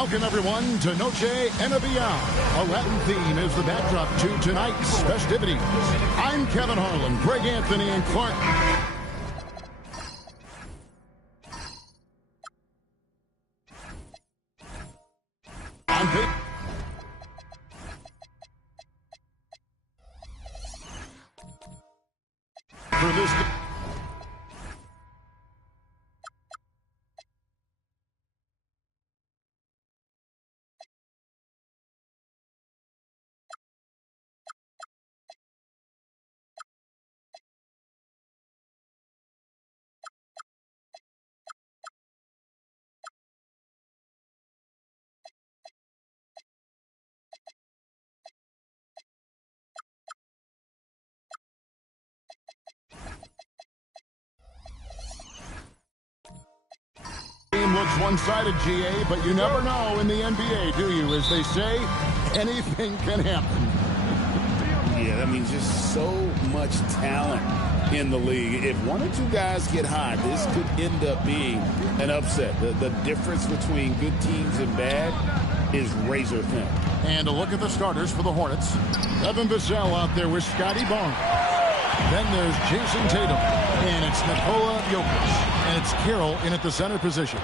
Welcome, everyone, to Noche and a Beyond. A Latin theme is the backdrop to tonight's festivities. I'm Kevin Harlan, Greg Anthony, and Clark. For this game looks one-sided, GA, but you never know in the NBA, do you? As they say, anything can happen. Yeah, I mean, just so much talent in the league. If one or two guys get hot, this could end up being an upset. The difference between good teams and bad is razor thin. And a look at the starters for the Hornets. Evan Vassell out there with Scotty Barnes. Then there's Jason Tatum. And it's Nikola Jokic. And it's Carroll in at the center position.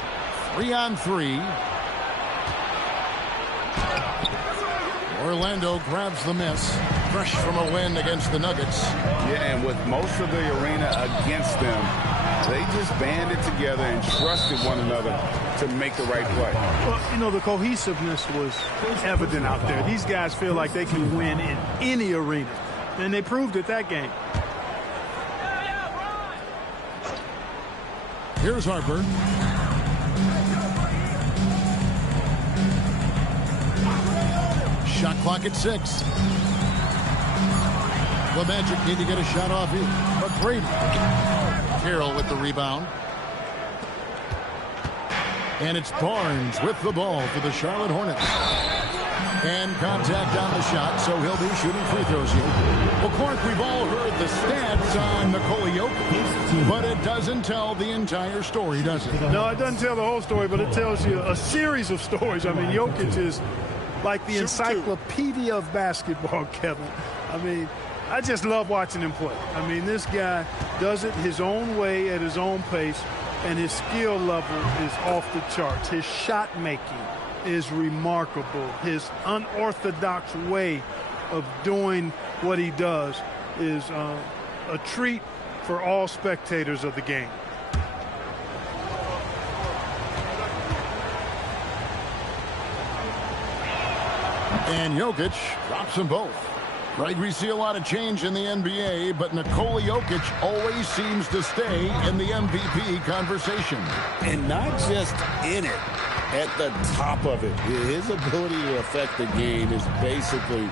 3-on-3. Orlando grabs the miss. Fresh from a win against the Nuggets. Yeah, and with most of the arena against them, they just banded together and trusted one another to make the right play. Well, you know, the cohesiveness was evident out there. These guys feel like they can win in any arena. And they proved it that game. Here's Harper. Shot clock at 6. The Magic need to get a shot off here. McGrady. Carroll with the rebound. And it's Barnes with the ball for the Charlotte Hornets. And contact on the shot, so he'll be shooting free throws here. Well, Clark, we've all heard the stats on Nikola Jokic, but it doesn't tell the entire story, does it? No, it doesn't tell the whole story, but it tells you a series of stories. I mean, Jokic is like the encyclopedia of basketball, Kevin. I mean, I just love watching him play. I mean, this guy does it his own way at his own pace, and his skill level is off the charts. His shot making is remarkable. His unorthodox way of doing what he does is a treat for all spectators of the game. And Jokic drops them both. Right, we see a lot of change in the NBA, but Nikola Jokic always seems to stay in the MVP conversation. And not just in it, at the top of it. His ability to affect the game is basically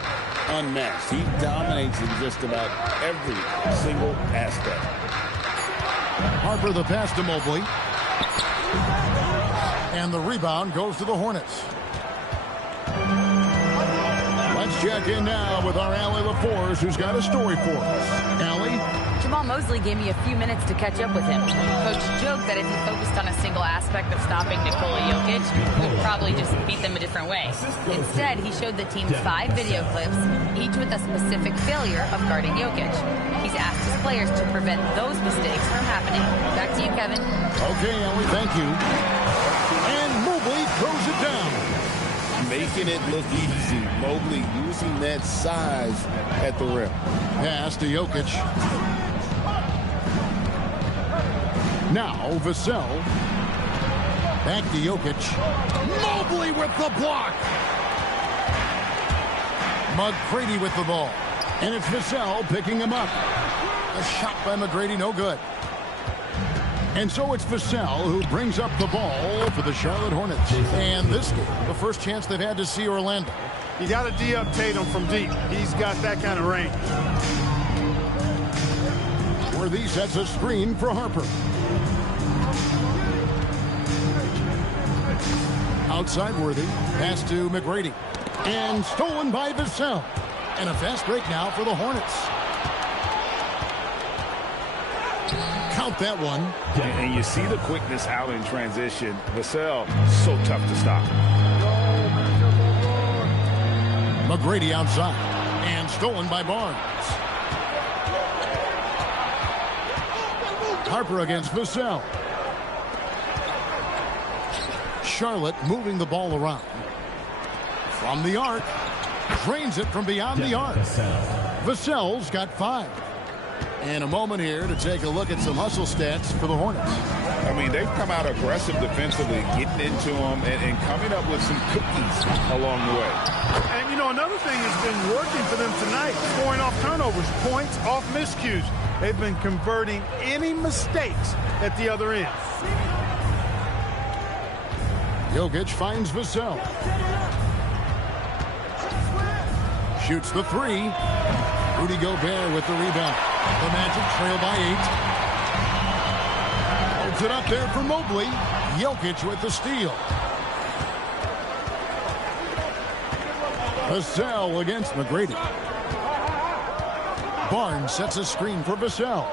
unmatched. He dominates in just about every single aspect. Harper the pass to Mobley. And the rebound goes to the Hornets. Let's check in now with our Allie LaForce, who's got a story for us. Allie? Jamal Mosley gave me a few minutes to catch up with him. Coach joked that if he focused on a single aspect of stopping Nikola Jokic, we'd probably just beat them a different way. Instead, he showed the team 5 video clips, each with a specific failure of guarding Jokic. He's asked his players to prevent those mistakes from happening. Back to you, Kevin. Okay, Allie, thank you. And Mobley throws it down. Making it look easy. Mobley using that size at the rim. Pass to Jokic. Now Vassell. Back to Jokic. Mobley with the block. McGrady with the ball. And it's Vassell picking him up. A shot by McGrady, no good. And so it's Vassell who brings up the ball for the Charlotte Hornets. And this game, the first chance they've had to see Orlando. You got to D-up Tatum from deep. He's got that kind of range. Worthy sets a screen for Harper. Outside Worthy. Pass to McGrady. And stolen by Vassell. And a fast break now for the Hornets. Count that one. And you see the quickness out in transition. Vassell, so tough to stop. McGrady outside. And stolen by Barnes. Harper against Vassell. Charlotte moving the ball around. From the arc. Drains it from beyond the arc. Vassell's got 5. And a moment here to take a look at some hustle stats for the Hornets. I mean, they've come out aggressive defensively, getting into them and coming up with some cookies along the way. And, you know, another thing that's been working for them tonight, scoring off turnovers, points off miscues. They've been converting any mistakes at the other end. Jokic finds Vassell. Shoots the 3. Rudy Gobert with the rebound. The Magic trail by 8. Holds it up there for Mobley. Jokic with the steal. Vassell against McGrady. Barnes sets a screen for Vassell.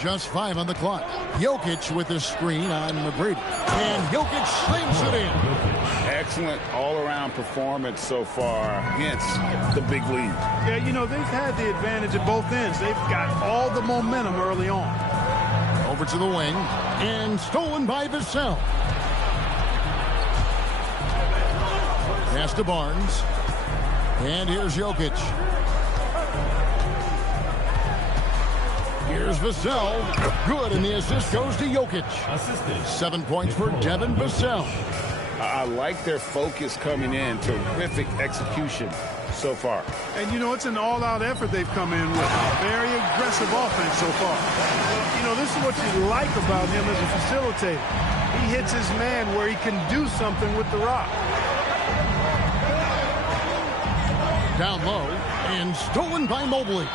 Just 5 on the clock. Jokic with the screen on McGrady. And Jokic slams it in. Excellent all-around performance so far against the big lead. Yeah, you know, they've had the advantage at both ends. They've got all the momentum early on. Over to the wing. And stolen by Vassell. Pass to Barnes. And here's Jokic. Here's Vassell. Good, and the assist goes to Jokic. 7 points for Devin Vassell. I like their focus coming in. Terrific execution so far. And, you know, it's an all-out effort they've come in with. Very aggressive offense so far. You know, this is what you like about him as a facilitator. He hits his man where he can do something with the rock. Down low, and stolen by Mobley.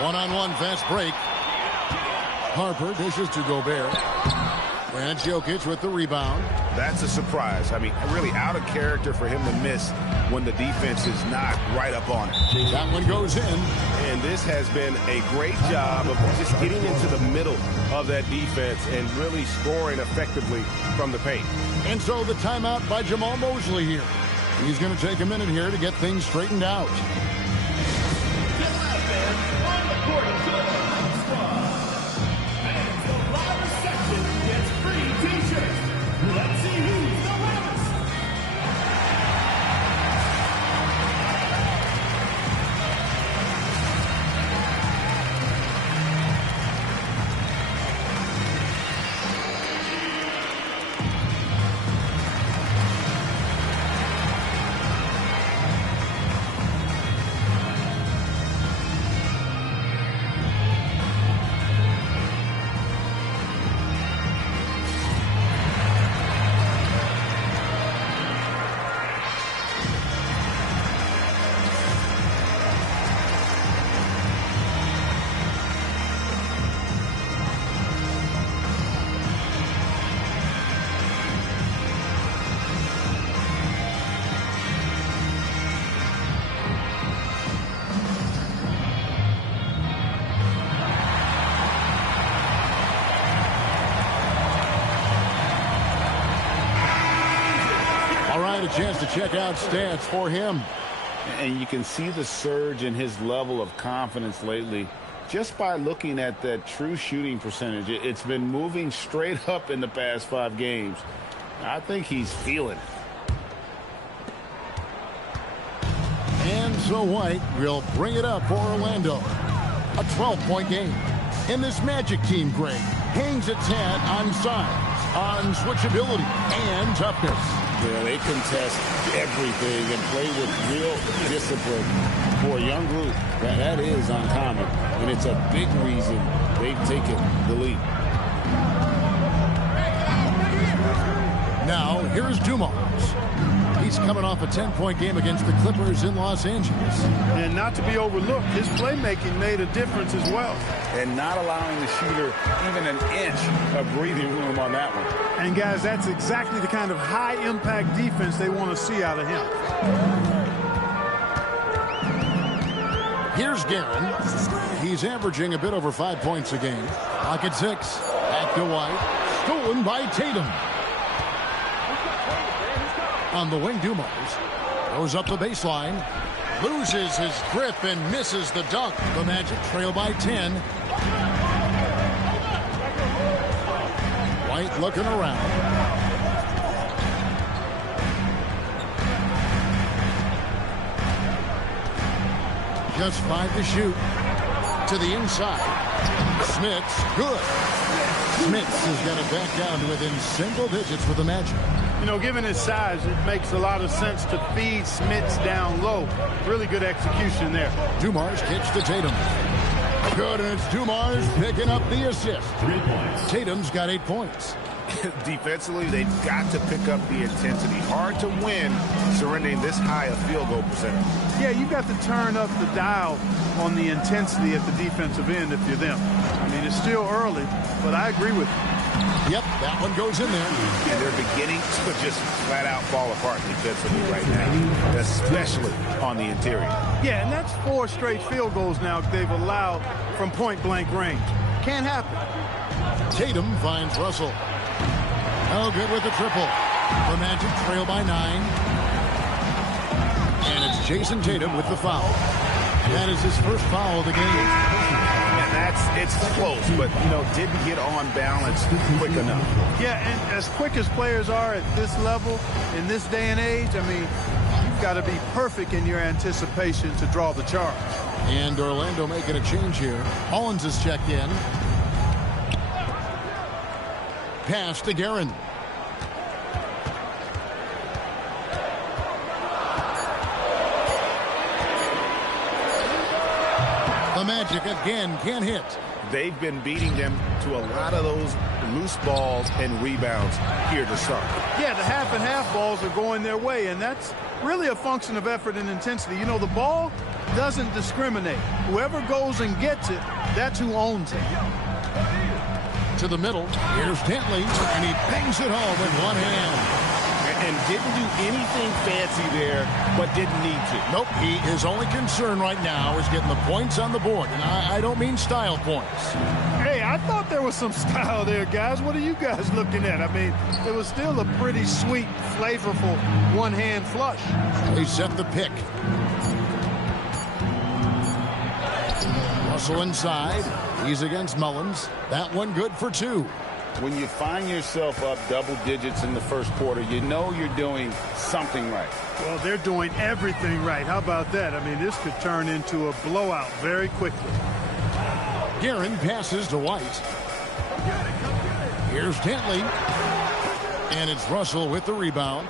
One-on-one fast break. Harper dishes to Gobert. And Jokic with the rebound. That's a surprise. I mean, really out of character for him to miss when the defense is not right up on it. That one goes in. And this has been a great job of just getting into the middle of that defense and really scoring effectively from the paint. And so the timeout by Jamal Mosley here. He's going to take a minute here to get things straightened out. A chance to check out stats for him. And you can see the surge in his level of confidence lately just by looking at that true shooting percentage. It's been moving straight up in the past 5 games. I think he's feeling it. And so White will bring it up for Orlando. A 12-point game. And this Magic team, Greg, hangs its hat on size, on switchability, and toughness. Yeah, they contest everything and play with real discipline. For a young group, that is uncommon, and it's a big reason they've taken the lead. Now, here's Dumars. He's coming off a 10-point game against the Clippers in Los Angeles. And not to be overlooked, his playmaking made a difference as well. And not allowing the shooter even an inch of breathing room on that one. And, guys, that's exactly the kind of high-impact defense they want to see out of him. Here's Guerin. He's averaging a bit over 5 points a game. Pocket 6. Back to White. Stolen by Tatum. On the wing, Dumars goes up the baseline, loses his grip and misses the dunk. The Magic trail by 10. White looking around. Just 5 to shoot. To the inside. Smith's good. Smiths has got it back down to within single digits with the Magic. You know, given his size, it makes a lot of sense to feed Smiths down low. Really good execution there. Dumars kicks to Tatum. Good, and it's Dumars picking up the assist. 3 points. Tatum's got 8 points. Defensively, they've got to pick up the intensity. Hard to win surrendering this high a field goal percentage. Yeah, you've got to turn up the dial on the intensity at the defensive end if you're them. I mean, it's still early, but I agree with you. Yep, that one goes in there. And they're beginning to just flat out fall apart defensively right now, especially on the interior. Yeah, and that's 4 straight field goals now they've allowed from point-blank range. Can't happen. Tatum finds Russell. Oh, good with the triple. The Magic trail by 9. And it's Jason Tatum with the foul. That is his first foul of the game. It's close, but, you know, didn't get on balance quick enough. Yeah, and as quick as players are at this level, in this day and age, I mean, you've got to be perfect in your anticipation to draw the charge. And Orlando making a change here. Hollins is checked in. Pass to Guerin. The Magic again can't hit. They've been beating them to a lot of those loose balls and rebounds here to start. Yeah, the half and half balls are going their way, and that's really a function of effort and intensity. You know, the ball doesn't discriminate. Whoever goes and gets it, that's who owns it. To the middle, here's Dantley, and he bangs it home with one hand. And didn't do anything fancy there, but didn't need to. Nope, his only concern right now is getting the points on the board. And I don't mean style points. Hey, I thought there was some style there, guys. What are you guys looking at? I mean, it was still a pretty sweet, flavorful one-hand flush. They set the pick. Russell inside. He's against Mullins. That one good for 2. When you find yourself up double digits in the first quarter, you know you're doing something right. Well, they're doing everything right. How about that? I mean, this could turn into a blowout very quickly. Guerin passes to White. Here's Dantley. And it's Russell with the rebound.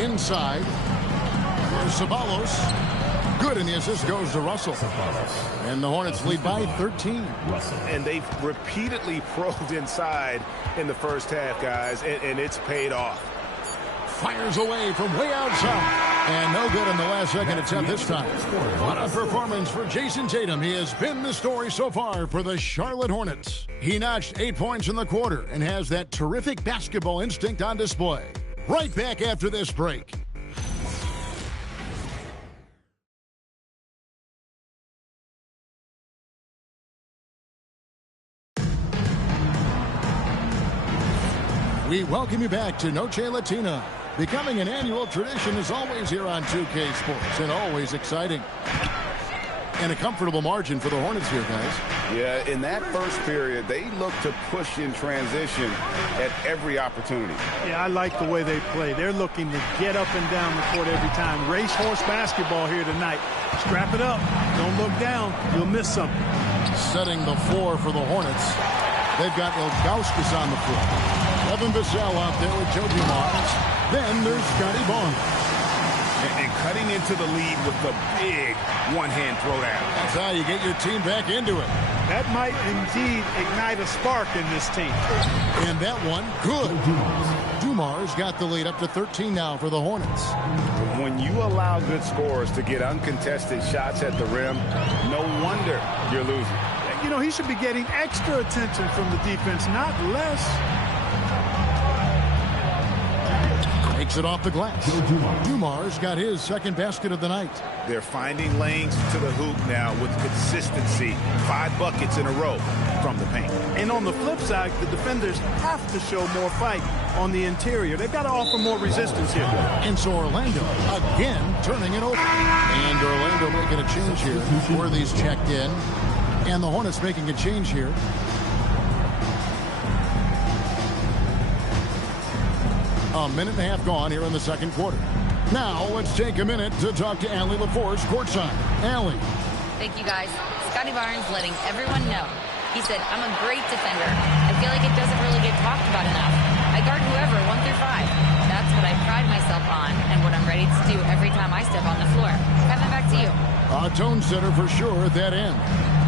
Inside. Here's Ceballos. Good, and the assist goes to Russell. And the Hornets lead by 13. And they've repeatedly probed inside in the first half, guys, and it's paid off. Fires away from way outside. And no good in the last second attempt this time. What a performance for Jason Tatum. He has been the story so far for the Charlotte Hornets. He notched 8 points in the quarter and has that terrific basketball instinct on display. Right back after this break. We welcome you back to Noche Latina. Becoming an annual tradition is always here on 2K Sports, and always exciting. And a comfortable margin for the Hornets here, guys. Yeah, in that first period, they looked to push in transition at every opportunity. Yeah, I like the way they play. They're looking to get up and down the court every time. Racehorse basketball here tonight. Strap it up. Don't look down. You'll miss something. Setting the floor for the Hornets. They've got Ilgauskas on the floor. Evan Vassell out there with Joe Dumars. Then there's Scotty Barnes. And cutting into the lead with the big one-hand throwdown. That's how you get your team back into it. That might indeed ignite a spark in this team. And that one, good. Dumars got the lead up to 13 now for the Hornets. When you allow good scorers to get uncontested shots at the rim, no wonder you're losing. You know, he should be getting extra attention from the defense, not less. They Takes it off the glass. Dumar's got his second basket of the night. They're finding lanes to the hoop now with consistency. 5 buckets in a row from the paint. And on the flip side, the defenders have to show more fight on the interior. They've got to offer more resistance here. And so Orlando again turning it over. And Orlando making a change here. Worthy's checked in. And the Hornets making a change here. A minute and a half gone here in the second quarter. Now let's take a minute to talk to Allie LaForce courtside. Allie. Thank you, guys. Scotty Barnes letting everyone know. He said, I'm a great defender. I feel like it doesn't really get talked about enough. I guard whoever, 1 through 5. That's what I pride myself on and what I'm ready to do every time I step on the floor. Kevin, back to you. A tone setter for sure at that end.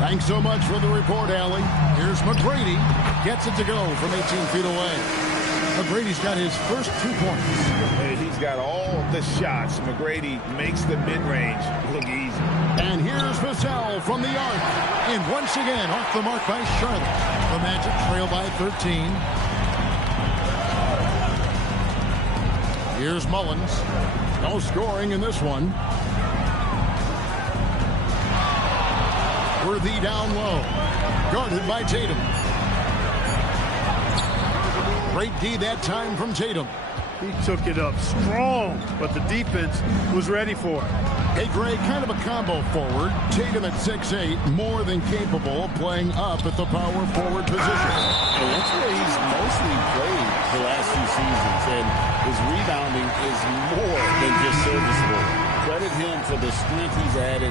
Thanks so much for the report, Allie. Here's McGrady. Gets it to go from 18 feet away. McGrady's got his first 2 points. Hey, he's got all the shots. McGrady makes the mid-range look easy. And here's Vassell from the arc. And once again, off the mark by Charlotte. The Magic trail by 13. Here's Mullins. No scoring in this one. Worthy down low. Guarded by Tatum. Great D that time from Tatum. He took it up strong, but the defense was ready for it. Hey, Greg, kind of a combo forward. Tatum at 6'8", more than capable of playing up at the power forward position. And that's where he's mostly played the last few seasons, and his rebounding is more than just serviceable. Credit him for the strength he's added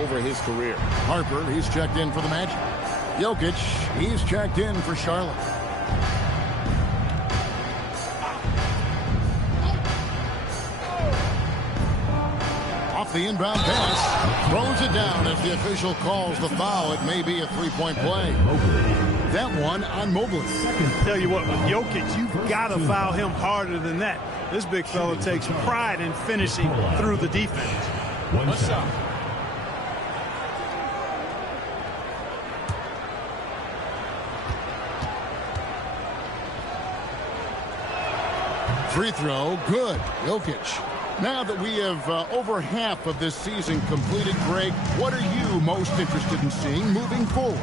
over his career. Harper, he's checked in for the Magic. Jokic, he's checked in for Charlotte. The inbound pass, throws it down as the official calls the foul. It may be a three-point play. That one on Mobley. Tell you what, with Jokic, you've got to foul him harder than that. This big fella takes pride in finishing through the defense. One shot. Free throw, good. Jokic. Now that we have over half of this season completed, Greg, what are you most interested in seeing moving forward?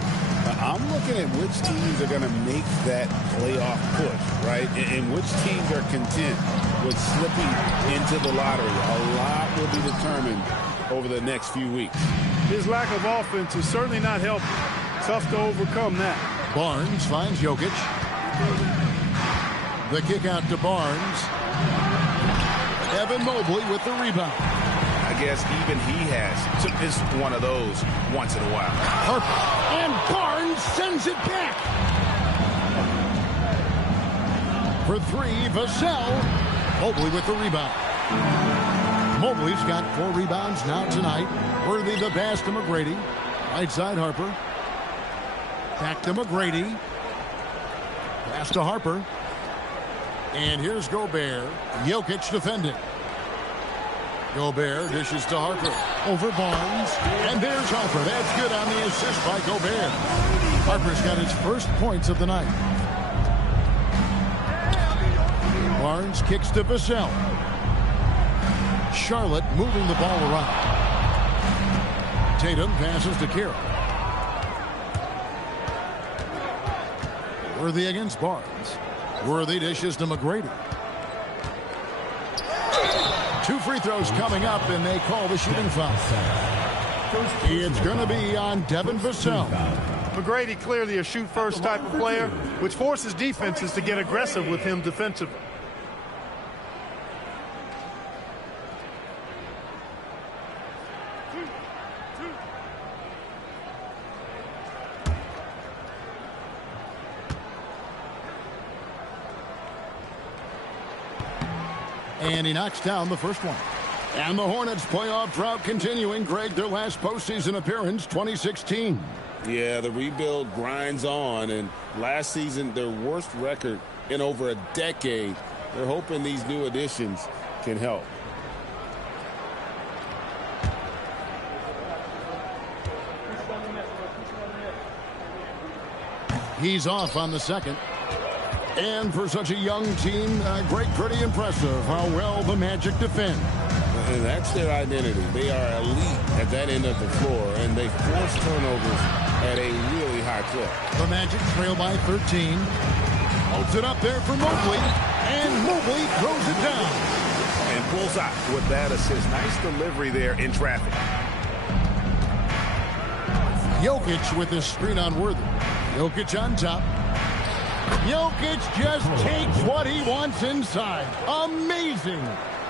I'm looking at which teams are going to make that playoff push, right? And which teams are content with slipping into the lottery. A lot will be determined over the next few weeks. His lack of offense is certainly not helping. Tough to overcome that. Barnes finds Jokic. The kick out to Barnes. Evan Mobley with the rebound. I guess even he has to miss one of those once in a while. Harper and Barnes sends it back. For 3, Vassell. Mobley with the rebound. Mobley's got 4 rebounds now tonight. Worthy the pass to McGrady. Right side Harper. Back to McGrady. Pass to Harper. And here's Gobert. Jokic defending. Gobert dishes to Harper. Over Barnes. And there's Harper. That's good on the assist by Gobert. Harper's got his first points of the night. Barnes kicks to Vassell. Charlotte moving the ball around. Tatum passes to Carroll. Worthy against Barnes. Worthy dishes to McGrady. 2 free throws coming up, and they call the shooting foul. It's going to be on Devin Vassell. McGrady clearly a shoot-first type of player, which forces defenses to get aggressive with him defensively. And he knocks down the first one. And the Hornets playoff drought continuing. Greg, their last postseason appearance, 2016. Yeah, the rebuild grinds on. And last season, their worst record in over a decade. They're hoping these new additions can help. He's off on the second. And for such a young team, Greg, pretty impressive how well the Magic defend. And that's their identity. They are elite at that end of the floor, and they force turnovers at a really high clip. The Magic trail by 13. Holds it up there for Mobley, and Mobley throws it down. And bullseye with that assist. Nice delivery there in traffic. Jokic with his screen on Worthy. Jokic on top. Jokic just takes what he wants inside. Amazing.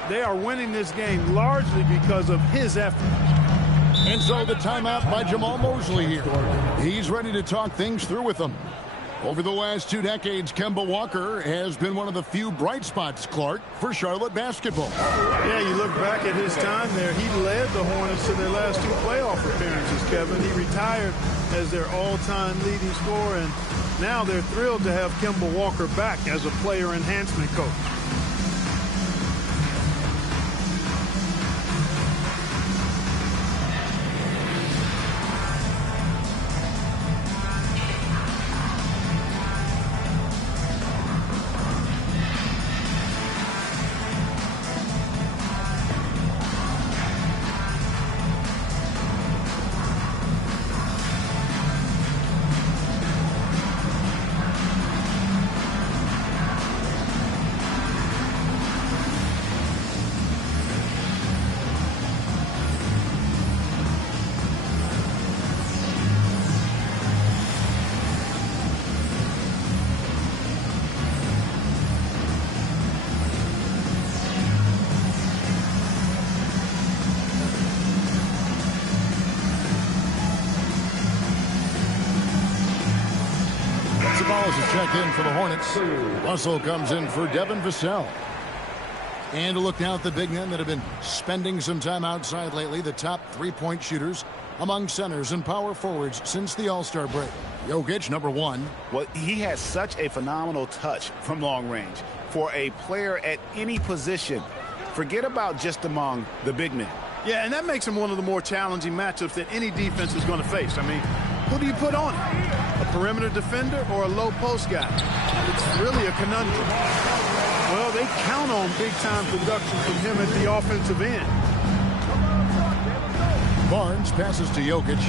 They are winning this game largely because of his effort. And so the timeout by Jamal Mosley here. He's ready to talk things through with them. Over the last 2 decades, Kemba Walker has been one of the few bright spots, Clark, for Charlotte basketball. Yeah, you look back at his time there, he led the Hornets to their last 2 playoff appearances, Kevin. He retired as their all-time leading scorer, and now they're thrilled to have Kemba Walker back as a player enhancement coach. Is checked in for the Hornets. Russell comes in for Devin Vassell. And a look now at the big men that have been spending some time outside lately. The top 3-point shooters among centers and power forwards since the All-Star break. Jokic, number 1. Well, he has such a phenomenal touch from long range. For a player at any position, forget about just among the big men. Yeah, and that makes him one of the more challenging matchups that any defense is going to face. I mean, who do you put on him? A perimeter defender or a low post guy? It's really a conundrum. Well, they count on big-time production from him at the offensive end. Barnes passes to Jokic.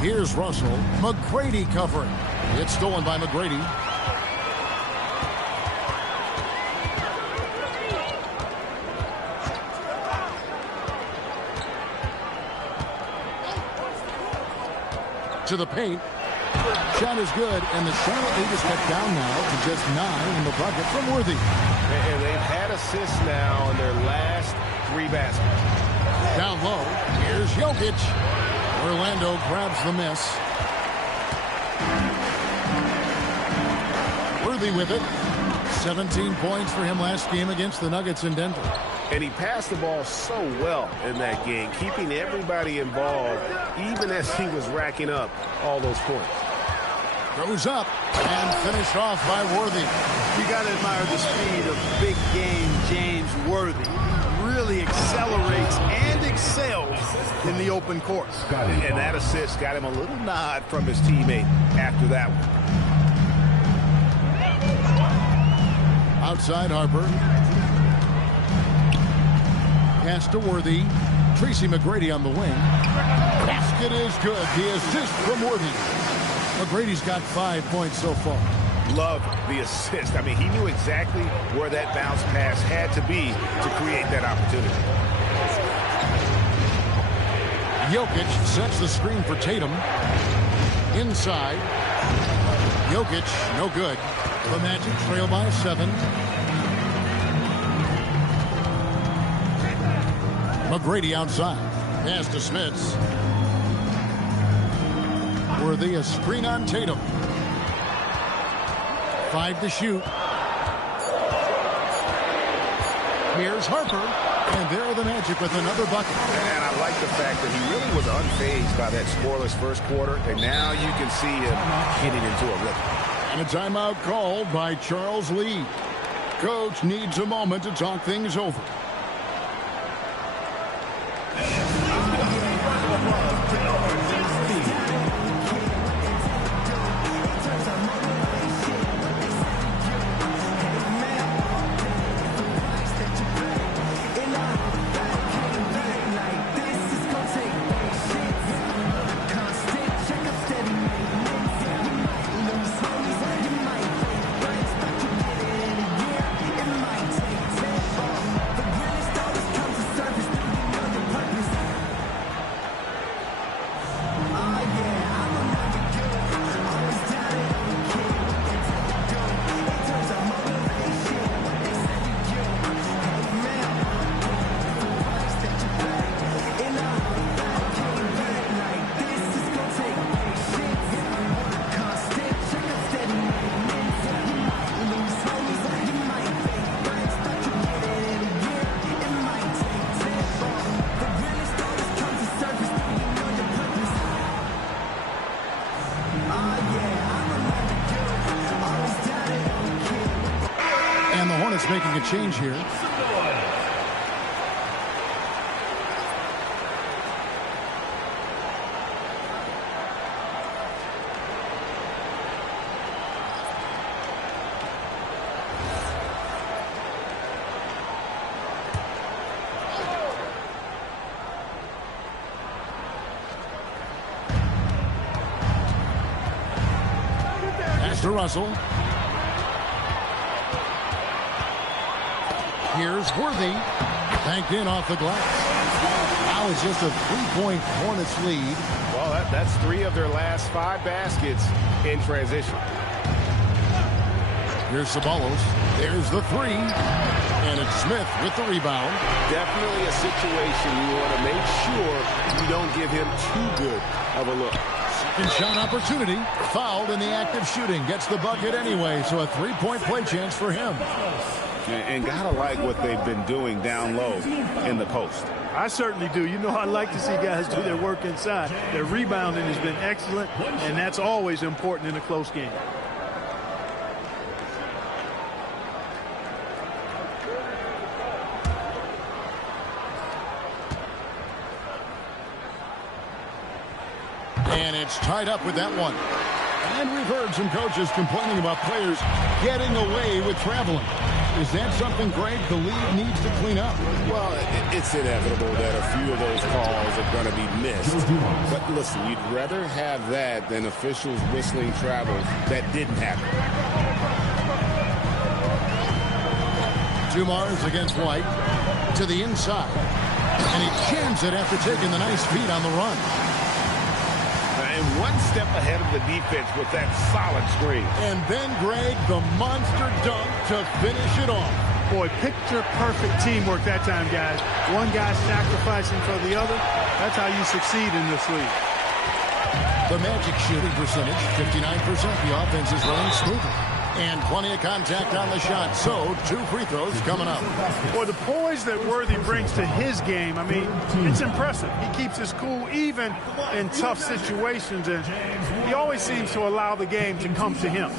Here's Russell. McGrady covering. It's stolen by McGrady. To the paint. Shot is good, and the Charlotte lead is cut down now to just 9 in the bucket from Worthy. And they've had assists now in their last 3 baskets. Down low, here's Jokic. Orlando grabs the miss. Worthy with it. 17 points for him last game against the Nuggets in Denver. And he passed the ball so well in that game, keeping everybody involved, even as he was racking up all those points. Goes up and finished off by Worthy. You got to admire the speed of big game James Worthy. He really accelerates and excels in the open court. And that assist got him a little nod from his teammate after that one. Outside Harper. Pass to Worthy. Tracy McGrady on the wing. Basket is good. The assist from Worthy. McGrady's got 5 points so far. Love the assist. I mean, he knew exactly where that bounce pass had to be to create that opportunity. Jokic sets the screen for Tatum. Inside. Jokic, no good. The Magic trail by 7. McGrady outside. Pass to Smits. Worthy, a screen on Tatum. 5 to shoot. Here's Harper. And there are the Magic with another bucket. And I like the fact that he really was unfazed by that scoreless first quarter. And now you can see him getting into a rhythm. And a timeout called by Charles Lee. Coach needs a moment to talk things over. Hornets making a change here. To Russell. Here's Worthy. Banked in off the glass. Now it's just a 3-point Hornets lead. Well, that's 3 of their last 5 baskets in transition. Here's Ceballos. There's the 3. And it's Smith with the rebound. Definitely a situation you want to make sure you don't give him too good of a look. Second shot opportunity. Fouled in the act of shooting. Gets the bucket anyway, so a 3-point play chance for him. And gotta like what they've been doing down low in the post. I certainly do. You know, I like to see guys do their work inside. Their rebounding has been excellent, and that's always important in a close game. And it's tied up with that one. And we've heard some coaches complaining about players getting away with traveling. Is that something, Greg, the league needs to clean up? Well, it's inevitable that a few of those calls are going to be missed. But listen, you'd rather have that than officials whistling travels that didn't happen. Dumars against White to the inside. And he jams it after taking the nice feed on the run. And one step ahead of the defense with that solid screen. And then, Greg, the monster dunk to finish it off. Boy, picture-perfect teamwork that time, guys. One guy sacrificing for the other. That's how you succeed in this league. The Magic shooting percentage, 59%. The offense is running smoothly. And plenty of contact on the shot. So, 2 free throws coming up. Boy, the poise that Worthy brings to his game, I mean, it's impressive. He keeps his cool even in tough situations, and he always seems to allow the game to come to him.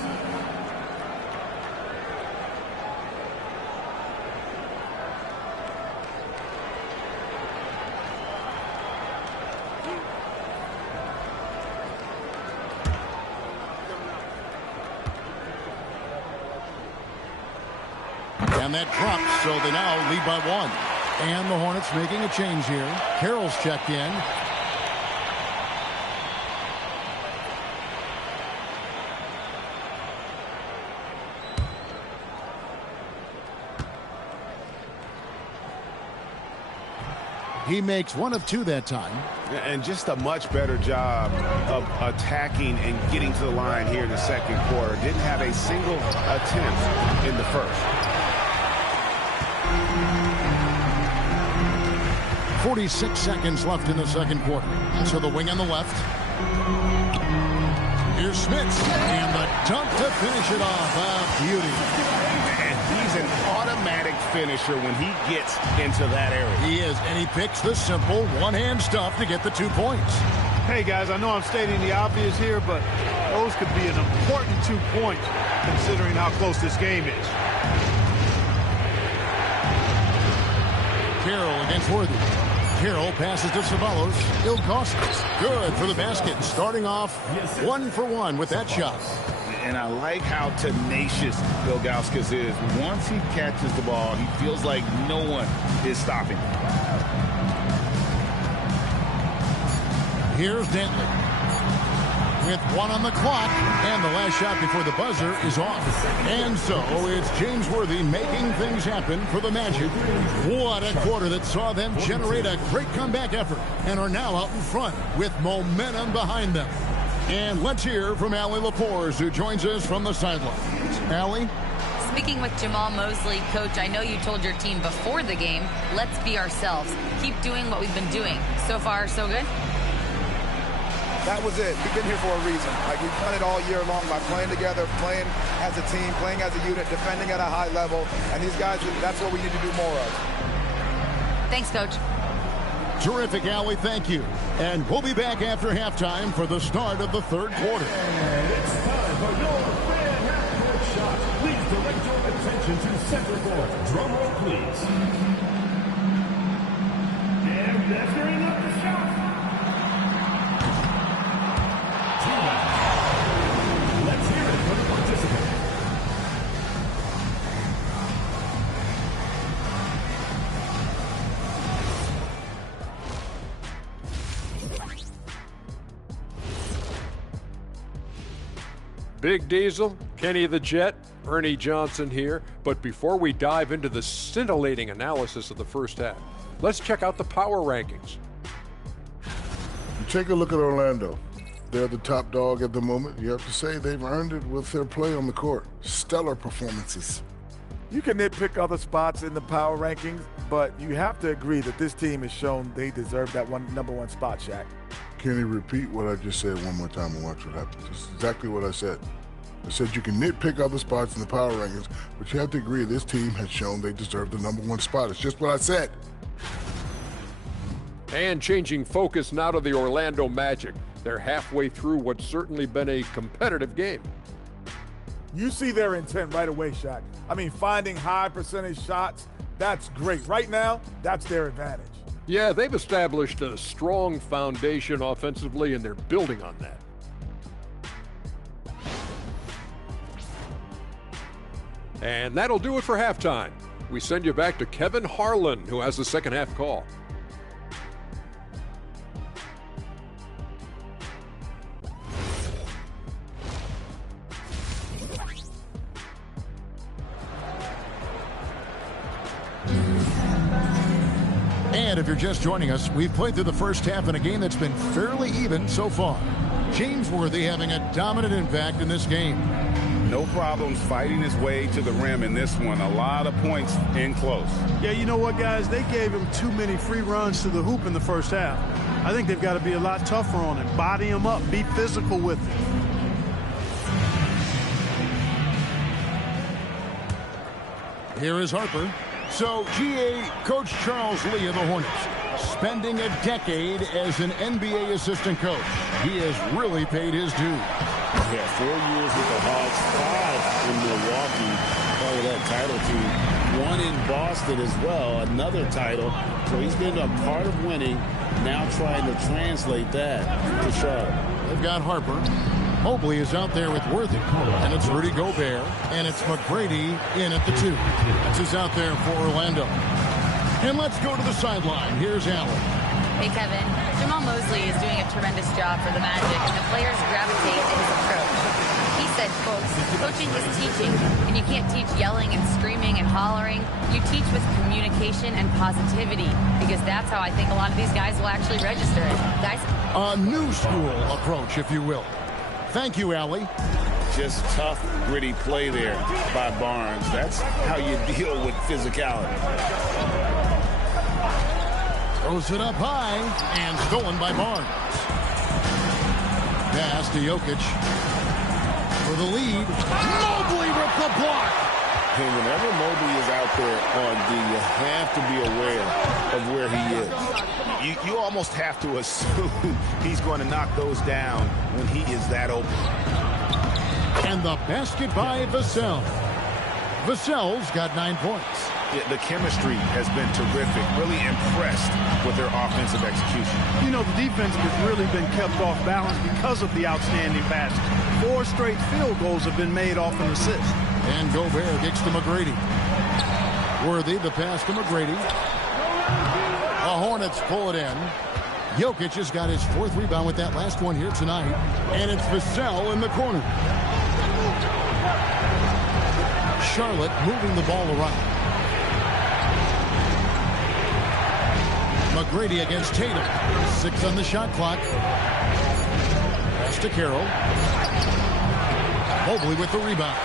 And that drops, so they now lead by 1. And the Hornets making a change here. Carroll's checked in. He makes 1 of 2 that time. And just a much better job of attacking and getting to the line here in the second quarter. Didn't have a single attempt in the first. 46 seconds left in the second quarter. So the wing on the left. Here's Smith. And the dunk to finish it off. A beauty. And he's an automatic finisher when he gets into that area. He is, and he picks the simple one-hand stuff to get the 2 points. Hey, guys, I know I'm stating the obvious here, but those could be an important 2 points considering how close this game is. Carroll against Worthy. Carroll passes to Ceballos. Ilgauskas. Good for the basket. Starting off 1 for 1 with that shot. And I like how tenacious Ilgauskas is. Once he catches the ball, he feels like no one is stopping. Here's Dentley. With 1 on the clock, and the last shot before the buzzer is off. And so it's James Worthy making things happen for the Magic. What a quarter that saw them generate a great comeback effort and are now out in front with momentum behind them. And let's hear from Allie Laporte, who joins us from the sidelines. Allie? Speaking with Jamal Mosley, Coach, I know you told your team before the game, let's be ourselves. Keep doing what we've been doing. So far, so good? That was it. We've been here for a reason. Like, we've done it all year long by playing together, playing as a team, playing as a unit, defending at a high level. And these guys, that's what we need to do more of. Thanks, Coach. Terrific, Allie. Thank you. And we'll be back after halftime for the start of the third quarter. And it's time for your fan half-court shot. Please direct your attention Attention to center court. Drum roll, please. And measuring up the shot. Let's hear it for the participant. Big Diesel, Kenny the Jet, Ernie Johnson here. But before we dive into the scintillating analysis of the first half, let's check out the power rankings. You take a look at Orlando. They're the top dog at the moment. You have to say they've earned it with their play on the court. Stellar performances. You can nitpick other spots in the power rankings, but you have to agree that this team has shown they deserve that number one spot, Shaq. Can you repeat what I just said one more time and watch what happens? This is exactly what I said. I said you can nitpick other spots in the power rankings, but you have to agree this team has shown they deserve the number one spot. It's just what I said. And changing focus now to the Orlando Magic. They're halfway through what's certainly been a competitive game. You see their intent right away, Shaq. I mean, finding high percentage shots, that's great. Right now, that's their advantage. Yeah, they've established a strong foundation offensively, and they're building on that. And that'll do it for halftime. We send you back to Kevin Harlan, who has the second half call. And if you're just joining us, we've played through the first half in a game that's been fairly even so far. James Worthy having a dominant impact in this game. No problems fighting his way to the rim in this one. A lot of points in close. Yeah, you know what, guys? They gave him too many free runs to the hoop in the first half. I think they've got to be a lot tougher on him. Body him up. Be physical with him. Here is Harper. So, GA Coach Charles Lee of the Hornets, spending a decade as an NBA assistant coach. He has really paid his due. Yeah, 4 years with the Hawks, 5 in Milwaukee, part of that title team. 1 in Boston as well, another title. So he's been a part of winning, now trying to translate that to Charlotte. They've got Harper. Mobley is out there with Worthy, and it's Rudy Gobert, and it's McGrady in at the 2. This is out there for Orlando. And let's go to the sideline. Here's Allen. Hey, Kevin. Jamal Mosley is doing a tremendous job for the Magic, and the players gravitate to his approach. He said, quote, coaching is teaching, and you can't teach yelling and screaming and hollering. You teach with communication and positivity, because that's how I think a lot of these guys will actually register it. Guys? A new school approach, if you will. Thank you, Allie. Just tough, gritty play there by Barnes. That's how you deal with physicality. Throws it up high and stolen by Barnes. Pass to Jokic for the lead. Mobley with the block. And whenever Mobley is out there on D, you have to be aware of where he is. You almost have to assume he's going to knock those down when he is that open. And the basket by Vassell. Vassell's got 9 points. Yeah, the chemistry has been terrific. Really impressed with their offensive execution. You know, the defense has really been kept off balance because of the outstanding passes. 4 straight field goals have been made off an assist. And Gobert kicks to McGrady. Worthy, the pass to McGrady. The Hornets pull it in. Jokic has got his 4th rebound with that last one here tonight. And it's Vassell in the corner. Charlotte moving the ball around. McGrady against Tatum. 6 on the shot clock. Pass to Carroll. Mobley with the rebound.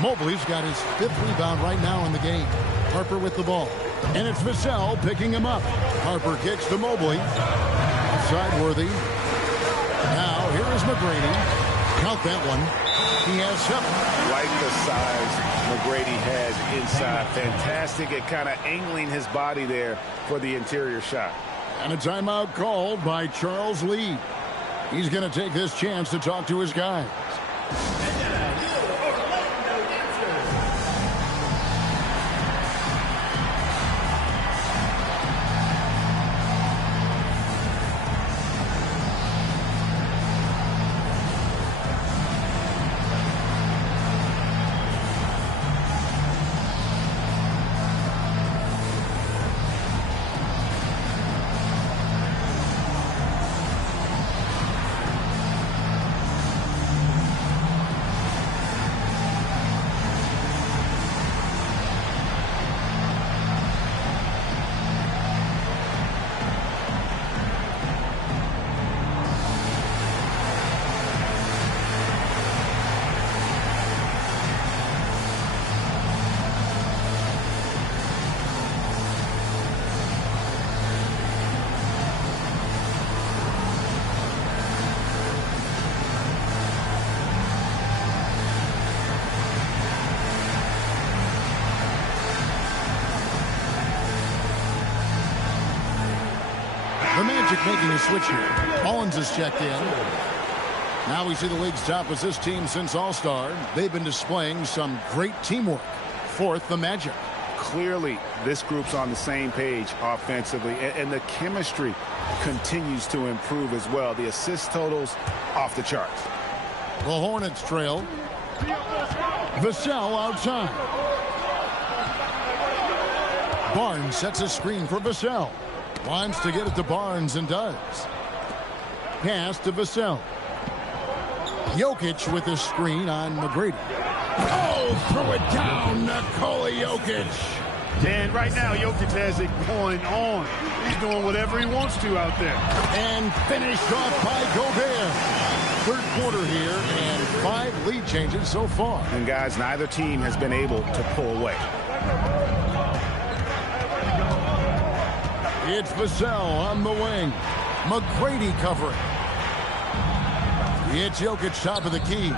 Mobley's got his 5th rebound right now in the game. Harper with the ball. And it's Vassell picking him up. Harper kicks to Mobley. Outside Worthy. Now here is McGrady. Count that one. He has 7. Like the size McGrady has inside. Fantastic at kind of angling his body there for the interior shot. And a timeout called by Charles Lee. He's going to take this chance to talk to his guys. Magic making a switch here. Mullins is checked in. Now we see the league's top assist team since All-Star. They've been displaying some great teamwork. Fourth, the Magic. Clearly, this group's on the same page offensively, and the chemistry continues to improve as well. The assist totals off the charts. The Hornets trail. Vassell outside. Barnes sets a screen for Vassell. Wants to get it to Barnes and does. Pass to Vassell. Jokic with a screen on McGrady. Oh, throw it down, Nikola Jokic. And right now, Jokic has it going on. He's doing whatever he wants to out there. And finished off by Gobert. Third quarter here, and 5 lead changes so far. And guys, neither team has been able to pull away. It's Vassell on the wing. McGrady covering. It's Jokic top of the key.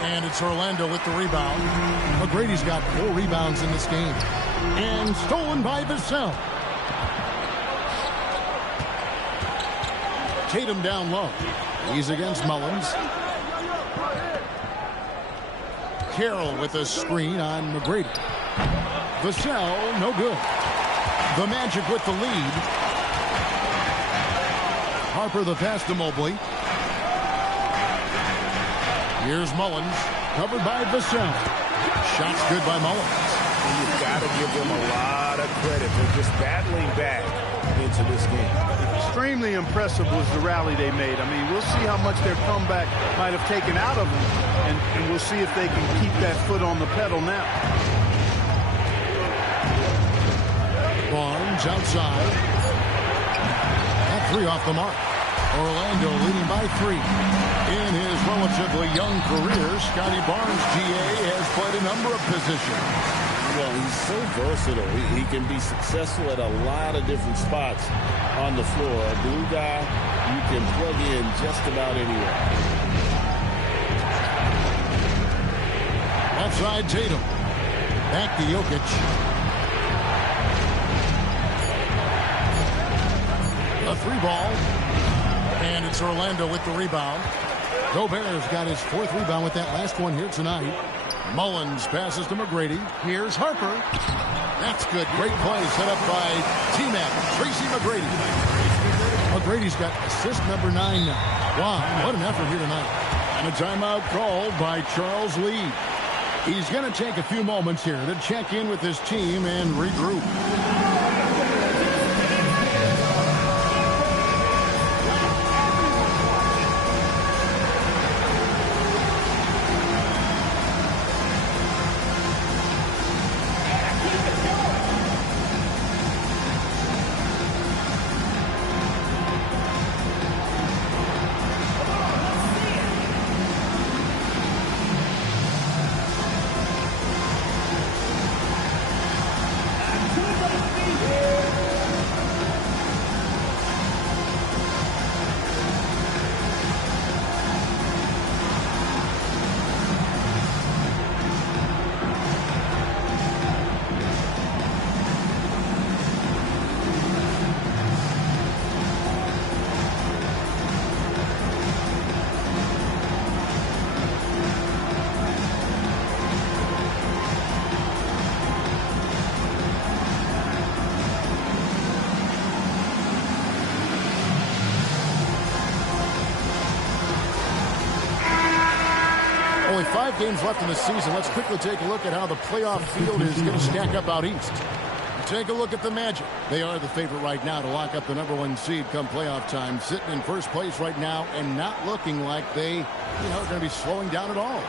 And it's Orlando with the rebound. McGrady's got 4 rebounds in this game. And stolen by Vassell. Tatum down low. He's against Mullins. Carroll with a screen on McGrady. Vassell, no good. The Magic with the lead. Harper the pass to Mobley. Here's Mullins, covered by Vassell. Shots good by Mullins. And you've got to give them a lot of credit for just battling back into this game. Extremely impressive was the rally they made. I mean, we'll see how much their comeback might have taken out of them, and we'll see if they can keep that foot on the pedal now. Barnes outside. That 3 off the mark. Orlando leading by 3. In his relatively young career, Scotty Barnes, GA, has played a number of positions. Well, he's so versatile. He can be successful at a lot of different spots on the floor. A glue guy you can plug in just about anywhere. Outside Tatum. Back to Jokic. A 3 ball. And it's Orlando with the rebound. Gobert's got his 4th rebound with that last one here tonight. Mullins passes to McGrady. Here's Harper. That's good. Great play set up by T-Mac. Tracy McGrady. McGrady's got assist number 9 now. Wow, what an effort here tonight. And a timeout called by Charles Lee. He's going to take a few moments here to check in with his team and regroup. Only 5 games left in the season. Let's quickly take a look at how the playoff field is going to stack up out east. Take a look at the Magic. They are the favorite right now to lock up the number 1 seed come playoff time. Sitting in first place right now and not looking like they, are going to be slowing down at all.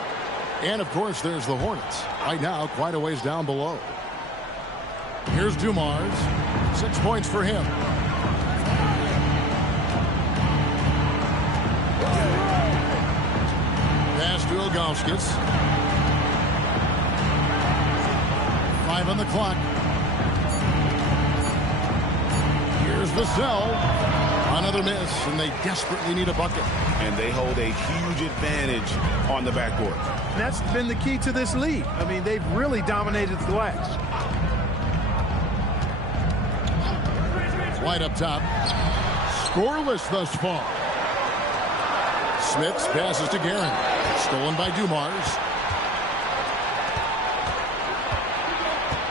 And, of course, there's the Hornets. Right now, quite a ways down below. Here's Dumars. 6 points for him. Pass to Ilgauskas. 5 on the clock. Here's Vassell. Another miss, and they desperately need a bucket. And they hold a huge advantage on the backboard. And that's been the key to this lead. I mean, they've really dominated the glass. White up top. Scoreless thus far. Smits passes to Guerin. Stolen by Dumars.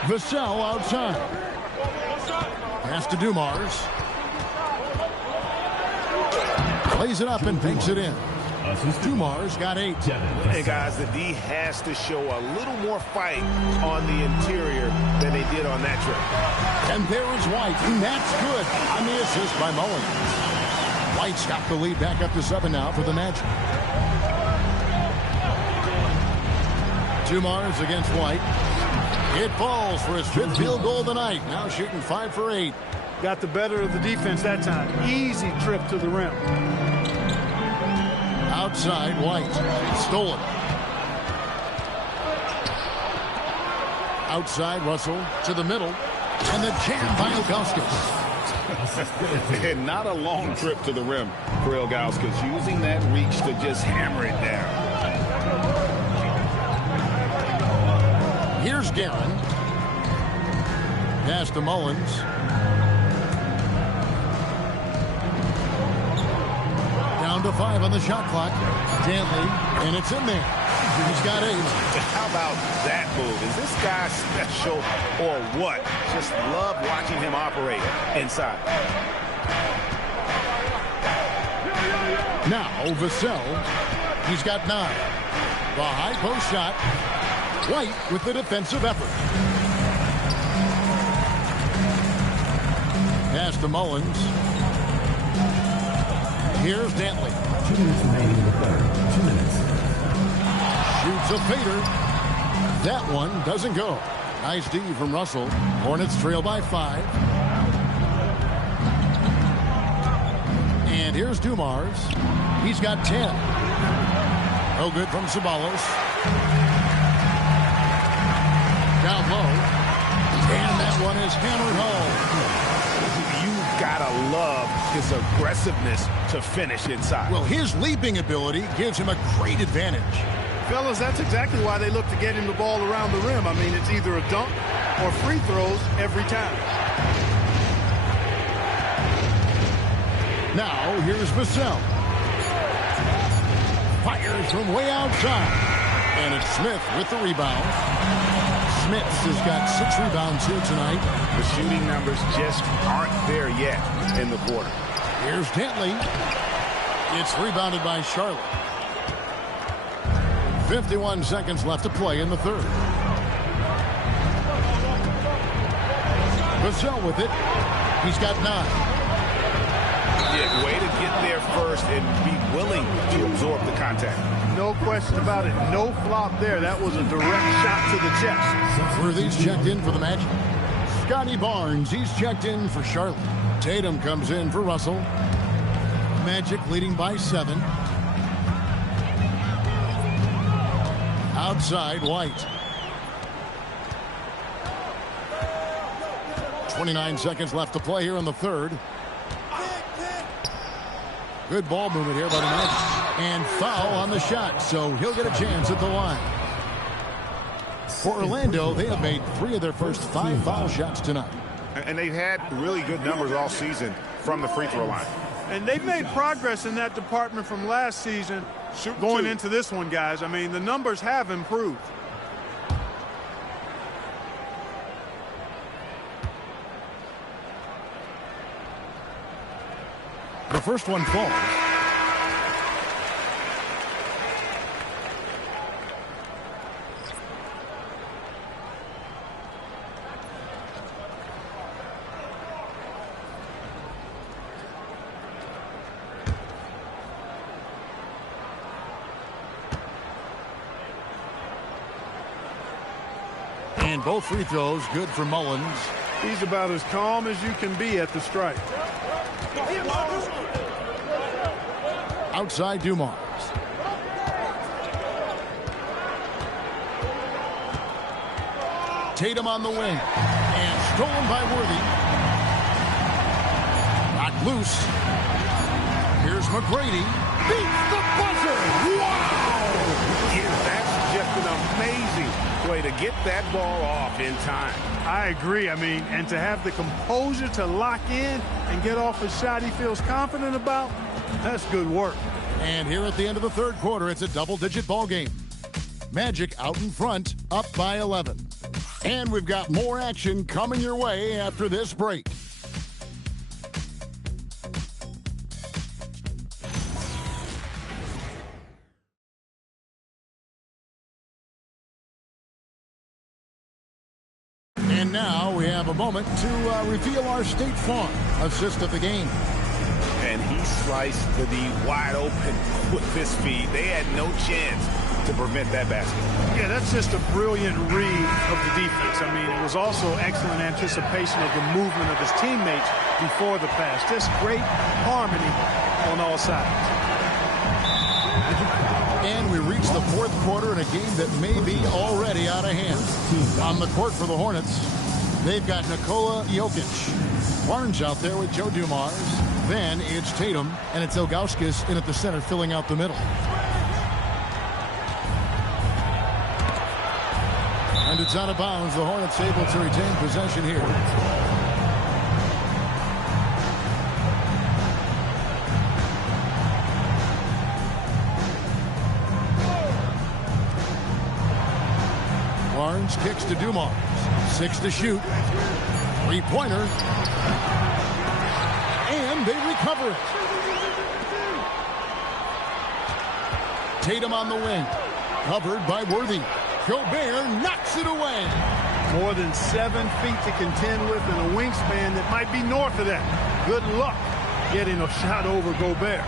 Vassell outside. Pass to Dumars. Plays it up and banks it in. Dumars got 8. Hey, guys, the D has to show a little more fight on the interior than they did on that trip. And there is White, and that's good on the assist by Mullins. White's got the lead back up to 7 now for the Magic. Dumars against White. It falls for his 5th field goal of the night. Now shooting 5 for 8. Got the better of the defense that time. Easy trip to the rim. Outside, White. Stolen. Outside, Russell to the middle. And the jam by Ilgauskas. And not a long trip to the rim for Ilgauskas. Using that reach to just hammer it down. Here's Guerin. Pass to Mullins. Down to 5 on the shot clock. Dantley, and it's in there. He's got 8. How about that move? Is this guy special or what? Just love watching him operate inside. Now, Vassell. He's got 9. The high post shot. White with the defensive effort. Pass to Mullins. Here's Dantley. 2 minutes remaining in the third. 2 minutes. Shoots a fader. That one doesn't go. Nice D from Russell. Hornets trail by 5. And here's Dumars. He's got 10. No good from Ceballos. Down low. And that one is hammered home. You've got to love his aggressiveness to finish inside. Well, his leaping ability gives him a great advantage. Fellas, that's exactly why they look to get him the ball around the rim. I mean, it's either a dunk or free throws every time. Now, here's Vassell. Fires from way outside. And it's Smith with the rebound. Smith has got 6 rebounds here tonight. The shooting numbers just aren't there yet in the quarter. Here's Dantley. It's rebounded by Charlotte. 51 seconds left to play in the third. Vassell with it. He's got 9. Yeah, way to get there first and be willing to absorb the contact. No question about it. No flop there. That was a direct shot to the chest. Worthy's checked in for the Magic. Scotty Barnes, he's checked in for Charlotte. Tatum comes in for Russell. Magic leading by 7. Outside, White. 29 seconds left to play here in the third. Good ball movement here by the Magic. And foul on the shot, so he'll get a chance at the line. For Orlando, they have made 3 of their first 5 foul shots tonight. And they've had really good numbers all season from the free throw line. And they've made progress in that department from last season going into this one, guys. I mean, the numbers have improved. The first one falls. And both free throws good for Mullins. He's about as calm as you can be at the strike. Outside Dumars. Tatum on the wing. And stolen by Worthy. Knocked loose. Here's McGrady. Beats the buzzer. Wow! Yeah, that's just an amazing way to get that ball off in time. I agree. I mean, and to have the composure to lock in and get off a shot he feels confident about, that's good work. And here at the end of the third quarter, it's a double-digit ball game. Magic out in front, up by 11. And we've got more action coming your way after this break. And now we have a moment to reveal our State Farm assist of the game. And he sliced the D wide open with his speed. They had no chance to prevent that basket. Yeah, that's just a brilliant read of the defense. I mean, it was also excellent anticipation of the movement of his teammates before the pass. Just great harmony on all sides. And we reach the fourth quarter in a game that may be already out of hand. On the court for the Hornets, they've got Nikola Jokic. Barnes out there with Joe Dumars. Then it's Tatum, and it's Ilgauskas in at the center, filling out the middle. And it's out of bounds. The Hornets able to retain possession here. Barnes kicks to Dumars. 6 to shoot. Three-pointer. And they recover it. Tatum on the wing. Covered by Worthy. Gobert knocks it away. More than 7 feet to contend with and a wingspan that might be north of that. Good luck getting a shot over Gobert.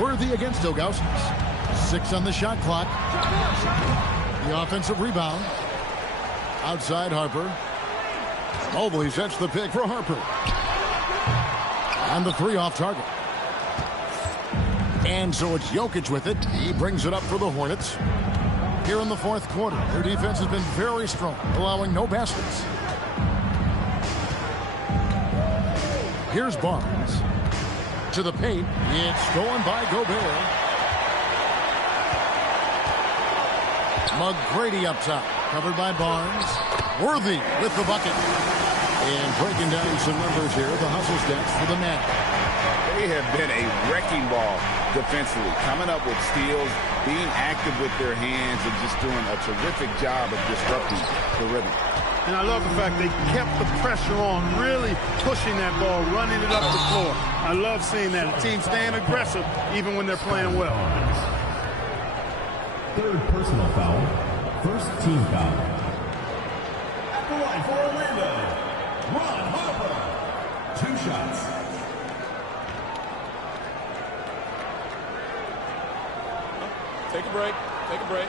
Worthy against Ilgauskas. 6 on the shot clock. The offensive rebound. Outside Harper. Mobley sets the pick for Harper. And the 3 off target. And so it's Jokic with it. He brings it up for the Hornets. Here in the fourth quarter, their defense has been very strong, allowing no baskets. Here's Barnes. To the paint. It's stolen by Gobert. McGrady up top. Covered by Barnes. Worthy with the bucket. And breaking down some numbers here, the hustle stats for the Magic. They have been a wrecking ball defensively, coming up with steals, being active with their hands, and just doing a terrific job of disrupting the rhythm. And I love the fact they kept the pressure on, really pushing that ball, running it up the floor. I love seeing that. A team staying aggressive even when they're playing well. Third personal foul. First team foul. At the line for Orlando, Ron Harper. 2 shots. Take a break. Take a break.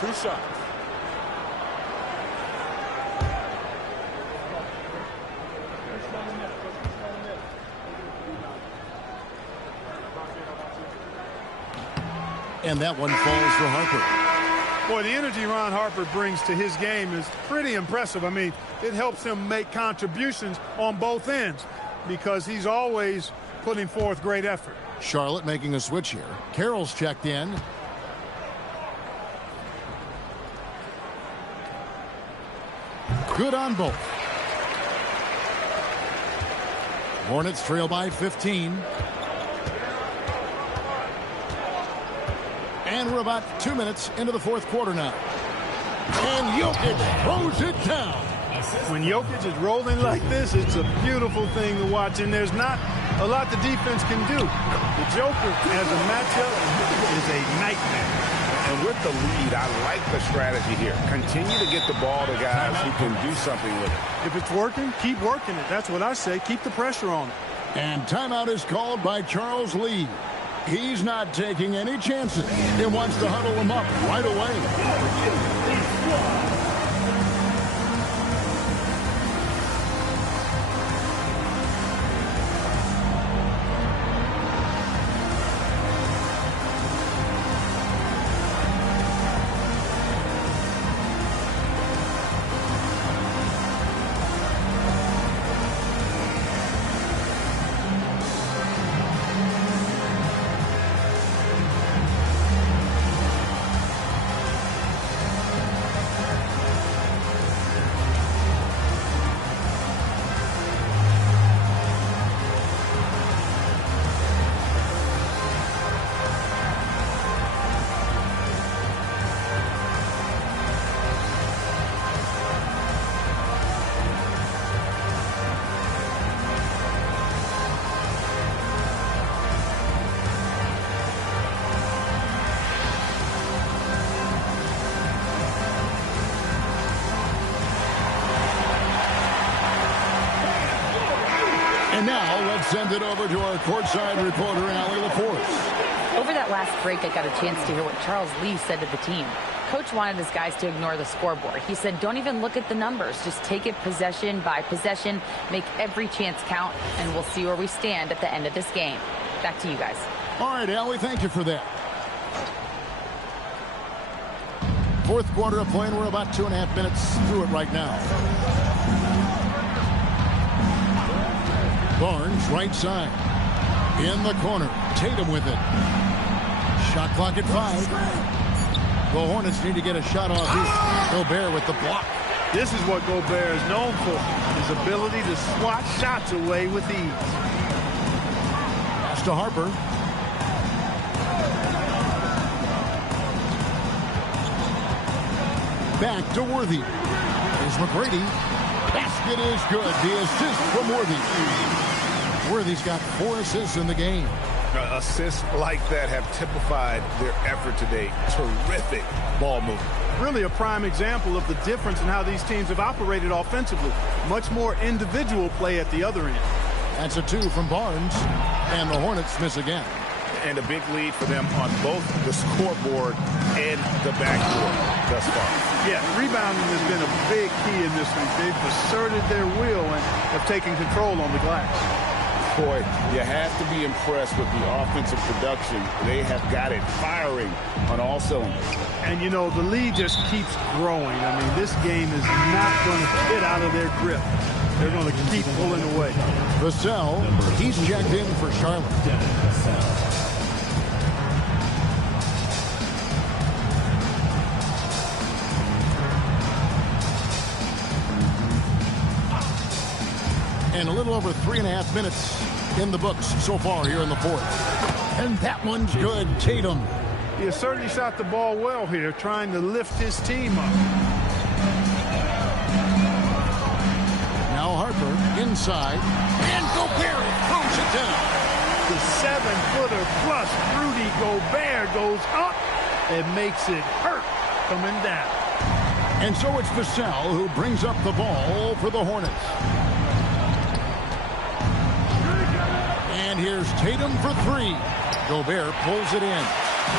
2 shots. And that one falls for Harper. Boy, the energy Ron Harper brings to his game is pretty impressive. I mean, it helps him make contributions on both ends because he's always putting forth great effort. Charlotte making a switch here. Carroll's checked in. Good on both. Hornets trail by 15. And we're about 2 minutes into the fourth quarter now. And Jokic throws it down. When Jokic is rolling like this, it's a beautiful thing to watch, and there's not a lot the defense can do. The Joker as a matchup is a nightmare. And with the lead, I like the strategy here. Continue to get the ball to guys who can do something with it. If it's working, keep working it. That's what I say. Keep the pressure on it. And timeout is called by Charles Lee. He's not taking any chances. He wants to huddle him up right away. And now let's send it over to our courtside reporter, Allie LaForce. Over that last break, I got a chance to hear what Charles Lee said to the team. Coach wanted his guys to ignore the scoreboard. He said, don't even look at the numbers. Just take it possession by possession, make every chance count, and we'll see where we stand at the end of this game. Back to you guys. All right, Allie, thank you for that. Fourth quarter of play, and we're about 2.5 minutes through it right now. Barnes, right side. In the corner. Tatum with it. Shot clock at 5. The Hornets need to get a shot off here. Gobert with the block. This is what Gobert is known for. His ability to swat shots away with ease. Pass to Harper. Back to Worthy. Here's McGrady. Basket is good. The assist from Worthy. Worthy's got 4 assists in the game. Assists like that have typified their effort today. Terrific ball movement. Really a prime example of the difference in how these teams have operated offensively. Much more individual play at the other end. That's a 2 from Barnes. And the Hornets miss again. And a big lead for them on both the scoreboard and the backboard thus far. Yeah, rebounding has been a big key in this one. They've asserted their will and have taken control on the glass. Boy, you have to be impressed with the offensive production. They have got it firing on all cylinders. And, you know, the lead just keeps growing. I mean, this game is not going to get out of their grip. They're going to keep pulling away. Vassell, he's checked in for Charlotte. And a little over 3.5 minutes in the books so far here in the fourth. And that one's good. Tatum. He has certainly shot the ball well here, trying to lift his team up. Now Harper inside. And Gobert throws it down. The 7-footer plus Rudy Gobert goes up and makes it hurt coming down. And so it's Vassell who brings up the ball for the Hornets. And here's Tatum for 3. Gobert pulls it in.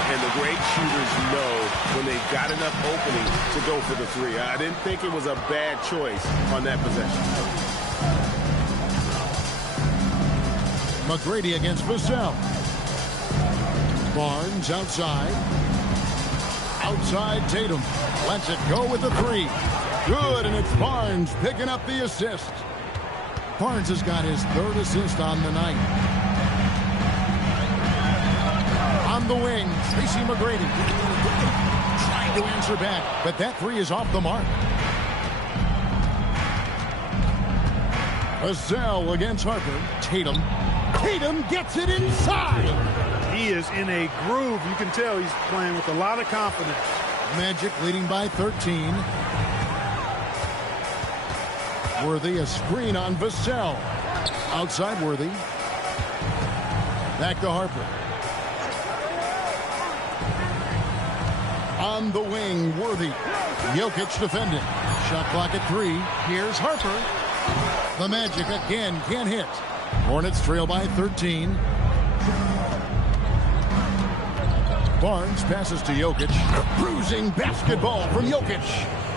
And the great shooters know when they've got enough opening to go for the 3. I didn't think it was a bad choice on that possession. McGrady against Vassell. Barnes outside. Outside Tatum. Lets it go with the 3. Good, and it's Barnes picking up the assist. Barnes has got his 3rd assist on the night. On the wing, Tracy McGrady trying to answer back, but that 3 is off the mark. Vassell against Harper. Tatum. Tatum gets it inside. He is in a groove. You can tell he's playing with a lot of confidence. Magic leading by 13. Worthy, a screen on Vassell. Outside Worthy. Back to Harper. On the wing, Worthy. Jokic defending. Shot clock at 3. Here's Harper. The Magic again can't hit. Hornets trail by 13. Barnes passes to Jokic. Bruising basketball from Jokic.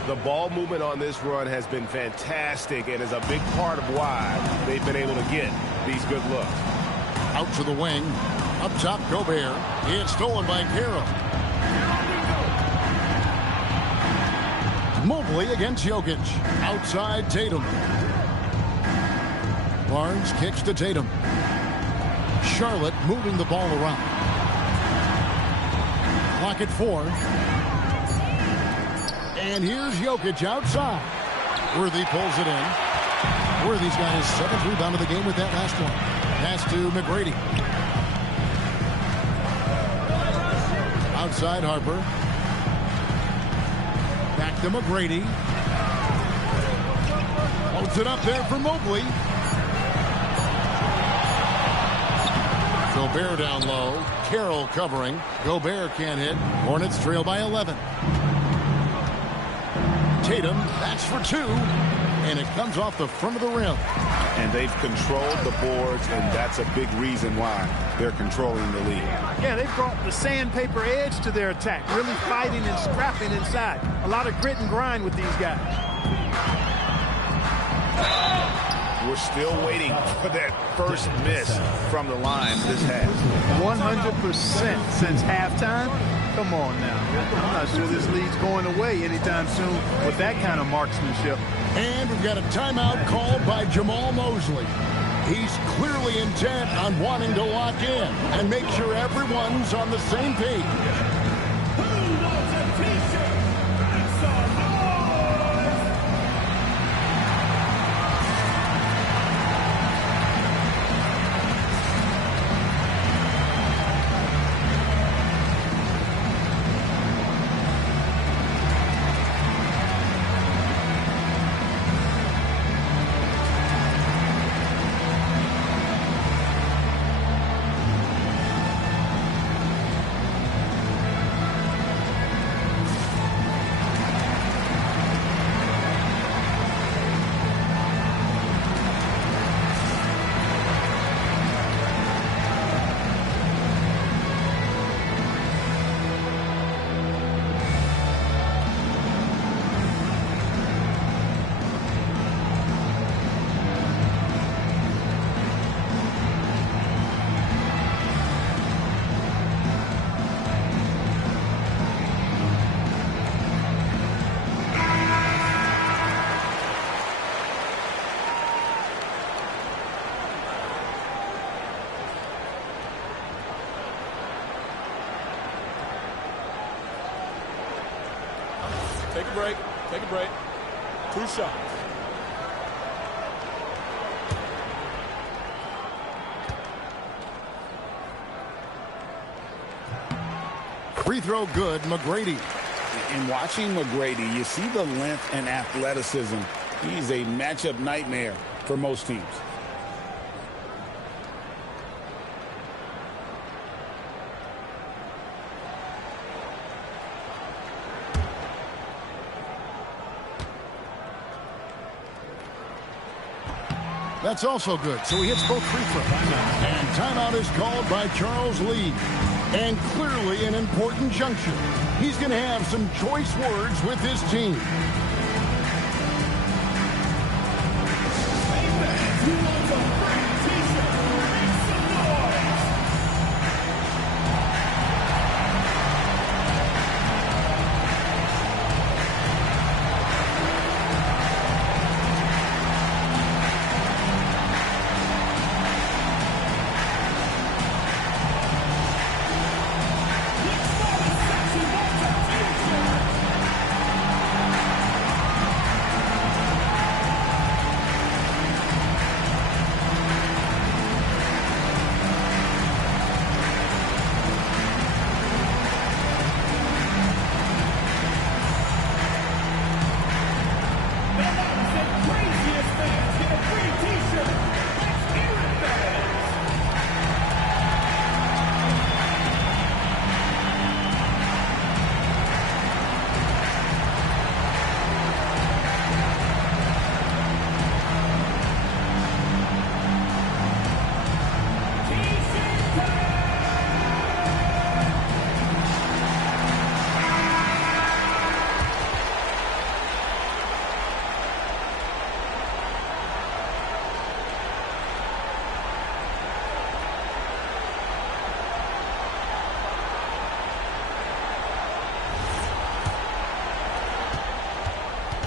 The ball movement on this run has been fantastic and is a big part of why they've been able to get these good looks. Out to the wing. Up top, Gobert. It's stolen by Carroll. Mobley against Jokic. Outside Tatum. Barnes kicks to Tatum. Charlotte moving the ball around. Clock at 4. And here's Jokic outside. Worthy pulls it in. Worthy's got his 7th rebound of the game with that last one. Pass to McGrady. Outside Harper. Back to McGrady. Holds it up there for Mobley. Gobert down low. Carroll covering. Gobert can't hit. Hornets trail by 11. Tatum, that's for 2. and it comes off the front of the rim. And they've controlled the boards, and that's a big reason why they're controlling the lead. Yeah, they brought the sandpaper edge to their attack, really fighting and scrapping inside. A lot of grit and grind with these guys. We're still waiting for that first miss from the line this half. 100% since halftime. Come on now. I'm not sure this lead's going away anytime soon with that kind of marksmanship. And we've got a timeout called by Jamal Mosley. He's clearly intent on wanting to lock in and make sure everyone's on the same page. Take a break. Take a break. 2 shots. Free throw good, McGrady. In watching McGrady, you see the length and athleticism. He's a matchup nightmare for most teams. That's also good, so he hits both free throws. And timeout is called by Charles Lee. And clearly an important juncture. He's going to have some choice words with his team.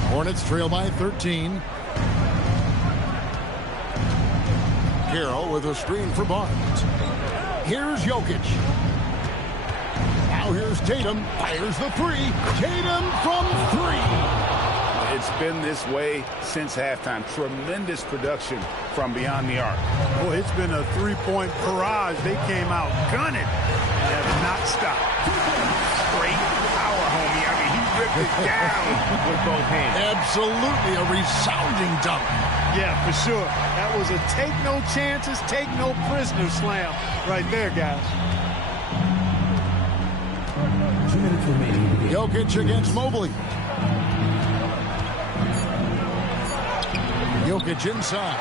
Hornets trail by 13. Carroll with a screen for Barnes. Here's Jokic. Now here's Tatum. Fires the three. Tatum from 3. It's been this way since halftime. Tremendous production from beyond the arc. Boy, it's been a three-point barrage. They came out gunning and have not stopped. Great power, homie. I mean, he ripped it down with both hands. Absolutely a resounding dunk. Yeah, for sure. That was a take no chances, take no prisoner slam right there, guys. 2 minutes remaining. Jokic against Mobley. Jokic inside.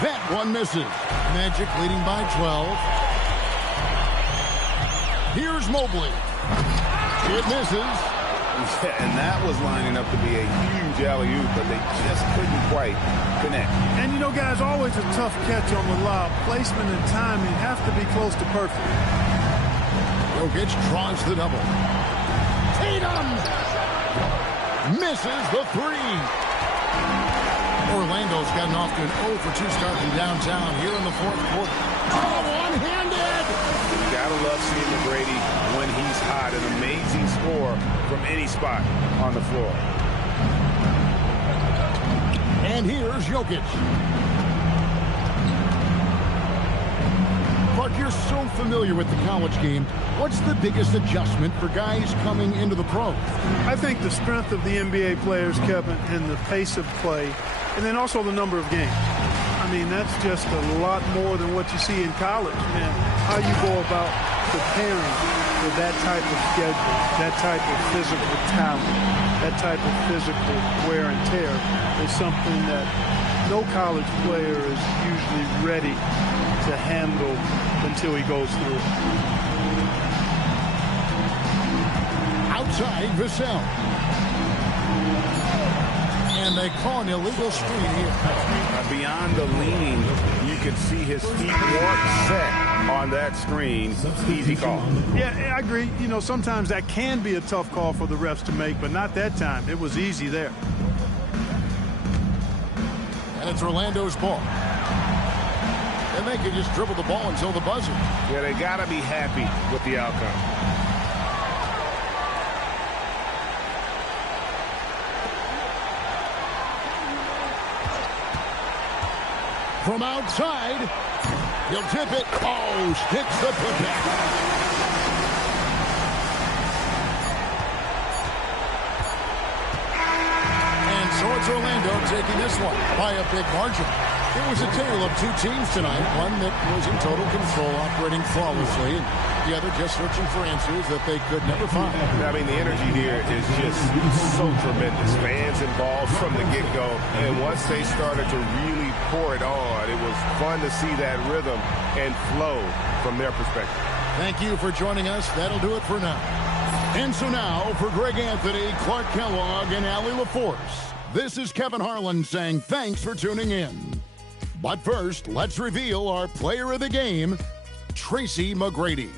That one misses. Magic leading by 12. Here's Mobley. It misses. Yeah, and that was lining up to be a huge alley-oop, but they just couldn't quite connect. And, you know, guys, always a tough catch on the lob. Placement and timing have to be close to perfect. Jokic draws the double. Tatum misses the three. Orlando's gotten off to an 0 for 2 start from downtown here in the fourth quarter. Oh, one-handed! You gotta love seeing McGrady when he's hot. An amazing score from any spot on the floor. And here's Jokic. Clark, you're so familiar with the college game. What's the biggest adjustment for guys coming into the pros? I think the strength of the NBA players, Kevin, and the pace of play, and then also the number of games. I mean, that's just a lot more than what you see in college, man. How you go about preparing for that type of schedule, that type of physical talent, that type of physical wear and tear is something that no college player is usually ready to handle until he goes through it. Outside Vassell. And they call an illegal screen here. Beyond the leaning, you can see his feet weren't set on that screen. Easy call. Yeah, I agree. You know, sometimes that can be a tough call for the refs to make, but not that time. It was easy there. And it's Orlando's ball. And they can just dribble the ball until the buzzer. Yeah, they got to be happy with the outcome. From outside, he'll tip it. Oh, sticks the putback. And so it's Orlando taking this one by a big margin. It was a tale of two teams tonight, one that was in total control, operating flawlessly, and the other just searching for answers that they could never find. I mean, the energy here is just so tremendous. Fans involved from the get-go, and once they started to really pour it on, it was fun to see that rhythm and flow from their perspective. Thank you for joining us. That'll do it for now. And so now, for Greg Anthony, Clark Kellogg, and Allie LaForce, this is Kevin Harlan saying thanks for tuning in. But first, let's reveal our player of the game, Tracy McGrady.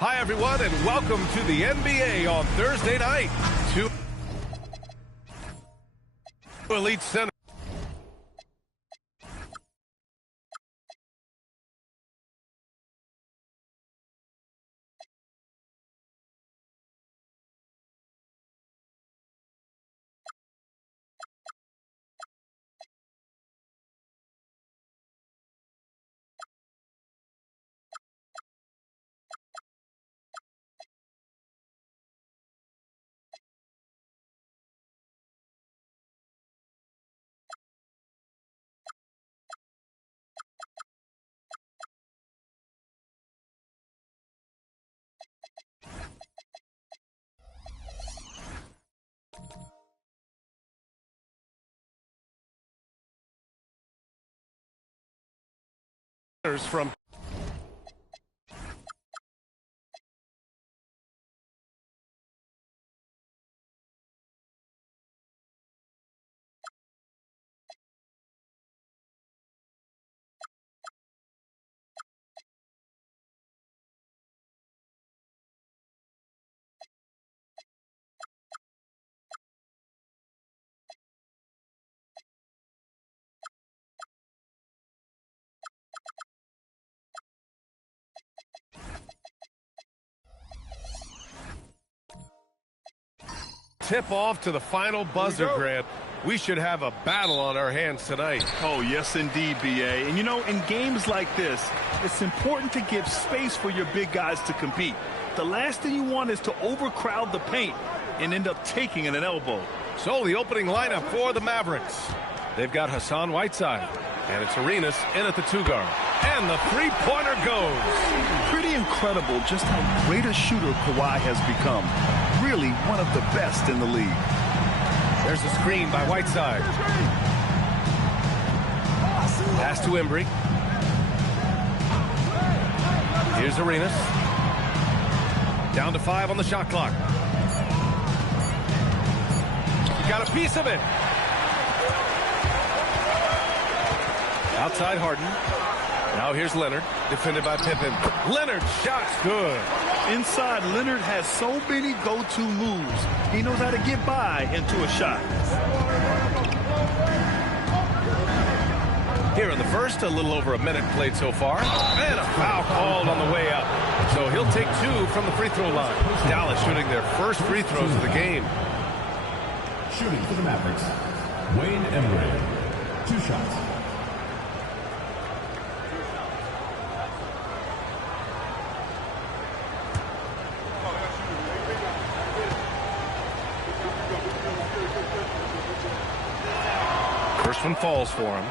Hi, everyone, and welcome to the NBA on Thursday night. Two elite centers. From tip-off to the final buzzer, Grant. We should have a battle on our hands tonight. Oh, yes, indeed, B.A. And, you know, in games like this, it's important to give space for your big guys to compete. The last thing you want is to overcrowd the paint and end up taking an elbow. So the opening lineup for the Mavericks. They've got Hassan Whiteside, and it's Arenas in at the 2-guard. And the three-pointer goes. Pretty incredible just how great a shooter Kawhi has become. Really one of the best in the league. There's a screen by Whiteside. Pass to Embry. Here's Arenas. Down to 5 on the shot clock. Got a piece of it. Outside Harden. Now here's Leonard, defended by Pippen. Leonard, shot's good. Inside, Leonard has so many go-to moves. He knows how to get by into a shot. Here in the first, a little over a minute played so far. And a foul called on the way up. So he'll take 2 from the free throw line. Dallas shooting their first free throws of the game. Shooting for the Mavericks, Wayne Embry. 2 shots. First one falls for him.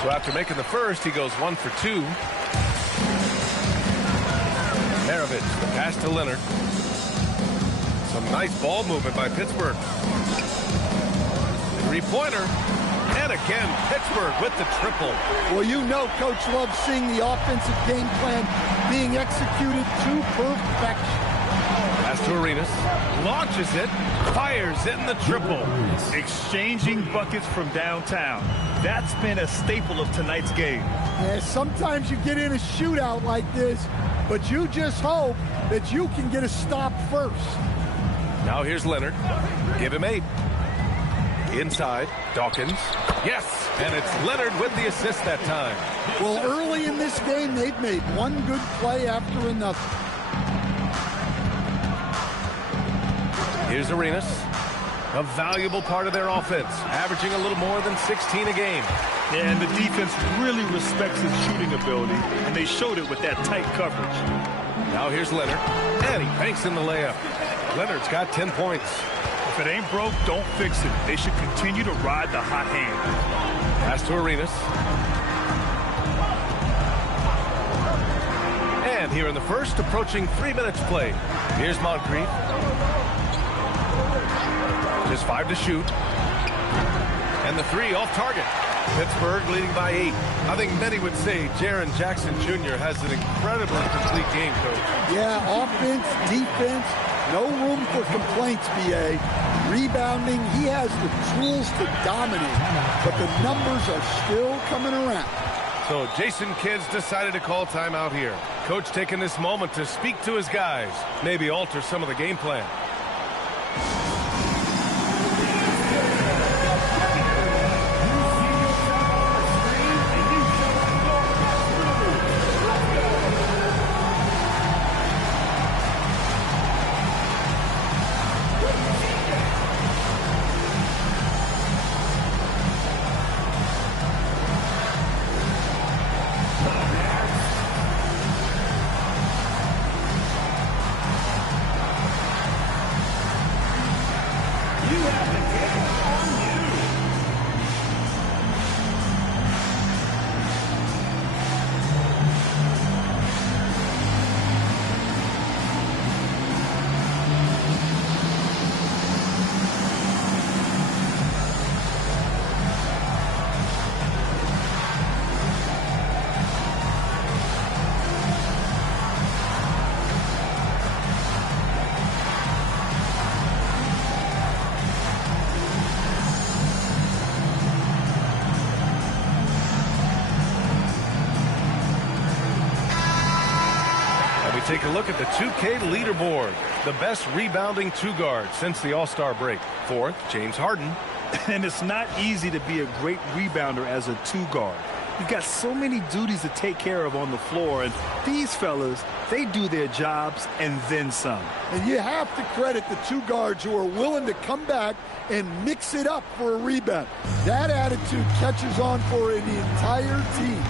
So after making the first, he goes 1 for 2. Maravich, the pass to Leonard. Some nice ball movement by Pittsburgh. Three-pointer. And again, Pittsburgh with the triple. Well, you know Coach loves seeing the offensive game plan being executed to perfection. Pass to Arenas. Launches it. Fires it in the triple. Exchanging buckets from downtown. That's been a staple of tonight's game. Yeah, sometimes you get in a shootout like this, but you just hope that you can get a stop first. Now here's Leonard. Give him 8. Inside, Dawkins. Yes, and it's Leonard with the assist that time. Well, early in this game, they've made one good play after another. Here's Arenas. A valuable part of their offense, averaging a little more than 16 a game. Yeah, and the defense really respects his shooting ability, and they showed it with that tight coverage. Now here's Leonard, and he banks in the layup. Leonard's got 10 points. If it ain't broke, don't fix it. They should continue to ride the hot hand. Pass to Arenas. And here in the first, approaching 3 minutes played. Here's Moncrief. Just 5 to shoot. And the 3 off target. Pittsburgh leading by 8. I think many would say Jaren Jackson Jr. has an incredibly complete game, Coach. Yeah, offense, defense, no room for complaints, B.A. Rebounding, he has the tools to dominate, but the numbers are still coming around. So Jason Kidd's decided to call timeout here. Coach taking this moment to speak to his guys, maybe alter some of the game plan. Take a look at the 2K leaderboard. The best rebounding two guard since the All-Star break. 4th, James Harden. And it's not easy to be a great rebounder as a two guard. You've got so many duties to take care of on the floor, and these fellas, they do their jobs and then some. And you have to credit the two guards who are willing to come back and mix it up for a rebound. That attitude catches on for the entire team.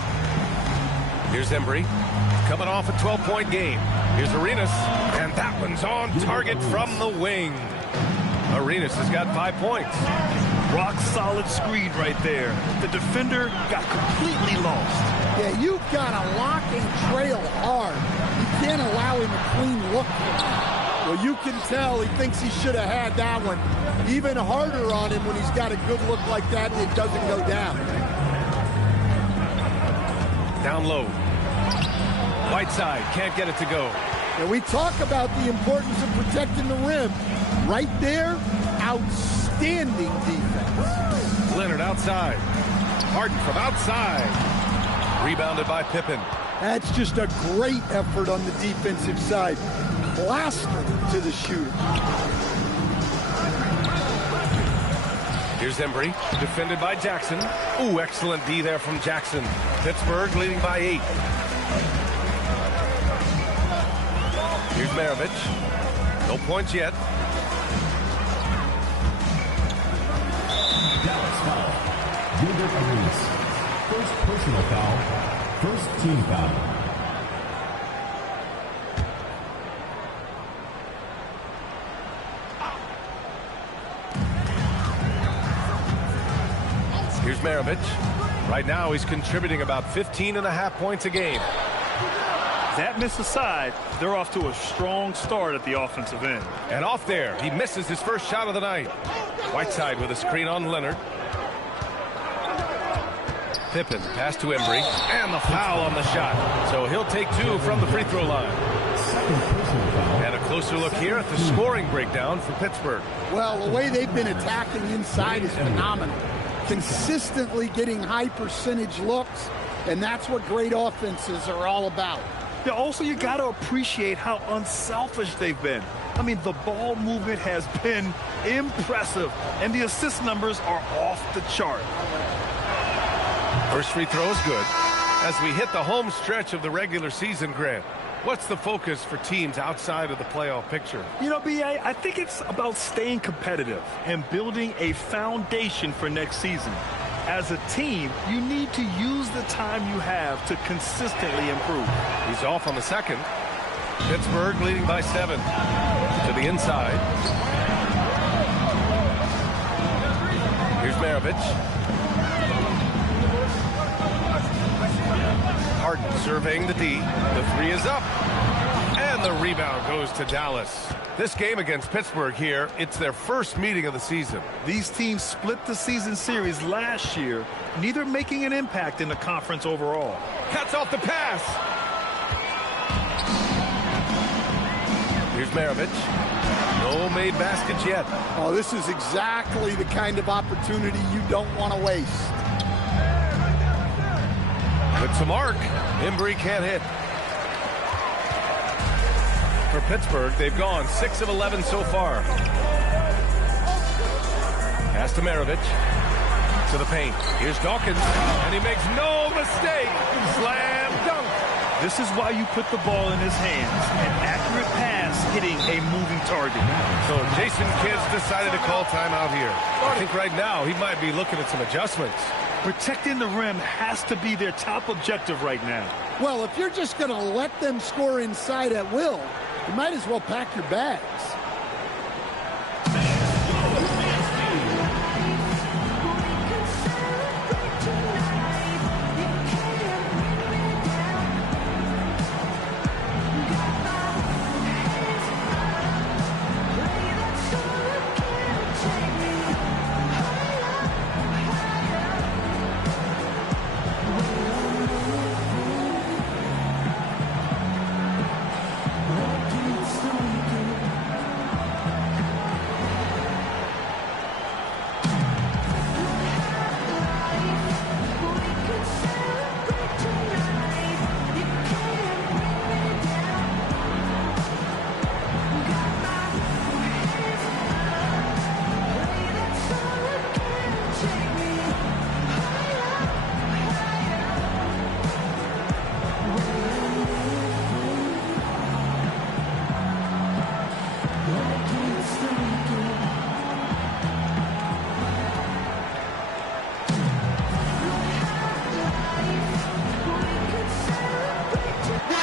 Here's Embry. Coming off a 12-point game. Here's Arenas, and that one's on target from the wing. Arenas has got 5 points. Rock solid screen right there. The defender got completely lost. Yeah, you've got to lock and trail hard. You can't allow him a clean look. Well, you can tell he thinks he should have had that one. Even harder on him when he's got a good look like that and it doesn't go down. Down low. Whiteside can't get it to go. And we talk about the importance of protecting the rim. Right there, outstanding defense. Leonard outside. Harden from outside. Rebounded by Pippen. That's just a great effort on the defensive side. Blaster to the shooter. Here's Embry, defended by Jackson. Ooh, excellent D there from Jackson. Pittsburgh leading by 8. Here's Maravich. No points yet. Dallas foul. Gilbert Arenas. First personal foul. First team foul. Here's Maravich. Right now he's contributing about 15.5 points a game. That miss aside, they're off to a strong start at the offensive end. And off there, he misses his first shot of the night. Whiteside with a screen on Leonard. Pippen, pass to Embry, and the foul on the shot. So he'll take 2 from the free throw line. And a closer look here at the scoring breakdown for Pittsburgh. Well, the way they've been attacking inside is phenomenal. Consistently getting high percentage looks, and that's what great offenses are all about. Yeah, also, you got to appreciate how unselfish they've been. I mean, the ball movement has been impressive, and the assist numbers are off the chart. First free throw is good. As we hit the home stretch of the regular season, Grant, what's the focus for teams outside of the playoff picture? You know, B.A., I think it's about staying competitive and building a foundation for next season. As a team, you need to use the time you have to consistently improve. He's off on the second. Pittsburgh leading by 7. To the inside. Here's Maravich. Harden surveying the D. The 3 is up. And And the rebound goes to Dallas. This game against Pittsburgh here, it's their first meeting of the season. These teams split the season series last year, neither making an impact in the conference overall. Cuts off the pass. Here's Maravich. No made baskets yet. Oh, this is exactly the kind of opportunity you don't want to waste. With some arc, Embry can't hit. For Pittsburgh, they've gone 6 of 11 so far. Pass to Maravich. To the paint. Here's Dawkins. And he makes no mistake. Slam dunk. This is why you put the ball in his hands. An accurate pass hitting a moving target. So Jason Kidd's decided to call timeout here. I think right now he might be looking at some adjustments. Protecting the rim has to be their top objective right now. Well, if you're just going to let them score inside at will, you might as well pack your bags.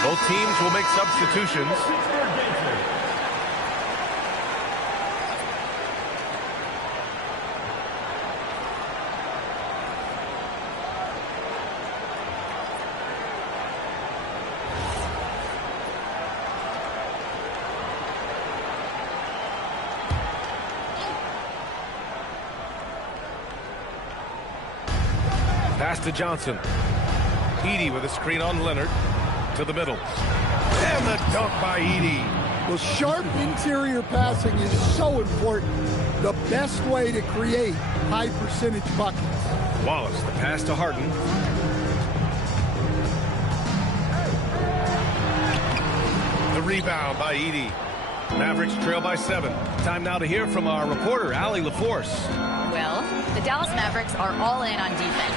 Both teams will make substitutions. Pass to Johnson. Edey with a screen on Leonard. To the middle. And the dunk by Edey. Well, sharp interior passing is so important. The best way to create high percentage buckets. Wallace, the pass to Harden. The rebound by Edey. Mavericks trail by 7. Time now to hear from our reporter, Allie LaForce. Well, the Dallas Mavericks are all in on defense.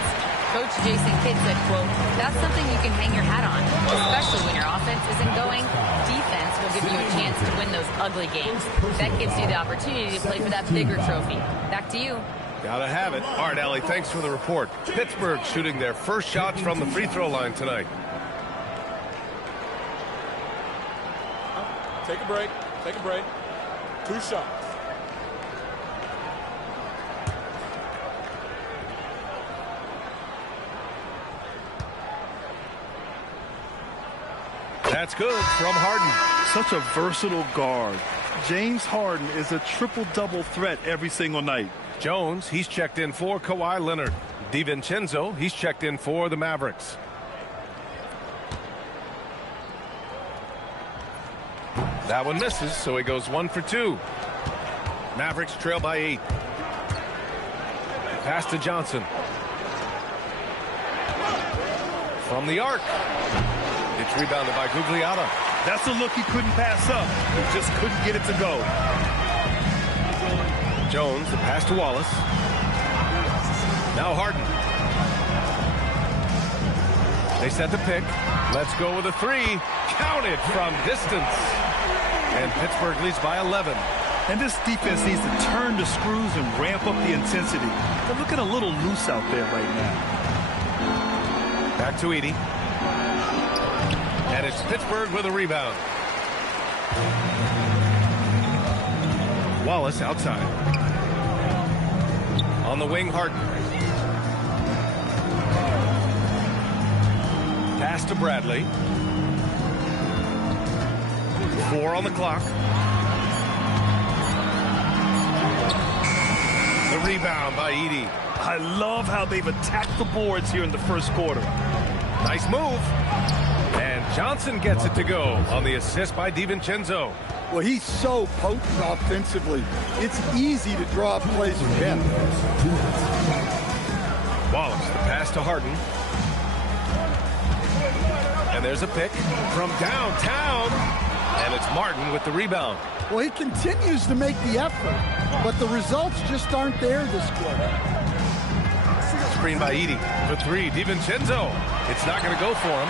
Coach Jason Kidd said, quote, "That's something you can hang your hat on, especially when your offense isn't going. Defense will give you a chance to win those ugly games. That gives you the opportunity to play for that bigger trophy." Back to you. Gotta have it. All right, Allie, thanks for the report. Pittsburgh shooting their first shots from the free throw line tonight. Take a break. Take a break. 2 shots. That's good from Harden. Such a versatile guard. James Harden is a triple-double threat every single night. Jones, he's checked in for Kawhi Leonard. DiVincenzo, he's checked in for the Mavericks. That one misses, so he goes 1 for 2. Mavericks trail by 8. Pass to Johnson. From the arc. It's rebounded by Gugliotta. That's a look he couldn't pass up. He just couldn't get it to go. Jones, the pass to Wallace. Now Harden. They set the pick. Let's go with a 3. Counted from distance. And Pittsburgh leads by 11. And this defense needs to turn the screws and ramp up the intensity. They're looking a little loose out there right now. Back to Edey. And it's Pittsburgh with a rebound. Wallace outside. On the wing, Harden. Pass to Bradley. 4 on the clock. The rebound by Edey. I love how they've attacked the boards here in the first quarter. Nice move. And Johnson gets it to go on the assist by DiVincenzo. Well, he's so potent offensively. It's easy to draw up plays for him. Wallace, the pass to Harden. And there's a pick from downtown. And it's Martin with the rebound. Well, he continues to make the effort, but the results just aren't there this quarter. Screen by Edey for 3. DiVincenzo. It's not going to go for him.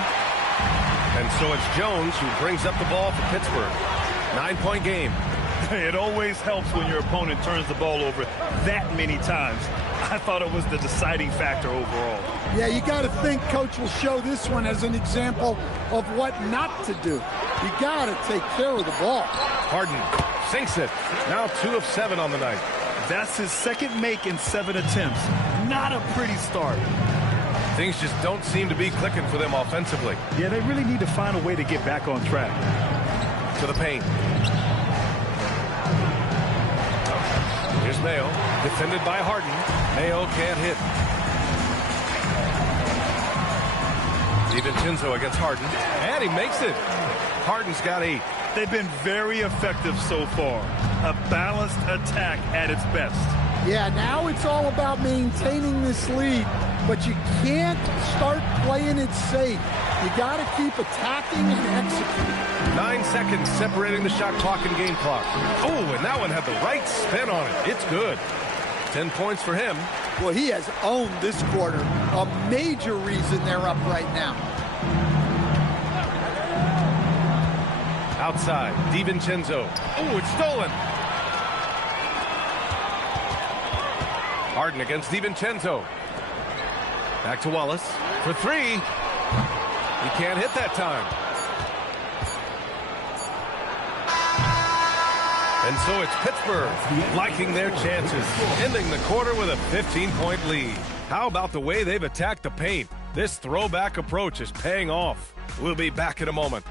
And so it's Jones who brings up the ball for Pittsburgh. 9-point game. It always helps when your opponent turns the ball over that many times. I thought it was the deciding factor overall. Yeah, you got to think Coach will show this one as an example of what not to do. You got to take care of the ball. Harden sinks it. Now 2 of 7 on the night. That's his second make in 7 attempts. Not a pretty start. Things just don't seem to be clicking for them offensively. Yeah, they really need to find a way to get back on track. To the paint. Here's Mayo, defended by Harden. Mayo can't hit. DiVincenzo against Harden, and he makes it. Harden's got 8. They've been very effective so far. A balanced attack at its best. Yeah, now it's all about maintaining this lead, but you can't start playing it safe. You got to keep attacking and executing. 9 seconds separating the shot clock and game clock. Oh, and that one had the right spin on it. It's good. 10 points for him. Well, he has owned this quarter. A major reason they're up right now. Outside, DiVincenzo. Oh, it's stolen. Harden against DiVincenzo. Back to Wallace for 3. He can't hit that time. And so it's Pittsburgh liking their chances, ending the quarter with a 15-point lead. How about the way they've attacked the paint? This throwback approach is paying off. We'll be back in a moment.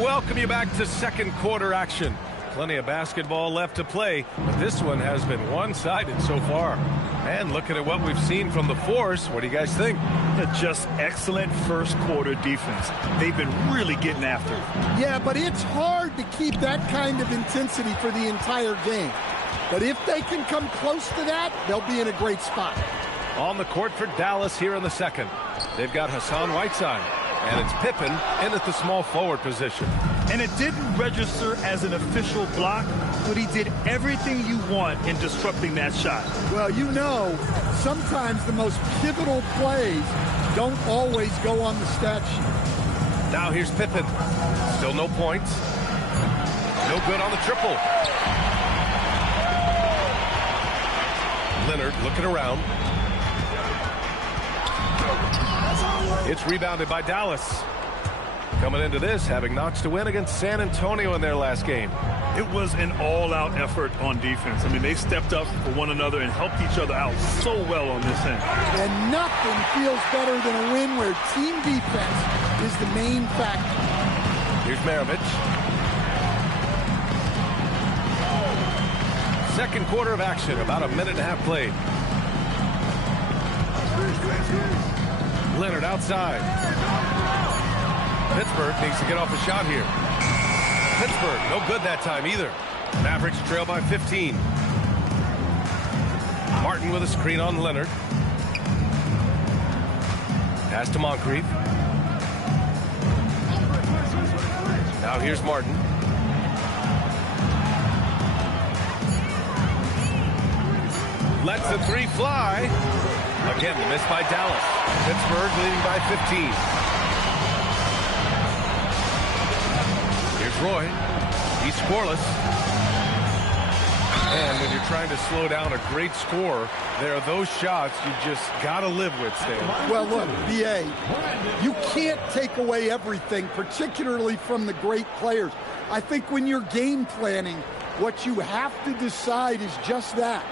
Welcome you back to second quarter action. Plenty of basketball left to play, but this one has been one-sided so far. And looking at what we've seen from the Force, what do you guys think? Just excellent first quarter defense. They've been really getting after it. Yeah, but it's hard to keep that kind of intensity for the entire game. But if they can come close to that, they'll be in a great spot. On the court for Dallas here in the second. They've got Hassan Whiteside. And it's Pippen in at the small forward position. And it didn't register as an official block, but he did everything you want in disrupting that shot. Well, you know, sometimes the most pivotal plays don't always go on the stat sheet. Now here's Pippen. Still no points. No good on the triple. Leonard looking around. It's rebounded by Dallas. Coming into this, having notched a win against San Antonio in their last game. It was an all-out effort on defense. I mean, they stepped up for one another and helped each other out so well on this end. And nothing feels better than a win where team defense is the main factor. Here's Maravich. Second quarter of action, about a minute and a half played. Leonard outside. Pittsburgh needs to get off a shot here. Pittsburgh, no good that time either. Mavericks trail by 15. Martin with a screen on Leonard. Pass to Moncrief. Now here's Martin. Lets the 3 fly. Again, the miss by Dallas. Pittsburgh leading by 15. Here's Roy. He's scoreless. And when you're trying to slow down a great scorer, there are those shots you just got to live with, Stan. Well, look, B.A., you can't take away everything, particularly from the great players. I think when you're game planning, what you have to decide is just that.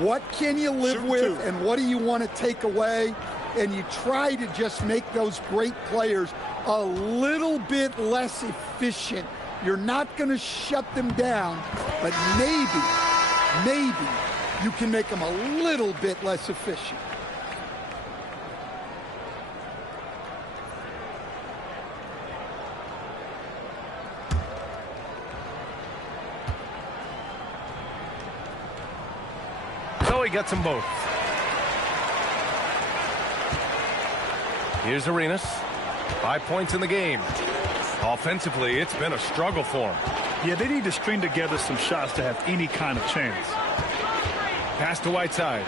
What can you live with and what do you want to take away? And you try to just make those great players a little bit less efficient. You're not going to shut them down, but maybe you can make them a little bit less efficient. So he gets them both. Here's Arenas. 5 points in the game. Offensively, it's been a struggle for him. Yeah, they need to string together some shots to have any kind of chance. Pass to Whiteside.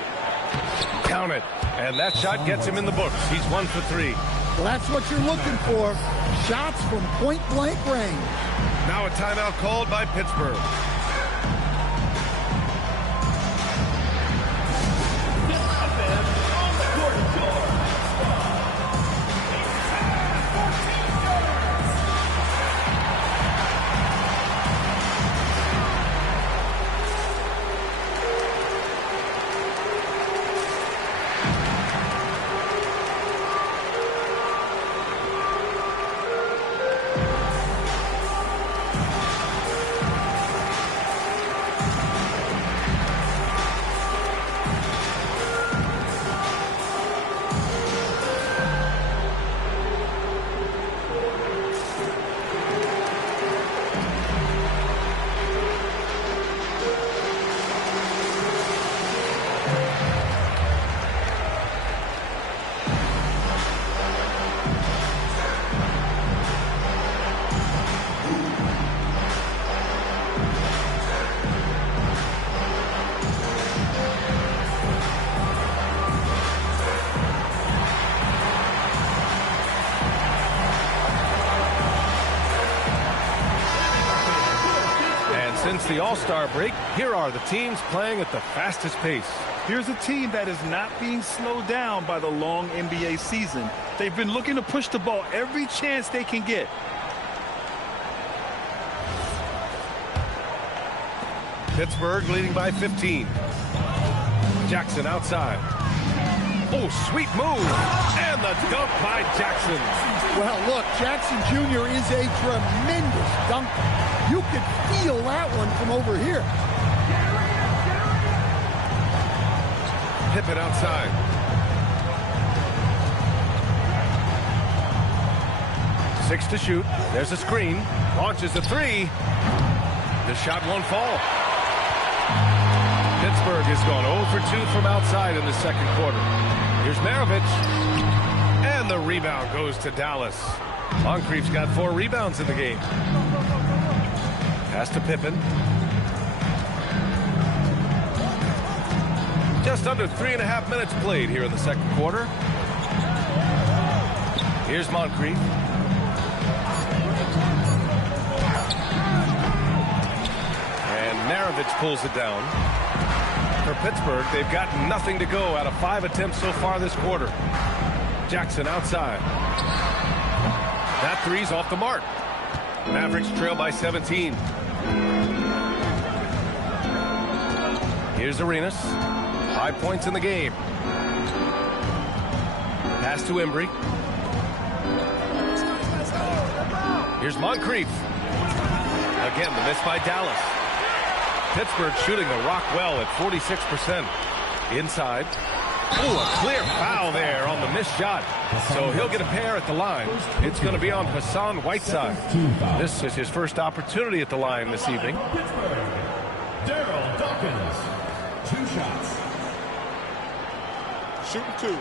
Count it. And that shot gets him in the books. He's 1 for 3. Well, that's what you're looking for. Shots from point-blank range. Now a timeout called by Pittsburgh. Since the All-Star break, here are the teams playing at the fastest pace. Here's a team that is not being slowed down by the long NBA season. They've been looking to push the ball every chance they can get. Pittsburgh leading by 15. Jackson outside. Oh, sweet move. And the dunk by Jackson. Well, look, Jackson Jr. is a tremendous dunker. You could feel that one from over here. Pippen outside. Six to shoot. There's a screen. Launches a three. The shot won't fall. Pittsburgh has gone 0 for 2 from outside in the second quarter. Here's Maravich. And the rebound goes to Dallas. Moncrief's got 4 rebounds in the game. Pass to Pippen. Just under 3.5 minutes played here in the second quarter. Here's Moncrief. And Maravich pulls it down. For Pittsburgh, they've got nothing to go out of 5 attempts so far this quarter. Jackson outside. That three's off the mark. Mavericks trail by 17. Here's Arenas. 5 points in the game. Pass to Embry. Here's Moncrief. Again, the miss by Dallas. Pittsburgh shooting the rock well at 46%. Inside. Oh, a clear foul there on the missed shot. So he'll get a pair at the line. It's going to be on Hassan Whiteside. This is his first opportunity at the line this evening. Daryl Dawkins, 2 shots. Shooting 2.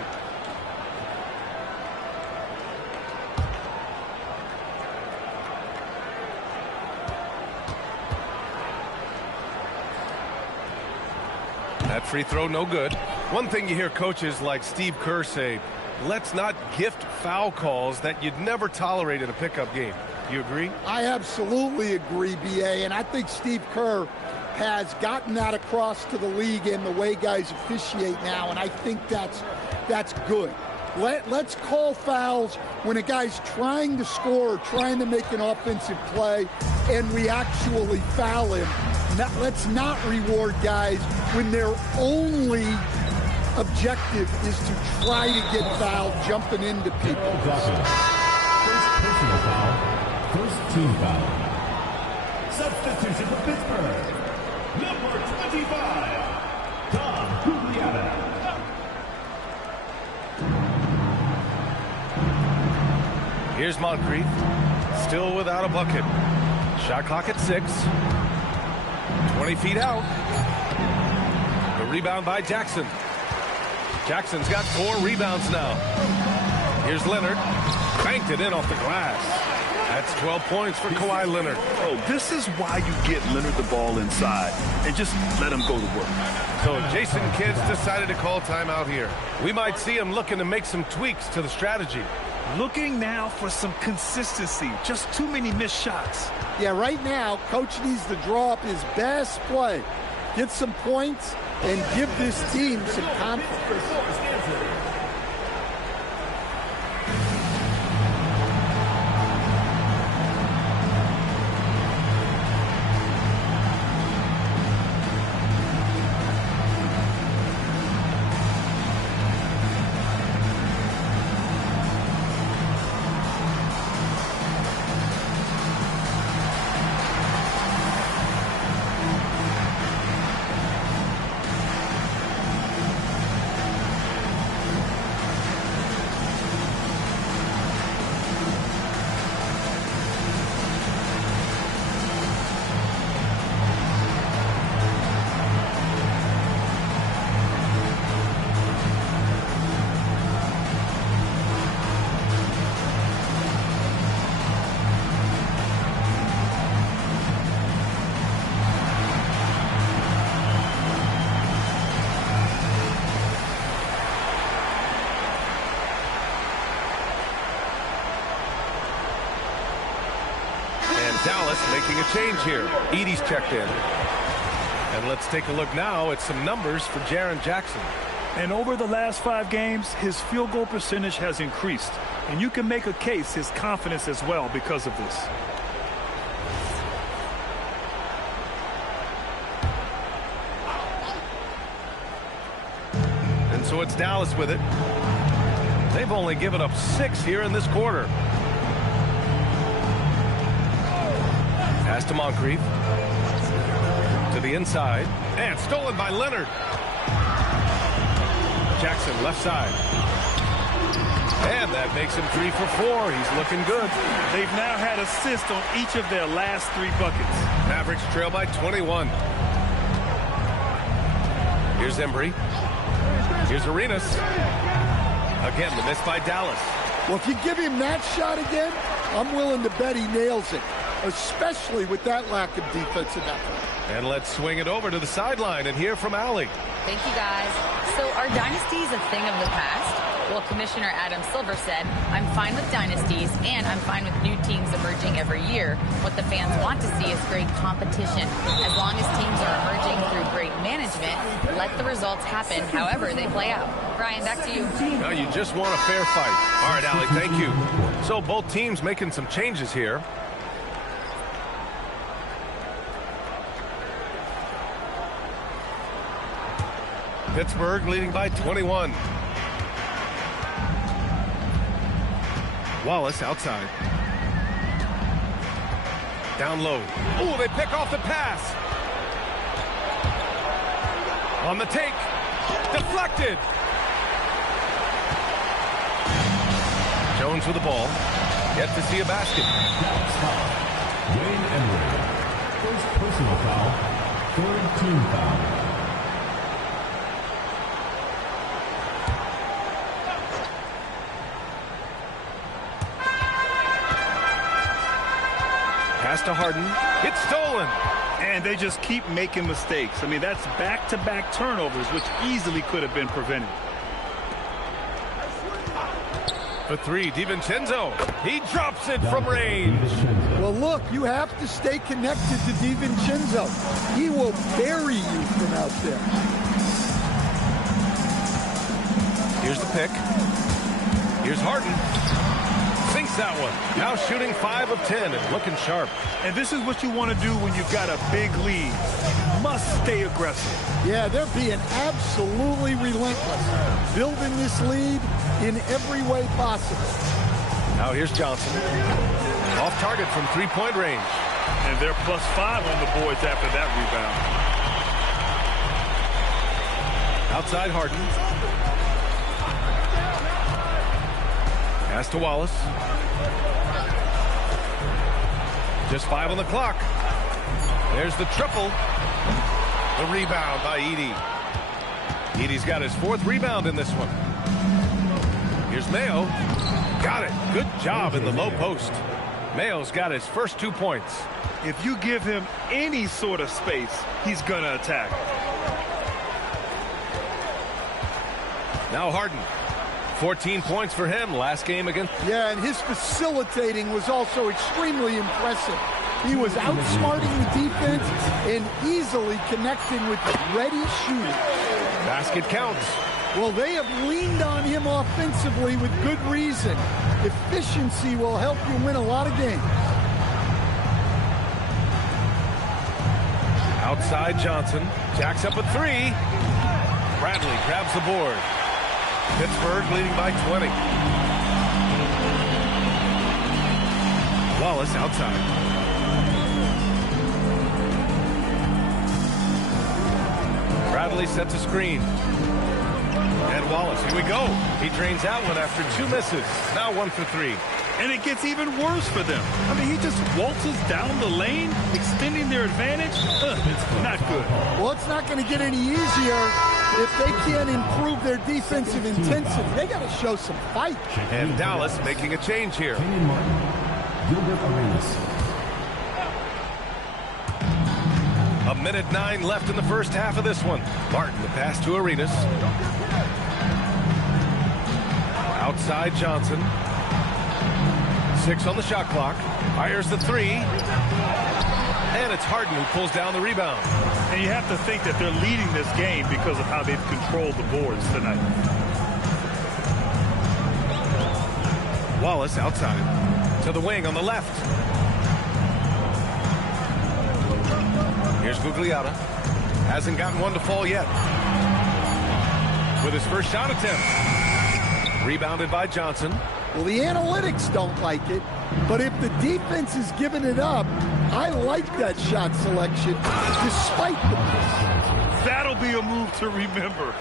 That free throw no good. One thing you hear coaches like Steve Kerr say, let's not gift foul calls that you'd never tolerate in a pickup game. You agree? I absolutely agree, B.A., and I think Steve Kerr has gotten that across to the league in the way guys officiate now, and I think that's good. Let's call fouls when a guy's trying to score, trying to make an offensive play, and we actually foul him. Let's not reward guys when their only objective is to try to get fouled, jumping into people. First personal foul, first team foul. Substitution for Pittsburgh, number 25, Tom Guglielmo. Here's Moncrief, still without a bucket. Shot clock at 6. 20 feet out. The rebound by Jackson. Jackson's got 4 rebounds now. Here's Leonard. Banked it in off the glass. That's 12 points for Kawhi Leonard. Oh, this is why you get Leonard the ball inside and just let him go to work. So Jason Kidd's decided to call timeout here. We might see him looking to make some tweaks to the strategy. Looking now for some consistency. Just too many missed shots. Yeah, right now, Coach needs to draw up his best play, get some points, and give this team some confidence. Dallas making a change here. Edey's checked in. And let's take a look now at some numbers for Jaren Jackson. And over the last 5 games, his field goal percentage has increased. And you can make a case his confidence as well because of this. And so it's Dallas with it. They've only given up 6 here in this quarter. Pass to Moncrief. To the inside. And stolen by Leonard. Jackson left side. And that makes him 3 for 4. He's looking good. They've now had assists on each of their last 3 buckets. Mavericks trail by 21. Here's Embry. Here's Arenas. Again, the miss by Dallas. Well, if you give him that shot again, I'm willing to bet he nails it, especially with that lack of defensive effort. And let's swing it over to the sideline and hear from Allie. Thank you, guys. So are dynasties a thing of the past? Well, Commissioner Adam Silver said, I'm fine with dynasties, and I'm fine with new teams emerging every year. What the fans want to see is great competition. As long as teams are emerging through great management, let the results happen however they play out. Brian, back to you. Now you just want a fair fight. All right, Allie, thank you. So both teams making some changes here. Pittsburgh leading by 21. Wallace outside. Down low. Oh, they pick off the pass. On the take. Deflected. Jones with the ball. Yet to see a basket. Wayne Emery. First personal foul. Third team foul. Pass to Harden. It's stolen. And they just keep making mistakes. I mean, that's back-to-back turnovers, which easily could have been prevented. For three, DiVincenzo. He drops it from range. Well, look, you have to stay connected to DiVincenzo. He will bury you from out there. Here's the pick. Here's Harden. Sinks that one. Now shooting 5 of 10 and looking sharp. And this is what you want to do when you've got a big lead. Must stay aggressive. Yeah, they're being absolutely relentless. Building this lead in every way possible. Now here's Johnson. Off target from three-point range. And they're +5 on the boards after that rebound. Outside Harden. Pass to Wallace. Just 5 on the clock. There's the triple. The rebound by Edey. Edey's got his 4th rebound in this one. Here's Mayo. Got it. Good job in the low post. Mayo's got his first 2 points. If you give him any sort of space, he's going to attack. Now Harden. 14 points for him last game against. Yeah, and his facilitating was also extremely impressive. He was outsmarting the defense and easily connecting with ready shooters. Basket counts. Well, they have leaned on him offensively with good reason. Efficiency will help you win a lot of games. Outside Johnson. Jacks up a 3. Bradley grabs the board. Pittsburgh leading by 20. Wallace outside. Bradley sets a screen. And Wallace, here we go. He drains that one after 2 misses. Now 1 for 3. And it gets even worse for them. I mean, he just waltzes down the lane, extending their advantage. Not good. Well, it's not going to get any easier if they can't improve their defensive intensity. They got to show some fight. And Dallas making a change here. A minute 9 left in the first half of this one. Martin, the pass to Arenas. Outside Johnson. 6 on the shot clock. Fires the 3. And it's Harden who pulls down the rebound. And you have to think that they're leading this game because of how they've controlled the boards tonight. Wallace outside. To the wing on the left. Here's Gugliotta. Hasn't gotten one to fall yet. With his first shot attempt. Rebounded by Johnson. Well, the analytics don't like it, but if the defense is giving it up, I like that shot selection despite the miss. That'll be a move to remember.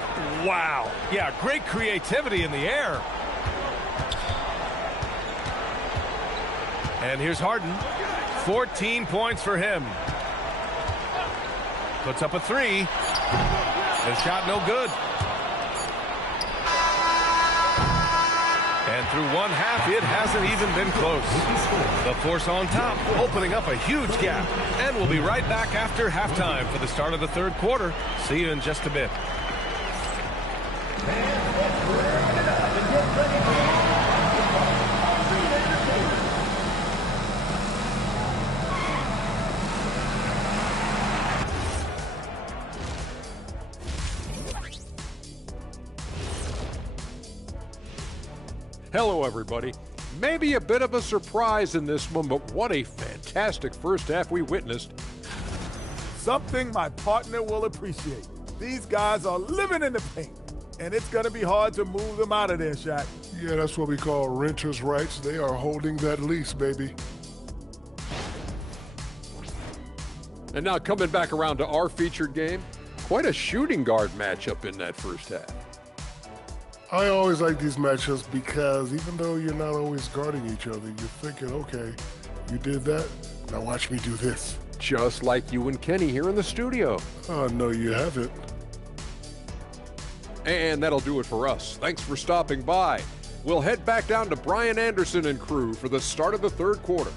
Wow. Yeah, great creativity in the air. And here's Harden. 14 points for him. Puts up a 3. The shot no good. And through one half, it hasn't even been close. The force on top, opening up a huge gap. And we'll be right back after halftime for the start of the 3rd quarter. See you in just a bit. Hello, everybody. Maybe a bit of a surprise in this one, but what a fantastic first half we witnessed. Something my partner will appreciate. These guys are living in the paint, and it's going to be hard to move them out of there, Shaq. Yeah, that's what we call renters' rights. They are holding that lease, baby. And now coming back around to our featured game, quite a shooting guard matchup in that first half. I always like these matchups because even though you're not always guarding each other, you're thinking, okay, you did that, now watch me do this. Just like you and Kenny here in the studio. Oh, no, you haven't. And that'll do it for us. Thanks for stopping by. We'll head back down to Brian Anderson and crew for the start of the 3rd quarter.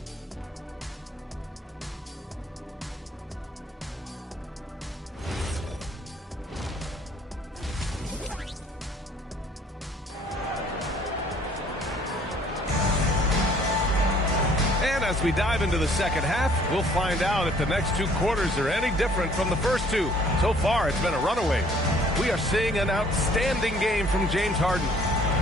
As we dive into the second half, we'll find out if the next 2 quarters are any different from the first 2. So far, it's been a runaway. We are seeing an outstanding game from James Harden.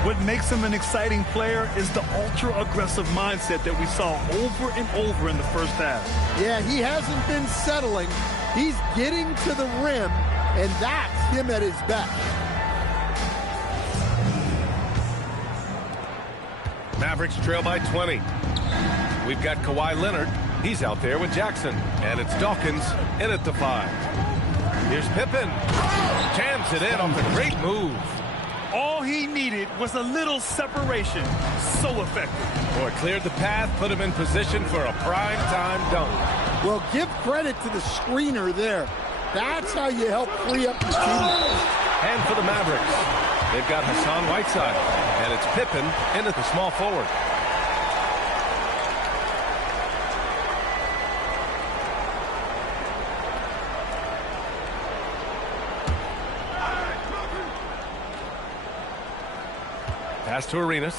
What makes him an exciting player is the ultra-aggressive mindset that we saw over and over in the first half. Yeah, he hasn't been settling. He's getting to the rim, and that's him at his best. Mavericks trail by 20. We've got Kawhi Leonard. He's out there with Jackson. And it's Dawkins in at the 5. Here's Pippen. Jams it in off a great move. All he needed was a little separation. So effective. Boy, cleared the path, put him in position for a prime-time dunk. Well, give credit to the screener there. That's how you help free up your teammates. And for the Mavericks, they've got Hassan Whiteside. And it's Pippen in at the small forward. Pass to Arenas.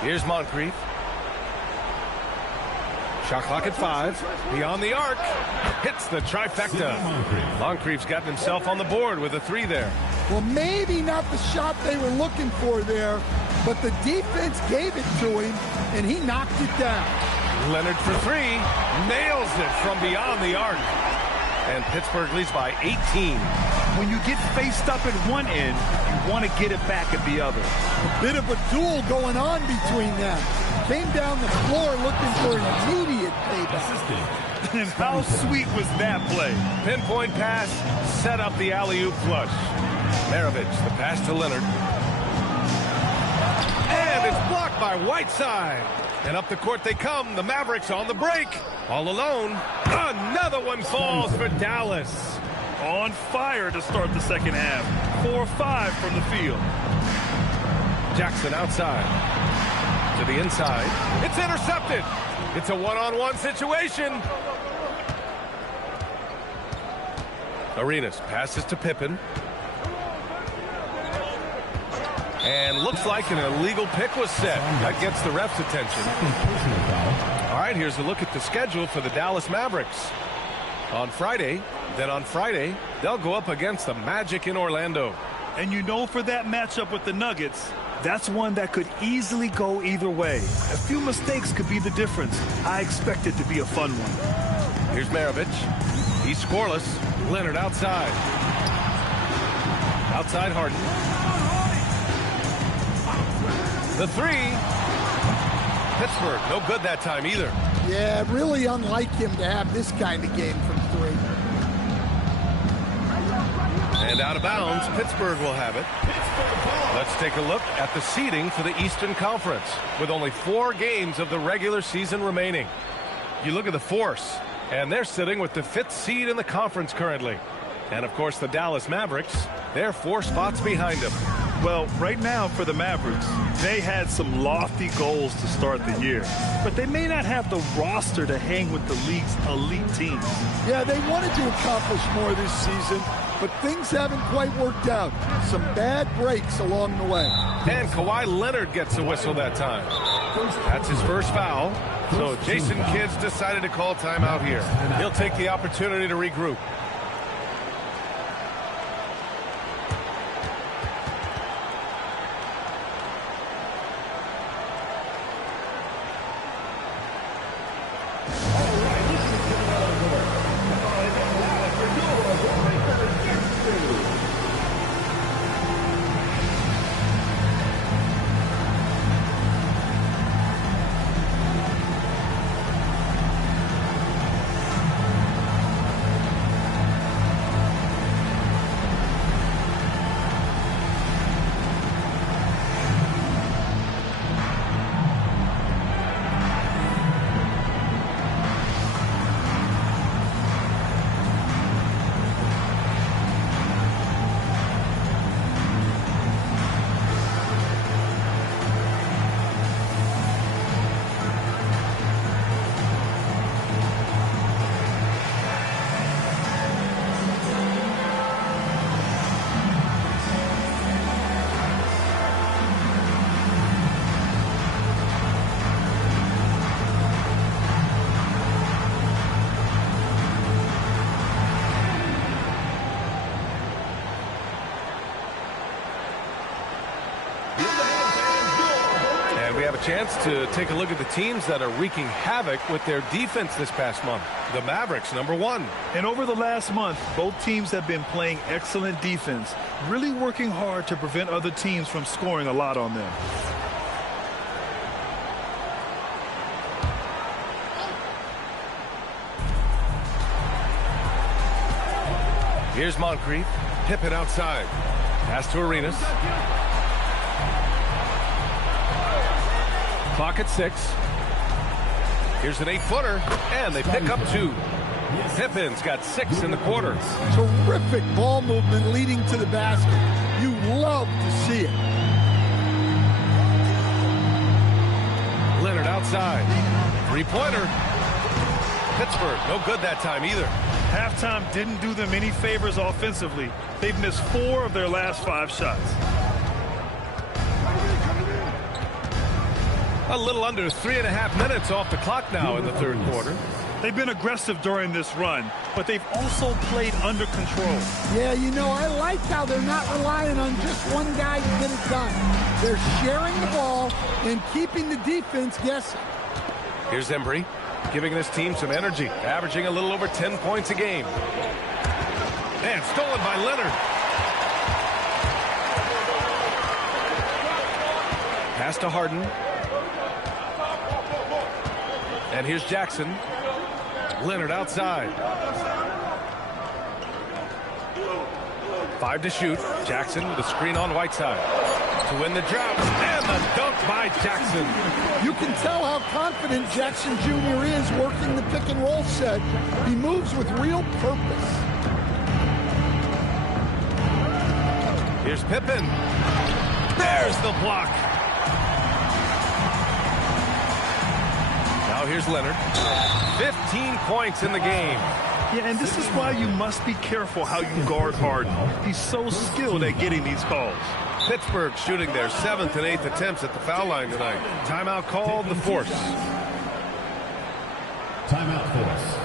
Here's Moncrief. Shot clock at 5. Beyond the arc. Hits the trifecta. Moncrief's gotten himself on the board with a 3 there. Well, maybe not the shot they were looking for there, but the defense gave it to him, and he knocked it down. Leonard for 3. Nails it from beyond the arc. And Pittsburgh leads by 18. When you get faced up at one end, you want to get it back at the other. A bit of a duel going on between them. Came down the floor looking for immediate payback. And how sweet was that play? Pinpoint pass, set up the alley-oop flush. Maravich, the pass to Leonard. And it's blocked by Whiteside. And up the court they come, the Mavericks on the break. All alone. Another one falls for Dallas. On fire to start the second half. 4-5 from the field. Jackson outside. To the inside. It's intercepted. It's a one-on-one situation. Arenas passes to Pippen. And looks like an illegal pick was set. That gets the ref's attention. All right, here's a look at the schedule for the Dallas Mavericks. On Friday, they'll go up against the Magic in Orlando. And you know, for that matchup with the Nuggets, that's one that could easily go either way. A few mistakes could be the difference. I expect it to be a fun one. Here's Maravich. He's scoreless. Leonard outside. Outside Harden. The 3. Pittsburgh, no good that time either. Yeah, really unlike him to have this kind of game from 3. And out of bounds, Pittsburgh will have it. Let's take a look at the seeding for the Eastern Conference with only 4 games of the regular season remaining. You look at the Force, and they're sitting with the 5th seed in the conference currently. And, of course, the Dallas Mavericks, they're 4 spots behind them. Well, right now for the Mavericks, they had some lofty goals to start the year, but they may not have the roster to hang with the league's elite teams. Yeah, they wanted to accomplish more this season, but things haven't quite worked out. Some bad breaks along the way. And Kawhi Leonard gets a whistle that time. That's his first foul. So Jason Kidd's decided to call timeout here. He'll take the opportunity to regroup. have a chance to take a look at the teams that are wreaking havoc with their defense this past month. The Mavericks, #1. And over the last month, both teams have been playing excellent defense, really working hard to prevent other teams from scoring a lot on them. Here's Moncrief. Pippen outside. Pass to Arenas. Clock at 6. Here's an 8-footer, and they pick up 2. Pippen's got 6 in the quarter. Terrific ball movement leading to the basket. You love to see it. Leonard outside. 3-pointer. Pittsburgh, no good that time either. Halftime didn't do them any favors offensively. They've missed 4 of their last 5 shots. A little under 3.5 minutes off the clock now in the third quarter. They've been aggressive during this run, but they've also played under control. Yeah, you know, I like how they're not relying on just one guy to get it done. They're sharing the ball and keeping the defense guessing. Here's Embry, giving this team some energy, averaging a little over 10 points a game. And stolen by Leonard. Pass to Harden. And here's Jackson. Leonard outside. 5 to shoot. Jackson with a screen on Whiteside. To win the drought. And the dunk by Jackson. You can tell how confident Jackson Jr. is working the pick and roll set. He moves with real purpose. Here's Pippen. There's the block. Now here's Leonard. 15 points in the game. Yeah, and this is why you must be careful how you guard Harden. He's so skilled at getting these calls. Pittsburgh shooting their 7th and 8th attempts at the foul line tonight. Timeout called, the Force. Timeout, Force.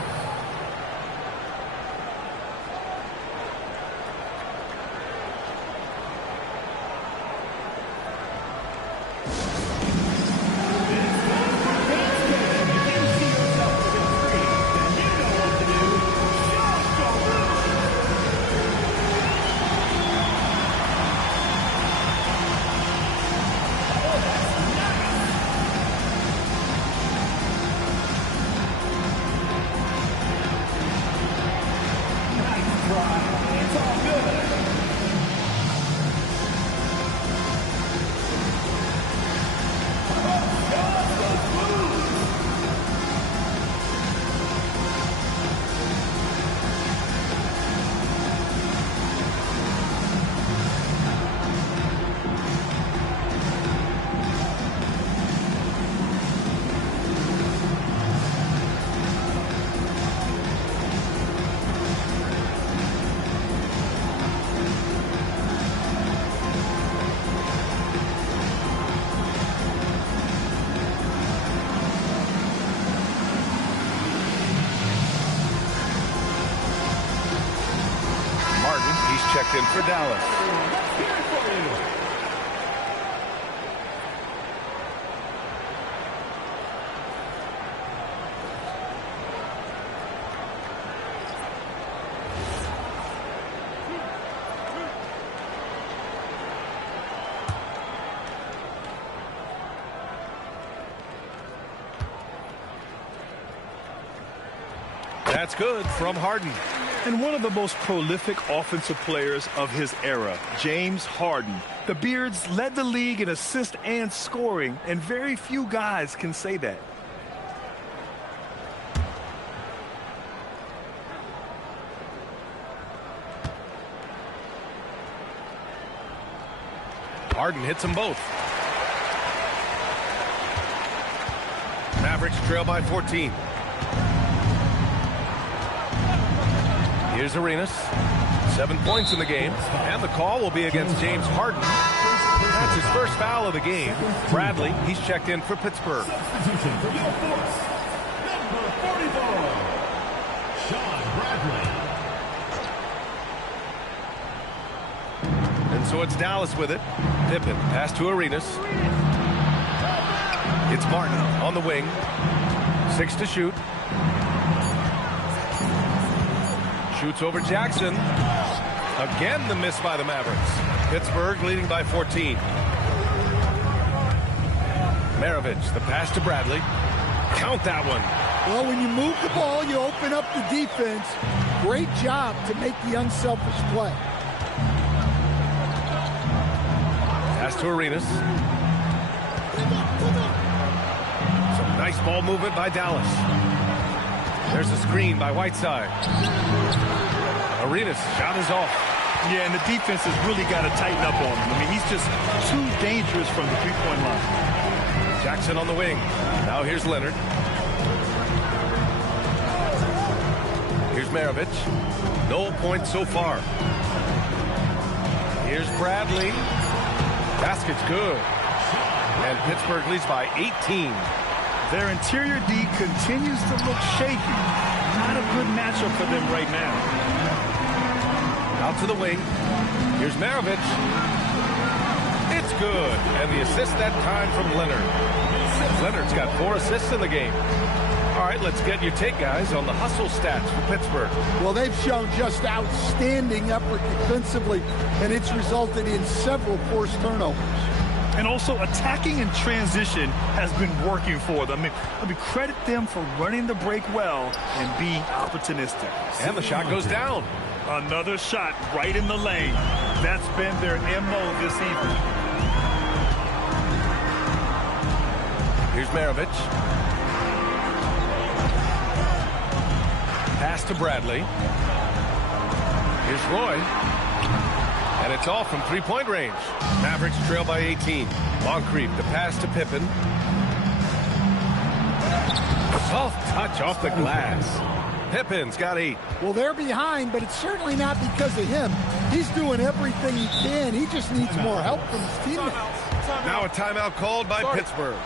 Checked in for Dallas. That's good from Harden. And one of the most prolific offensive players of his era, James Harden. The Beards led the league in assists and scoring, and very few guys can say that. Harden hits them both. Mavericks trail by 14. Here's Arenas. 7 points in the game. And the call will be against James Harden. That's his first foul of the game. Bradley, he's checked in for Pittsburgh. Substitution for your Force, number 44, Sean Bradley. And so it's Dallas with it. Pippen, pass to Arenas. It's Martin on the wing. 6 to shoot. Shoots over Jackson. Again, the miss by the Mavericks. Pittsburgh leading by 14. Maravich, the pass to Bradley. Count that one. Well, when you move the ball, you open up the defense. Great job to make the unselfish play. Pass to Arenas. Some nice ball movement by Dallas. There's a screen by Whiteside. Arenas' shot is off. Yeah, and the defense has really got to tighten up on him. I mean, he's just too dangerous from the three-point line. Jackson on the wing. Now here's Leonard. Here's Maravich. No points so far. Here's Bradley. Basket's good. And Pittsburgh leads by 18. Their interior D continues to look shaky. Not a good matchup for them right now. Out to the wing. Here's Maravich. It's good. And the assist that time from Leonard. Leonard's got 4 assists in the game. All right, let's get your take, guys, on the hustle stats for Pittsburgh. Well, they've shown just outstanding effort defensively, and it's resulted in several forced turnovers. And also attacking in transition has been working for them. I mean, credit them for running the break well and being opportunistic. And the shot goes down. Another shot right in the lane. That's been their MO this evening. Here's Maravich. Pass to Bradley. Here's Roy. And it's off from three-point range. Mavericks trail by 18. Moncrief, the pass to Pippen. Soft touch off the glass. Pippen's got 8. Well, they're behind, but it's certainly not because of him. He's doing everything he can. He just needs more help from his teammates. Now a timeout called by Pittsburgh.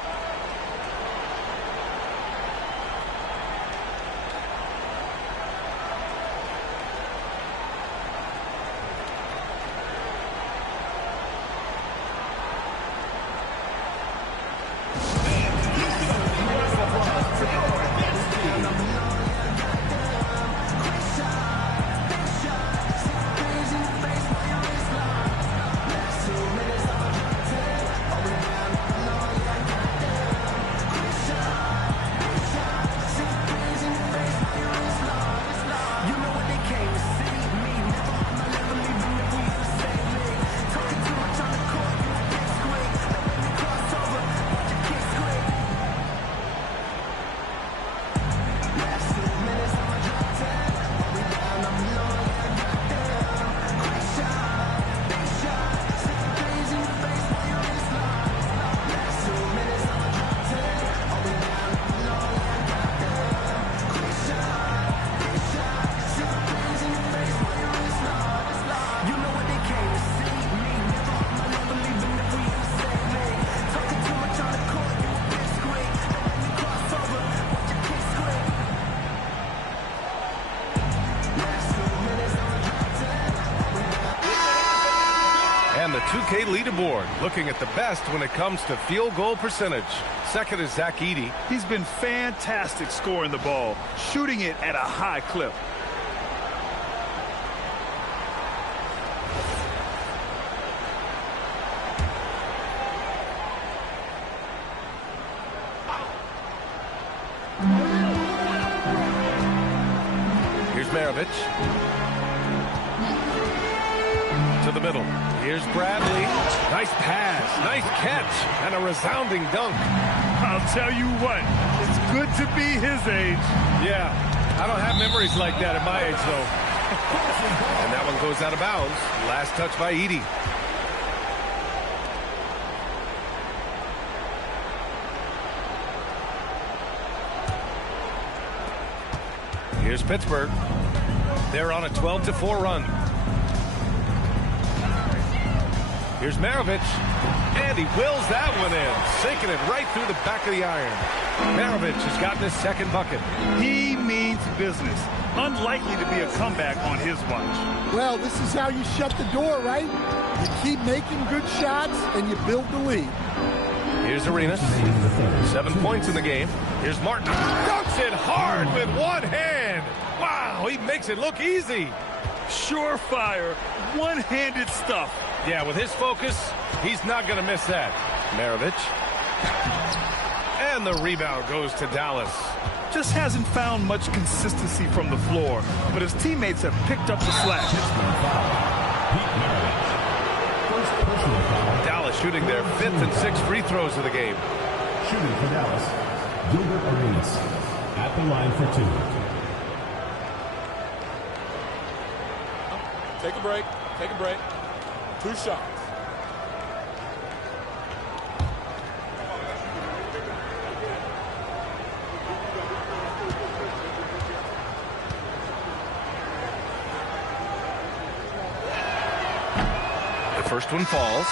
The 2K leaderboard, looking at the best when it comes to field goal percentage. Second is Zach Edey. He's been fantastic scoring the ball, shooting it at a high clip. Here's Maravich. To the middle. Here's Bradley. Nice pass, nice catch, and a resounding dunk. I'll tell you what, it's good to be his age. Yeah, I don't have memories like that at my age, though. And that one goes out of bounds. Last touch by Edey. Here's Pittsburgh. They're on a 12-4 run. Here's Maravich, and he wills that one in, sinking it right through the back of the iron. Maravich has gotten his second bucket. He means business. Unlikely to be a comeback on his watch. Well, this is how you shut the door, right? You keep making good shots, and you build the lead. Here's Here's Arenas. 7 points in the game. Here's Martin. Dunks it hard with one hand. Wow, he makes it look easy. Surefire, one-handed stuff. Yeah, with his focus, he's not going to miss that. Maravich. And the rebound goes to Dallas. Just hasn't found much consistency from the floor, but his teammates have picked up the slack. Dallas shooting their 5th and 6th free throws of the game. Shooting for Dallas, Gilbert Arenas at the line for 2. Take a break. Take a break. 2 shots. The first one falls.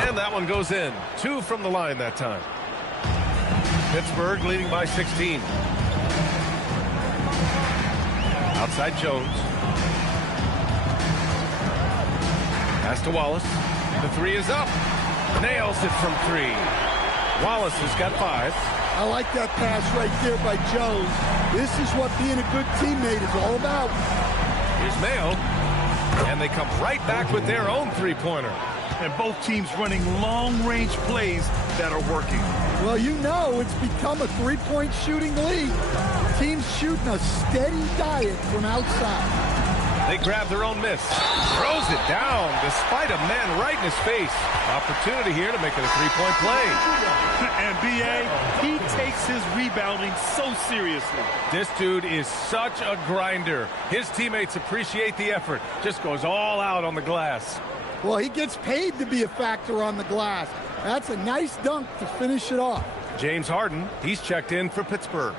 And that one goes in. 2 from the line that time. Pittsburgh leading by 16. Outside Jones. Pass to Wallace. The 3 is up. Nails it from 3. Wallace has got 5. I like that pass right there by Jones. This is what being a good teammate is all about. Here's Mayo. And they come right back with their own three-pointer. And both teams running long-range plays that are working. Well, you know, it's become a three-point shooting league. Teams shooting a steady diet from outside. They grab their own miss. Throws it down despite a man right in his face. Opportunity here to make it a three-point play. And B.A., he takes his rebounding so seriously. This dude is such a grinder. His teammates appreciate the effort. Just goes all out on the glass. Well, he gets paid to be a factor on the glass. That's a nice dunk to finish it off. James Harden, he's checked in for Pittsburgh.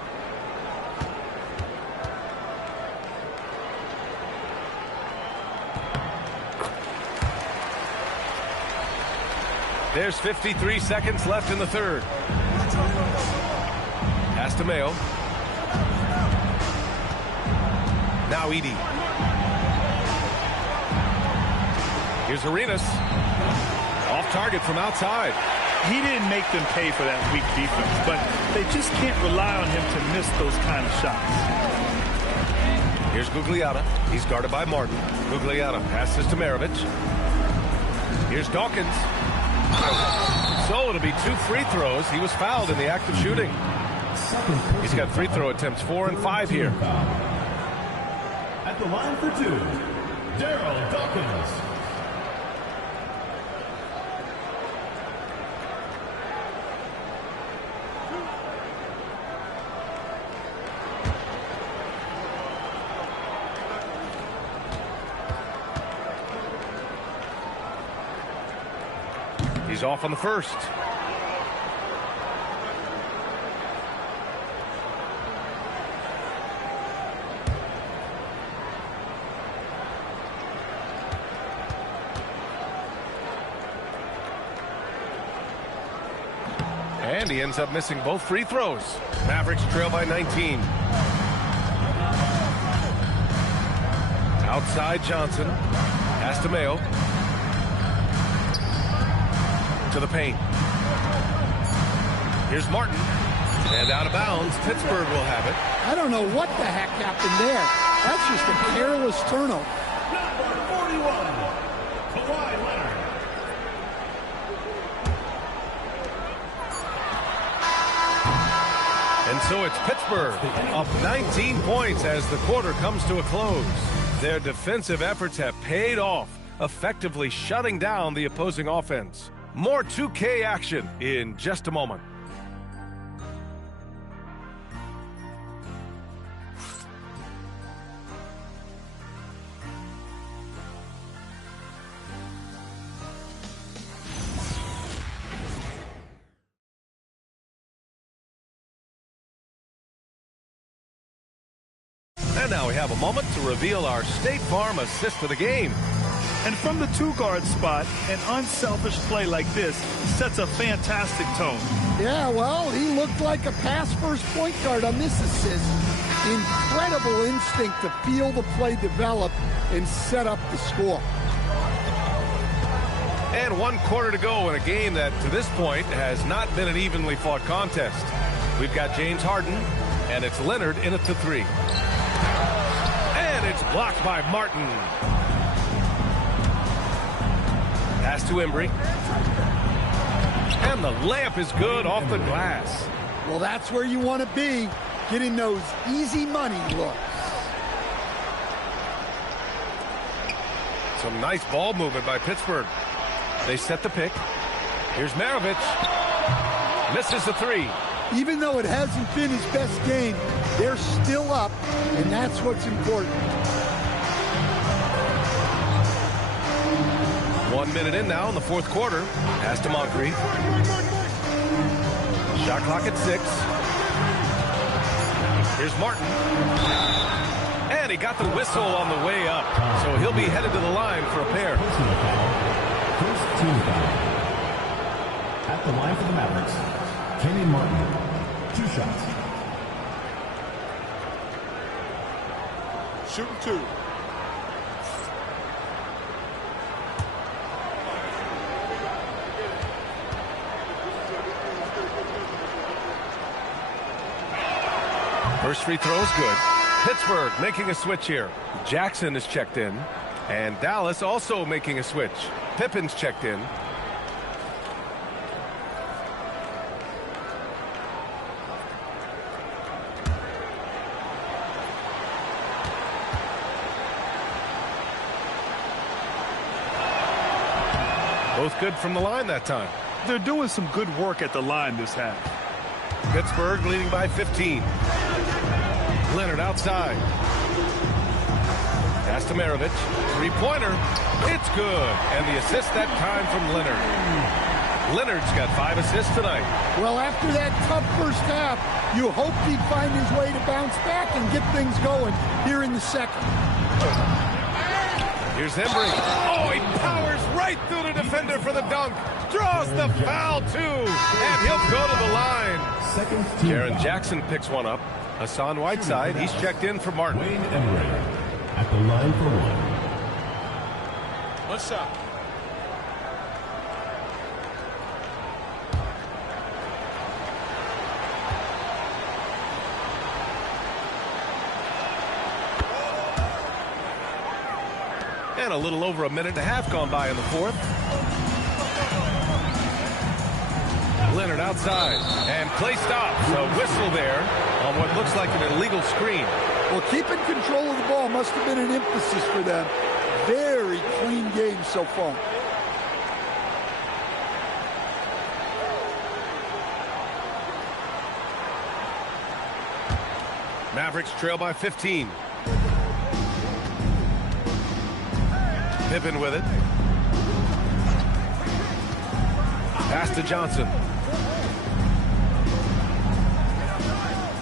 There's 53 seconds left in the third. Pass to Mayo. Now Edey. Here's Arenas. Off target from outside. He didn't make them pay for that weak defense, but they just can't rely on him to miss those kind of shots. Here's Gugliotta. He's guarded by Martin. Gugliotta passes to Maravich. Here's Dawkins. So it'll be 2 free throws. He was fouled in the act of shooting. He's got free throw attempts 4 and 5 here. At the line for 2, Daryl Dawkins. He's off on the first. And he ends up missing both free throws. Mavericks trail by 19. Outside Johnson. Pass to Mayo. To the paint. Here's Martin. And out of bounds. Pittsburgh will have it. I don't know what the heck happened there. That's just a careless turnover. Number 41, Kawhi Leonard. And so it's Pittsburgh up 19 points as the quarter comes to a close. Their defensive efforts have paid off, effectively shutting down the opposing offense. More 2K action in just a moment. And now we have a moment to reveal our State Farm assist of the game. And from the two-guard spot, an unselfish play like this sets a fantastic tone. Yeah, well, he looked like a pass-first point guard on this assist. Incredible instinct to feel the play develop and set up the score. And 1 quarter to go in a game that, to this point, has not been an evenly fought contest. We've got James Harden, and it's Leonard in it to 3. And it's blocked by Martin. Pass to Embry. And the layup is good off the glass. Well, that's where you want to be, getting those easy money looks. Some nice ball movement by Pittsburgh. They set the pick. Here's Maravich. Misses the 3. Even though it hasn't been his best game, they're still up, and that's what's important. 1 minute in now in the fourth quarter. Pass to Moncrief. Shot clock at 6. Here's Martin. And he got the whistle on the way up. So he'll be headed to the line for a pair. First team foul. At the line for the Mavericks, Kenny Martin. 2 shots. Shooting 2. First free throw is good. Pittsburgh making a switch here. Jackson is checked in. And Dallas also making a switch. Pippen's checked in. Both good from the line that time. They're doing some good work at the line this half. Pittsburgh leading by 15. Leonard outside. Pass to Maravich. 3-pointer. It's good. And the assist that time from Leonard. Leonard's got 5 assists tonight. Well, after that tough first half, you hoped he'd find his way to bounce back and get things going here in the second. Here's Embry. Oh, he powers right through the defender for the dunk. Draws the foul, too. And he'll go to the line. Jaren Jackson picks one up. Hassan Whiteside, he's checked in for Martin. Wayne Embry at the line for 1. 1 shot. And a little over a minute and a half gone by in the fourth. Leonard outside. And play stops. A whistle there on what looks like an illegal screen. Well, keeping control of the ball must have been an emphasis for them. Very clean game so far. Mavericks trail by 15. Pippen with it. Pass to Johnson.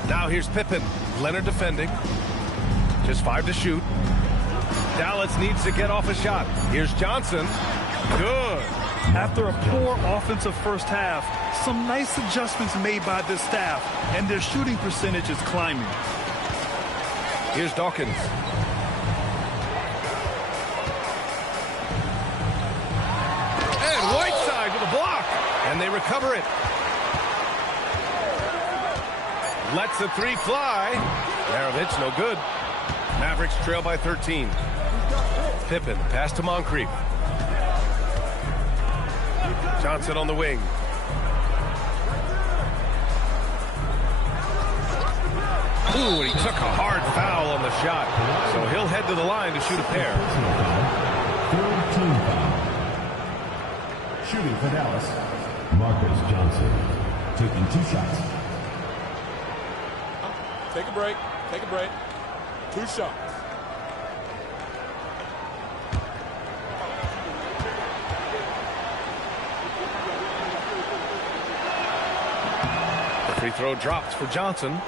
Now here's Pippen. Leonard defending. Just 5 to shoot. Dallas needs to get off a shot. Here's Johnson. Good. After a poor offensive first half, some nice adjustments made by this staff, and their shooting percentage is climbing. Here's Dawkins. And Whiteside with a block. And they recover it. Lets the 3 fly. Maravich, no good. Mavericks trail by 13. Pippen, pass to Moncrief. Johnson on the wing. Ooh, and he took a hard foul on the shot. So he'll head to the line to shoot a pair. Third team foul. Shooting for Dallas, Marcus Johnson. Taking 2 shots. Take a break. Take a break. 2 shots. The free throw drops for Johnson.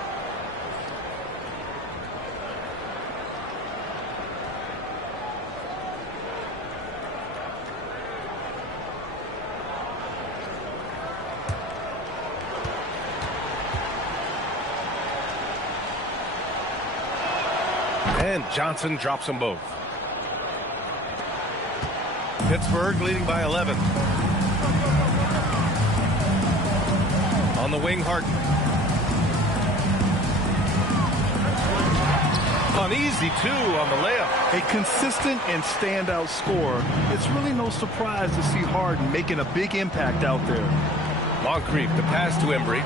And Johnson drops them both. Pittsburgh leading by 11. On the wing, Harden. Uneasy, too, on the layup. A consistent and standout scorer. It's really no surprise to see Harden making a big impact out there. Moncrief, the pass to Embry.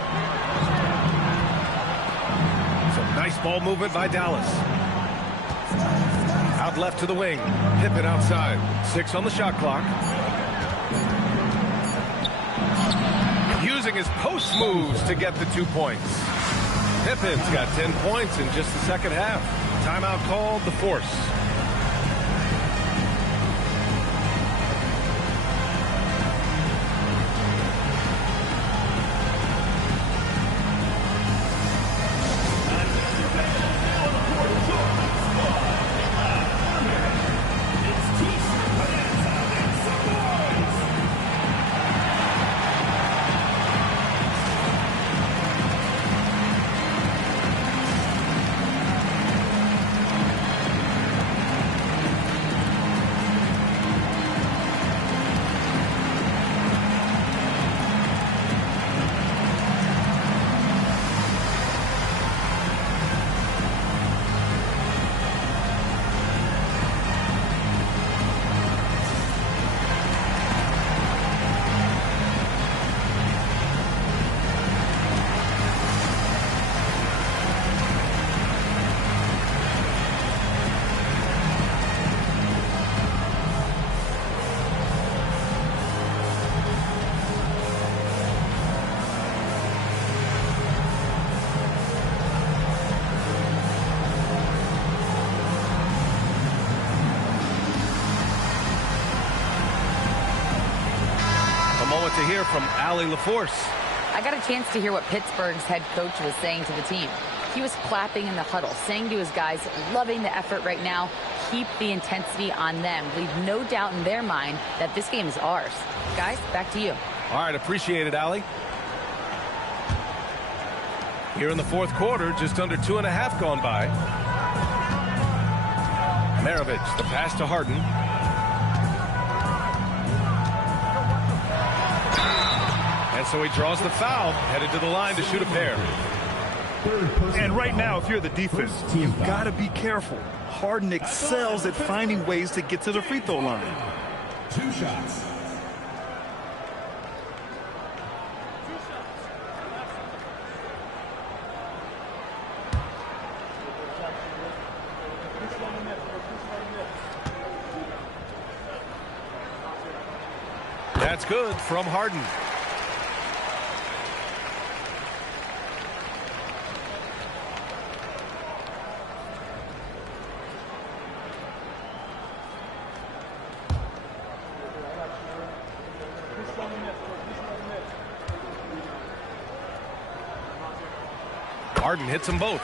Some nice ball movement by Dallas. Out left to the wing. Pippen outside. 6 on the shot clock. Using his post moves to get the 2 points. Pippen's got 10 points in just the second half. Timeout called, the Force. To hear from Allie LaForce. I got a chance to hear what Pittsburgh's head coach was saying to the team. He was clapping in the huddle, saying to his guys, loving the effort right now, keep the intensity on them. Leave no doubt in their mind that this game is ours. Guys, back to you. All right, appreciate it, Allie. Here in the fourth quarter, just under 2.5 gone by. Maravich, the pass to Harden. And so he draws the foul, headed to the line to shoot a pair. And right now, if you're the defense, you've got to be careful. Harden excels at finding ways to get to the free throw line. 2 shots. That's good from Harden. Harden hits them both.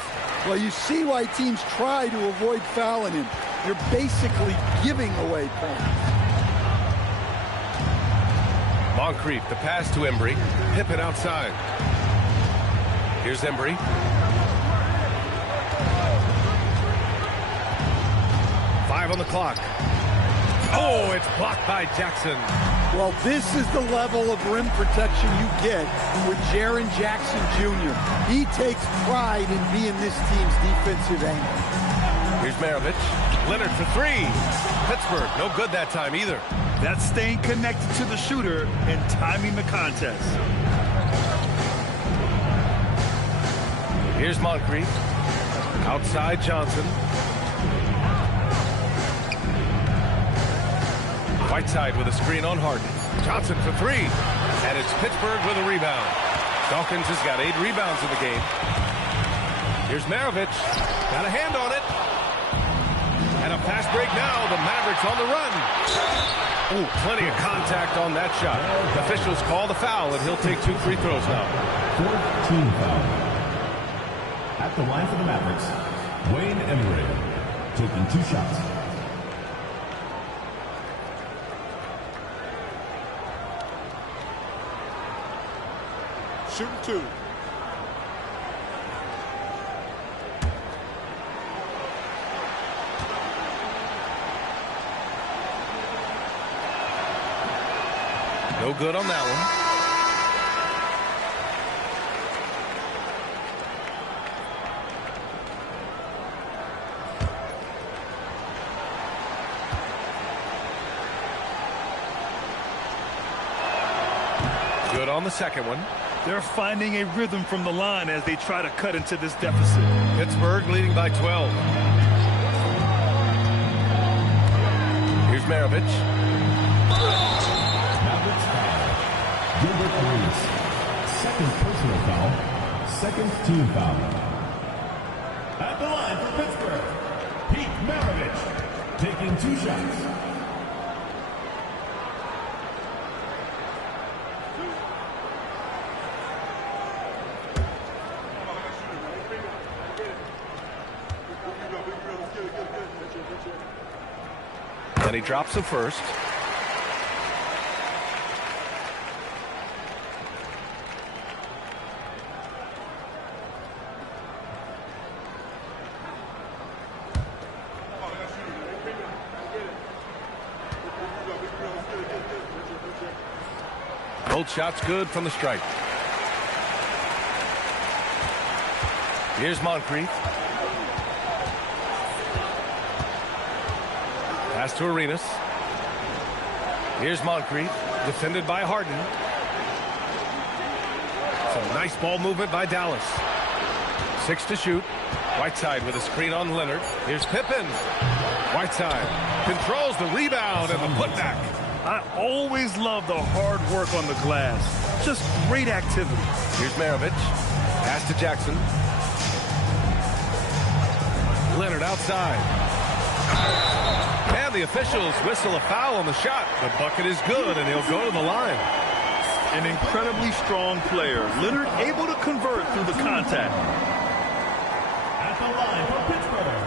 Well, you see why teams try to avoid fouling him. You're basically giving away points. Moncrief, the pass to Embry. Pippen outside. Here's Embry. Five on the clock. Oh, it's blocked by Jackson. Well, this is the level of rim protection you get with Jaren Jackson Jr. He takes pride in being this team's defensive anchor. Here's Maravich. Leonard for 3. Pittsburgh, no good that time either. That's staying connected to the shooter and timing the contest. Here's Moncrief. Outside Johnson. Whiteside with a screen on Harden. Johnson for 3. And it's Pittsburgh with a rebound. Dawkins has got 8 rebounds in the game. Here's Maravich. Got a hand on it. And a fast break now. The Mavericks on the run. Ooh, plenty of contact on that shot. Officials call the foul, and he'll take 2 free throws now. 14 foul. At the line for the Mavericks, Wayne Embry, taking 2 shots. Shooting 2. No good on that one. Good on the second one. They're finding a rhythm from the line as they try to cut into this deficit. Pittsburgh leading by 12. Here's Maravich. Gilbert Arenas. Second personal foul. Second team foul. At the line for Pittsburgh, Pete Maravich, taking 2 shots. And he drops the first. Both shots good from the stripe. Here's Moncrief. Pass to Arenas. Here's Moncrief, defended by Harden. Some nice ball movement by Dallas. 6 to shoot. Whiteside with a screen on Leonard. Here's Pippen. Whiteside controls the rebound and the putback. I always love the hard work on the glass. Just great activity. Here's Maravich. Pass to Jackson. Leonard outside. And the officials whistle a foul on the shot. The bucket is good, and he'll go to the line. An incredibly strong player. Leonard able to convert through the contact. At the line for Pittsburgh,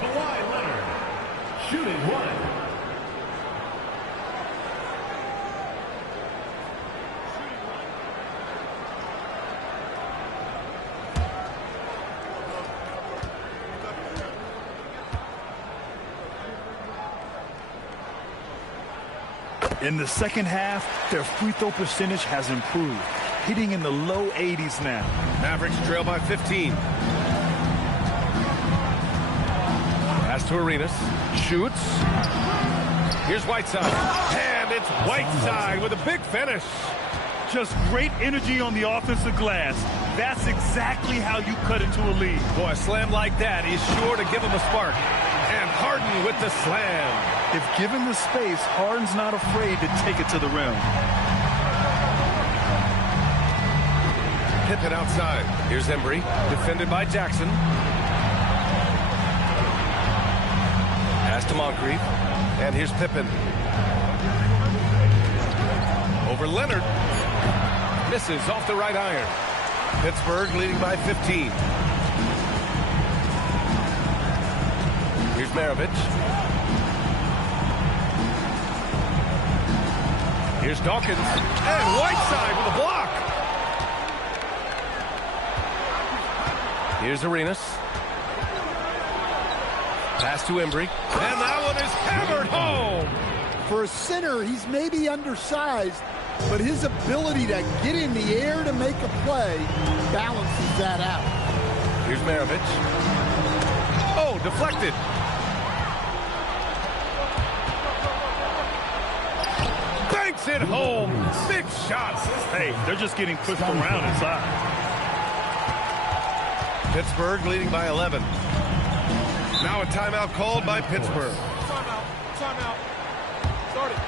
Kawhi Leonard, shooting 1. In the second half, their free throw percentage has improved, hitting in the low 80s now. Mavericks trail by 15. Pass to Arenas. Shoots. Here's Whiteside. And it's Whiteside with a big finish. Just great energy on the offensive glass. That's exactly how you cut into a lead. Boy, a slam like that is sure to give him a spark. And Harden with the slam. If given the space, Harden's not afraid to take it to the rim. Pippen outside. Here's Embry, defended by Jackson. Pass to Moncrief. And here's Pippen. Over Leonard. Misses off the right iron. Pittsburgh leading by 15. Here's Maravich. Here's Dawkins. And Whiteside with a block. Here's Arenas. Pass to Embry. And that one is hammered home. For a center, he's maybe undersized, but his ability to get in the air to make a play balances that out. Here's Maravich. Oh, deflected. Banks it home. Big shots. Hey, they're just getting pushed around inside. Pittsburgh leading by 11. Now a timeout called by Pittsburgh. Timeout. Timeout. Start it.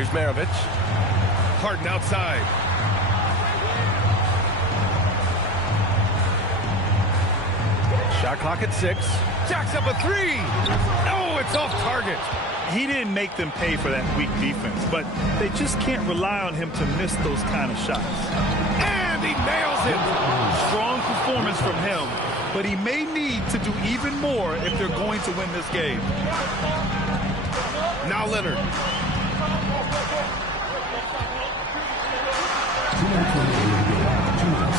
Here's Maravich. Harden outside. Shot clock at 6. Jacks up a 3. No, it's off target. He didn't make them pay for that weak defense, but they just can't rely on him to miss those kind of shots. And he nails it. Strong performance from him, but he may need to do even more if they're going to win this game. Now Leonard.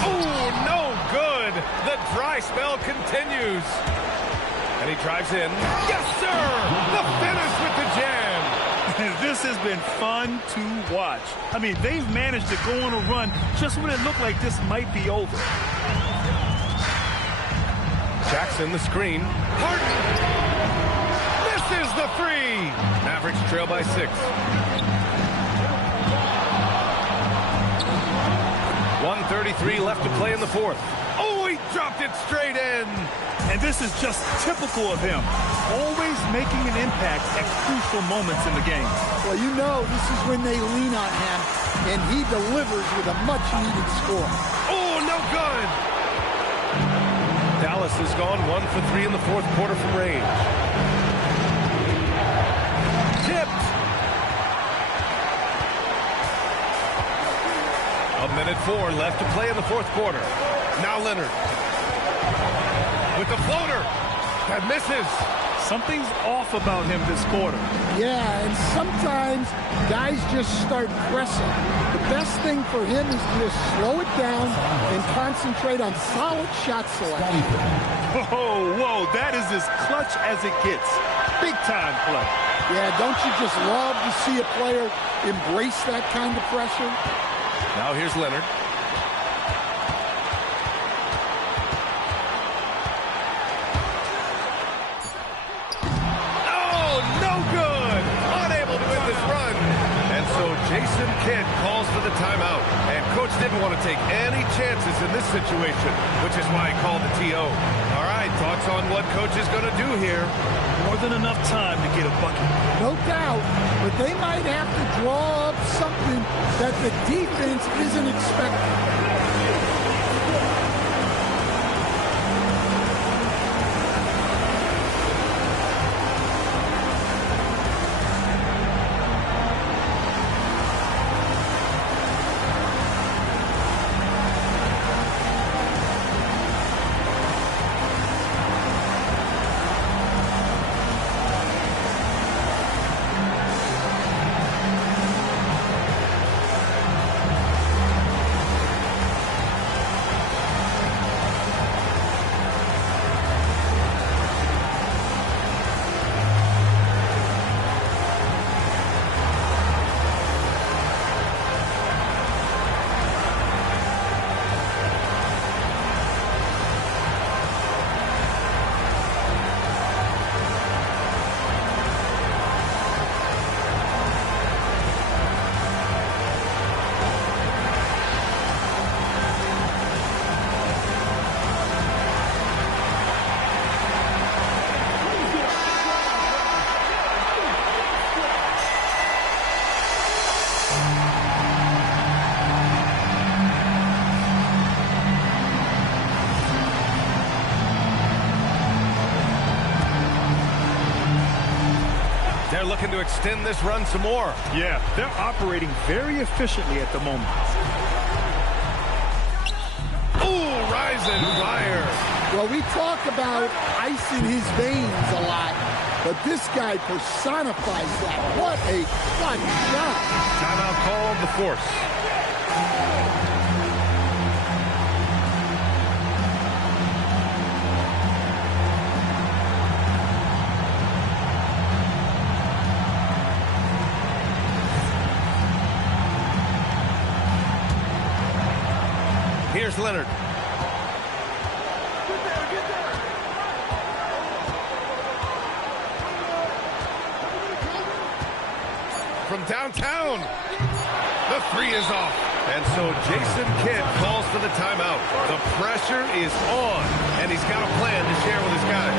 Oh, no good. The dry spell continues. And he drives in. Yes, sir! The finish with the jam. This has been fun to watch. I mean, they've managed to go on a run just when it looked like this might be over. Jackson, the screen. Harden! Misses the 3! Mavericks trail by 6. 1:33 left to play in the fourth. Oh, he dropped it straight in. And this is just typical of him. Always making an impact at crucial moments in the game. Well, you know, this is when they lean on him, and he delivers with a much-needed score. Oh, no good. Dallas has gone 1 for 3 in the fourth quarter from range. Tipped. 1:04 left to play in the fourth quarter. Now Leonard. With the floater. That misses. Something's off about him this quarter. Yeah, and sometimes guys just start pressing. The best thing for him is to just slow it down and concentrate on solid shot selection. Oh, whoa, that is as clutch as it gets. Big time play. Yeah, don't you just love to see a player embrace that kind of pressure? Now here's Leonard. Jason Kidd calls for the timeout, and Coach didn't want to take any chances in this situation, which is why he called the TO. All right, thoughts on what Coach is going to do here? More than enough time to get a bucket. No doubt, but they might have to draw up something that the defense isn't expecting. They're looking to extend this run some more. Yeah, they're operating very efficiently at the moment. Ooh, rising fire. Well, we talk about ice in his veins a lot, but this guy personifies that. What a clutch shot. Timeout called the Force. Here's Leonard. From downtown. The 3 is off. And so Jason Kidd calls for the timeout. The pressure is on, and he's got a plan to share with his guys.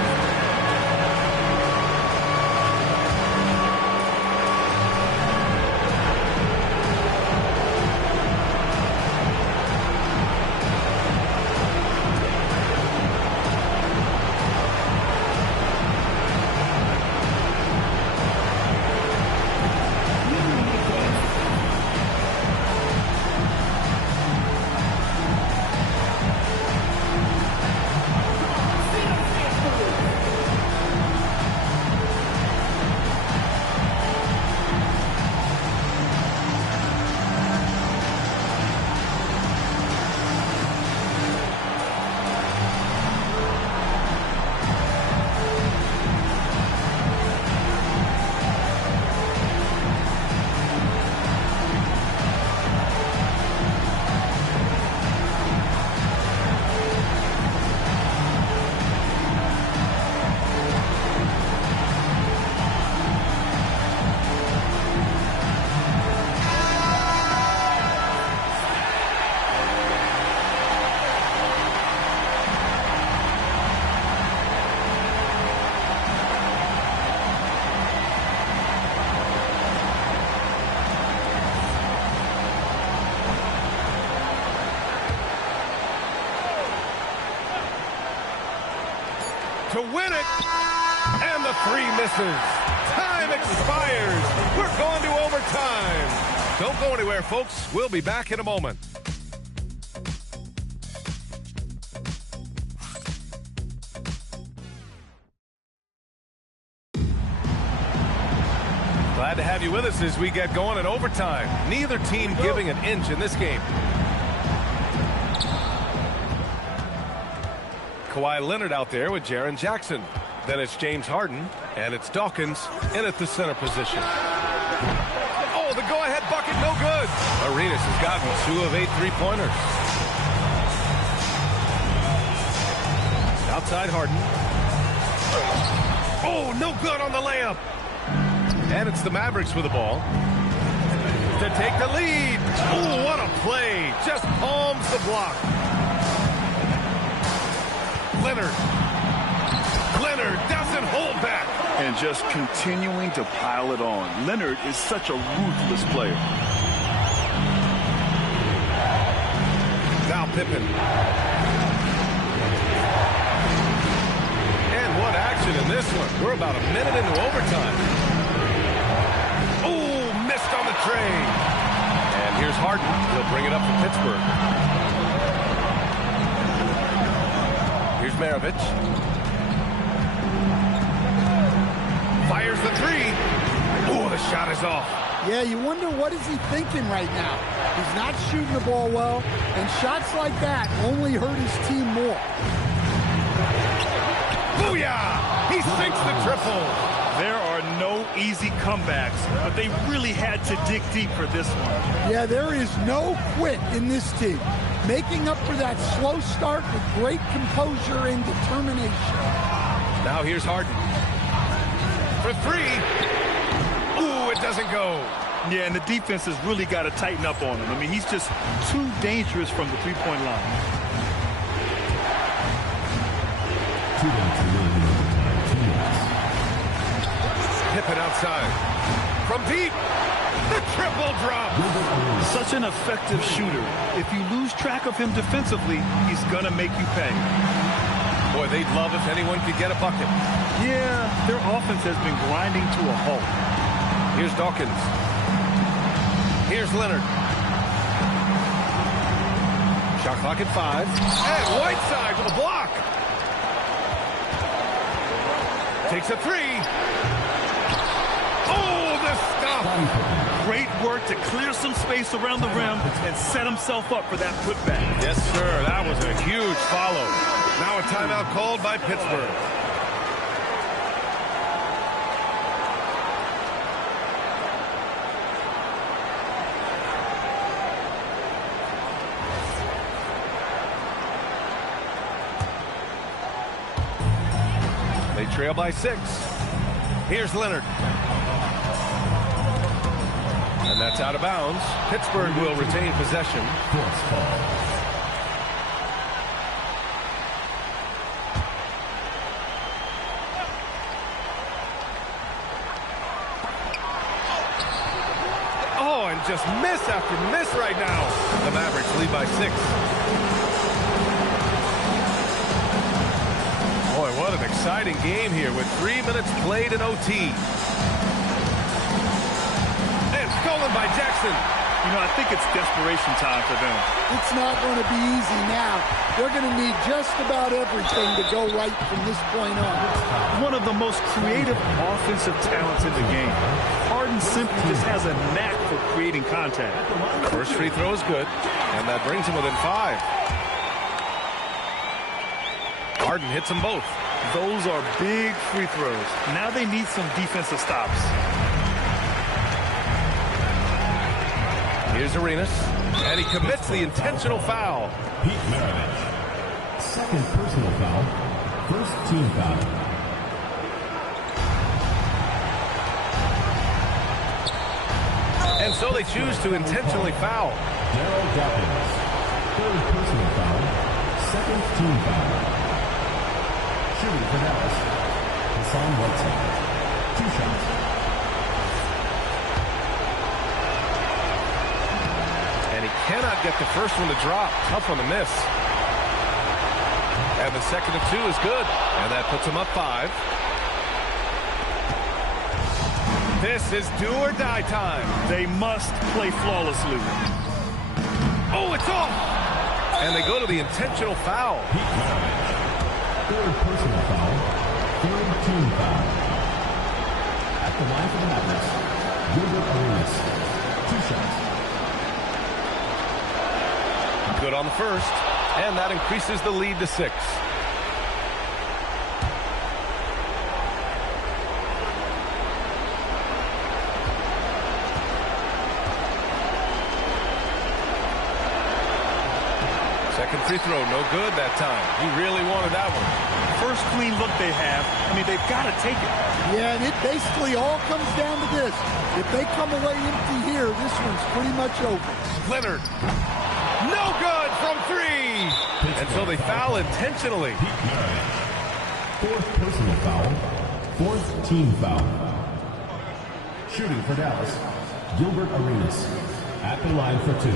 to win it. And the three misses. Time expires. We're going to overtime. Don't go anywhere, folks. We'll be back in a moment. Glad to have you with us as we get going in overtime. Neither team giving an inch in this game. Kawhi Leonard out there with Jaren Jackson. Then it's James Harden, and it's Dawkins in at the center position. Oh, the go-ahead bucket, no good. Arenas has gotten 2 of 8 three-pointers. Outside Harden. Oh, no good on the layup. And it's the Mavericks with the ball to take the lead. Oh, what a play. Just palms the block. Leonard doesn't hold back. And just continuing to pile it on. Leonard is such a ruthless player. Now Pippen. And what action in this one. We're about a minute into overtime. Oh, missed on the tray. And here's Harden. He'll bring it up for Pittsburgh. Here's Maravich. Fires the three. Oh, the shot is off. Yeah, you wonder what is he thinking right now. He's not shooting the ball well, and shots like that only hurt his team more. Booyah! He sinks the triple. There are no easy comebacks, but they really had to dig deep for this one. Yeah, there is no quit in this team. Making up for that slow start with great composure and determination. Now here's Harden. For three. Ooh, it doesn't go. Yeah, and the defense has really got to tighten up on him. I mean, he's just too dangerous from the three-point line. Pippen outside. From deep. The triple drop. Such an effective shooter. If you lose track of him defensively, he's going to make you pay. Boy, they'd love if anyone could get a bucket. Yeah, their offense has been grinding to a halt. Here's Dawkins. Here's Leonard. Shot clock at 5. And Whiteside with a block. Takes a 3. Oh, the stop. Great work to clear some space around the rim and set himself up for that putback. Yes, sir. That was a huge follow. Now a timeout called by Pittsburgh. They trail by 6. Here's Leonard. And that's out of bounds. Pittsburgh will retain possession. Oh, and just miss after miss right now. The Mavericks lead by 6. Boy, what an exciting game here with 3 minutes played in OT. And stolen by Jackson. You know, I think it's desperation time for them. It's not going to be easy now. They're going to need just about everything to go right from this point on. One of the most creative offensive talents in the game. Harden simply just has a knack for creating contact. First free throw is good, and that brings him within 5. Harden hits them both. Those are big free throws. Now they need some defensive stops. Here's Arenas, and he commits the intentional foul. Pete Maravich. Second personal foul. First team foul. And so they choose to intentionally foul. Daryl Dawkins. Third personal foul. Second team foul. Shooting for Dallas. Hassan Whiteside. 2 shots. And he cannot get the first one to drop. Tough one to miss. And the second of 2 is good. And that puts him up 5. This is do or die time. They must play flawlessly. Oh, it's off! And they go to the intentional foul. Third personal foul. Third team foul. At the line for the Mavericks, Gilbert Arenas. 2 shots. Good on the first. And that increases the lead to 6. Second free throw, no good that time. He really wanted that one. First clean look they have. I mean, they've got to take it. Yeah, and it basically all comes down to this. If they come away empty here, this one's pretty much over. Leonard. No good from 3. And so they foul intentionally. Fourth personal foul. Fourth team foul. Shooting for Dallas, Gilbert Arenas. At the line for 2.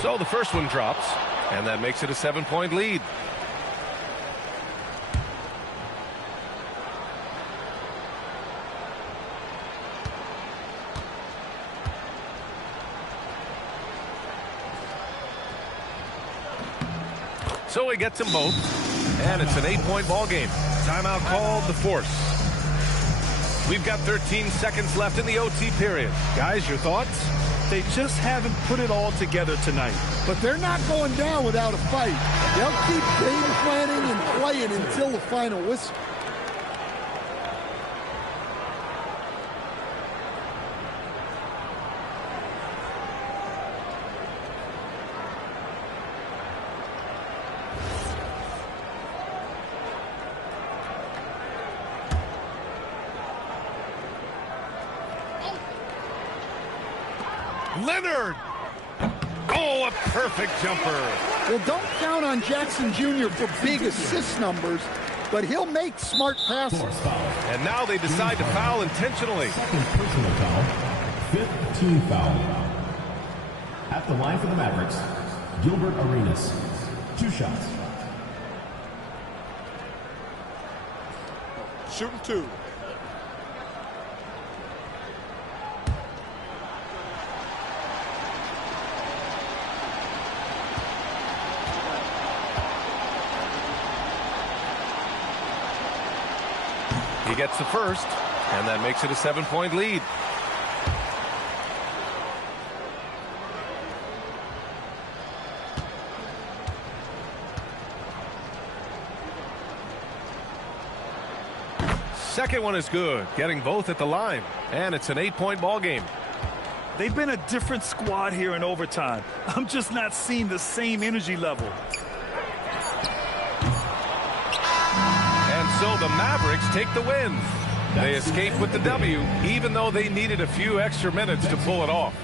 So the first one drops, and that makes it a 7-point lead. So he gets them both, and it's an 8-point ball game. Timeout called, the Force. We've got 13 seconds left in the OT period. Guys, your thoughts? They just haven't put it all together tonight. But they're not going down without a fight. They'll keep game planning and playing until the final whistle. Leonard! Oh, a perfect jumper. Well, don't count on Jackson Jr. for big assist numbers, but he'll make smart passes. And now they decide to foul intentionally. Second personal foul. Fifth team foul. At the line for the Mavericks, Gilbert Arenas. 2 shots. Shooting 2. He gets the first, and that makes it a 7-point lead. Second one is good, getting both at the line, and it's an 8-point ball game. They've been a different squad here in overtime. I'm just not seeing the same energy level. So the Mavericks take the win. They escape with the W, even though they needed a few extra minutes to pull it off.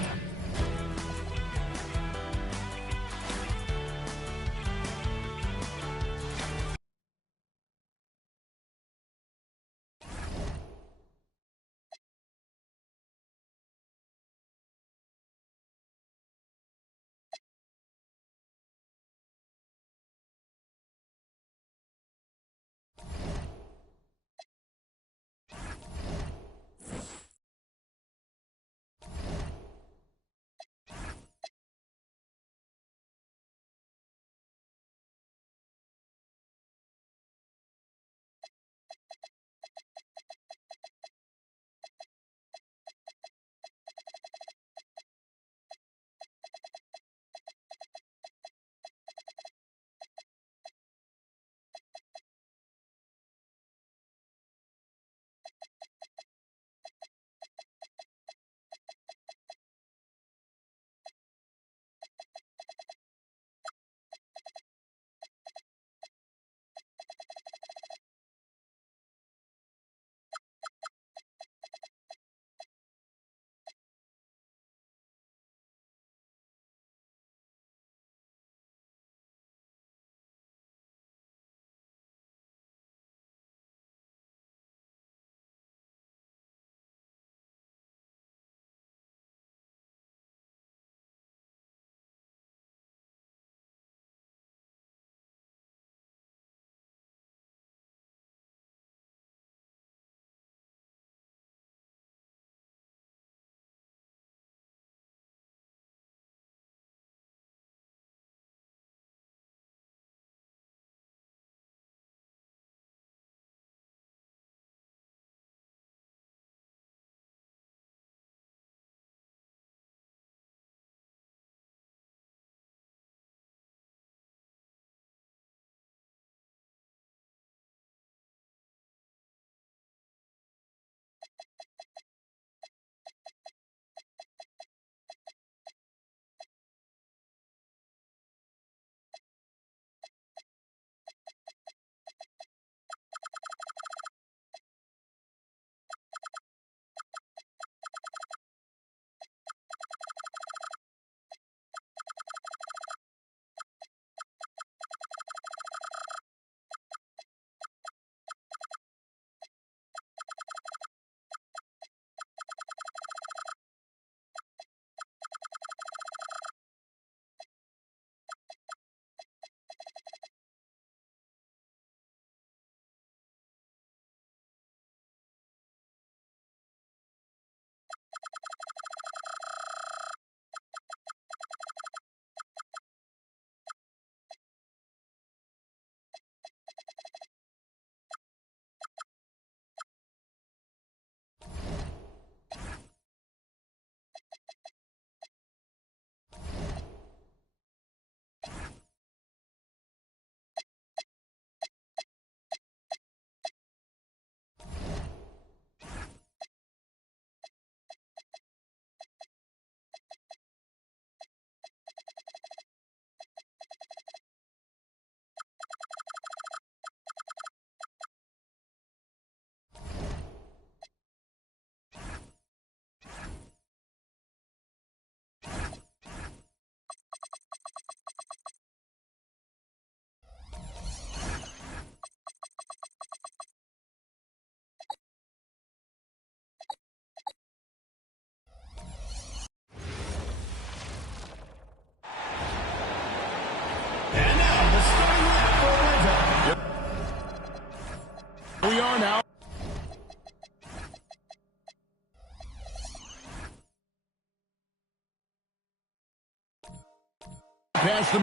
Past the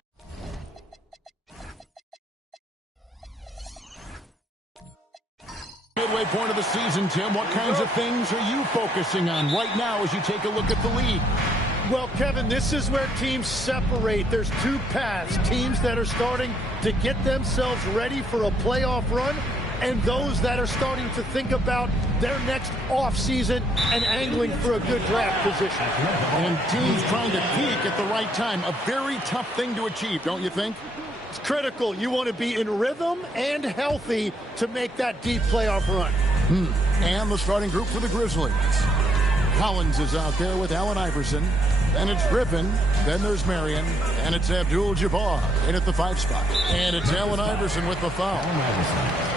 midway point of the season, Tim, what kinds of things are you focusing on right now as you take a look at the league? Well, Kevin, this is where teams separate. There's two paths. Teams that are starting to get themselves ready for a playoff run, and those that are starting to think about their next offseason and angling for a good draft position. And teams trying to peak at the right time. A very tough thing to achieve, don't you think? It's critical. You want to be in rhythm and healthy to make that deep playoff run. And the starting group for the Grizzlies. Collins is out there with Allen Iverson. Then it's Griffin. Then there's Marion. And it's Abdul-Jabbar in at the 5 spot. And it's Allen Iverson with the foul.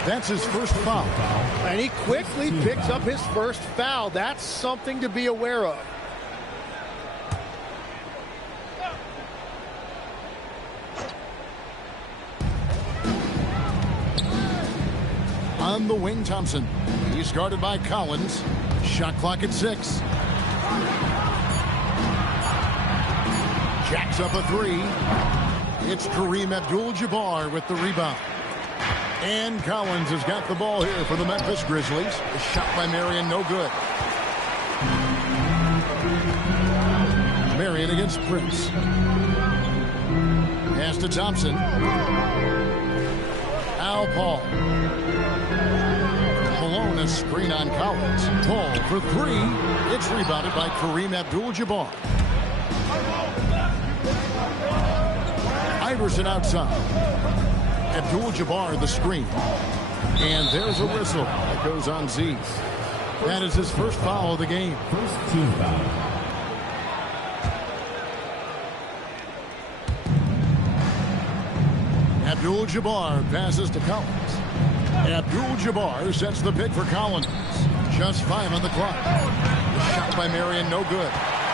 That's his first foul. And he quickly picks up his first foul. That's something to be aware of. On the wing, Thompson. He's guarded by Collins. Shot clock at 6. Jacks up a 3. It's Kareem Abdul-Jabbar with the rebound. And Collins has got the ball here for the Memphis Grizzlies. A shot by Marion, no good. Marion against Prince. Pass to Thompson. Al Paul. Malone, a screen on Collins. Paul for 3. It's rebounded by Kareem Abdul-Jabbar. Iverson outside. Abdul-Jabbar the screen. And there's a whistle that goes on Z. That is his first foul of the game. First team foul. Abdul-Jabbar passes to Collins. Abdul-Jabbar sets the pick for Collins. Just 5 on the clock. The shot by Marion, no good.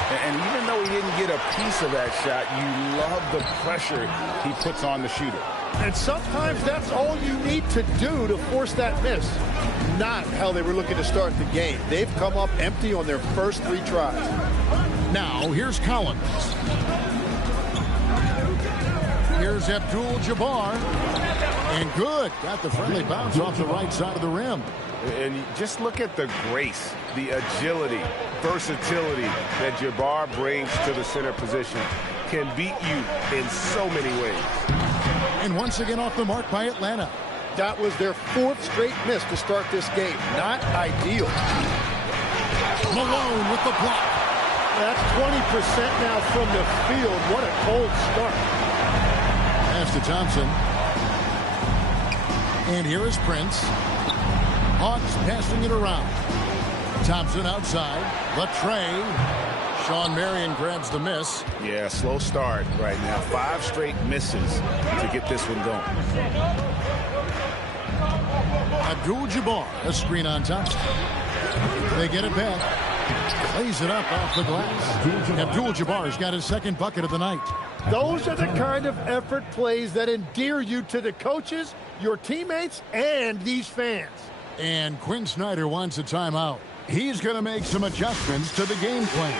And even though he didn't get a piece of that shot, you love the pressure he puts on the shooter. And sometimes that's all you need to do to force that miss. Not how they were looking to start the game. They've come up empty on their first 3 tries. Now, here's Collins. Here's Abdul-Jabbar. And good. Got the friendly bounce off the right side of the rim. And just look at the grace, the agility, versatility that Jabbar brings to the center position. Can beat you in so many ways. And once again off the mark by Atlanta. That was their 4th straight miss to start this game. Not ideal. Malone with the block. That's 20% now from the field. What a cold start. Pass to Thompson. And here is Prince. Hawks passing it around. Thompson outside. Latre. Sean Marion grabs the miss. Yeah, slow start right now. 5 straight misses to get this one going. Abdul-Jabbar, a screen on Thompson. They get it back. Plays it up off the glass. Abdul-Jabbar's got his 2nd bucket of the night. Those are the kind of effort plays that endear you to the coaches, your teammates, and these fans. And Quinn Snyder wants a timeout. He's going to make some adjustments to the game plan.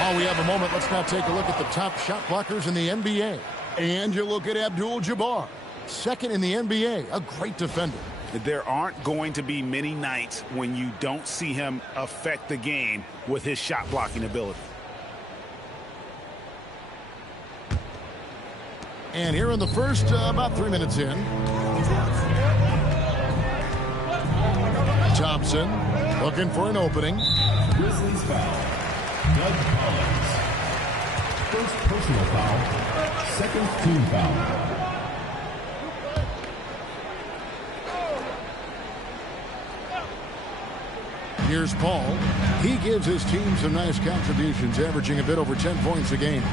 While we have a moment, let's now take a look at the top shot blockers in the NBA. And you look at Abdul-Jabbar, 2nd in the NBA, a great defender. There aren't going to be many nights when you don't see him affect the game with his shot blocking ability. And here in the first, about 3 minutes in. Thompson looking for an opening. Grizzlies foul. Doug Collins. First personal foul. Second team foul. Here's Paul. He gives his team some nice contributions, averaging a bit over 10 points a game.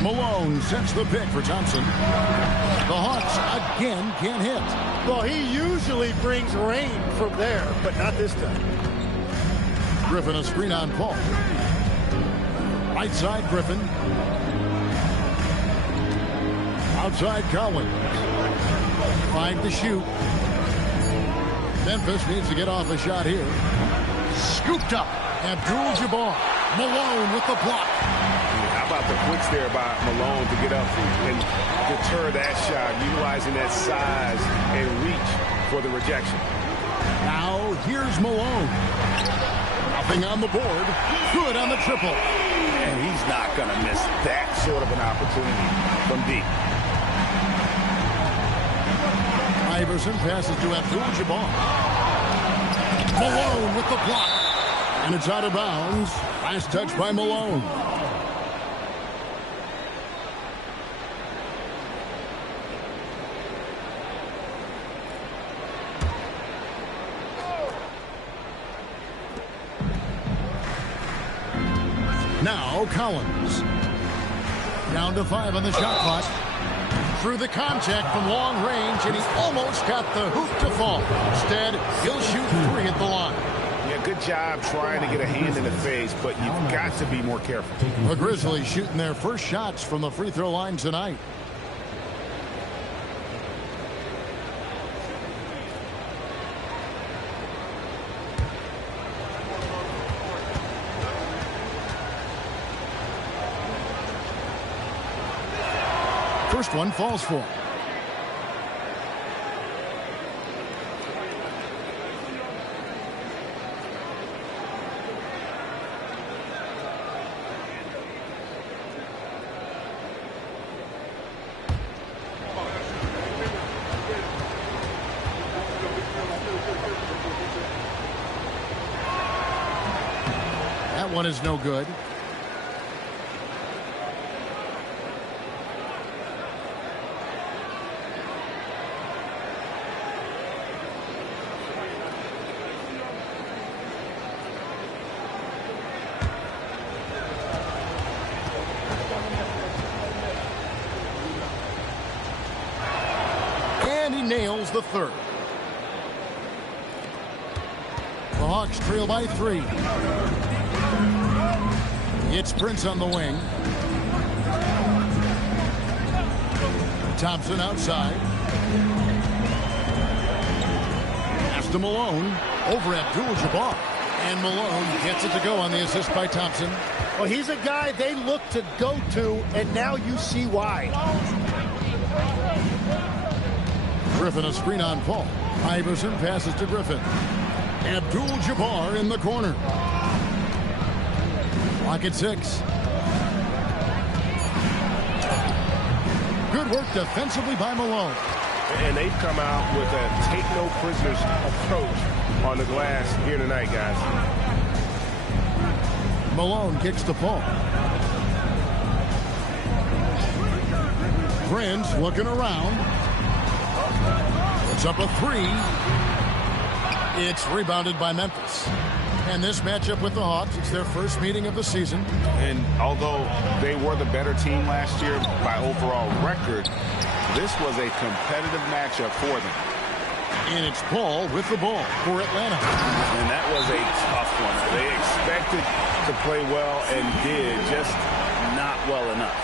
Malone sets the pick for Thompson. The Hawks again can't hit. Well, he usually brings rain from there, but not this time. Griffin a screen on Paul. Right side Griffin. Outside Collins. 5 to shoot. Memphis needs to get off a shot here. Scooped up. Abdul-Jabbar. Malone with the block. How about the quicks there by Malone to get up and deter that shot, utilizing that size and reach for the rejection. Now here's Malone. Nothing on the board. Good on the triple. And he's not going to miss that sort of an opportunity from deep. Iverson passes to Abdul-Jabbar. Malone with the block. And it's out of bounds. Last touch by Malone. Now Collins. Down to 5 on the shot clock. Through the contact from long range, and he almost got the hoop to fall. Instead, he'll shoot 3 at the line. Yeah, good job trying to get a hand in the face, but you've got to be more careful. The Grizzlies shooting their first shots from the free throw line tonight. First one falls for him. That one is no good. Nails the third. The Hawks trail by 3. It's Prince on the wing. Thompson outside. Pass to Malone. Over Abdul-Jabbar. And Malone gets it to go on the assist by Thompson. Well, he's a guy they look to go to, and now you see why. Griffin a screen on Paul. Iverson passes to Griffin. Abdul-Jabbar in the corner. Clock at 6. Good work defensively by Malone. And they've come out with a take no prisoners approach on the glass here tonight, guys. Malone kicks to Paul. Prince looking around. It's up a 3. It's rebounded by Memphis. And this matchup with the Hawks, it's their first meeting of the season. And although they were the better team last year by overall record, this was a competitive matchup for them. And it's Paul with the ball for Atlanta. And that was a tough one. They expected to play well and did, just not well enough.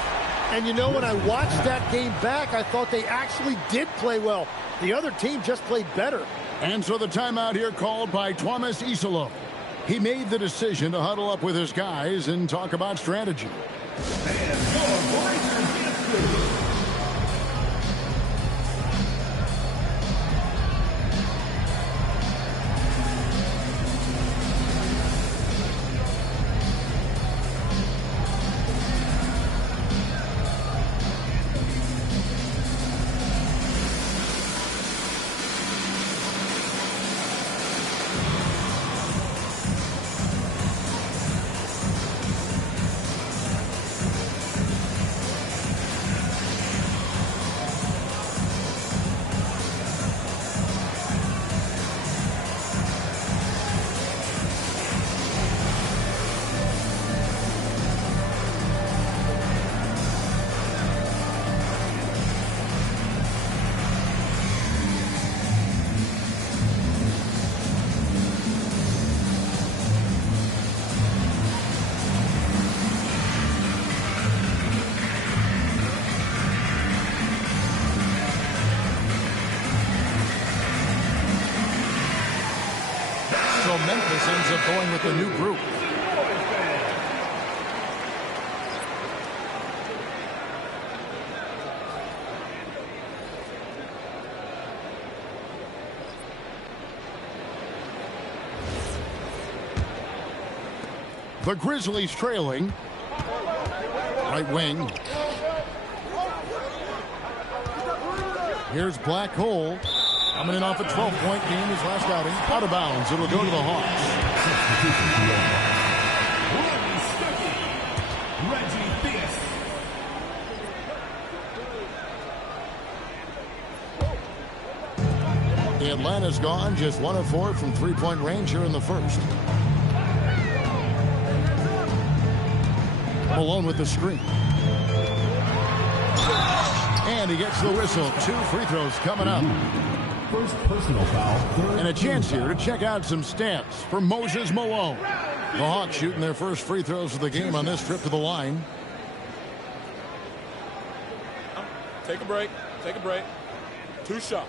And you know, when I watched that game back, I thought they actually did play well. The other team just played better. And so the timeout here called by Thomas Isolo. He made the decision to huddle up with his guys and talk about strategy. So Memphis ends up going with the new group. The Grizzlies trailing. Right wing. Here's Black Hole. Coming in off a 12-point game his last outing. Out of bounds. It'll go to the Hawks. Atlanta's gone just 1 of 4 from three-point range here in the first. Malone with the screen. And he gets the whistle. 2 free throws coming up. First personal foul. And a chance here to check out some stats for Moses Malone. The Hawks shooting their first free throws of the game on this trip to the line. Take a break. Take a break. 2 shots.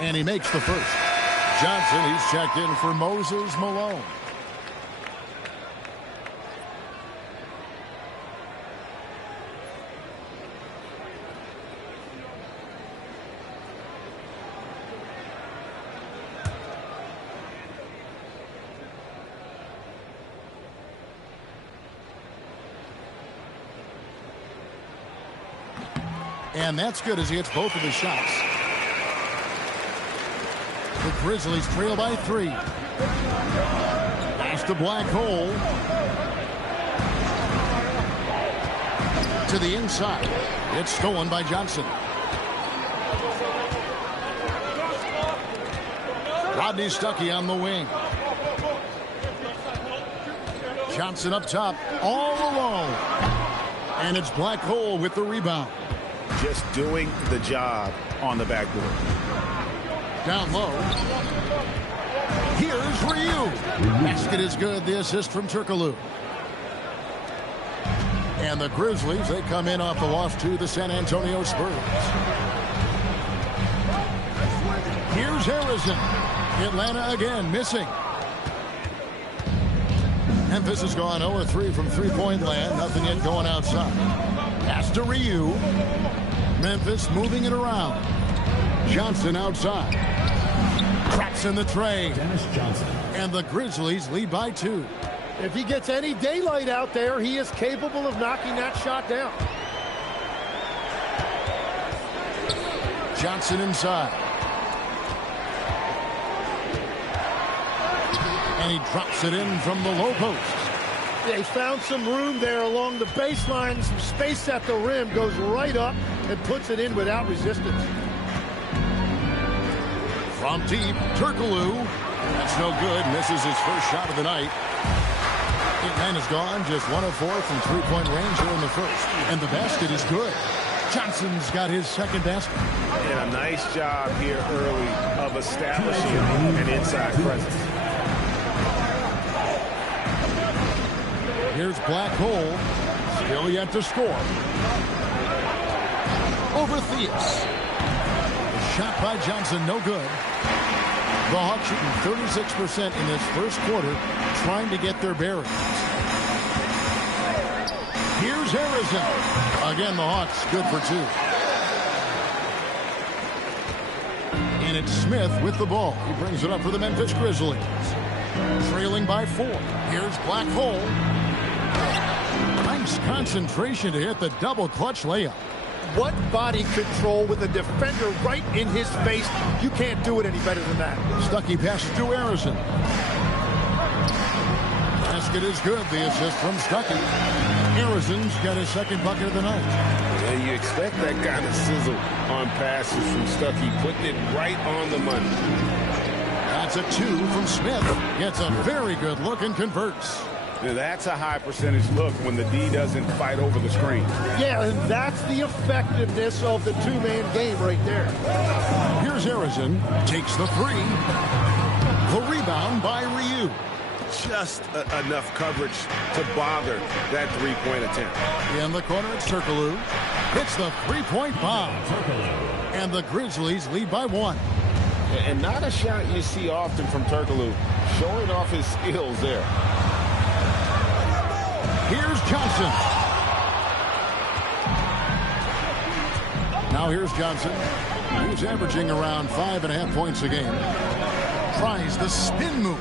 And he makes the first. Johnson, he's checked in for Moses Malone. And that's good as he hits both of his shots. The Grizzlies trail by 3. Pass to Black Hole. To the inside. It's stolen by Johnson. Rodney Stuckey on the wing. Johnson up top, all alone. And it's Black Hole with the rebound. Just doing the job on the backboard. Down low. Here's Ryu. Basket is good. The assist from Turkoglu. And the Grizzlies, they come in off the loss to the San Antonio Spurs. Here's Harrison. Atlanta again missing. Memphis has gone 0-3 from three-point land. Nothing yet going outside. Pass to Ryu. Memphis moving it around. Johnson outside. Cracks in the tray. Dennis Johnson. And the Grizzlies lead by 2. If he gets any daylight out there, he is capable of knocking that shot down. Johnson inside. And he drops it in from the low post. Yeah, he's found some room there along the baseline. Some space at the rim. Goes right up and puts it in without resistance. From deep, Turkoglu. That's no good. Misses his first shot of the night. Atlanta's gone just 1 of 4 from three-point range here in the first. And the basket is good. Johnson's got his second basket. And a nice job here early of establishing an inside presence. Here's Black Hole. Still yet to score. Over Theus. Shot by Johnson, no good. The Hawks shooting 36% in this first quarter, trying to get their bearings. Here's Harrison. Again, the Hawks good for 2. And it's Smith with the ball. He brings it up for the Memphis Grizzlies. Trailing by 4. Here's Black Hole. Nice concentration to hit the double clutch layup. What body control with a defender right in his face. You can't do it any better than that. Stuckey passes to Harrison. Basket is good. The assist from Stuckey. Harrison's got his second bucket of the night. And you expect that kind of sizzle on passes from Stuckey, putting it right on the money. That's a 2 from Smith. Gets a very good look and converts. Now that's a high percentage look when the D doesn't fight over the screen. Yeah, and that's the effectiveness of the two-man game right there. Here's Harrison. Takes the 3. The rebound by Ryu. just enough coverage to bother that three-point attempt. In the corner, it's Turkoglu. Hits the three-point bomb. And the Grizzlies lead by 1. And not a shot you see often from Turkoglu, showing off his skills there. Here's Johnson. Now here's Johnson. He's averaging around 5.5 points a game. Tries the spin move.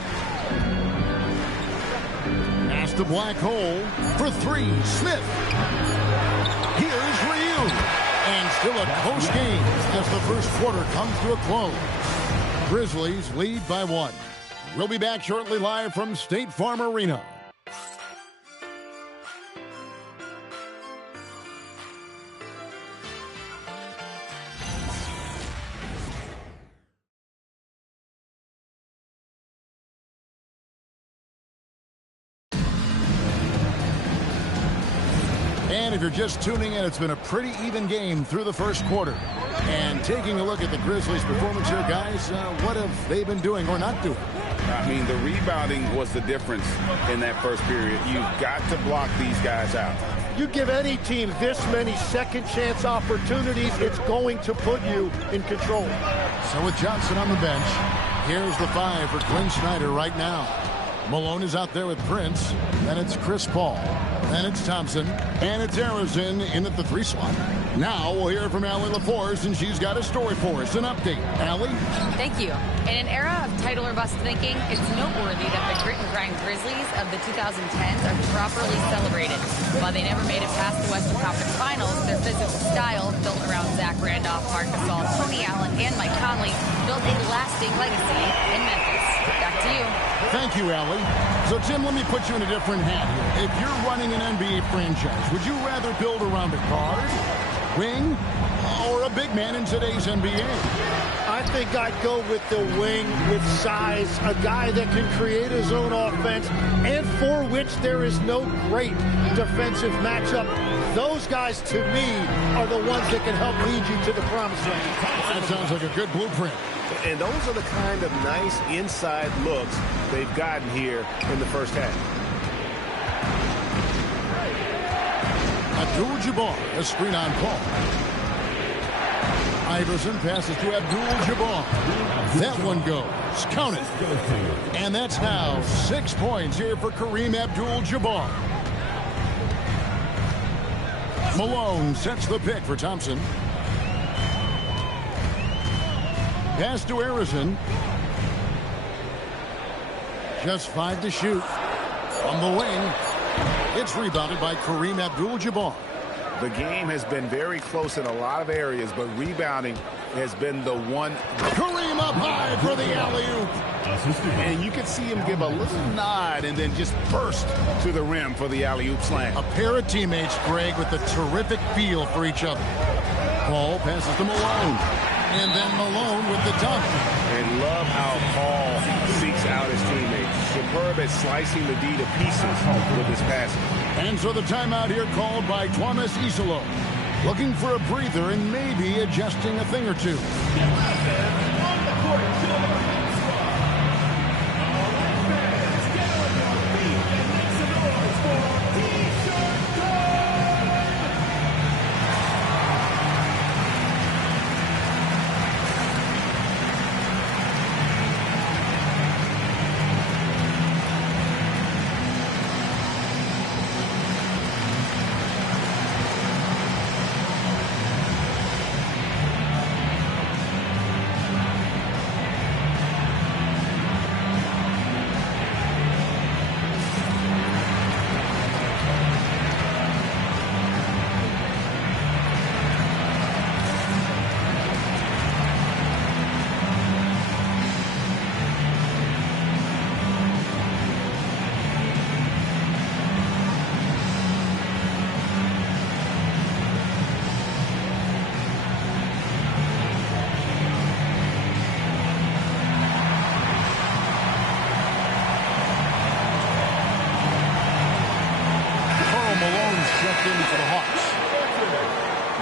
Past the black hole for 3. Smith. Here's Ryu. And still a close game as the first quarter comes to a close. Grizzlies lead by 1. We'll be back shortly live from State Farm Arena. And if you're just tuning in, it's been a pretty even game through the first quarter. And taking a look at the Grizzlies' performance here, guys, what have they been doing or not doing? I mean, the rebounding was the difference in that first period. You've got to block these guys out. You give any team this many second chance opportunities, it's going to put you in control. So with Johnson on the bench, here's the 5 for Quinn Snyder right now. Malone is out there with Prince. Then it's Chris Paul. Then it's Thompson. And it's Harrison in at the 3 slot. Now we'll hear from Allie LaForce, and she's got a story for us. An update. Allie? Thank you. In an era of title or bust thinking, it's noteworthy that the grit and grind Grizzlies of the 2010s are properly celebrated. While they never made it past the Western Conference Finals, their physical style, built around Zach Randolph, Marc Gasol, Tony Allen, and Mike Conley, built a lasting legacy in Memphis. Back to you. Thank you, Allie. So, Tim, let me put you in a different hat here. If you're running an NBA franchise, would you rather build around a guard, wing, or a big man in today's NBA? I think I'd go with the wing with size, a guy that can create his own offense and for which there is no great defensive matchup. Those guys, to me, are the ones that can help lead you to the promised land. That sounds like a good blueprint. And those are the kind of nice inside looks they've gotten here in the first half. Abdul-Jabbar, a screen on Paul. Iverson passes to Abdul-Jabbar. That one goes. Count it. And that's now 6 points here for Kareem Abdul-Jabbar. Malone sets the pick for Thompson. Pass to Harrison. Just 5 to shoot. On the wing. It's rebounded by Kareem Abdul-Jabbar. The game has been very close in a lot of areas, but rebounding has been the one. Kareem up high for the alley-oop. And you can see him give a little nod and then just burst to the rim for the alley-oop slam. A pair of teammates, Greg, with a terrific feel for each other. Paul passes to Malone. And then Malone with the dunk. And love how Paul seeks out his teammates. Superb at slicing the D to pieces with his passing. And so the timeout here called by Thomas Isolo. Looking for a breather and maybe adjusting a thing or two.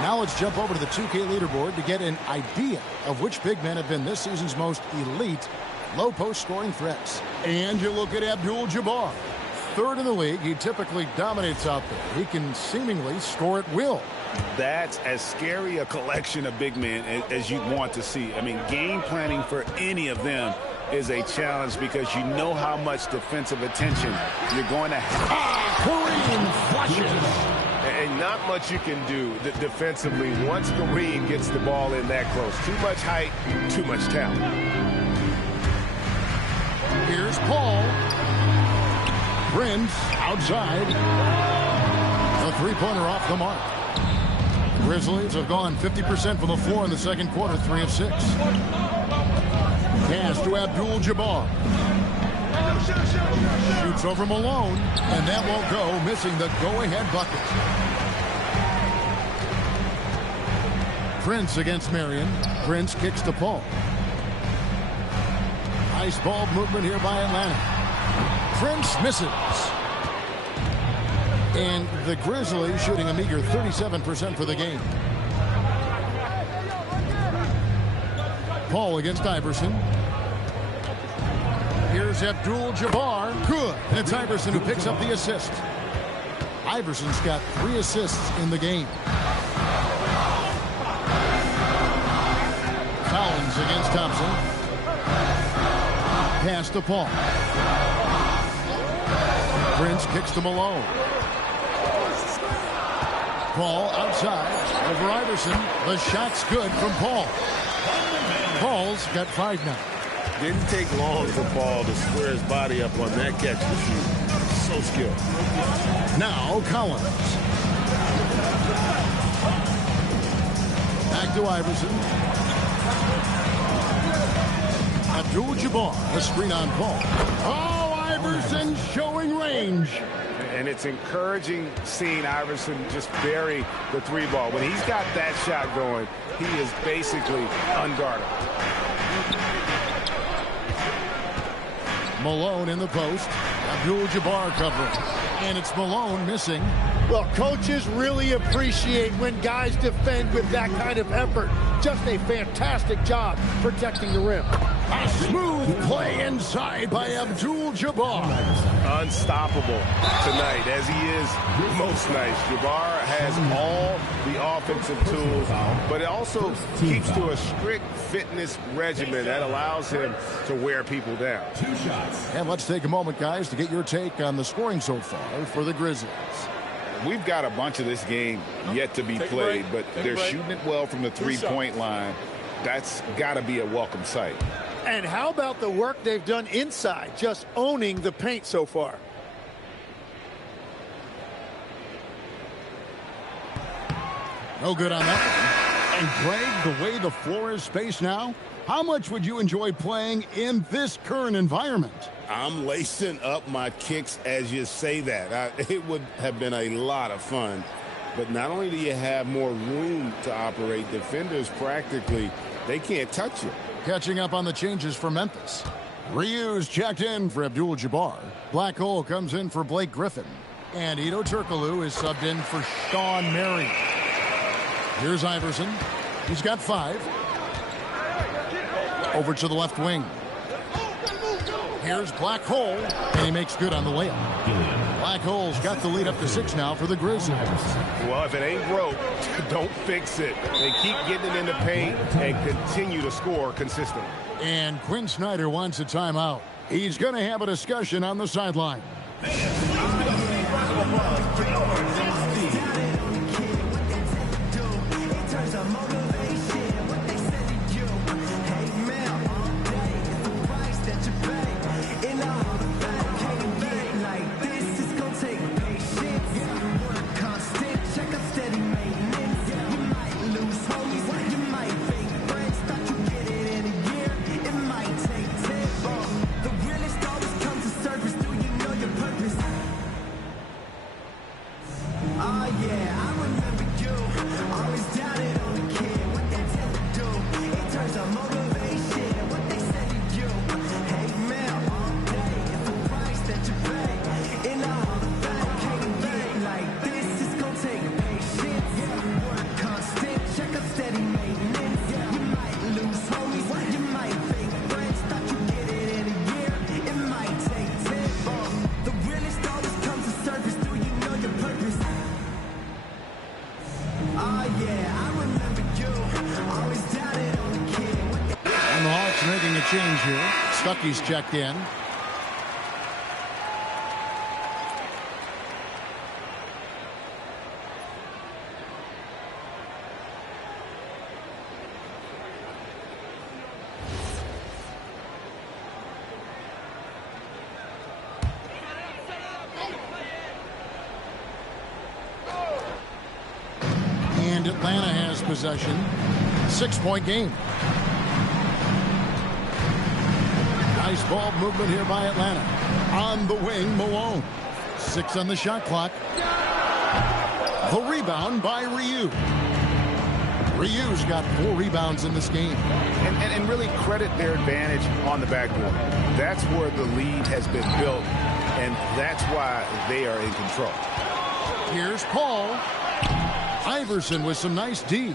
Now let's jump over to the 2K leaderboard to get an idea of which big men have been this season's most elite low post scoring threats. And you look at Abdul-Jabbar. Third in the league, he typically dominates out there. He can seemingly score at will. That's as scary a collection of big men as you want to see. I mean, game planning for any of them is a challenge because you know how much defensive attention you're going to have. Kareem flushes. And not much you can do defensively once Kareem gets the ball in that close. Too much height, too much talent. Here's Paul. Prince outside. A three-pointer off the mark. Grizzlies have gone 50% from the floor in the second quarter, 3 of 6. Pass to Abdul-Jabbar. Shoots over Malone, and that won't go, missing the go-ahead bucket. Prince against Marion. Prince kicks to Paul. Nice ball movement here by Atlanta. Prince misses. And the Grizzlies shooting a meager 37% for the game. Paul against Iverson. Here's Abdul-Jabbar. Good. And it's Iverson who picks up the assist. Iverson's got 3 assists in the game. Collins against Thompson. Pass to Paul. Prince kicks to Malone. Paul outside over Iverson. The shot's good from Paul. Paul's got 5 now. Didn't take long for Paul to square his body up on that catch and shoot. So skilled. Now Collins. Back to Iverson. Abdul-Jabbar, a screen on Paul. Oh, Iverson showing range. And it's encouraging seeing Iverson just bury the 3 ball. When he's got that shot going, he is basically unguardable. Malone in the post. Abdul-Jabbar covering. And it's Malone missing. Well, coaches really appreciate when guys defend with that kind of effort. Just a fantastic job protecting the rim. A smooth play inside by Abdul-Jabbar. Unstoppable tonight, as he is most nights. Jabbar has all the offensive tools, but it also keeps to a strict fitness regimen that allows him to wear people down. 2 shots. And let's take a moment, guys, to get your take on the scoring so far for the Grizzlies. We've got a bunch of this game yet to be played, but they're shooting it well from the three-point line. That's got to be a welcome sight. And how about the work they've done inside, just owning the paint so far? No good on that. And Greg, the way the floor is spaced now, how much would you enjoy playing in this current environment? I'm lacing up my kicks as you say that. It would have been a lot of fun. But not only do you have more room to operate, defenders practically, they can't touch you. Catching up on the changes for Memphis. Ryu's checked in for Abdul-Jabbar. Black Hole comes in for Blake Griffin. And Ito Turkoglu is subbed in for Sean Marion. Here's Iverson. He's got 5. Over to the left wing. Here's Black Hole, and he makes good on the layup. Black Hole's got the lead up to 6 now for the Grizzlies. Well, if it ain't broke, don't fix it. They keep getting it in the paint and continue to score consistently. And Quinn Snyder wants a timeout. He's going to have a discussion on the sideline. change here. Stuckey's checked in. And Atlanta has possession. 6-point game. Nice ball movement here by Atlanta. On the wing, Malone. 6 on the shot clock. The rebound by Ryu. Ryu's got 4 rebounds in this game. And really credit their advantage on the backboard. That's where the lead has been built, and that's why they are in control. Here's Paul. Iverson with some nice D.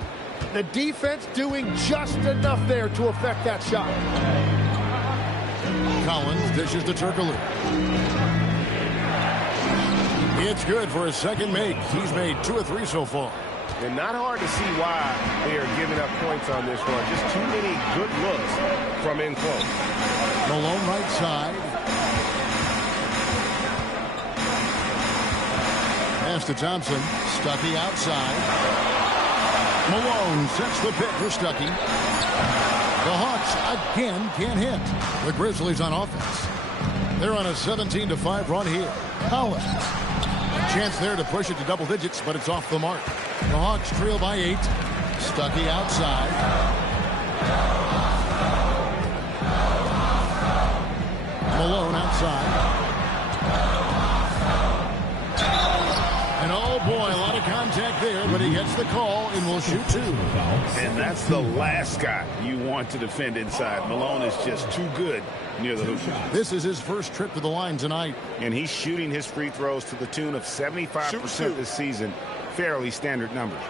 The defense doing just enough there to affect that shot. Collins dishes to Turkoglu. It's good for a second make. He's made 2 of 3 so far. And not hard to see why they are giving up points on this run. Just too many good looks from in close. Malone right side. Pass to Thompson. Stuckey outside. Malone sets the pick for Stuckey. The Hawks again can't hit. The Grizzlies on offense. They're on a 17-5 run here. Collins. Chance there to push it to double digits, but it's off the mark. The Hawks trail by 8. Stuckey outside. Malone outside. And oh boy, a lot of contact there, but he gets the call and will shoot 2. And that's the last guy you want to defend inside. Malone is just too good near the hoop. This is his first trip to the line tonight. And he's shooting his free throws to the tune of 75% this season. Fairly standard numbers.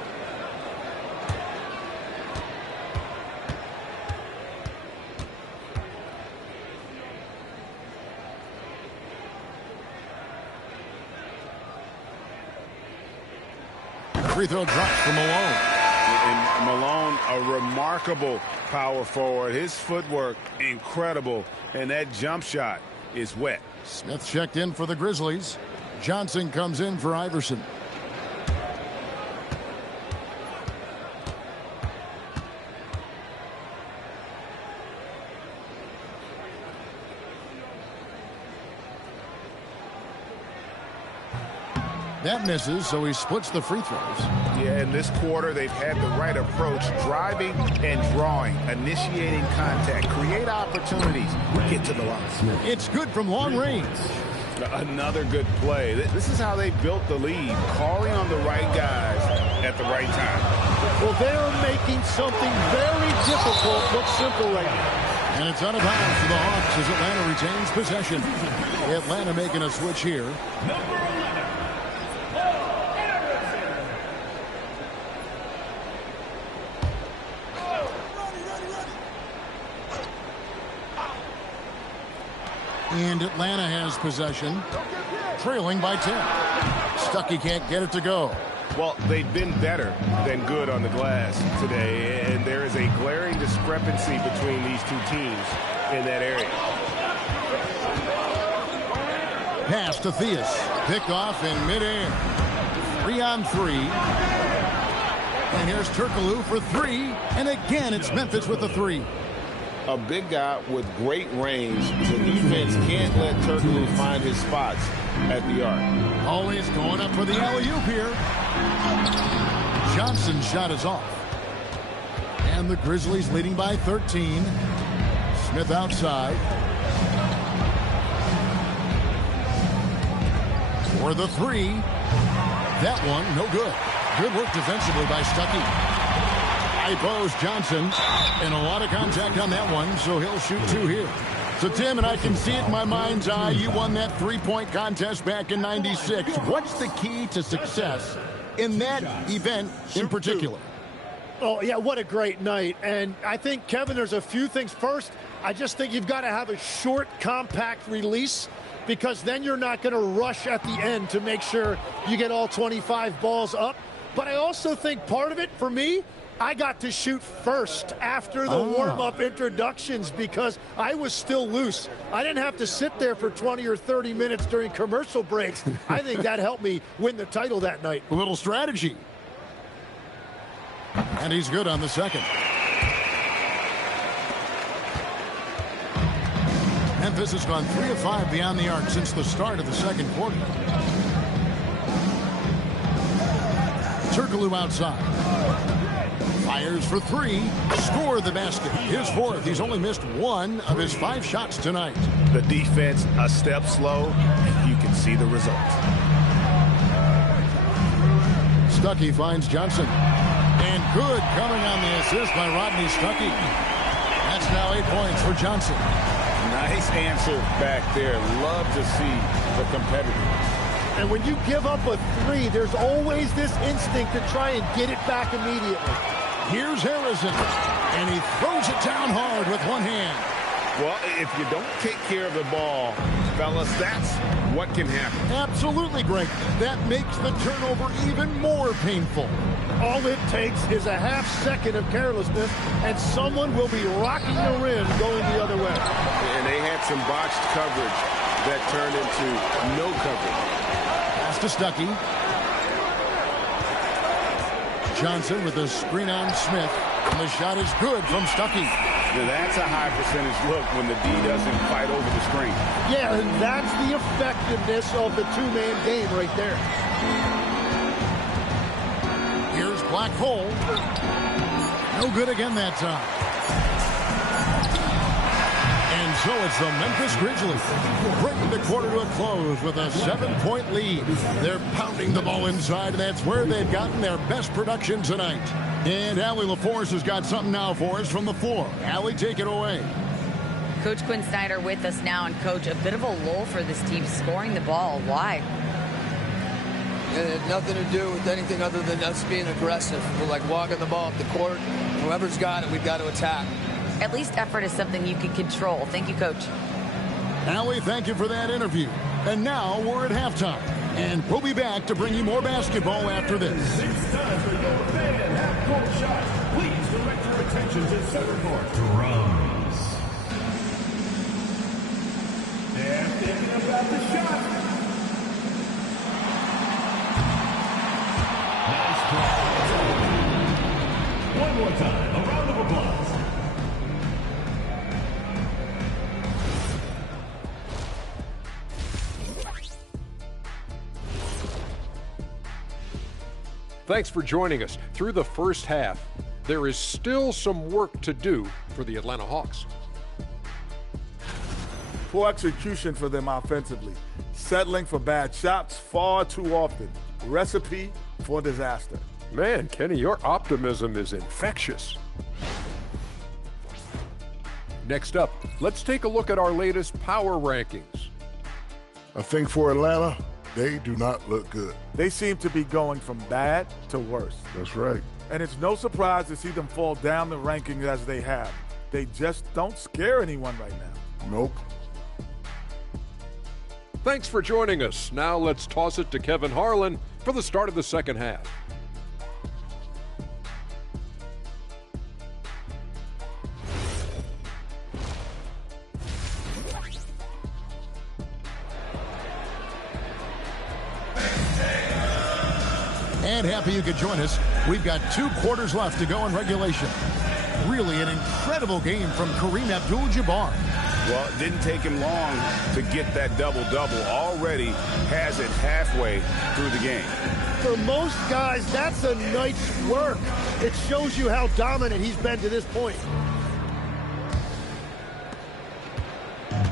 Free throw drops for Malone. And Malone, a remarkable power forward. His footwork, incredible. And that jump shot is wet. Smith checked in for the Grizzlies. Johnson comes in for Iverson. That misses, so he splits the free throws. Yeah, in this quarter, they've had the right approach, driving and drawing, initiating contact, create opportunities, get to the line. It's good from long range. Another good play. This is how they built the lead, calling on the right guys at the right time. Well, they're making something very difficult look simple right now. And it's out of bounds for the Hawks as Atlanta retains possession. Atlanta making a switch here. And Atlanta has possession, trailing by 10. Stuckey can't get it to go. Well, they've been better than good on the glass today, and there is a glaring discrepancy between these two teams in that area. Pass to Theus. Picked off in midair. 3-on-3. And here's Turkoglu for 3. And again, it's Memphis with the 3. A big guy with great range. The defense can't let Turkoglu find his spots at the arc. Always going up for the alley-oop here. Johnson's shot is off. And the Grizzlies leading by 13. Smith outside. For the 3. That one, no good. Good work defensively by Stuckey. Pose Johnson, and a lot of contact on that one, so he'll shoot 2 here. So, Tim, and I can see it in my mind's eye, you won that 3-point contest back in '96. What's the key to success in that event in particular? Oh, yeah, what a great night. And I think, Kevin, there's a few things. First, I just think you've got to have a short, compact release, because then you're not going to rush at the end to make sure you get all 25 balls up. But I also think part of it, for me, I got to shoot first after the warm-up introductions because I was still loose. I didn't have to sit there for 20 or 30 minutes during commercial breaks. I think that helped me win the title that night. A little strategy. And he's good on the second. Memphis has gone 3 of 5 beyond the arc since the start of the second quarter. Turkoglu outside. Fires for 3. Scored the basket. His 4th. He's only missed 1 of his 5 shots tonight. The defense a step slow, and you can see the result. Stuckey finds Johnson. And good coming on the assist by Rodney Stuckey. That's now 8 points for Johnson. Nice answer back there. Love to see the competitor. And when you give up a 3, there's always this instinct to try and get it back immediately. Here's Harrison, and he throws it down hard with one hand. Well, if you don't take care of the ball, fellas, that's what can happen. Absolutely, Greg. That makes the turnover even more painful. All it takes is a half second of carelessness, and someone will be rocking the rim going the other way. And they had some botched coverage that turned into no coverage. Pass to Stuckey. Johnson with the screen on Smith. And the shot is good from Stuckey. Now that's a high percentage look when the D doesn't fight over the screen. Yeah, and that's the effectiveness of the two-man game right there. Here's Black Hole. No good again that time. And so it's the Memphis Grizzlies bringing the quarter to a close with a 7-point lead. They're pounding the ball inside, and that's where they've gotten their best production tonight. And Allie LaForce has got something now for us from the floor. Allie, take it away. Coach Quinn Snyder with us now, and Coach, a bit of a lull for this team scoring the ball. Why? It had nothing to do with anything other than us being aggressive. We're like walking the ball up the court. Whoever's got it, we've got to attack. At least effort is something you can control. Thank you, Coach. Allie, thank you for that interview. And now we're at halftime. And we'll be back to bring you more basketball after this. It's time for your fan half-court shot. Please direct your attention to center court. Drums. They're thinking about the shot. Nice try. One more time. A round of applause. Thanks for joining us. Through the first half, there is still some work to do for the Atlanta Hawks. Poor execution for them offensively. Settling for bad shots far too often. Recipe for disaster. Man, Kenny, your optimism is infectious. Next up, let's take a look at our latest power rankings. I think for Atlanta, they do not look good. They seem to be going from bad to worse. That's right. And it's no surprise to see them fall down the rankings as they have. They just don't scare anyone right now. Nope. Thanks for joining us. Now let's toss it to Kevin Harlan for the start of the second half. And happy you could join us. We've got 2 quarters left to go in regulation. Really an incredible game from Kareem Abdul-Jabbar. Well, it didn't take him long to get that double-double. Already has it halfway through the game. For most guys, that's a night's work. It shows you how dominant he's been to this point.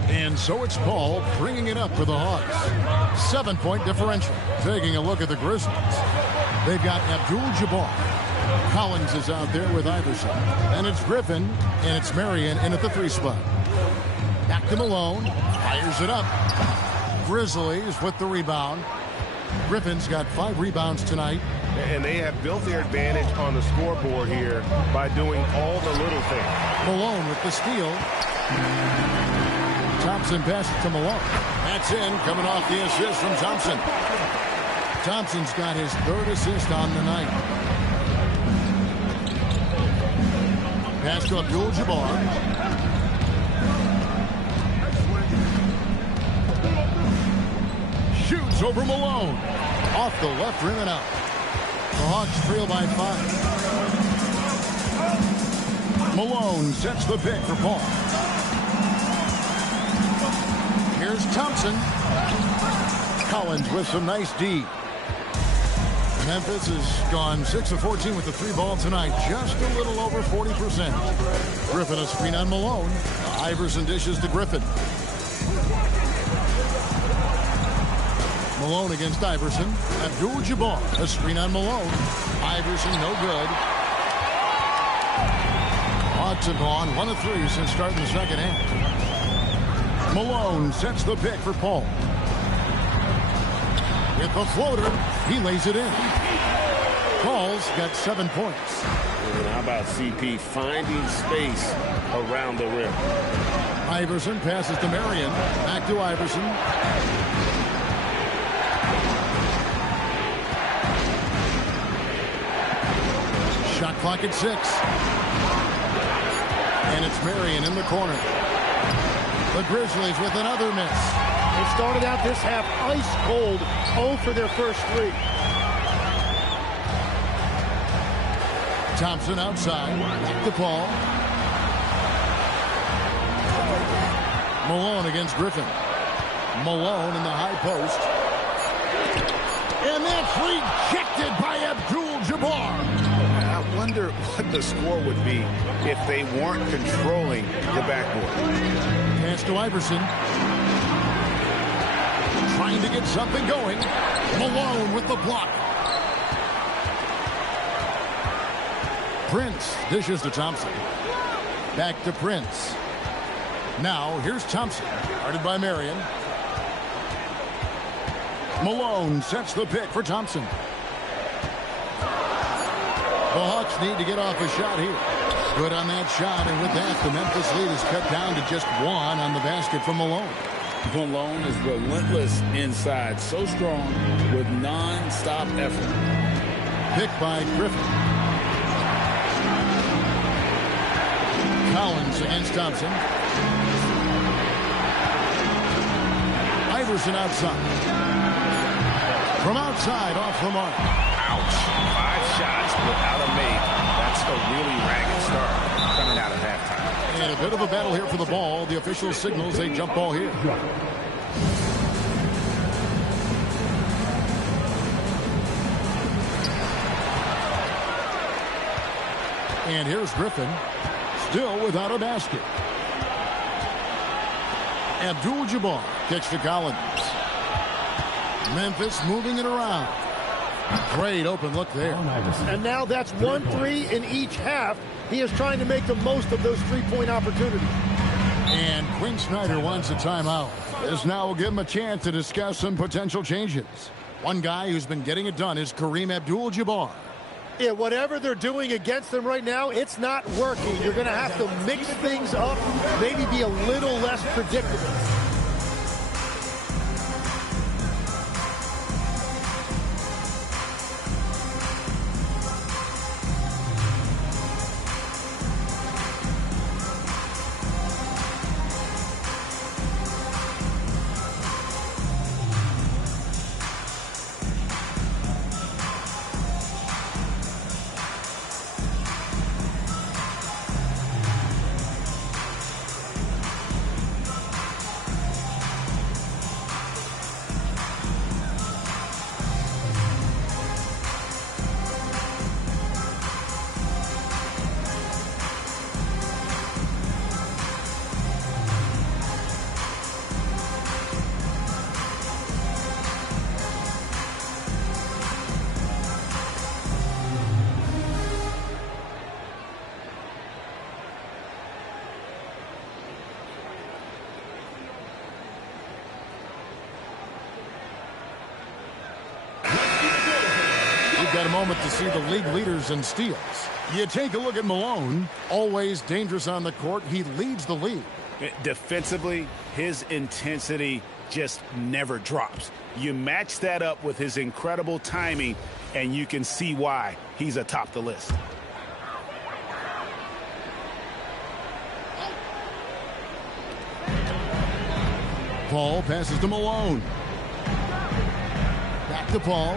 And so it's Paul bringing it up for the Hawks. 7-point differential. Taking a look at the Grizzlies. They've got Abdul-Jabbar. Collins is out there with Iverson. And it's Griffin, and it's Marion in at the 3 spot. Back to Malone. Fires it up. Grizzlies with the rebound. Griffin's got 5 rebounds tonight. And they have built their advantage on the scoreboard here by doing all the little things. Malone with the steal. Thompson passes to Malone. That's in, coming off the assist from Thompson. Thompson's got his 3rd assist on the night. Pass to Abdul-Jabbar. Shoots over Malone. Off the left rim and out. The Hawks trail by 5. Malone sets the pick for Paul. Here's Thompson. Collins with some nice D. Memphis has gone 6 of 14 with the 3-ball tonight. Just a little over 40%. Griffin a screen on Malone. Iverson dishes to Griffin. Malone against Iverson. Abdul-Jabbar a screen on Malone. Iverson no good. Hawks have gone 1 of 3 since starting the second half. Malone sets the pick for Paul. With the floater, he lays it in. Paul's got 7 points. And how about CP finding space around the rim? Iverson passes to Marion. Back to Iverson. Shot clock at 6. And it's Marion in the corner. The Grizzlies with another miss. They started out this half ice cold, 0 for their first 3. Thompson outside. To Paul. Malone against Griffin. Malone in the high post. And that's rejected by Abdul-Jabbar. I wonder what the score would be if they weren't controlling the backboard. Pass to Iverson. Trying to get something going. Malone with the block. Prince dishes to Thompson. Back to Prince. Now here's Thompson. Guarded by Marion. Malone sets the pick for Thompson. The Hawks need to get off a shot here. Good on that shot, and with that, the Memphis lead is cut down to just 1 on the basket from Malone. Malone is relentless inside, so strong with non-stop effort. Picked by Griffin. Collins against Thompson. Iverson outside. From outside, off the mark. Ouch. 5 shots without a make. That's a really ragged start coming out of halftime. And a bit of a battle here for the ball. The official signals a jump ball here. And here's Griffin, still without a basket. Abdul-Jabbar kicks to Collins. Memphis moving it around. Great open look there. And now that's 1-3 in each half. He is trying to make the most of those 3-point opportunities. And Quinn Snyder wants a timeout. This now will give him a chance to discuss some potential changes. One guy who's been getting it done is Kareem Abdul-Jabbar. Yeah, whatever they're doing against them right now, it's not working. You're going to have to mix things up, maybe be a little less predictable. Got a moment to see the league leaders in steals. You take a look at Malone, always dangerous on the court. He leads the league. Defensively, his intensity just never drops. You match that up with his incredible timing, and you can see why he's atop the list. Paul passes to Malone. Back to Paul.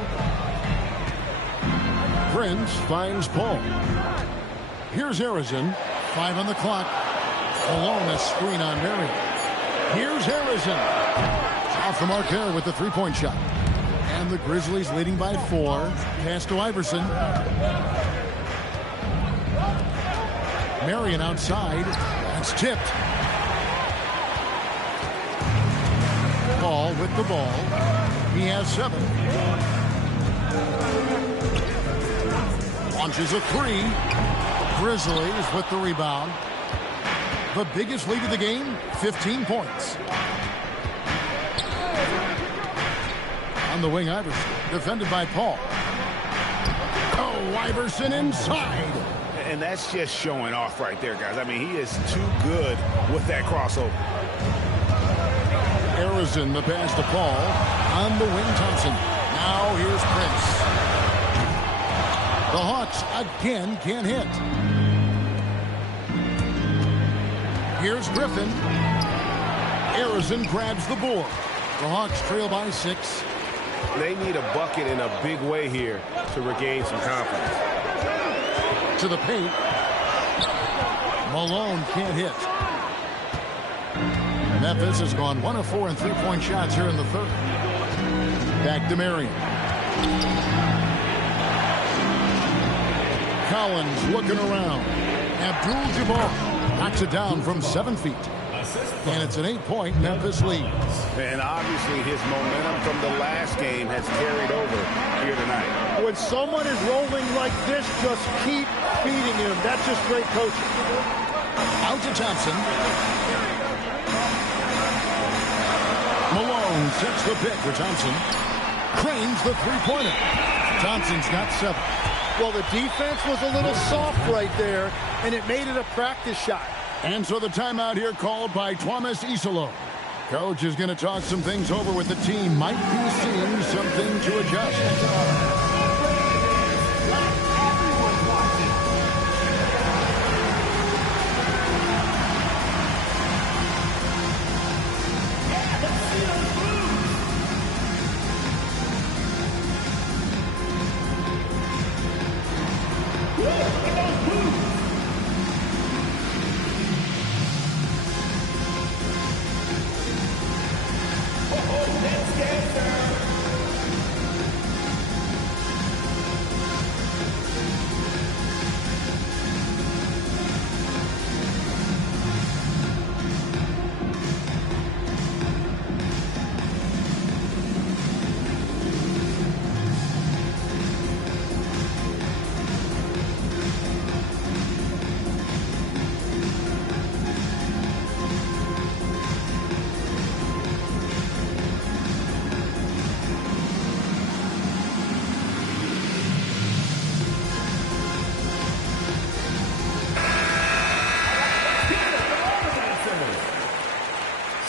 Prince finds Paul. Here's Harrison. 5 on the clock. Malone, a screen on Marion. Here's Harrison. Off the mark there with the three-point shot. And the Grizzlies leading by 4. Pass to Iverson. Marion outside. That's tipped. Paul with the ball. He has 7. Launches a 3. Grizzlies with the rebound. The biggest lead of the game, 15 points. On the wing, Iverson, defended by Paul. Oh, Iverson inside. And that's just showing off right there, guys. I mean, he is too good with that crossover. Harrison, the pass to Paul. On the wing, Thompson. Now here's Prince. The Hawks again can't hit. Here's Griffin. Harrison grabs the board. The Hawks trail by 6. They need a bucket in a big way here to regain some confidence. To the paint. Malone can't hit. Memphis has gone 1 of 4 in three-point shots here in the third. Back to Marion. Collins looking around. Abdul-Jabbar knocks it down from 7 feet. And it's an 8-point Memphis lead. And obviously his momentum from the last game has carried over here tonight. When someone is rolling like this, just keep feeding him. That's just great coaching. Out to Thompson. Malone sets the pick for Thompson. Cranes the three-pointer. Thompson's got 7. Well, the defense was a little soft right there, and it made it a practice shot. And so the timeout here called by Thomas Isolo. Coach is going to talk some things over with the team. Might be seeing something to adjust.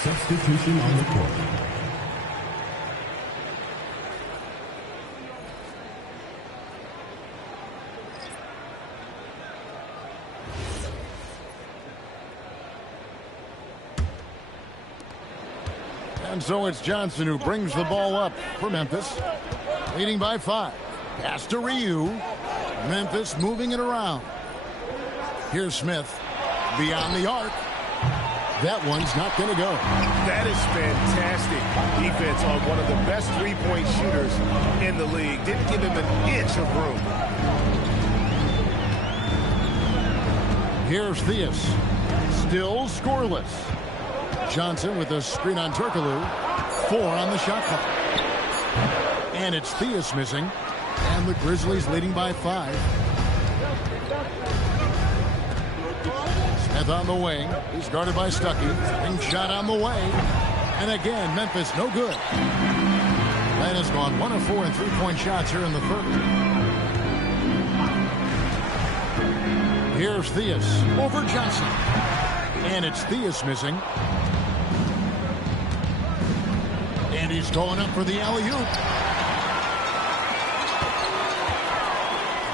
Substitution on the court. And so it's Johnson who brings the ball up for Memphis. Leading by 5. Pass to Ryu. Memphis moving it around. Here's Smith. Beyond the arc. That one's not going to go. That is fantastic defense on one of the best three-point shooters in the league. Didn't give him an inch of room. Here's Theus. Still scoreless. Johnson with a screen on Turkoglu. 4 on the shot clock. And it's Theus missing. And the Grizzlies leading by 5. Smith on the wing. He's guarded by Stuckey. Ring shot on the way. And again, Memphis no good. That has gone 1 of 4 in three-point shots here in the third. Here's Theus over Johnson. And it's Theus missing. And he's going up for the alley-oop.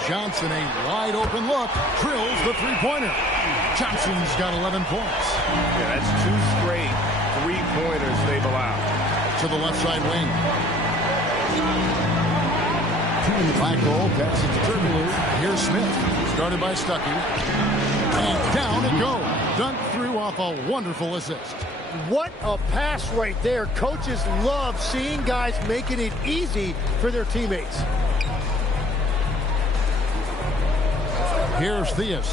Johnson, a wide open look, drills the three-pointer. Johnson's got 11 points. Yeah, that's 2 straight three-pointers they've allowed. To the left side wing. Black goal, pass it to Turkoglu. Here's Smith, started by Stuckey. And down it goes. Dunked through off a wonderful assist. What a pass right there. Coaches love seeing guys making it easy for their teammates. Here's Theus.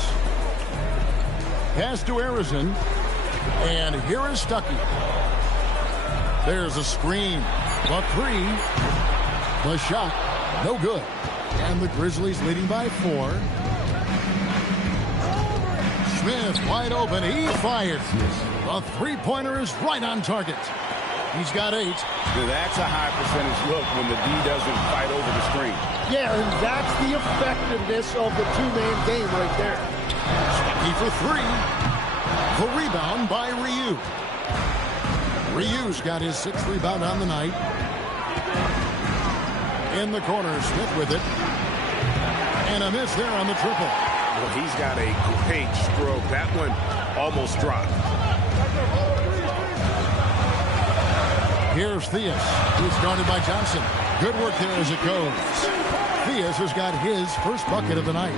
Pass to Arizin. And here is Stuckey. There's a screen. The three. The shot. No good. And the Grizzlies leading by 4. Smith wide open. He fires. The three-pointer is right on target. He's got 8. Now that's a high percentage look when the D doesn't fight over the screen. Yeah, and that's the effectiveness of the two-man game right there. Stuckey for 3. The rebound by Ryu. Ryu's got his 6th rebound on the night. In the corner, Smith with it. And a miss there on the triple. Well, he's got a great stroke. That one almost dropped. Here's Theus, who's guarded by Johnson. Good work there as it goes. Theus has got his first bucket of the night.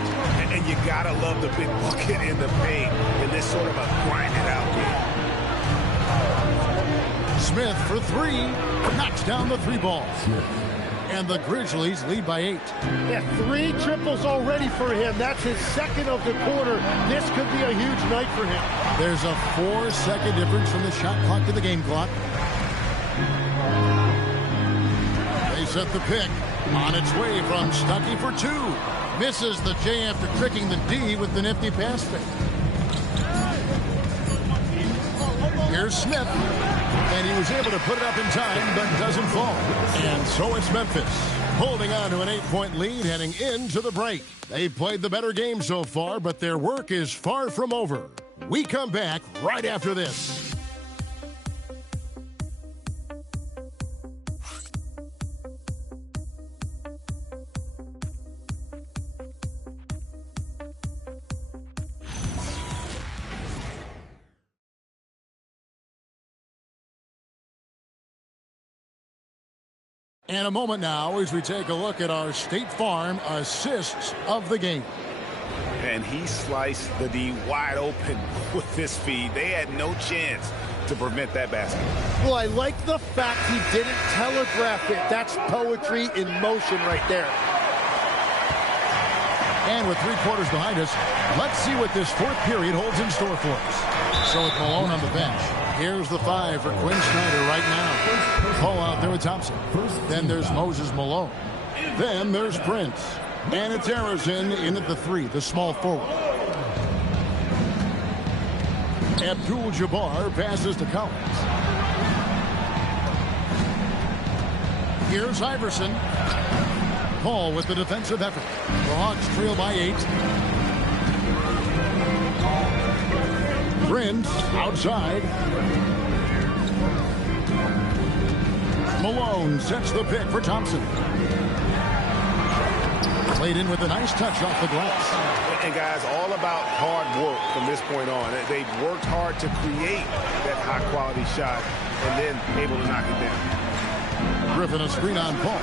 And you gotta love the big bucket in the paint in this sort of a grinded-out game. Smith for 3. Knocks down the 3 ball. And the Grizzlies lead by 8. Yeah, 3 triples already for him. That's his 2nd of the quarter. This could be a huge night for him. There's a 4-second difference from the shot clock to the game clock. They set the pick. On its way from Stuckey for 2. Misses the J after tricking the D with the nifty pass fake. Here's Smith. And he was able to put it up in time, but doesn't fall. And so it's Memphis, holding on to an 8-point lead heading into the break. They've played the better game so far, but their work is far from over. We come back right after this. And a moment now as we take a look at our State Farm assists of the game. And he sliced the D wide open with this feed. They had no chance to prevent that basket. Well, I like the fact he didn't telegraph it. That's poetry in motion right there. And with 3 quarters behind us, let's see what this 4th period holds in store for us. So with Malone on the bench, here's the 5 for Quinn Snyder right now. Call out there with Thompson. Then there's Moses Malone. Then there's Prince. And it's Arizin in at the 3, the small forward. Abdul-Jabbar passes to Collins. Here's Iverson. Paul with the defensive effort. The Hawks trail by 8. Prince outside. Malone sets the pick for Thompson. Played in with a nice touch off the glass. And guys, all about hard work from this point on. They've worked hard to create that high-quality shot and then able to knock it down. Griffin a screen on Paul.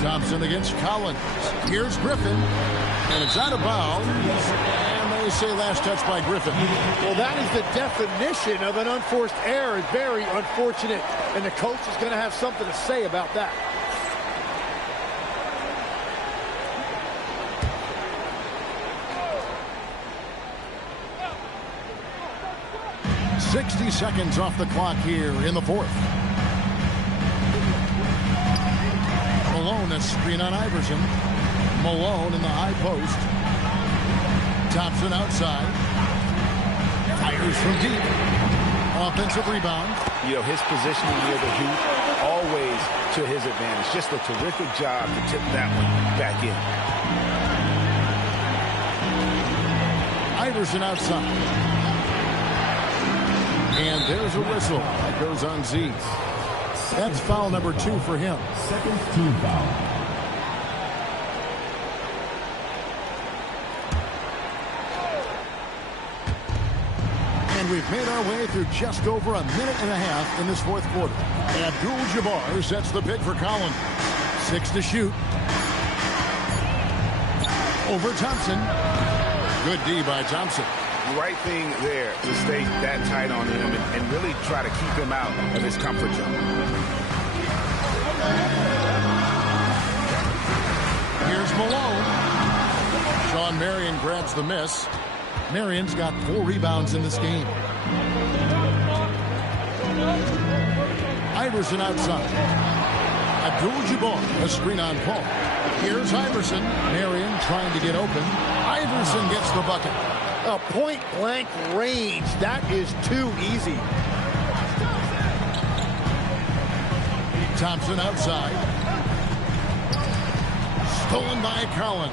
Thompson against Collins. Here's Griffin. And it's out of bounds. And they say last touch by Griffin. Well, that is the definition of an unforced error. Very unfortunate. And the coach is going to have something to say about that. "60 seconds off the clock here in the 4th. Malone a screen on Iverson. Malone in the high post. Thompson outside. Fires from deep. Offensive rebound. You know, his positioning near the hoop, always to his advantage. Just a terrific job to tip that one back in. Iverson outside. And there's a whistle. That goes on Z. That's foul number 2 for him. Second team foul. And we've made our way through just over a minute and a half in this fourth quarter. Abdul-Jabbar sets the pick for Collins. 6 to shoot. Over Thompson. Good D by Thompson. Right thing there to stay that tight on him and really try to keep him out of his comfort zone. Here's Malone. Sean Marion grabs the miss. Marion's got 4 rebounds in this game. Iverson outside. Abdul-Jabbar, a screen on Paul. Here's Iverson. Marion trying to get open. Iverson gets the bucket. A point-blank range. That is too easy. Thompson outside. Stolen by Collins.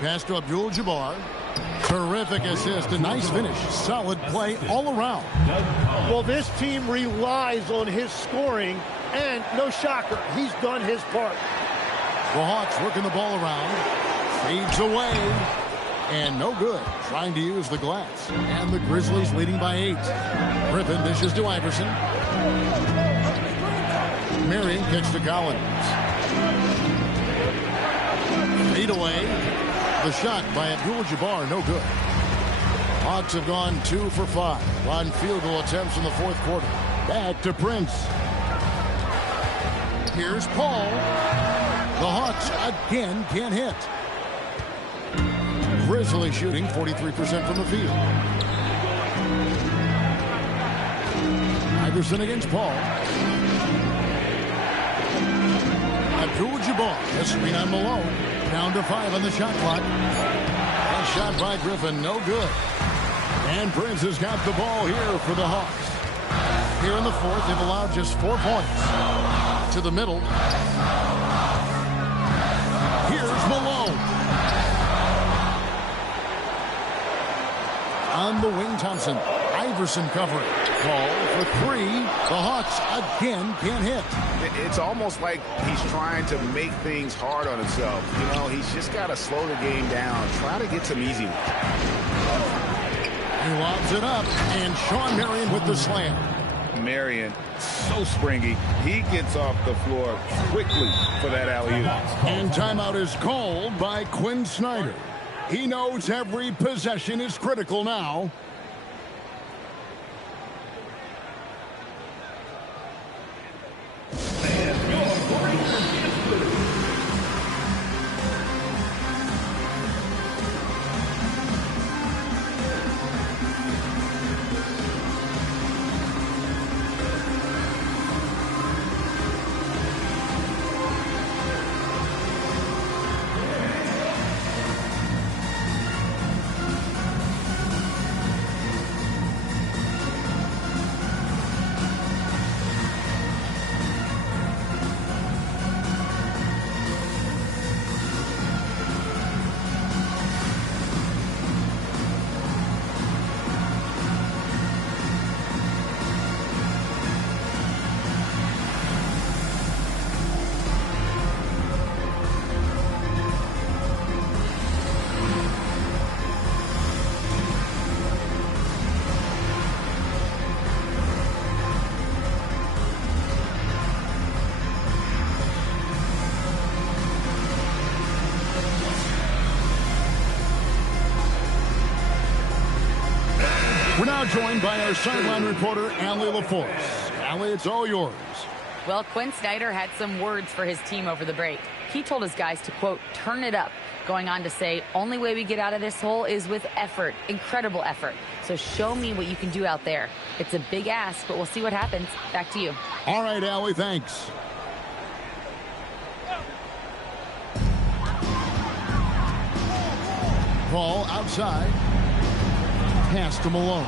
Pass to Abdul-Jabbar. Terrific assist. A nice finish. Solid play all around. Well, this team relies on his scoring, and no shocker, he's done his part. The Hawks working the ball around. Fades away. And no good. Trying to use the glass. And the Grizzlies leading by 8. Griffin dishes to Iverson. Marion kicks to Collins. Fade away. The shot by Abdul-Jabbar, no good. Hawks have gone 2 for 5 on field goal attempts in the fourth quarter. Back to Prince. Here's Paul. The Hawks again can't hit. Grizzly shooting 43% from the field. Iverson against Paul. Abdul-Jabbar, a screen on Malone. Down to 5 on the shot clock. And shot by Griffin, no good. And Prince has got the ball here for the Hawks. Here in the fourth, they've allowed just 4 points. To the middle. Here's Malone. On the wing, Thompson. Iverson covering. Ball for 3. The Hawks again can't hit. It's almost like he's trying to make things hard on himself. You know, he's just got to slow the game down. Try to get some easy ones. He lobs it up, and Sean Marion with the slam. Marion, so springy. He gets off the floor quickly for that alley-oop. And timeout is called by Quinn Snyder. He knows every possession is critical now. We're now joined by our sideline reporter, Allie LaForce. Allie, it's all yours. Well, Quinn Snyder had some words for his team over the break. He told his guys to, quote, turn it up, going on to say, only way we get out of this hole is with effort, incredible effort. So show me what you can do out there. It's a big ask, but we'll see what happens. Back to you. All right, Allie, thanks. Ball outside. Pass to Malone.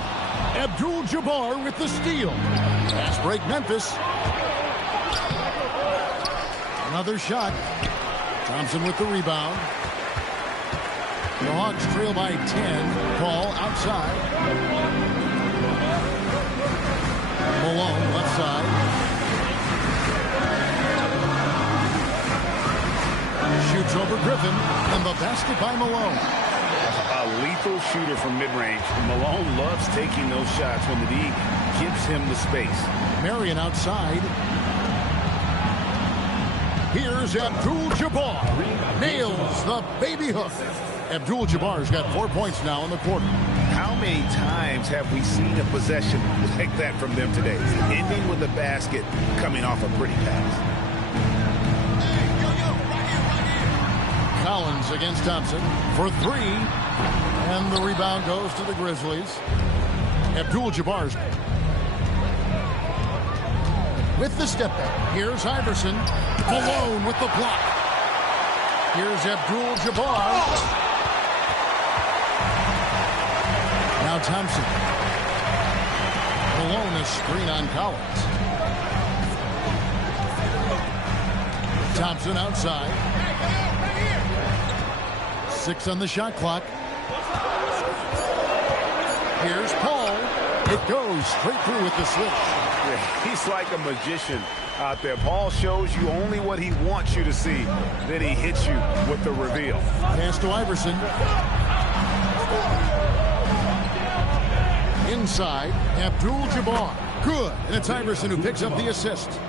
Abdul-Jabbar with the steal. Pass break Memphis. Another shot. Thompson with the rebound. The Hawks trail by 10. Ball outside. Malone left side. Shoots over Griffin, and the basket by Malone. A lethal shooter from mid-range. Malone loves taking those shots when the D gives him the space. Marion outside. Here's Abdul-Jabbar. Nails the baby hook. Abdul-Jabbar's got 4 points now in the quarter. How many times have we seen a possession like that from them today? Ending with a basket, coming off a pretty pass. Collins against Thompson for 3. And the rebound goes to the Grizzlies. Abdul-Jabbar's with the step back. Here's Iverson. Malone with the block. Here's Abdul-Jabbar. Now Thompson. Malone, a screen on Collins. Thompson outside. 6 on the shot clock. Here's Paul. It goes straight through with the switch. Yeah, he's like a magician out there. Paul shows you only what he wants you to see. Then he hits you with the reveal. Pass to Iverson. Inside, Abdul-Jabbar. Good. And it's Iverson who picks up the assist.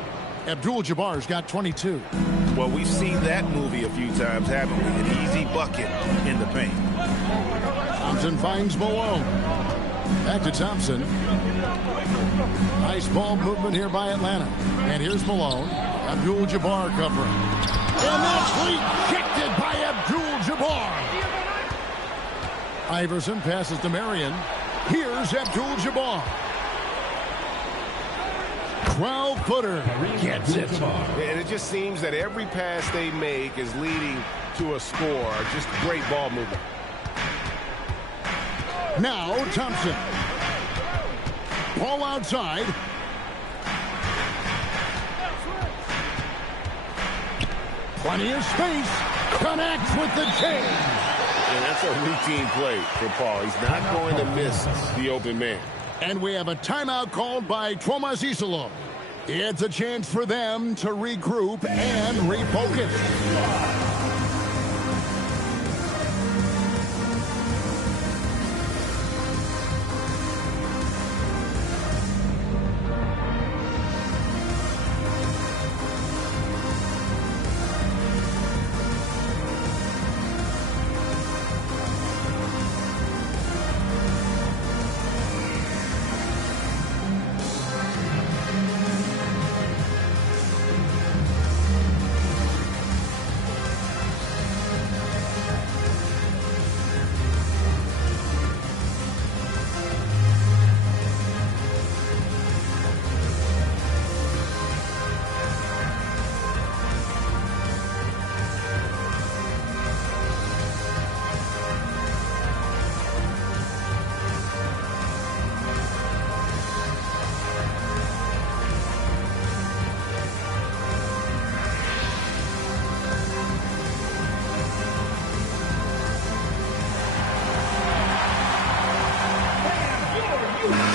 Abdul-Jabbar's got 22. Well, we've seen that movie a few times, haven't we? An easy bucket in the paint. Thompson finds Malone. Back to Thompson. Nice ball movement here by Atlanta. And here's Malone. Abdul-Jabbar covering. And that's rejected by Abdul-Jabbar. Iverson passes to Marion. Here's Abdul-Jabbar. 12-footer gets it. And it just seems that every pass they make is leading to a score. Just great ball movement. Now Thompson. Ball outside. Plenty of space. Connects with the chain. And that's a routine play for Paul. He's not going to miss the open man. And we have a timeout called by Tomas Isolo. It's a chance for them to regroup and refocus.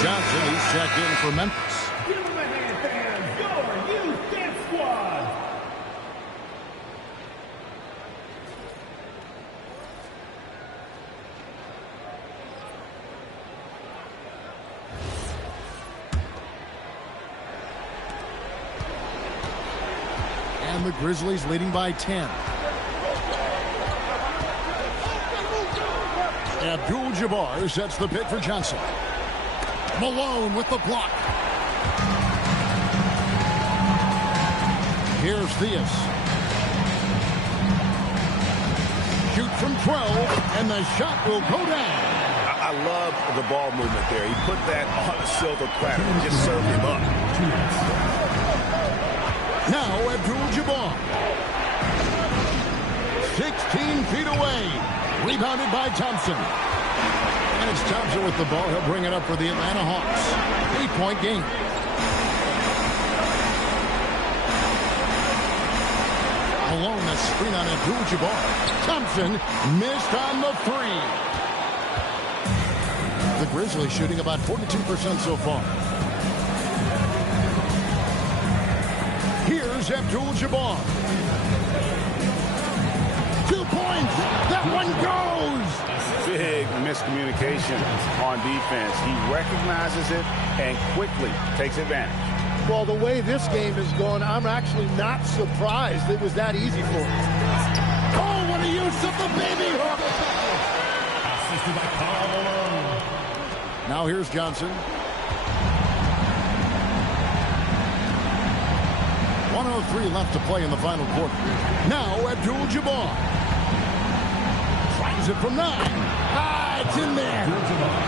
Johnson, he's checked in for Memphis. Give him a hand, fans. Your youth dance squad. And the Grizzlies leading by 10. Abdul-Jabbar sets the pick for Johnson. Malone with the block. Here's Theus. Shoot from 12, and the shot will go down. I love the ball movement there. He put that on a silver platter and just served him up. Now Abdul-Jabbar. 16 feet away. Rebounded by Thompson. And it's Thompson with the ball. He'll bring it up for the Atlanta Hawks. 8-point game. Malone, a screen on Abdul-Jabbar. Thompson missed on the three. The Grizzlies shooting about 42% so far. Here's Abdul-Jabbar. 2 points. That one goes. Big miscommunication on defense. He recognizes it and quickly takes advantage. Well, the way this game has gone, I'm actually not surprised it was that easy for him. Oh, what a use of the baby hook. Assisted by Karl Malone. Now here's Johnson. 1:03 left to play in the final quarter. Now Abdul-Jabbar. Tries it from 9. It's in there.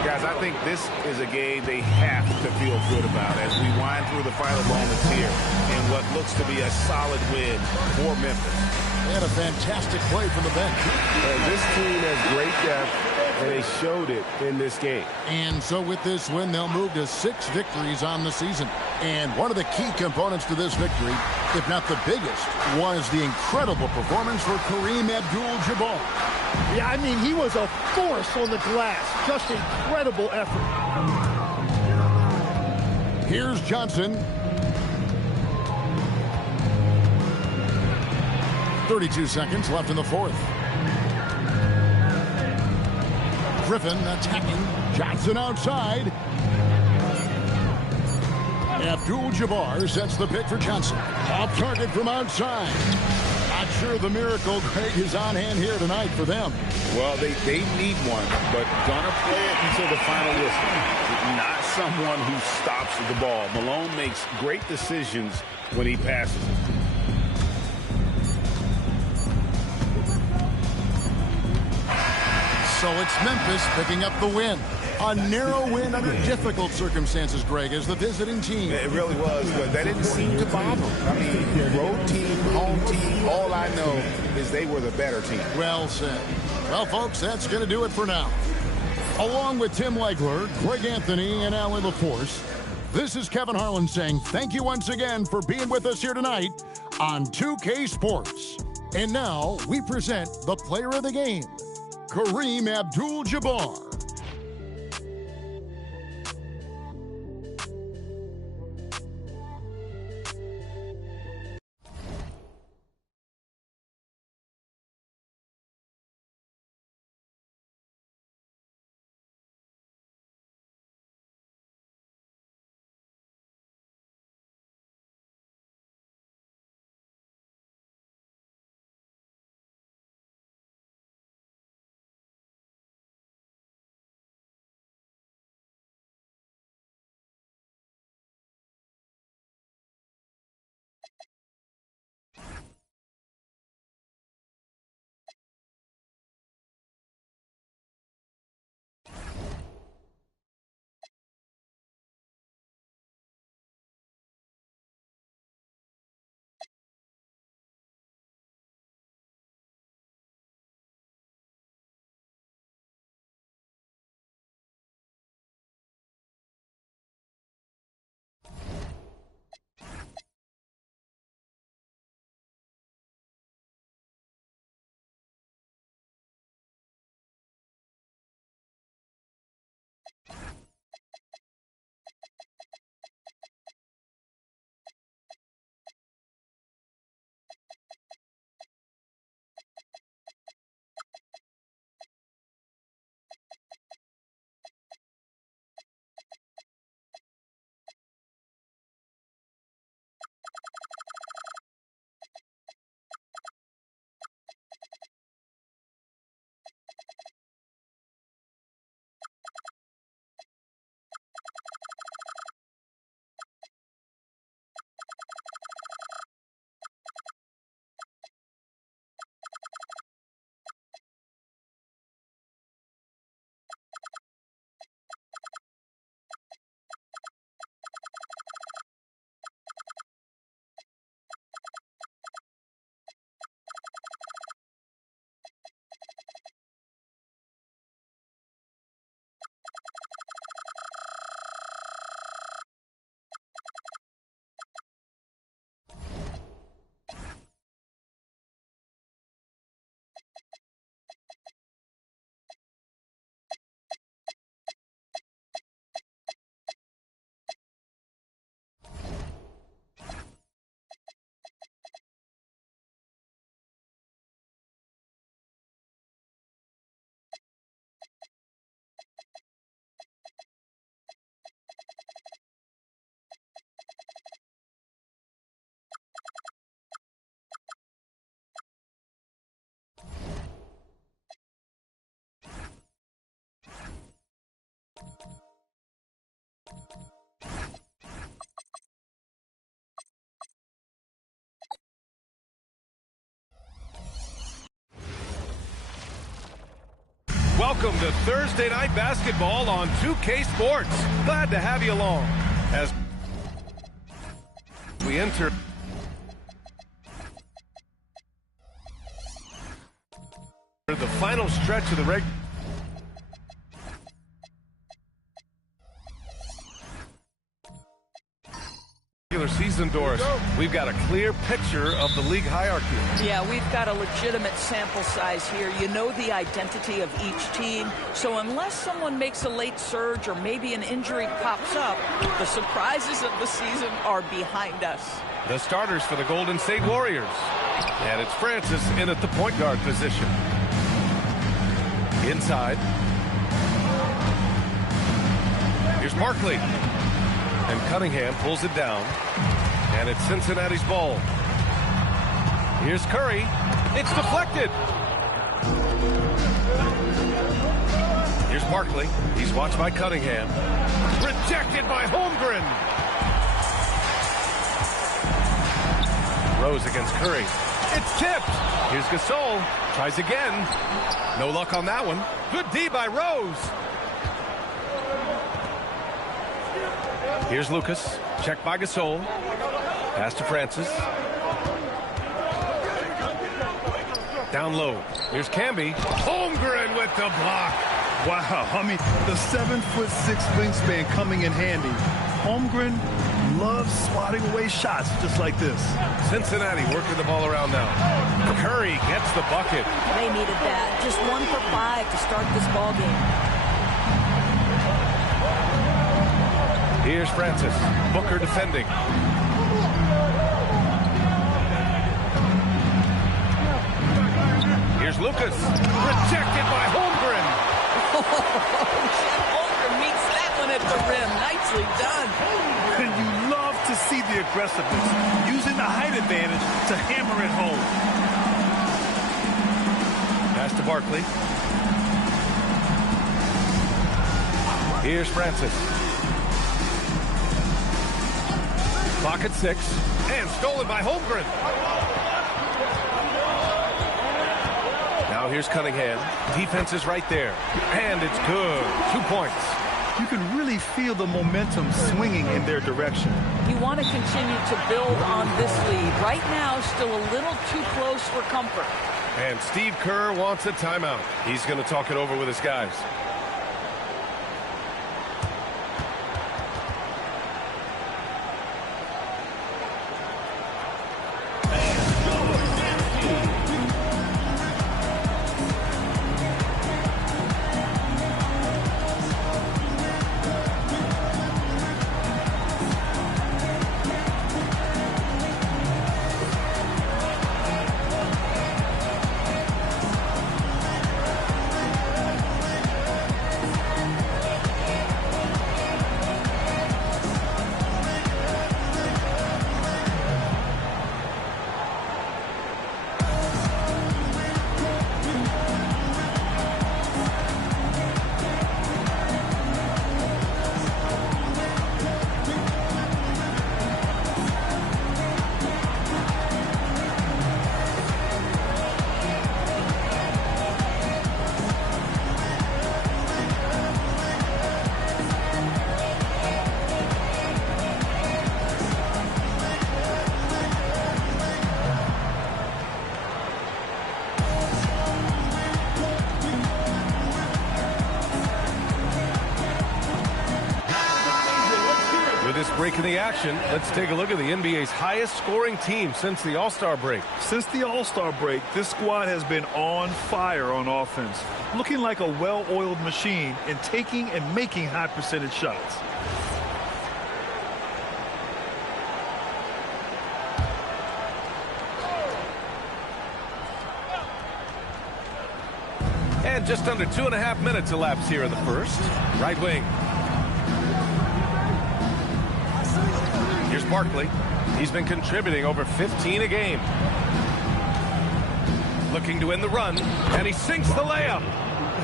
Guys, I think this is a game they have to feel good about as we wind through the final moments here in what looks to be a solid win for Memphis. They had a fantastic play from the bench. This team has great depth, and they showed it in this game. And so with this win, they'll move to 6 victories on the season. And one of the key components to this victory, if not the biggest, was the incredible performance for Kareem Abdul-Jabbar. Yeah, I mean, he was a force on the glass. Just incredible effort. Here's Johnson. 32 seconds left in the fourth. Griffin attacking. Johnson outside. Abdul-Jabbar sets the pick for Johnson. Off target from outside. Not sure the miracle, Greg, is on hand here tonight for them. Well, they need one, but gonna play it until the final whistle. Not someone who stops the ball. Malone makes great decisions when he passes it. So it's Memphis picking up the win. A narrow win under difficult circumstances, Greg, as the visiting team. It really was, but that didn't seem to bother them. I mean, road team, home team, all I know is they were the better team. Well said. Well, folks, that's going to do it for now. Along with Tim Legler, Greg Anthony, and Allie LaForce, this is Kevin Harlan saying thank you once again for being with us here tonight on 2K Sports. And now we present the player of the game, Kareem Abdul-Jabbar. Welcome to Thursday Night Basketball on 2K Sports. Glad to have you along as we enter the final stretch of the regular season, Doris. We've got a clear picture of the league hierarchy. Yeah, we've got a legitimate sample size here. You know the identity of each team. So unless someone makes a late surge or maybe an injury pops up, the surprises of the season are behind us. The starters for the Golden State Warriors. And it's Francis in at the point guard position. Inside. Here's Barkley. And Cunningham pulls it down. And it's Cincinnati's ball. Here's Curry. It's deflected. Here's Barkley. He's watched by Cunningham. Rejected by Holmgren. Rose against Curry. It's tipped. Here's Gasol. Tries again. No luck on that one. Good D by Rose. Here's Lucas. Checked by Gasol. Pass to Francis. Down low. Here's Camby. Holmgren with the block. Wow, I mean, the 7'6" wingspan coming in handy. Holmgren loves swatting away shots just like this. Cincinnati working the ball around now. Curry gets the bucket. They needed that. Just 1 for 5 to start this ball game. Here's Francis. Booker defending. Here's Lucas. Rejected by Holmgren. Holmgren meets that one at the rim. Nicely done. And you love to see the aggressiveness, using the height advantage to hammer it home. Pass to Barkley. Here's Francis. Clock at 6. And stolen by Holmgren. Now here's Cunningham. Defense is right there. And it's good. 2 points. You can really feel the momentum swinging in their direction. You want to continue to build on this lead. Right now, still a little too close for comfort. And Steve Kerr wants a timeout. He's going to talk it over with his guys. Break in the action. Let's take a look at the NBA's highest scoring team since the All-Star break. Since the All-Star break, this squad has been on fire on offense, looking like a well-oiled machine and taking and making high percentage shots. And just under 2.5 minutes elapsed here in the first. Right wing. Here's Barkley. He's been contributing over 15 a game. Looking to win the run, and he sinks the layup.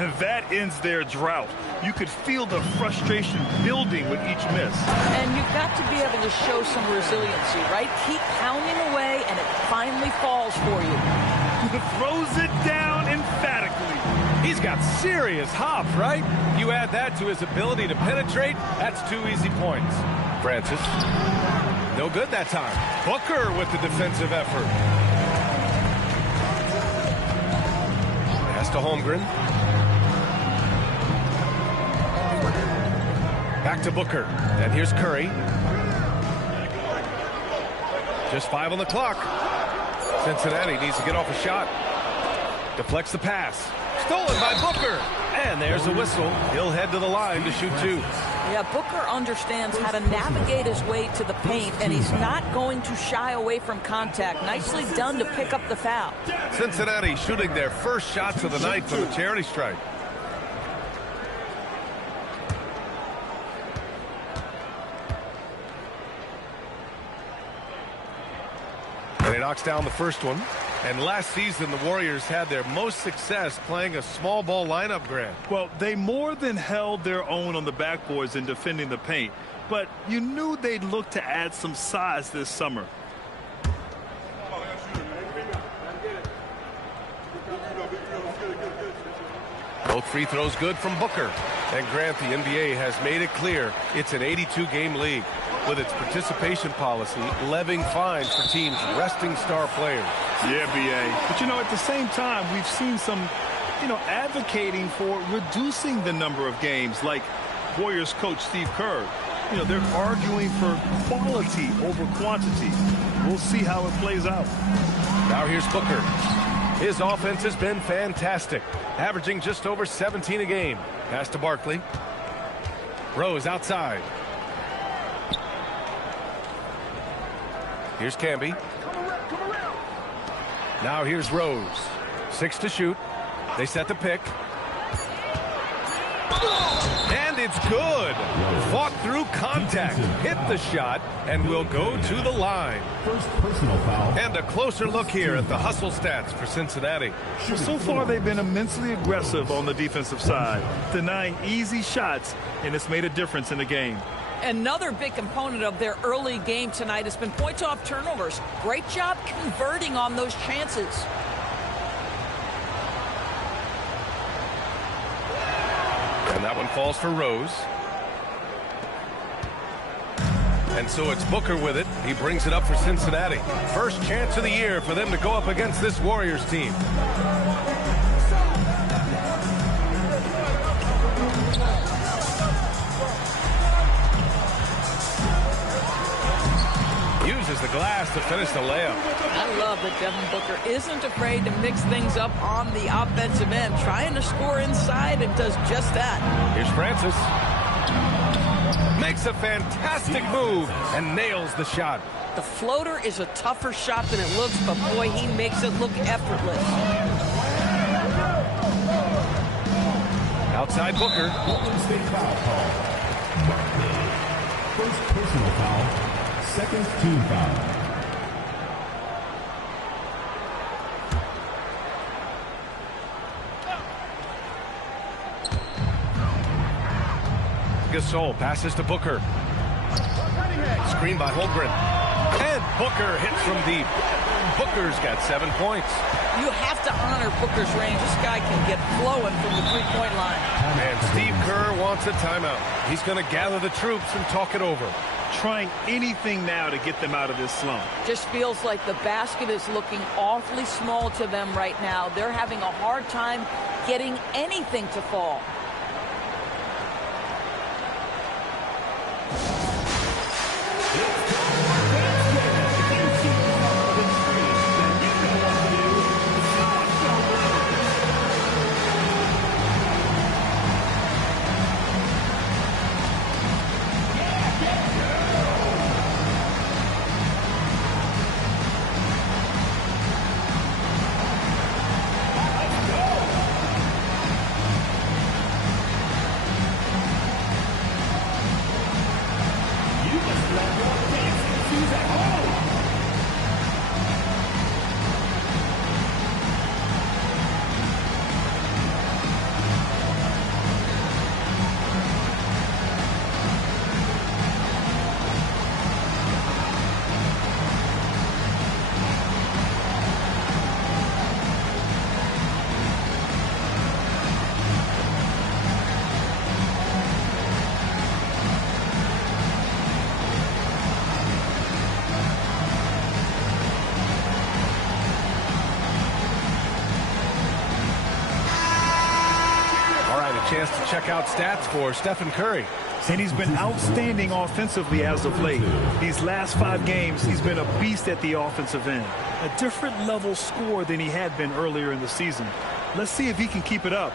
And that ends their drought. You could feel the frustration building with each miss. And you've got to be able to show some resiliency, right? Keep pounding away, and it finally falls for you. Throws it down emphatically. He's got serious hop, right? You add that to his ability to penetrate, that's 2 easy points. Francis. No good that time. Booker with the defensive effort. Pass to Holmgren. Back to Booker. And here's Curry. Just 5 on the clock. Cincinnati needs to get off a shot. Deflects the pass. Stolen by Booker. And there's a whistle. He'll head to the line to shoot 2. Yeah, Booker understands how to navigate his way to the paint, and he's not going to shy away from contact. Nicely done to pick up the foul. Cincinnati shooting their first shots of the night from the charity stripe. And he knocks down the first one. And last season, the Warriors had their most success playing a small ball lineup, Grant. Well, they more than held their own on the backboards in defending the paint. But you knew they'd look to add some size this summer. Both free throws good from Booker. And Grant, the NBA has made it clear it's an 82-game league with its participation policy levying fines for teams resting star players. Yeah, B.A. But, you know, at the same time, we've seen some, advocating for reducing the number of games, like Warriors coach Steve Kerr. They're arguing for quality over quantity. We'll see how it plays out. Now here's Booker. His offense has been fantastic, averaging just over 17 a game. Pass to Barkley. Rose outside. Here's Camby. Now here's Rose. 6 to shoot. They set the pick. And it's good. Fought through contact. Hit the shot and will go to the line. First personal foul. And a closer look here at the hustle stats for Cincinnati. So far, they've been immensely aggressive on the defensive side, denying easy shots, and it's made a difference in the game. Another big component of their early game tonight has been points off turnovers. Great job converting on those chances. And that one falls for Rose. And so it's Booker with it. He brings it up for Cincinnati. First chance of the year for them to go up against this Warriors team. Uses the glass to finish the layup. I love that Devin Booker isn't afraid to mix things up on the offensive end. Trying to score inside and does just that. Here's Francis. Makes a fantastic move and nails the shot. The floater is a tougher shot than it looks, but boy, he makes it look effortless. Outside Booker. Golden State foul call. First personal foul. Second team foul. Gasol passes to Booker. Screen by Holmgren. And Booker hits from deep. Booker's got 7 points. You have to honor Booker's range. This guy can get flowing from the three-point line. And Steve Kerr wants a timeout. He's going to gather the troops and talk it over. Trying anything now to get them out of this slump. Just feels like the basket is looking awfully small to them right now. They're having a hard time getting anything to fall. check out stats for Stephen Curry. And he's been outstanding offensively as of late. These last 5 games, he's been a beast at the offensive end. A different level score than he had been earlier in the season. Let's see if he can keep it up.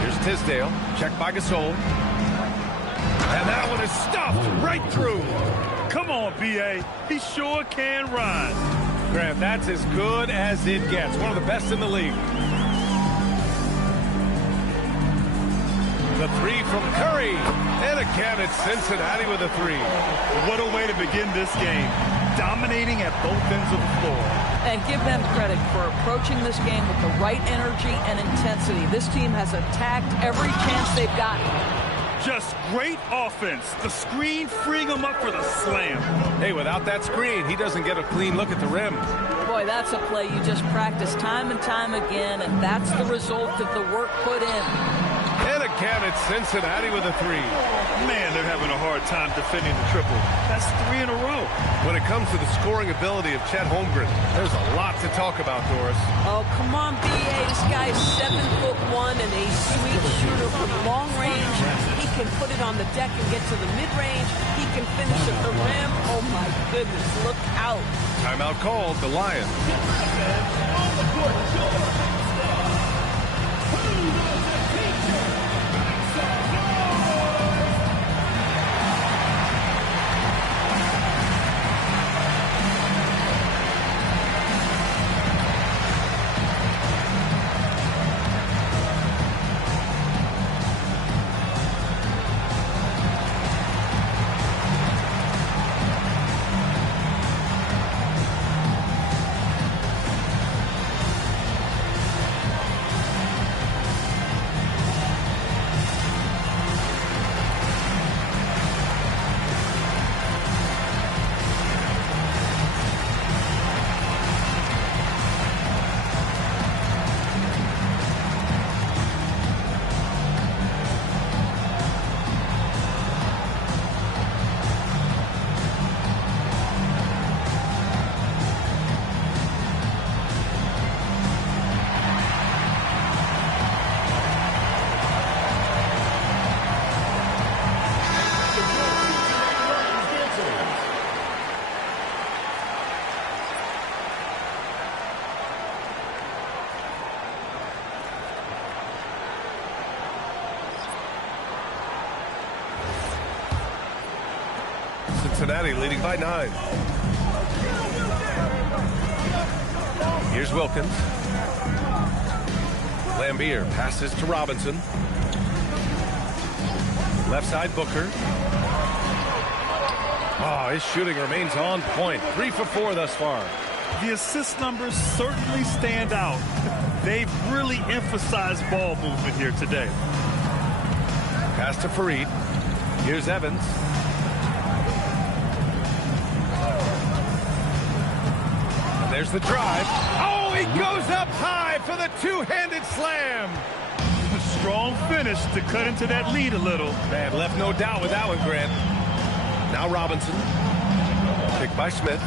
Here's Tisdale. Check by Gasol. And that one is stuffed right through. Come on, B.A. He sure can run. Graham, that's as good as it gets. One of the best in the league. The 3 from Curry. And again, it's Cincinnati with a 3. What a way to begin this game. Dominating at both ends of the floor. And give them credit for approaching this game with the right energy and intensity. This team has attacked every chance they've gotten. Just great offense. The screen freeing him up for the slam. Hey, without that screen, he doesn't get a clean look at the rim. Boy, that's a play you just practice time and time again, and that's the result of the work put in. And again, it's Cincinnati with a 3. Man, they're having a hard time defending the triple. That's 3 in a row. When it comes to the scoring ability of Chet Holmgren, there's a lot to talk about, Doris. Oh, come on, B.A. This guy's 7'1" and a sweet shooter from long range. He can put it on the deck and get to the mid-range. He can finish at the rim. Oh, my goodness, look out. Timeout called, the Lions. Cincinnati leading by 9. Here's Wilkins. Lambier passes to Robinson. Left side, Booker. Oh, his shooting remains on point. 3 for 4 thus far. The assist numbers certainly stand out. They've really emphasized ball movement here today. Pass to Fareed. Here's Evans. And there's the drive. Oh, he goes up high for the two-handed slam. Strong finish to cut into that lead a little. Man, left no doubt with that one, Grant. Now Robinson. Picked by Smith.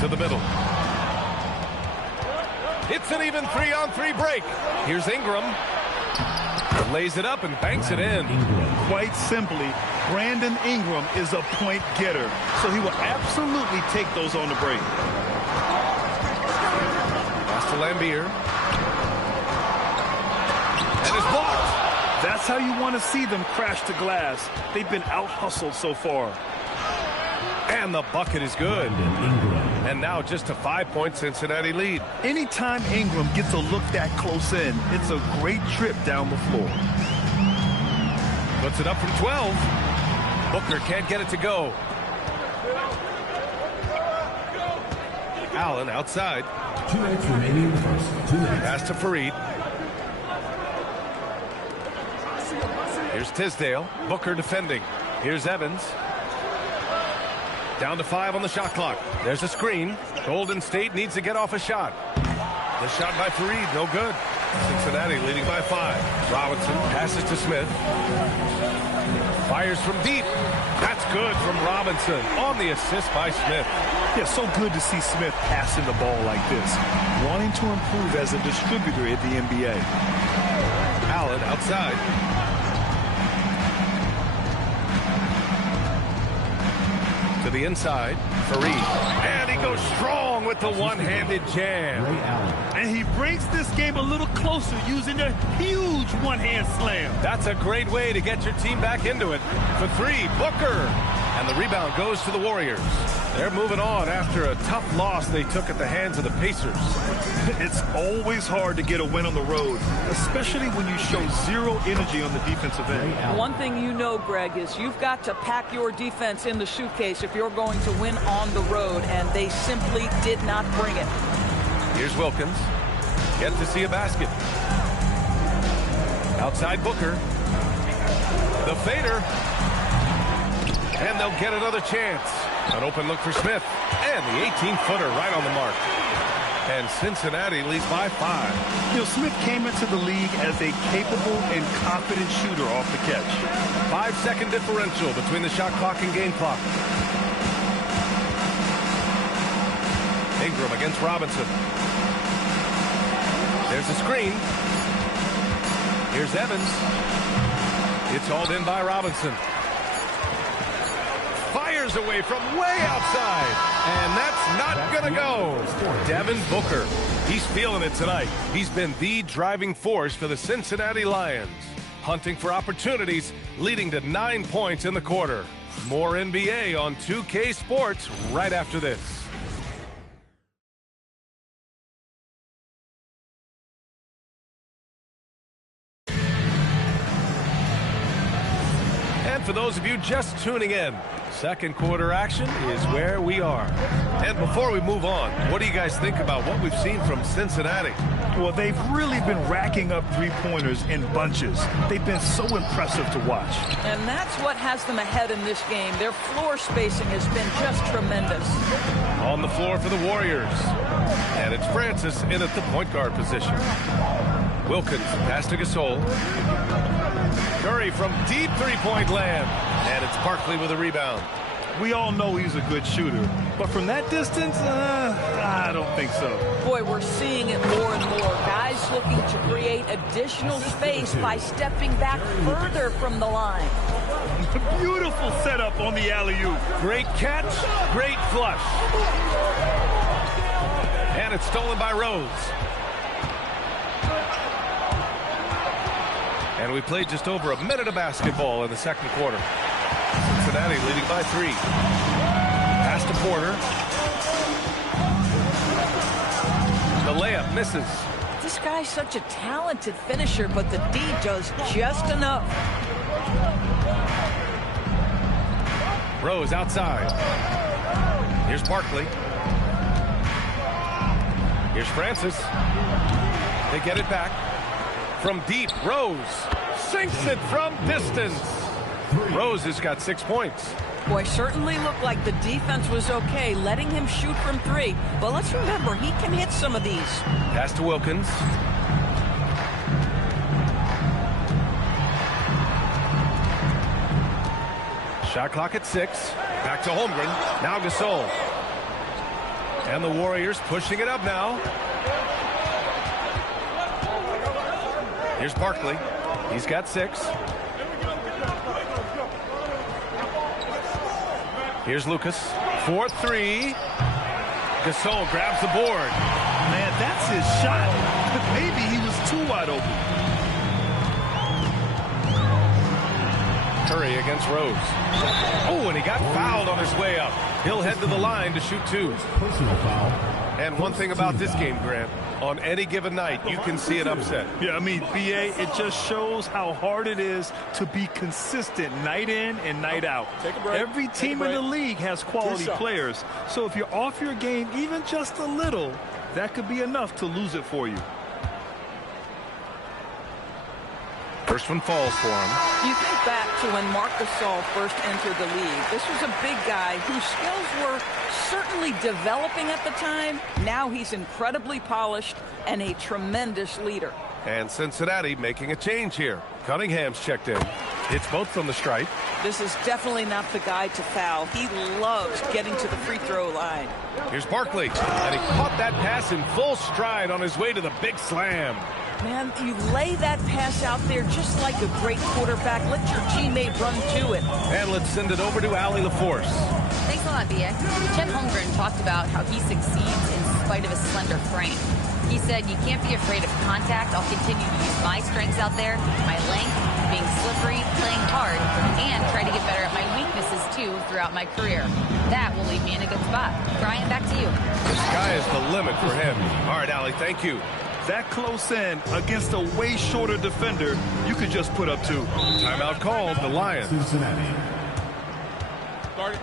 To the middle. It's an even 3-on-3 break. Here's Ingram. Lays it up and banks it in. Quite simply, Brandon Ingram is a point getter, so he will absolutely take those on the break. Pass to Lambier. And it's blocked. That's how you want to see them crash to glass. They've been out-hustled so far. And the bucket is good. And now just a 5-point Cincinnati lead. Anytime Ingram gets a look that close in, it's a great trip down the floor. Puts it up from 12. Booker can't get it to go. Allen outside. 2 minutes remaining in the first. 2 minutes. Pass to Fareed. Here's Tisdale. Booker defending. Here's Evans. Down to 5 on the shot clock. There's a screen. Golden State needs to get off a shot. The shot by Fareed, no good. Cincinnati leading by 5. Robinson passes to Smith. Fires from deep. That's good from Robinson on the assist by Smith. Yeah, so good to see Smith passing the ball like this. Wanting to improve as a distributor in the NBA. Allen outside. To the inside. Fareed. And he goes strong with the one-handed jam. And he brings this game a little closer using a huge one-hand slam. That's a great way to get your team back into it. For three, Booker. And the rebound goes to the Warriors. They're moving on after a tough loss they took at the hands of the Pacers. It's always hard to get a win on the road, especially when you show zero energy on the defensive end. One thing you know, Greg, is you've got to pack your defense in the suitcase if you're going to win on the road, and they simply did not bring it. Here's Wilkins. Get to see a basket. Outside Booker. The fader. And they'll get another chance. An open look for Smith. And the 18-footer right on the mark. And Cincinnati leads by 5. You know, Smith came into the league as a capable and confident shooter off the catch. 5-second differential between the shot clock and game clock. Ingram against Robinson. There's a screen. Here's Evans. It's hauled in by Robinson. Fires away from way outside. And that's not going to go. Devin Booker. He's feeling it tonight. He's been the driving force for the Cincinnati Lions. Hunting for opportunities, leading to 9 points in the quarter. More NBA on 2K Sports right after this. And for those of you just tuning in, second quarter action is where we are. And before we move on, what do you guys think about what we've seen from Cincinnati? Well, they've really been racking up three-pointers in bunches. They've been so impressive to watch. And that's what has them ahead in this game. Their floor spacing has been just tremendous. On the floor for the Warriors. And it's Francis in at the point guard position. Wilkins pass to Gasol. Curry from deep three-point land. And it's Barkley with a rebound. We all know he's a good shooter, but from that distance, I don't think so. Boy, we're seeing it more and more. Guys looking to create additional space by stepping back further from the line. Beautiful setup on the alley-oop. Great catch, great flush. And it's stolen by Rose. And we played just over a minute of basketball in the second quarter. Cincinnati leading by 3. Pass to Porter. The layup misses. This guy's such a talented finisher, but the D does just enough. Rose outside. Here's Barkley. Here's Francis. They get it back. From deep, Rose sinks it from distance. Rose has got 6 points. Boy, certainly looked like the defense was okay, letting him shoot from 3. But let's remember, he can hit some of these. Pass to Wilkins. Shot clock at 6. Back to Holmgren. Now Gasol. And the Warriors pushing it up now. Here's Barkley. He's got 6. Here's Lucas. 4-3. Gasol grabs the board. Man, that's his shot. Maybe he was too wide open. Curry against Rose. Oh, and he got fouled on his way up. He'll head to the line to shoot 2. Personal foul. And one thing about this game, Grant, on any given night, you can see an upset. Yeah, I mean, BA, it just shows how hard it is to be consistent night in and night out. Take a break. Every team in the league has quality players. So if you're off your game even just a little, that could be enough to lose it for you. First one falls for him. You think back to when Marc Gasol first entered the league. This was a big guy whose skills were certainly developing at the time. Now he's incredibly polished and a tremendous leader. And Cincinnati making a change here. Cunningham's checked in. It's both from the stripe. This is definitely not the guy to foul. He loves getting to the free throw line. Here's Barkley, and he caught that pass in full stride on his way to the big slam. Man, you lay that pass out there just like a great quarterback. Let your teammate run to it. And let's send it over to Allie LaForce. Thanks a lot, B.A. Chet Holmgren talked about how he succeeds in spite of his slender frame. He said, you can't be afraid of contact. I'll continue to use my strengths out there, my length, being slippery, playing hard, and try to get better at my weaknesses, too, throughout my career. That will leave me in a good spot. Brian, back to you. The sky is the limit for him. All right, Allie, thank you. That close in against a way shorter defender, you could just put up 2. Timeout called, the Lions. Cincinnati. Start it.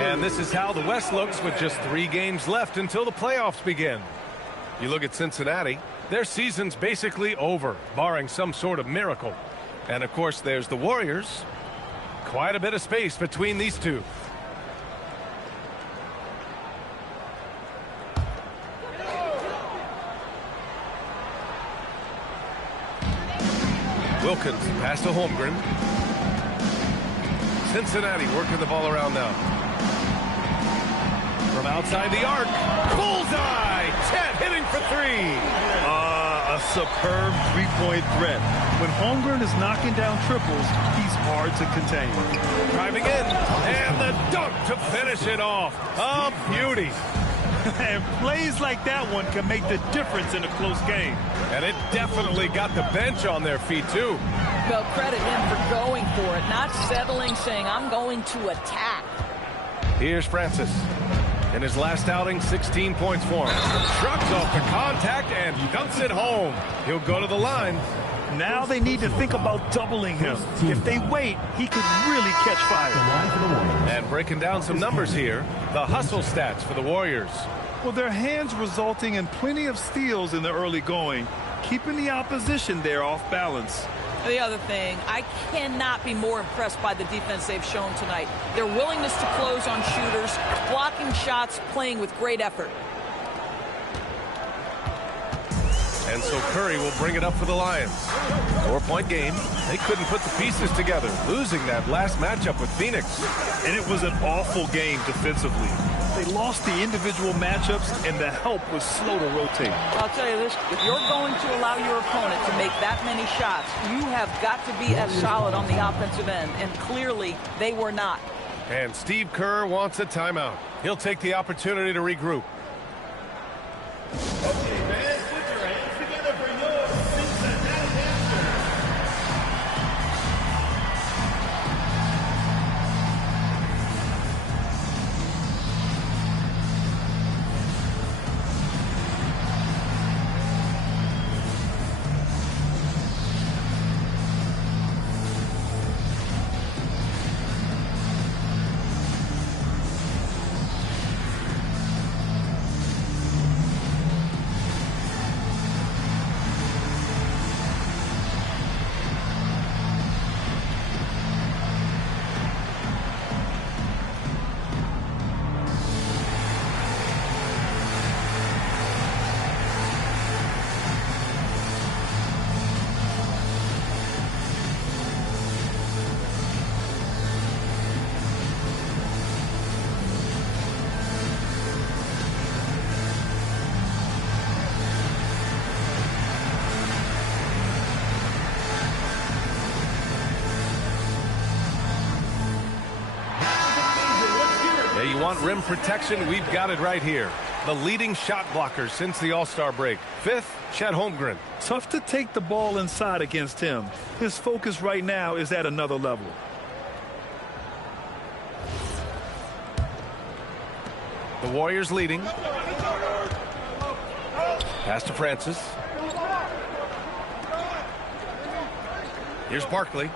And this is how the West looks with just 3 games left until the playoffs begin. You look at Cincinnati, their season's basically over, barring some sort of miracle. And of course, there's the Warriors. Quite a bit of space between these two. Wilkins pass to Holmgren. Cincinnati working the ball around now. From outside the arc, bullseye! Chet hitting for 3. A superb three-point threat. When Holmgren is knocking down triples, he's hard to contain. Driving in, and the dunk to finish it off. A beauty. And plays like that one can make the difference in a close game. And it definitely got the bench on their feet, too. Well, credit him for going for it, not settling, saying, I'm going to attack. Here's Francis. In his last outing, 16 points for him. Shrugs off the contact and dunks it home. He'll go to the line. Now they need to think about doubling him. If they wait, he could really catch fire. And breaking down some numbers here, the hustle stats for the Warriors. Well, their hands resulting in plenty of steals in the early going, keeping the opposition there off balance. The other thing, I cannot be more impressed by the defense they've shown tonight. Their willingness to close on shooters, blocking shots, playing with great effort. And so Curry will bring it up for the Lions. 4-point game. They couldn't put the pieces together, losing that last matchup with Phoenix. And it was an awful game defensively. They lost the individual matchups, and the help was slow to rotate. I'll tell you this, if you're going to allow your opponent to make that many shots, you have got to be as solid on the offensive end, and clearly they were not. And Steve Kerr wants a timeout. He'll take the opportunity to regroup. Okay, man, put your hands together for your Cincinnati Panthers. want rim protection? We've got it right here. The leading shot blocker since the All-Star break. 5th, Chet Holmgren. Tough to take the ball inside against him. His focus right now is at another level. The Warriors leading. Pass to Francis. Here's Barkley.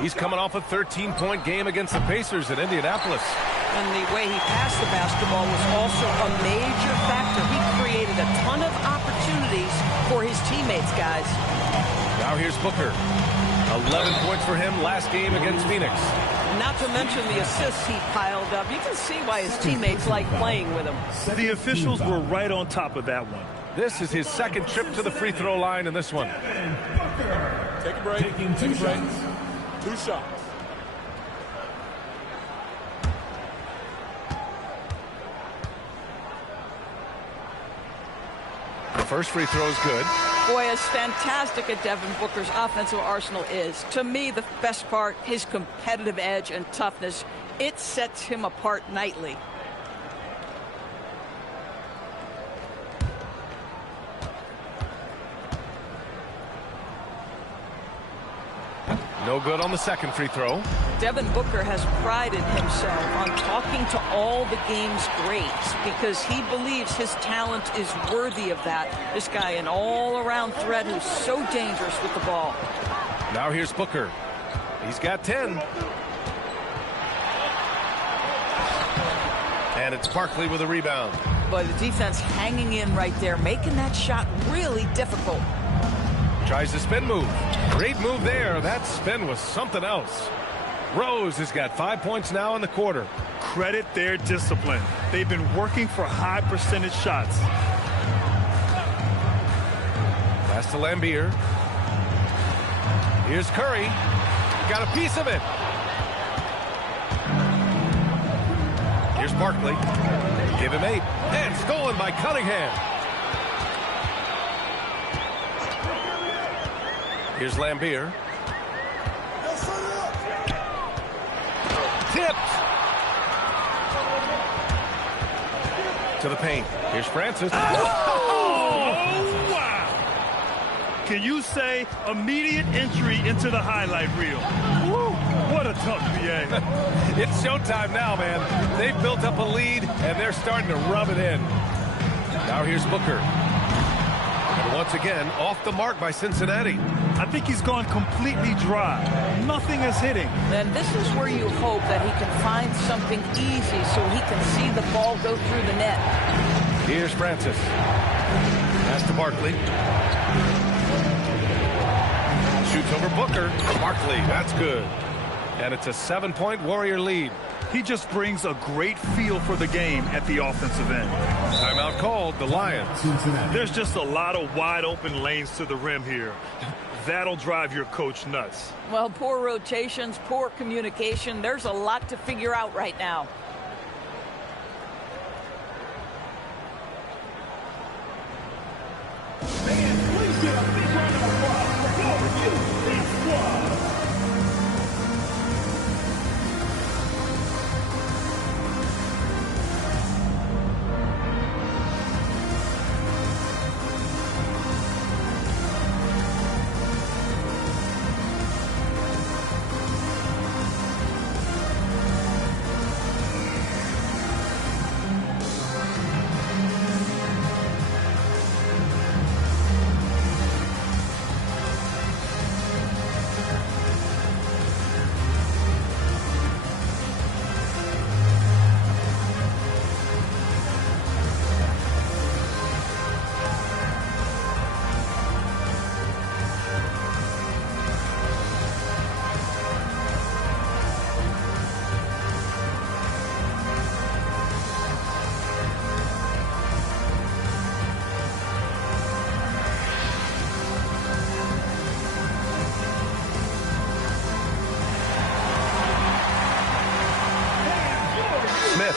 He's coming off a 13-point game against the Pacers in Indianapolis. And the way he passed the basketball was also a major factor. He created a ton of opportunities for his teammates, guys. Now here's Booker. 11 points for him last game against Phoenix. Not to mention the assists he piled up. You can see why his teammates like playing with him. The officials were right on top of that one. This is his second trip to the free throw line in this one. Take a break. Take a break. 2 shots. The first free throw is good. Boy, as fantastic as Devin Booker's offensive arsenal is, to me, the best part, his competitive edge and toughness, it sets him apart nightly. No good on the second free throw. Devin Booker has prided himself on talking to all the game's greats because he believes his talent is worthy of that. This guy, an all-around threat who's so dangerous with the ball. Now here's Booker. He's got 10. And it's Barkley with a rebound. But the defense hanging in right there, making that shot really difficult. Tries the spin move. Great move there. That spin was something else. Rose has got 5 points now in the quarter. Credit their discipline. They've been working for high percentage shots. Pass to Lambier. Here's Curry. Got a piece of it. Here's Barkley. Give him 8. And stolen by Cunningham. Here's Lambier. Tipped. To the paint. Here's Francis. Oh, wow. Can you say immediate entry into the highlight reel? Woo, what a tough BA. It's showtime now, man. They've built up a lead, and they're starting to rub it in. Now here's Booker. And once again, off the mark by Cincinnati. I think he's gone completely dry. Nothing is hitting. And this is where you hope that he can find something easy so he can see the ball go through the net. Here's Francis. Pass to Barkley. Shoots over Booker. Barkley, that's good. And it's a 7-point Warrior lead. He just brings a great feel for the game at the offensive end. Timeout called, the Lions. There's just a lot of wide open lanes to the rim here. That'll drive your coach nuts. Well, poor rotations, poor communication. There's a lot to figure out right now. Please give a big round of applause for your review. This squad.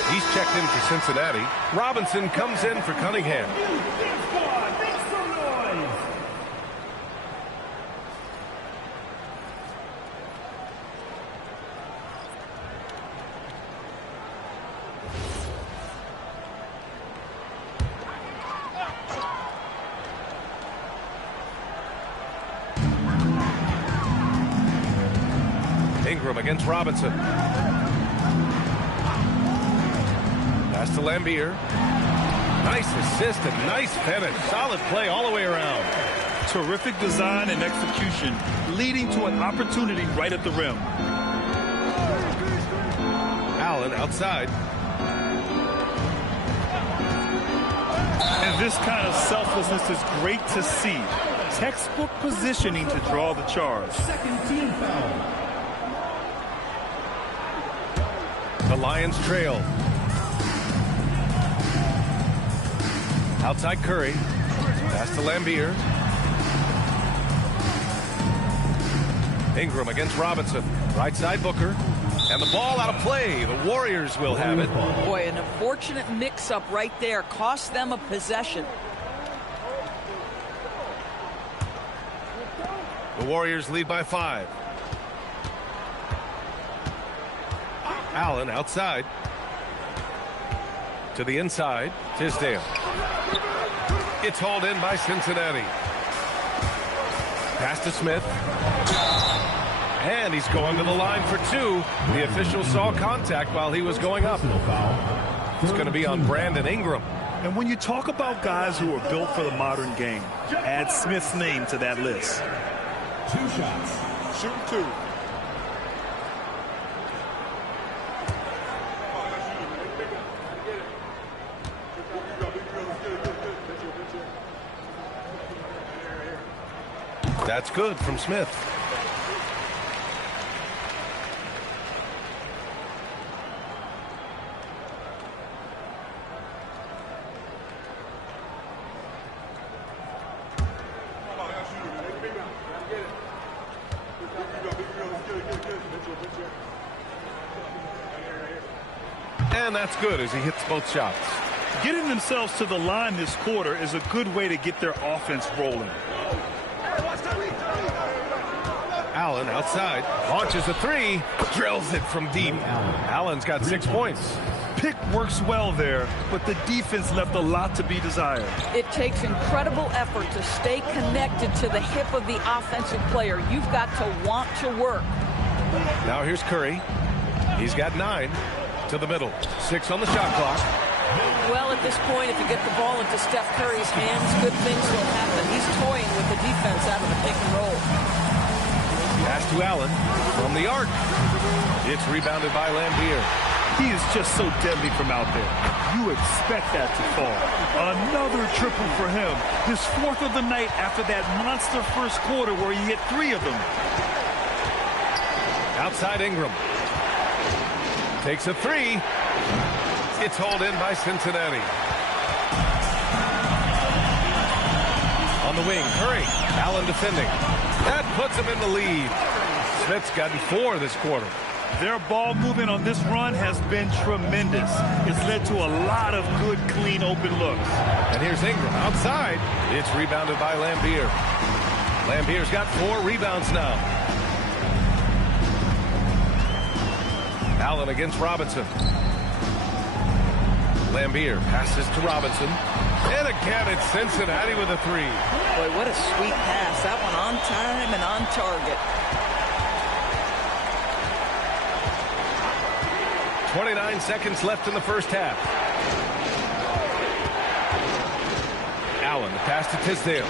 He's checked in for Cincinnati. Robinson comes in for Cunningham. Ingram against Robinson. Pass to Lambier. Nice assist and nice finish. Solid play all the way around. Terrific design and execution, leading to an opportunity right at the rim. Allen outside. And this kind of selflessness is great to see. Textbook positioning to draw the charge. Second team foul. The Lions trail. Outside Curry. Pass to Lambier. Ingram against Robinson. Right side Booker. And the ball out of play. The Warriors will have it. Boy, an unfortunate mix-up right there. Cost them a possession. The Warriors lead by 5. Allen outside. To the inside. Tisdale. It's hauled in by Cincinnati. Pass to Smith. And he's going to the line for 2. The official saw contact while he was going up. It's going to be on Brandon Ingram. And when you talk about guys who are built for the modern game, add Smith's name to that list. 2 shots. Shooting 2. That's good from Smith. And that's good as he hits both shots. Getting themselves to the line this quarter is a good way to get their offense rolling. Allen outside, launches a 3, drills it from deep. Allen's got 6 points. Pick works well there, but the defense left a lot to be desired. It takes incredible effort to stay connected to the hip of the offensive player. You've got to want to work. Now here's Curry. He's got 9 to the middle. 6 on the shot clock. Well, at this point, if you get the ball into Steph Curry's hands, good things will happen. He's toying with the defense out of the pick and roll. Pass to Allen from the arc. It's rebounded by Lambier. He is just so deadly from out there. You expect that to fall. Another triple for him. His 4th of the night after that monster first quarter where he hit 3 of them. Outside Ingram. Takes a 3. It's hauled in by Cincinnati. On the wing, Curry. Allen defending. That puts him in the lead. Smith's gotten 4 this quarter. Their ball movement on this run has been tremendous. It's led to a lot of good, clean, open looks. And here's Ingram outside. It's rebounded by Lambier. Lambier's got 4 rebounds now. Allen against Robinson. Lambier passes to Robinson. And again, it's Cincinnati with a 3. Boy, what a sweet pass. That one on time and on target. 29 seconds left in the first half. Allen, the pass to Tisdale.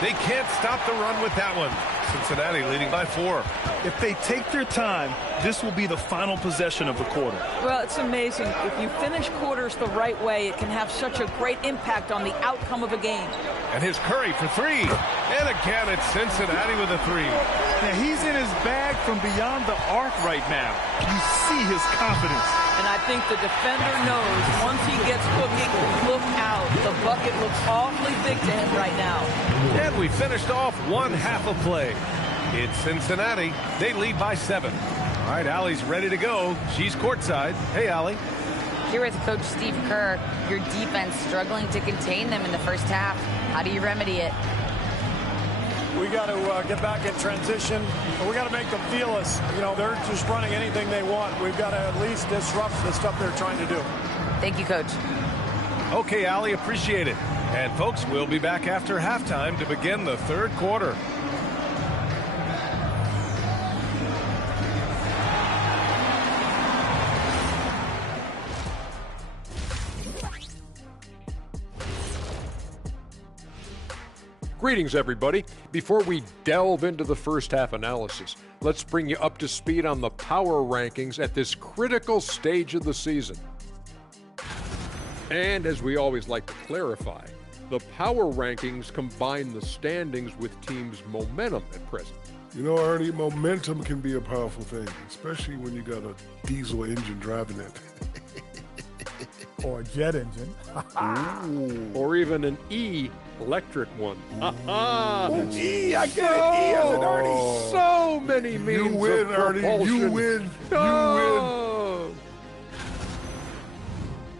They can't stop the run with that one. Cincinnati leading by 4. If they take their time, this will be the final possession of the quarter. Well, it's amazing. If you finish quarters the right way, it can have such a great impact on the outcome of a game. And here's Curry for 3. And again, it's Cincinnati with a 3. Now, he's in his bag from beyond the arc right now. You see his confidence. And I think the defender knows once he gets cooking, look out. The bucket looks awfully big to him right now. And we finished off 1 half of play. It's Cincinnati. They lead by 7. All right, Allie's ready to go. She's courtside. Hey, Allie. Here with Coach Steve Kerr, your defense struggling to contain them in the first half. How do you remedy it? We got to get back in transition. We got to make them feel us. You know, they're just running anything they want. We've got to at least disrupt the stuff they're trying to do. Thank you, Coach. Okay, Allie, appreciate it. And, folks, we'll be back after halftime to begin the third quarter. Greetings, everybody. Before we delve into the first half analysis, let's bring you up to speed on the power rankings at this critical stage of the season. And as we always like to clarify, the power rankings combine the standings with teams' momentum at present. You know, Ernie, momentum can be a powerful thing, especially when you got a diesel engine driving it. Or a jet engine. Or even an electric one. E, I get it. E as an Ernie. So many means You win, of Ernie. propulsion. You win. Oh.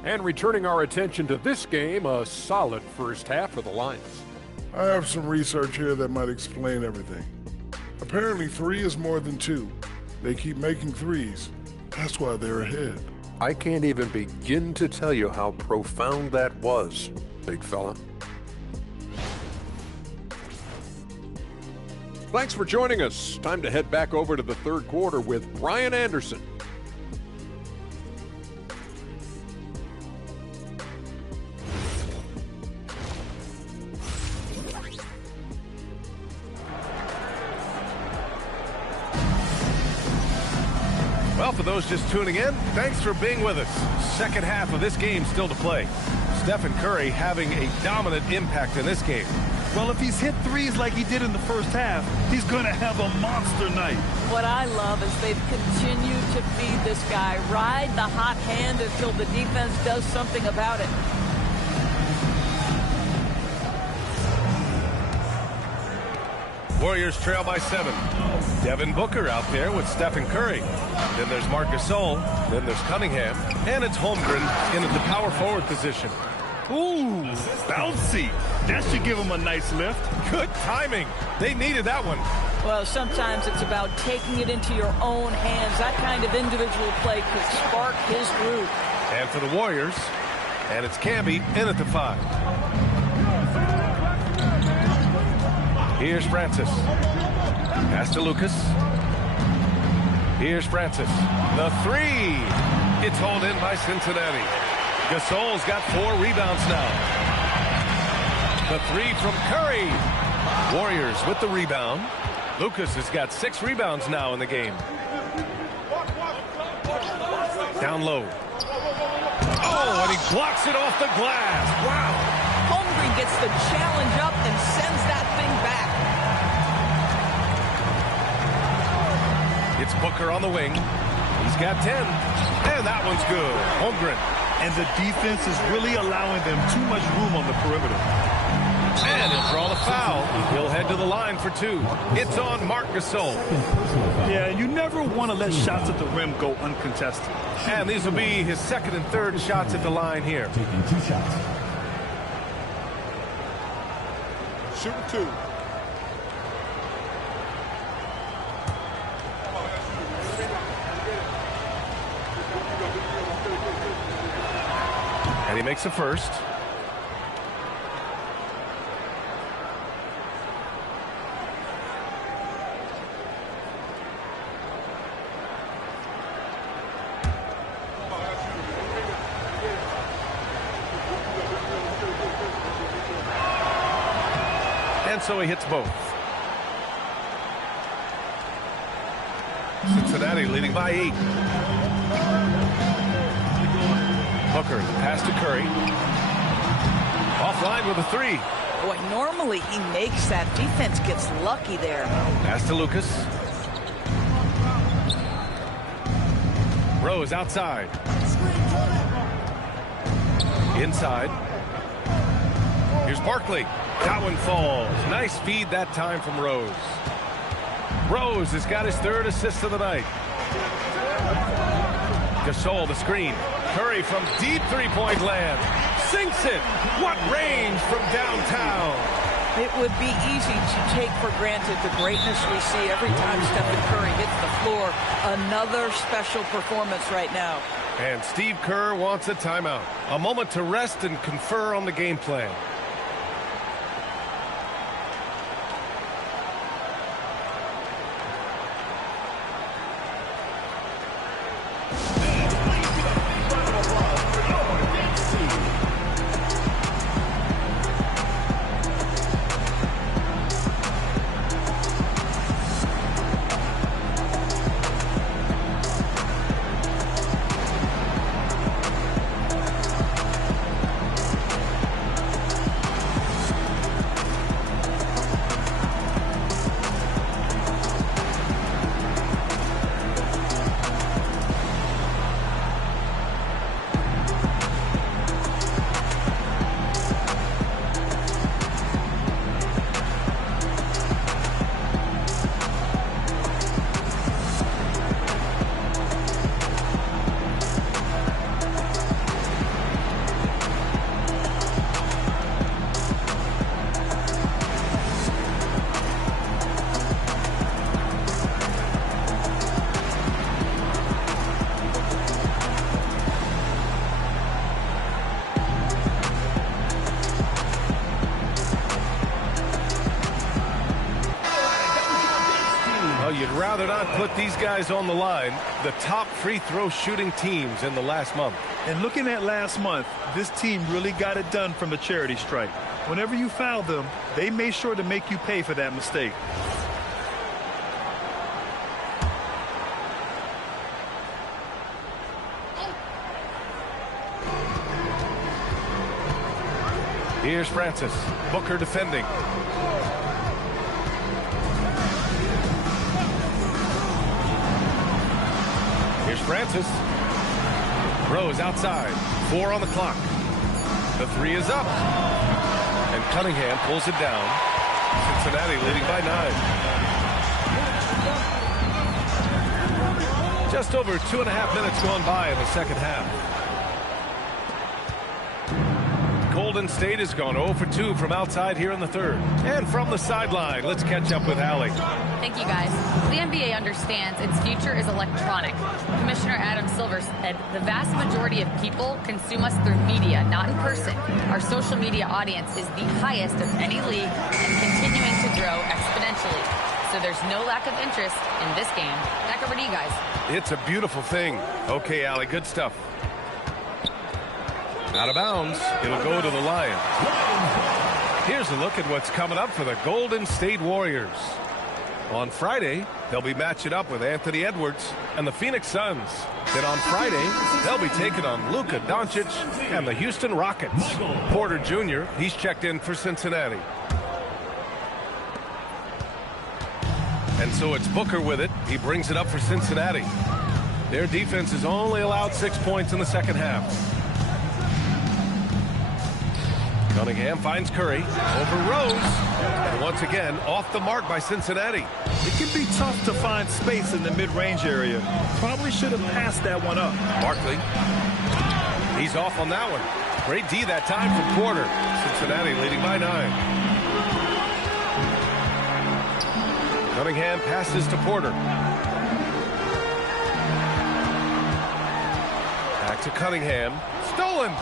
And returning our attention to this game, a solid first half for the Lions. I have some research here that might explain everything. Apparently 3 is more than 2. They keep making 3s. That's why they're ahead. I can't even begin to tell you how profound that was, big fella. Thanks for joining us. Time to head back over to the third quarter with Brian Anderson. Well, for those just tuning in, thanks for being with us. Second half of this game still to play. Stephen Curry having a dominant impact in this game. Well, if he's hit threes like he did in the first half, he's going to have a monster night. What I love is they've continued to feed this guy, ride the hot hand until the defense does something about it. Warriors trail by 7. Devin Booker out there with Stephen Curry. Then there's Marc Gasol. Then there's Cunningham. And it's Holmgren in the power forward position. Ooh, bouncy. That should give him a nice lift. Good timing. They needed that one. Well, sometimes it's about taking it into your own hands. That kind of individual play could spark his groove. And for the Warriors, and it's Camby in at the 5. Here's Francis. Pass to Lucas. Here's Francis. The 3. It's hauled in by Cincinnati. Gasol's got 4 rebounds now. The 3 from Curry. Warriors with the rebound. Lucas has got 6 rebounds now in the game. Down low. Oh, and he blocks it off the glass. Wow. Holmgren gets the challenge up and sends that thing back. It's Booker on the wing. He's got 10. And that one's good. Holmgren. And the defense is really allowing them too much room on the perimeter. And he'll draw the foul. He'll head to the line for 2. It's on Marc Gasol. Yeah, you never want to let shots at the rim go uncontested. And these will be his second and third shots at the line here. Taking 2 shots. Shooting 2. And he makes the first. And so he hits both. Cincinnati leading by 8. Booker, pass to Curry. Offline with a 3. Boy, normally he makes that. Defense gets lucky there. Pass to Lucas. Rose outside. Inside. Here's Barkley. That one falls. Nice feed that time from Rose. Rose has got his 3rd assist of the night. Gasol the screen. Curry from deep three-point land. Sinks it. What range from downtown. It would be easy to take for granted the greatness we see every time Stephen Curry hits the floor. Another special performance right now. And Steve Kerr wants a timeout. A moment to rest and confer on the game plan. you'd rather not put these guys on the line, the top free throw shooting teams in the last month. And looking at last month, this team really got it done from the charity stripe. Whenever you fouled them, they made sure to make you pay for that mistake. Here's Francis. Booker defending. Here's Francis. Rose outside. 4 on the clock. The 3 is up. And Cunningham pulls it down. Cincinnati leading by 9. Just over 2.5 minutes gone by in the second half. Golden State has gone 0 for 2 from outside here in the third. And from the sideline, let's catch up with Allie. Thank you, guys. The NBA understands its future is electronic. Commissioner Adam Silver said the vast majority of people consume us through media, not in person. Our social media audience is the highest of any league and continuing to grow exponentially. So there's no lack of interest in this game. Back over to you guys. It's a beautiful thing. Okay, Allie, good stuff. Out of bounds. It'll go to the Lions. Here's a look at what's coming up for the Golden State Warriors. On Friday, they'll be matching up with Anthony Edwards and the Phoenix Suns. Then on Friday, they'll be taking on Luka Doncic and the Houston Rockets. Porter Jr., he's checked in for Cincinnati. And so it's Booker with it. He brings it up for Cincinnati. Their defense has only allowed 6 points in the second half. Cunningham finds Curry over Rose. And once again, off the mark by Cincinnati. It can be tough to find space in the mid-range area. Probably should have passed that one up. Barkley. He's off on that one. Great D that time from Porter. Cincinnati leading by 9. Cunningham passes to Porter. Back to Cunningham. Stolen.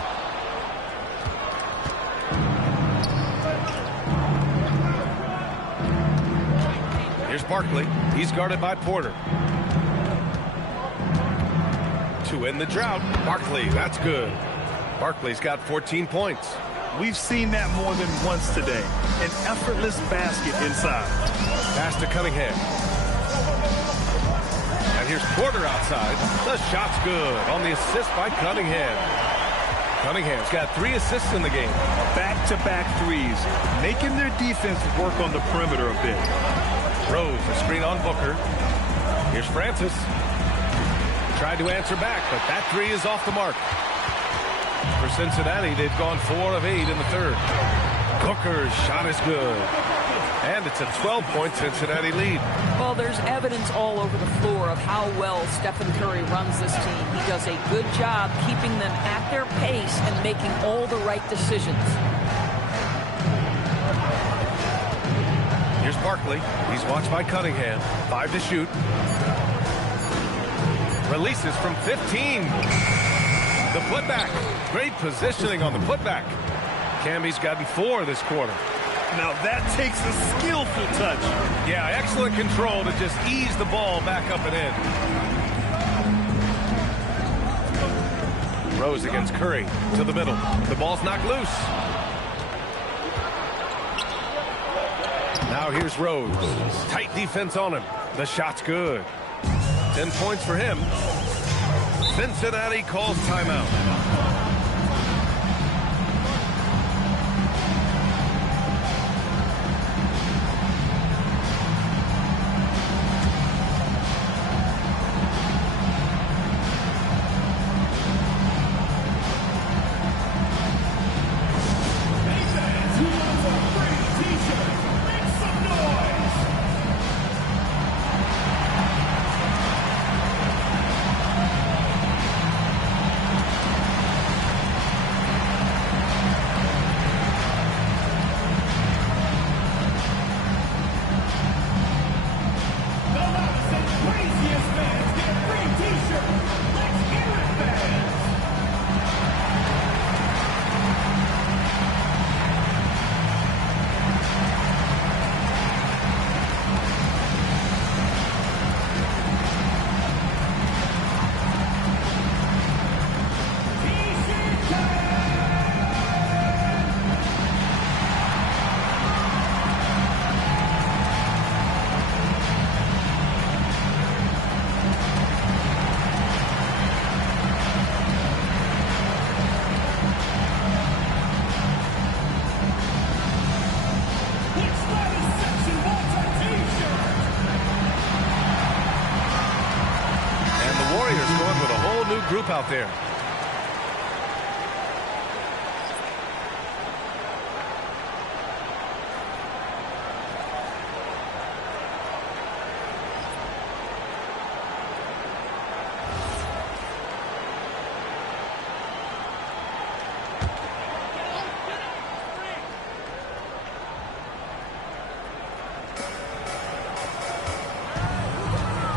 Here's Barkley. He's guarded by Porter. To end the drought. Barkley, that's good. Barkley's got 14 points. We've seen that more than once today. An effortless basket inside. Pass to Cunningham. And here's Porter outside. The shot's good on the assist by Cunningham. Cunningham's got 3 assists in the game. Back-to-back threes, making their defense work on the perimeter a bit. Rose, a screen on Booker. Here's Francis. Tried to answer back, but that 3 is off the mark. For Cincinnati, they've gone 4 of 8 in the third. Booker's shot is good. And it's a 12-point Cincinnati lead. Well, there's evidence all over the floor of how well Stephen Curry runs this team. He does a good job keeping them at their pace and making all the right decisions. Here's Barkley. He's watched by Cunningham. 5 to shoot. Releases from 15. The putback. Great positioning on the putback. Cammy's gotten 4 this quarter. Now that takes a skillful touch. Yeah, excellent control to just ease the ball back up and in. Rose against Curry to the middle. The ball's knocked loose. Now here's Rose. Tight defense on him. The shot's good. 10 points for him. Cincinnati calls timeout. group out there.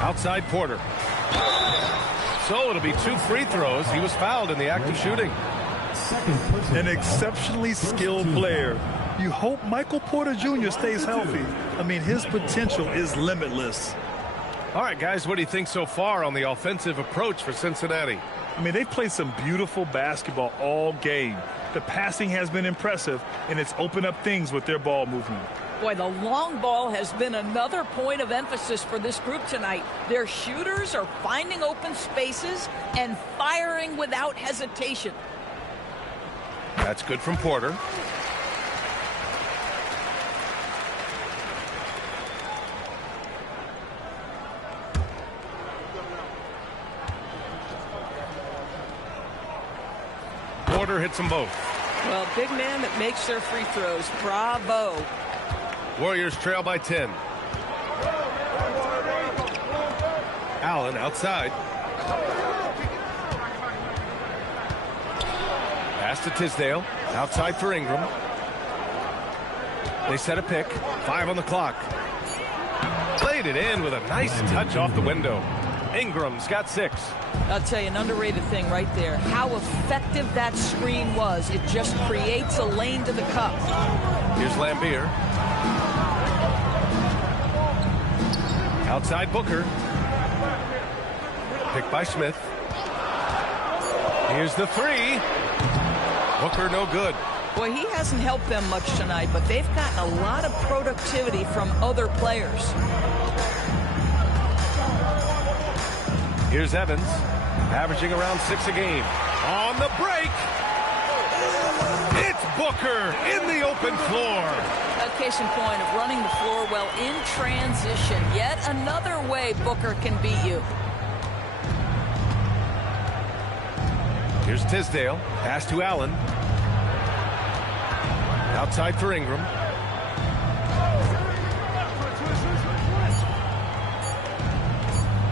Outside Porter. So it'll be 2 free throws. He was fouled in the act of shooting. An exceptionally skilled player. You hope Michael Porter Jr. stays healthy. I mean, his potential is limitless. All right, guys, what do you think so far on the offensive approach for Cincinnati? I mean, they've played some beautiful basketball all game. The passing has been impressive, and it's opened up things with their ball movement. Boy, the long ball has been another point of emphasis for this group tonight. Their shooters are finding open spaces and firing without hesitation. That's good from Porter. Porter hits them both. Well, big man that makes their free throws. Bravo. Warriors trail by 10. Allen outside. Pass to Tisdale. Outside for Ingram. They set a pick. 5 on the clock. Played it in with a nice touch off the window. Ingram's got 6. I'll tell you, an underrated thing right there. How effective that screen was. It just creates a lane to the cup. Here's Lambier. Outside Booker. Picked by Smith. Here's the 3. Booker no good. Boy, he hasn't helped them much tonight, but they've gotten a lot of productivity from other players. Here's Evans, averaging around 6 a game. On the break, it's Booker in the open floor. A case in point of running the floor well in transition. Yet another way Booker can beat you. Here's Tisdale, pass to Allen. Outside for Ingram.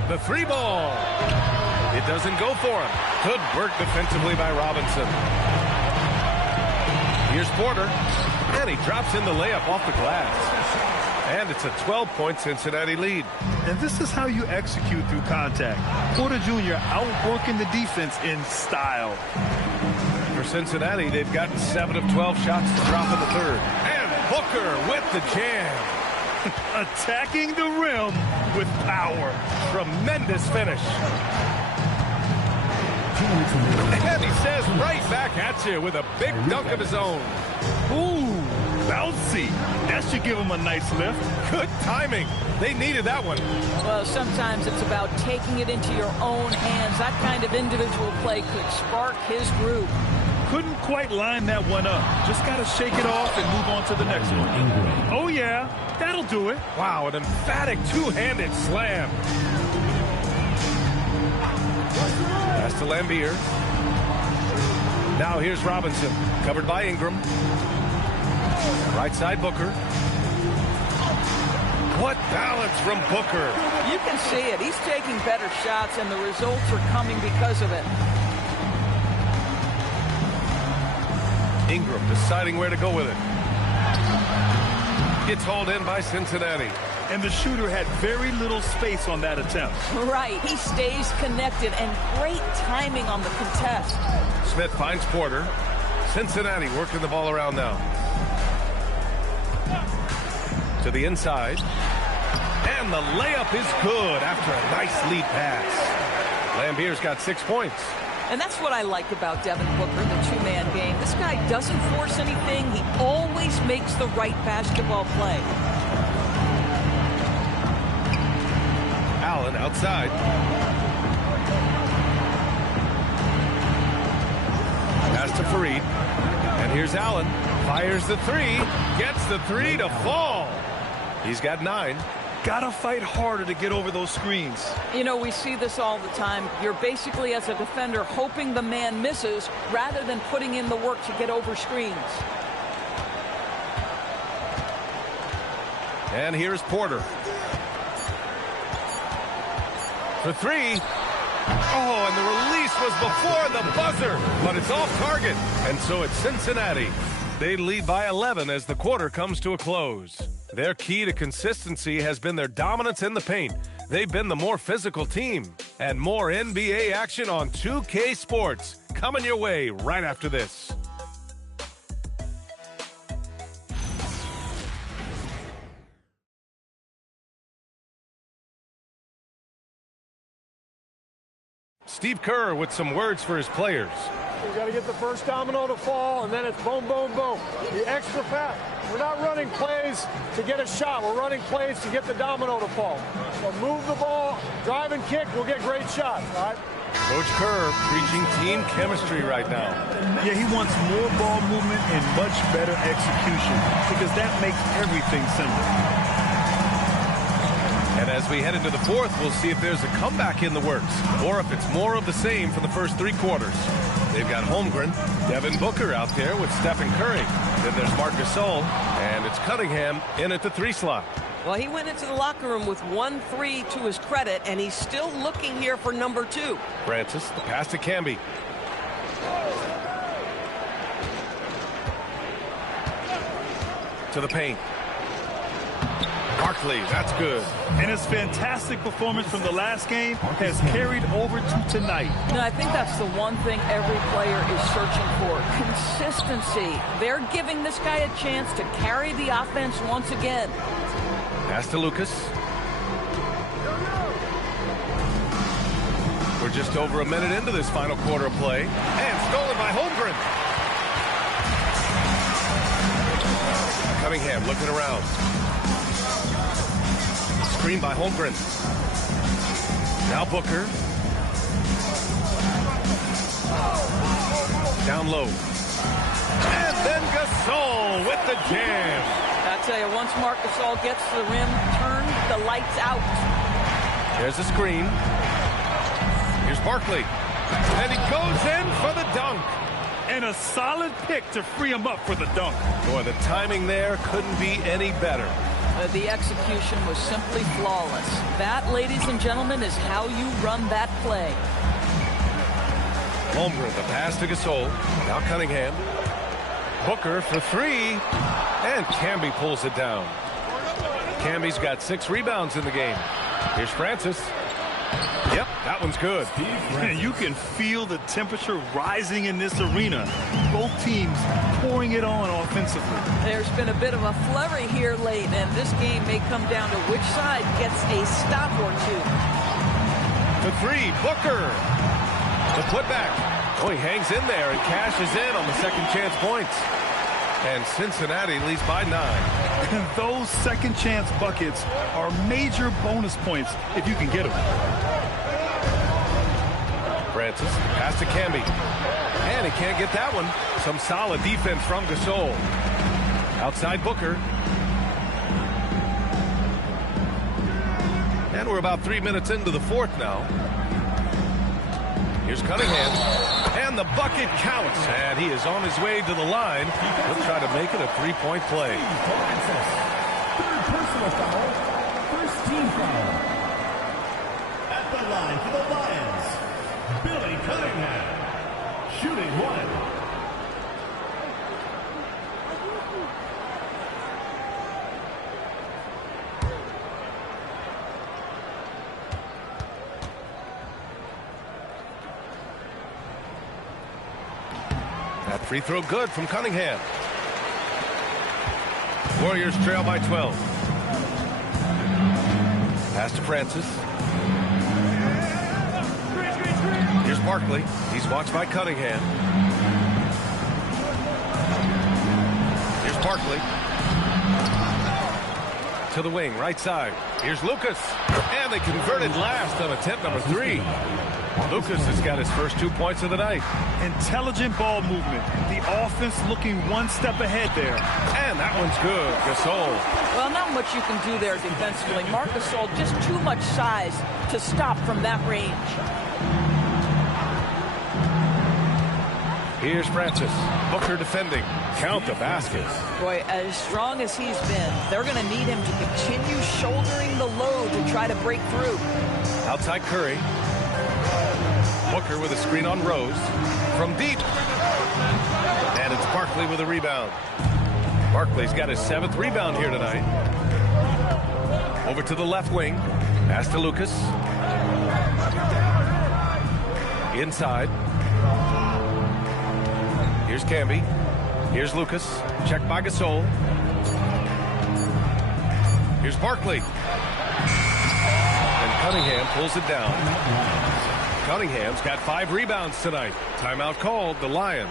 The 3 ball. It doesn't go for him. Good work defensively by Robinson. Here's Porter. And he drops in the layup off the glass. And it's a 12-point Cincinnati lead. And this is how you execute through contact. Porter Jr. outworking the defense in style. For Cincinnati, they've gotten 7 of 12 shots to drop in the third. And Booker with the jam. Attacking the rim with power. Tremendous finish. And he says right back at you with a big dunk of his own. Ooh, bouncy. That should give him a nice lift. Good timing. They needed that one. Well, sometimes it's about taking it into your own hands. That kind of individual play could spark his groove. Couldn't quite line that one up. Just got to shake it off and move on to the next one. Oh, yeah. That'll do it. Wow, an emphatic two-handed slam. Pass to Lambier. Now here's Robinson, covered by Ingram. Right side Booker. What balance from Booker. You can see it. He's taking better shots, and the results are coming because of it. Ingram deciding where to go with it. Gets hauled in by Cincinnati. And the shooter had very little space on that attempt. Right. He stays connected, and great timing on the contest. Smith finds Porter. Cincinnati working the ball around now. To the inside. And the layup is good after a nice lead pass. Lambier's got 6 points. And that's what I like about Devin Booker, the two-man game. This guy doesn't force anything. He always makes the right basketball play. Allen outside. Pass to Fareed. And here's Allen. Fires the 3. Gets the 3 to fall. He's got 9. got to fight harder to get over those screens. You know, we see this all the time. You're basically, as a defender, hoping the man misses rather than putting in the work to get over screens. And here's Porter. For three. Oh, and the release was before the buzzer, but it's off target. And so it's Cincinnati. They lead by 11 as the quarter comes to a close. Their key to consistency has been their dominance in the paint. They've been the more physical team. And more NBA action on 2K Sports coming your way right after this. Steve Kerr with some words for his players. We got to get the first domino to fall, and then it's boom, boom, boom. The extra pass. We're not running plays to get a shot. We're running plays to get the domino to fall. So move the ball, drive and kick, we'll get great shots, all right? Coach Kerr preaching team chemistry right now. Yeah, he wants more ball movement and much better execution because that makes everything simple. And as we head into the fourth, we'll see if there's a comeback in the works or if it's more of the same for the first three quarters. They've got Holmgren, Devin Booker out there with Stephen Curry. Then there's Marc Gasol, and it's Cunningham in at the three slot. Well, he went into the locker room with 1-3 to his credit, and he's still looking here for number 2. Francis, the pass to Camby. To the paint. Barkley, that's good. And his fantastic performance from the last game has carried over to tonight. No, I think that's the one thing every player is searching for. Consistency. They're giving this guy a chance to carry the offense once again. Pass to Lucas. We're just over a minute into this final quarter of play. And stolen by Holmgren. Cunningham looking around. Screen by Holmgren. Now Booker. Down low. And then Gasol with the jam. I tell you, once Marc Gasol gets to the rim, turn the lights out. There's a screen. Here's Barkley. And he goes in for the dunk. And a solid pick to free him up for the dunk. Boy, the timing there couldn't be any better. The execution was simply flawless. That, ladies and gentlemen, is how you run that play. Holmgren, the pass to Gasol. Now Cunningham. Booker for three. And Camby pulls it down. Camby's got 6 rebounds in the game. Here's Francis. Yep, that one's good. And you can feel the temperature rising in this arena. Both teams pouring it on offensively. There's been a bit of a flurry here late, and this game may come down to which side gets a stop or two. The three, Booker. The putback. Oh, he hangs in there and cashes in on the second chance points. And Cincinnati leads by 9. And those second chance buckets are major bonus points if you can get them. Francis, pass to Camby. And he can't get that one. Some solid defense from Gasol. Outside Booker. And we're about 3 minutes into the fourth now. Here's Cunningham. And the bucket counts. And he is on his way to the line. He'll try to make it a three-point play. Third personal foul. First team foul. At the line for the Lions, Billy Cunningham. Shooting 1. That free throw good from Cunningham. Warriors trail by 12. Pass to Francis. Here's Barkley. He's watched by Cunningham. Here's Barkley. To the wing, right side. Here's Lucas. And they converted last on attempt number 3. Lucas has got his first 2 points of the night. Intelligent ball movement. The offense looking one step ahead there. And that one's good. Gasol. Well, not much you can do there defensively. Marc Gasol, just too much size to stop from that range. Here's Francis. Booker defending. Count the baskets. Boy, as strong as he's been, they're going to need him to continue shouldering the load to try to break through. Outside Curry. Booker with a screen on Rose. From deep. And it's Barkley with a rebound. Barkley's got his 7th rebound here tonight. Over to the left wing. Pass to Lucas. Inside. Here's Camby. Here's Lucas. Checked by Gasol. Here's Barkley. And Cunningham pulls it down. Cunningham's got 5 rebounds tonight. Timeout called, the Lions.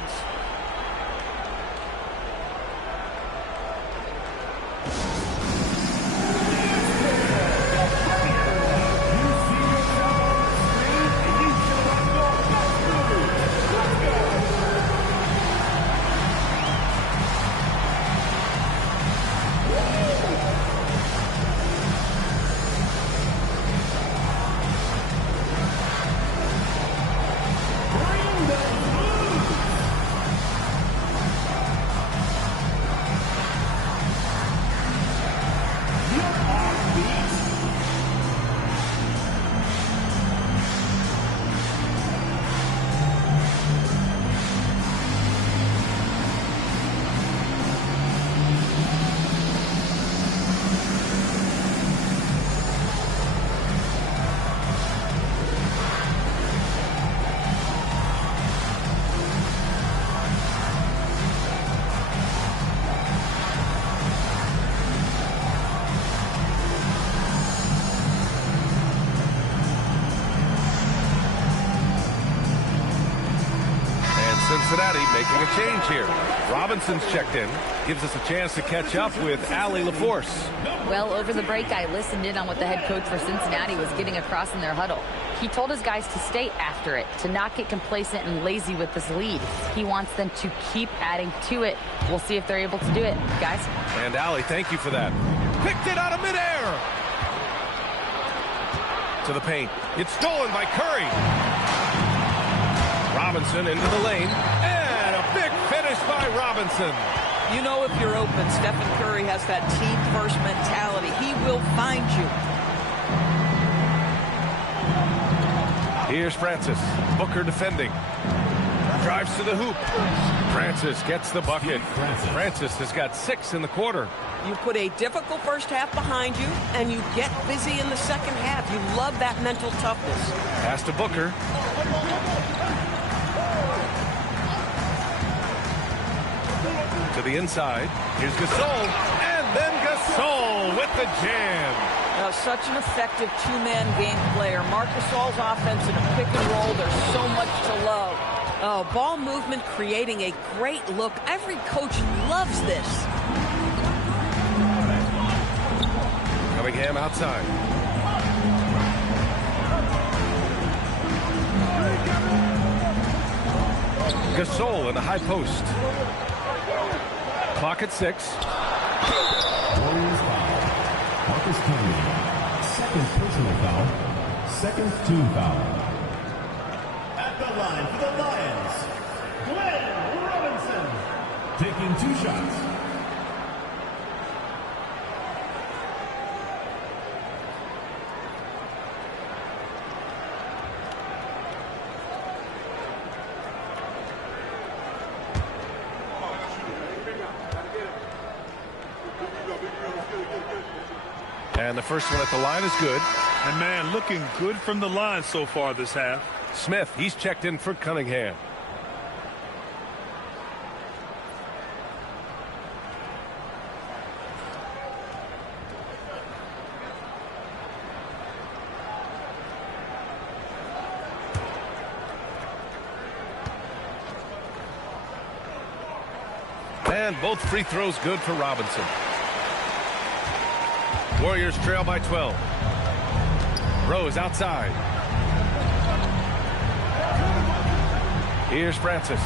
Cincinnati making a change here. Robinson's checked in. Gives us a chance to catch up with Allie LaForce. Well, over the break, I listened in on what the head coach for Cincinnati was getting across in their huddle. He told his guys to stay after it, to not get complacent and lazy with this lead. He wants them to keep adding to it. We'll see if they're able to do it, guys. And Allie, thank you for that. Picked it out of midair. To the paint. It's stolen by Curry. Robinson into the lane. And a big finish by Robinson. You know, if you're open, Stephen Curry has that team-first mentality. He will find you. Here's Francis. Booker defending. Drives to the hoop. Francis gets the bucket. Francis has got 6 in the quarter. You put a difficult first half behind you, and you get busy in the second half. You love that mental toughness. Pass to Booker. To the inside. Here's Gasol. And then Gasol with the jam. Such an effective two-man game player. Marc Gasol's offense in a pick and roll, there's so much to love. Ball movement creating a great look. Every coach loves this. Cunningham outside. Gasol in the high post. Clock at 6. Warriors foul. Marcus Camby. Second personal foul. Second team foul. At the line for the Lions, Glenn Robinson. Taking 2 shots. And the first one at the line is good. And, man, looking good from the line so far this half. Smith, he's checked in for Cunningham. And both free throws good for Robinson. Warriors trail by 12. Rose outside. Here's Francis.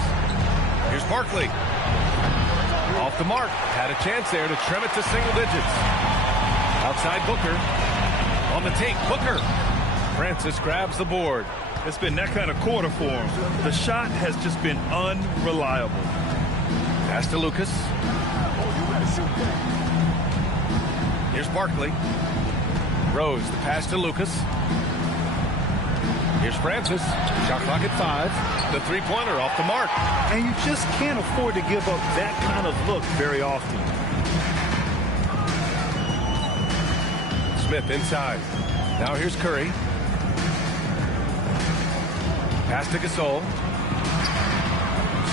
Here's Barkley. Off the mark. Had a chance there to trim it to single digits. Outside Booker. On the take, Booker. Francis grabs the board. It's been that kind of quarter for him. The shot has just been unreliable. Pass to Lucas. Here's Barkley. Rose, the pass to Lucas. Here's Francis. Shot clock at 5. The three-pointer off the mark. And you just can't afford to give up that kind of look very often. Smith inside. Now here's Curry. Pass to Gasol.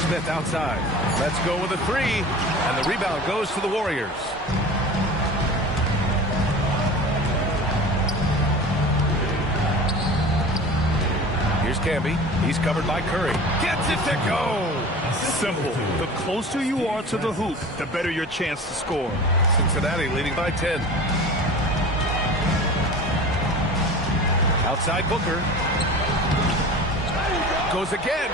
Smith outside. Let's go with a 3. And the rebound goes to the Warriors. Here's Camby. He's covered by Curry. Gets it to go. Simple. The closer you are to the hoop, the better your chance to score. Cincinnati leading by 10. Outside Booker. Goes again.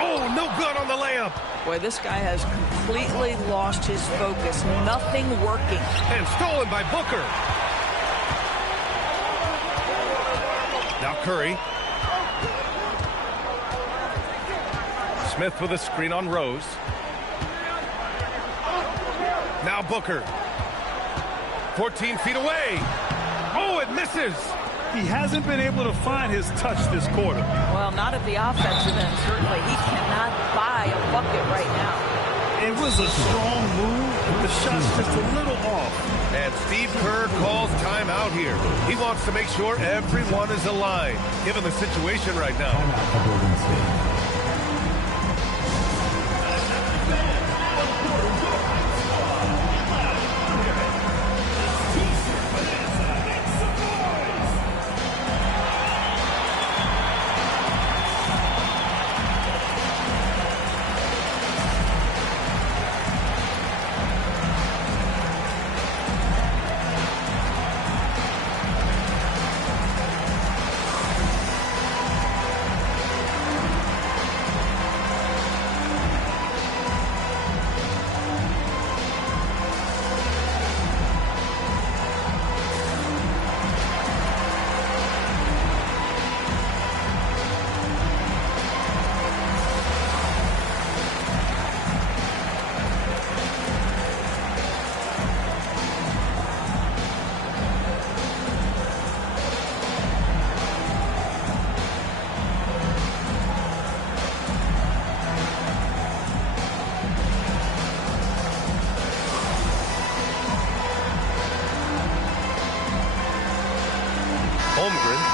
Oh, no good on the layup. Boy, this guy has completely lost his focus. Nothing working. And stolen by Booker. Now Curry. Smith with a screen on Rose. Now Booker. 14 feet away. Oh, it misses. He hasn't been able to find his touch this quarter. Well, not at the offensive end, certainly. He cannot buy a bucket right now. It was a strong move, but the shot's just a little off. And Steve Kerr calls timeout here. He wants to make sure everyone is aligned, given the situation right now.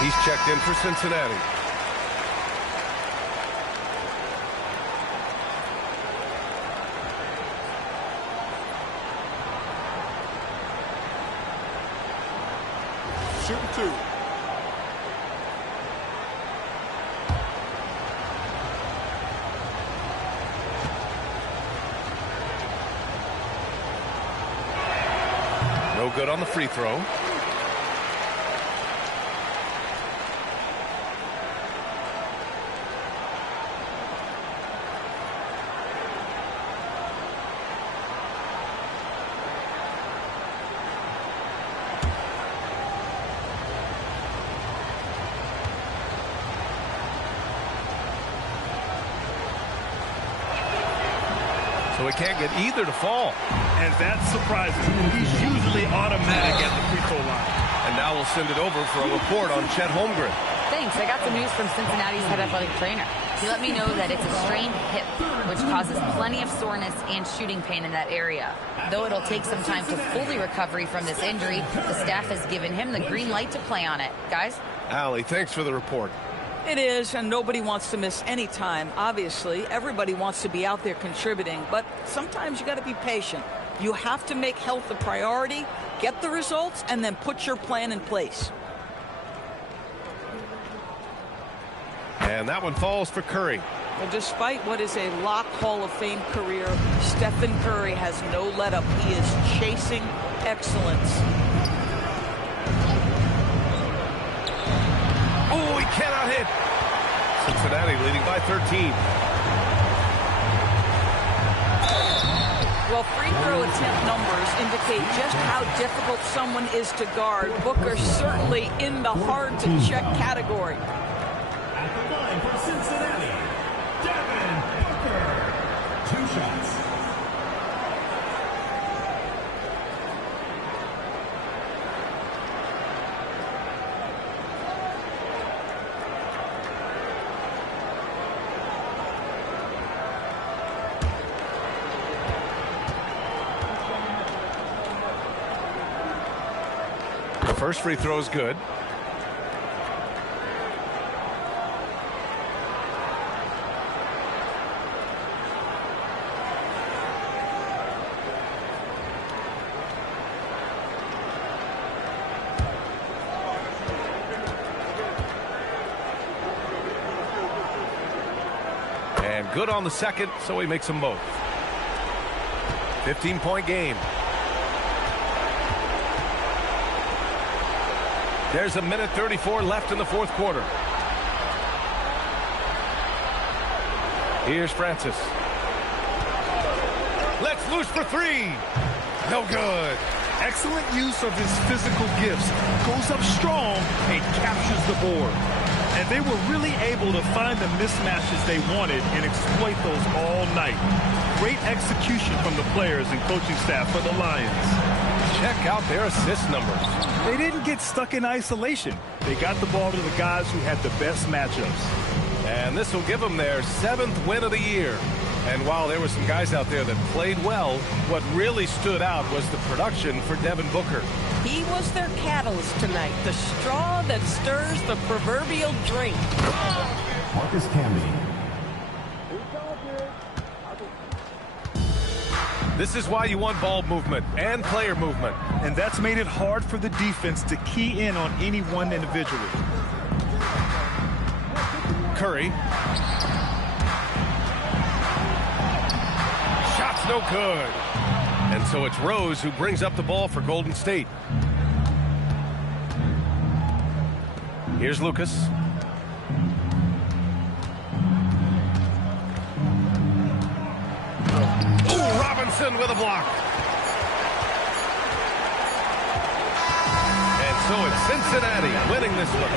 He's checked in for Cincinnati. Shooting 2. No good on the free throw. So he can't get either to fall. And that's surprising. He's usually automatic at the free throw line. And now we'll send it over for a report on Chet Holmgren. Thanks. I got some news from Cincinnati's head athletic trainer. He let me know that it's a strained hip, which causes plenty of soreness and shooting pain in that area. Though it'll take some time to fully recover from this injury, the staff has given him the green light to play on it. Guys? Allie, thanks for the report. It is, and nobody wants to miss any time. Obviously, everybody wants to be out there contributing, but sometimes you got to be patient. You have to make health a priority, get the results, and then put your plan in place. And that one falls for Curry. Well, despite what is a lock Hall of Fame career, Stephen Curry has no let-up. He is chasing excellence. Oh, he cannot hit. Cincinnati leading by 13. Well, free throw attempt numbers indicate just how difficult someone is to guard. Booker certainly in the hard-to-check category. At the line for Cincinnati, Devin Booker. 2 shots. The first free throw is good. And good on the second, so he makes them both. 15-point game. There's a minute 34 left in the fourth quarter. Here's Francis. Let's loose for 3. No good. Excellent use of his physical gifts. Goes up strong and captures the board. And they were really able to find the mismatches they wanted and exploit those all night. Great execution from the players and coaching staff for the Lions. Check out their assist numbers. They didn't get stuck in isolation. They got the ball to the guys who had the best matchups. And this will give them their 7th win of the year. And while there were some guys out there that played well, what really stood out was the production for Devin Booker. He was their catalyst tonight, the straw that stirs the proverbial drink. Marcus Camby. This is why you want ball movement and player movement. And that's made it hard for the defense to key in on any one individual. Curry. Shot's no good. And so it's Rose who brings up the ball for Golden State. Here's Lucas. Robinson with a block. And so it's Cincinnati winning this one.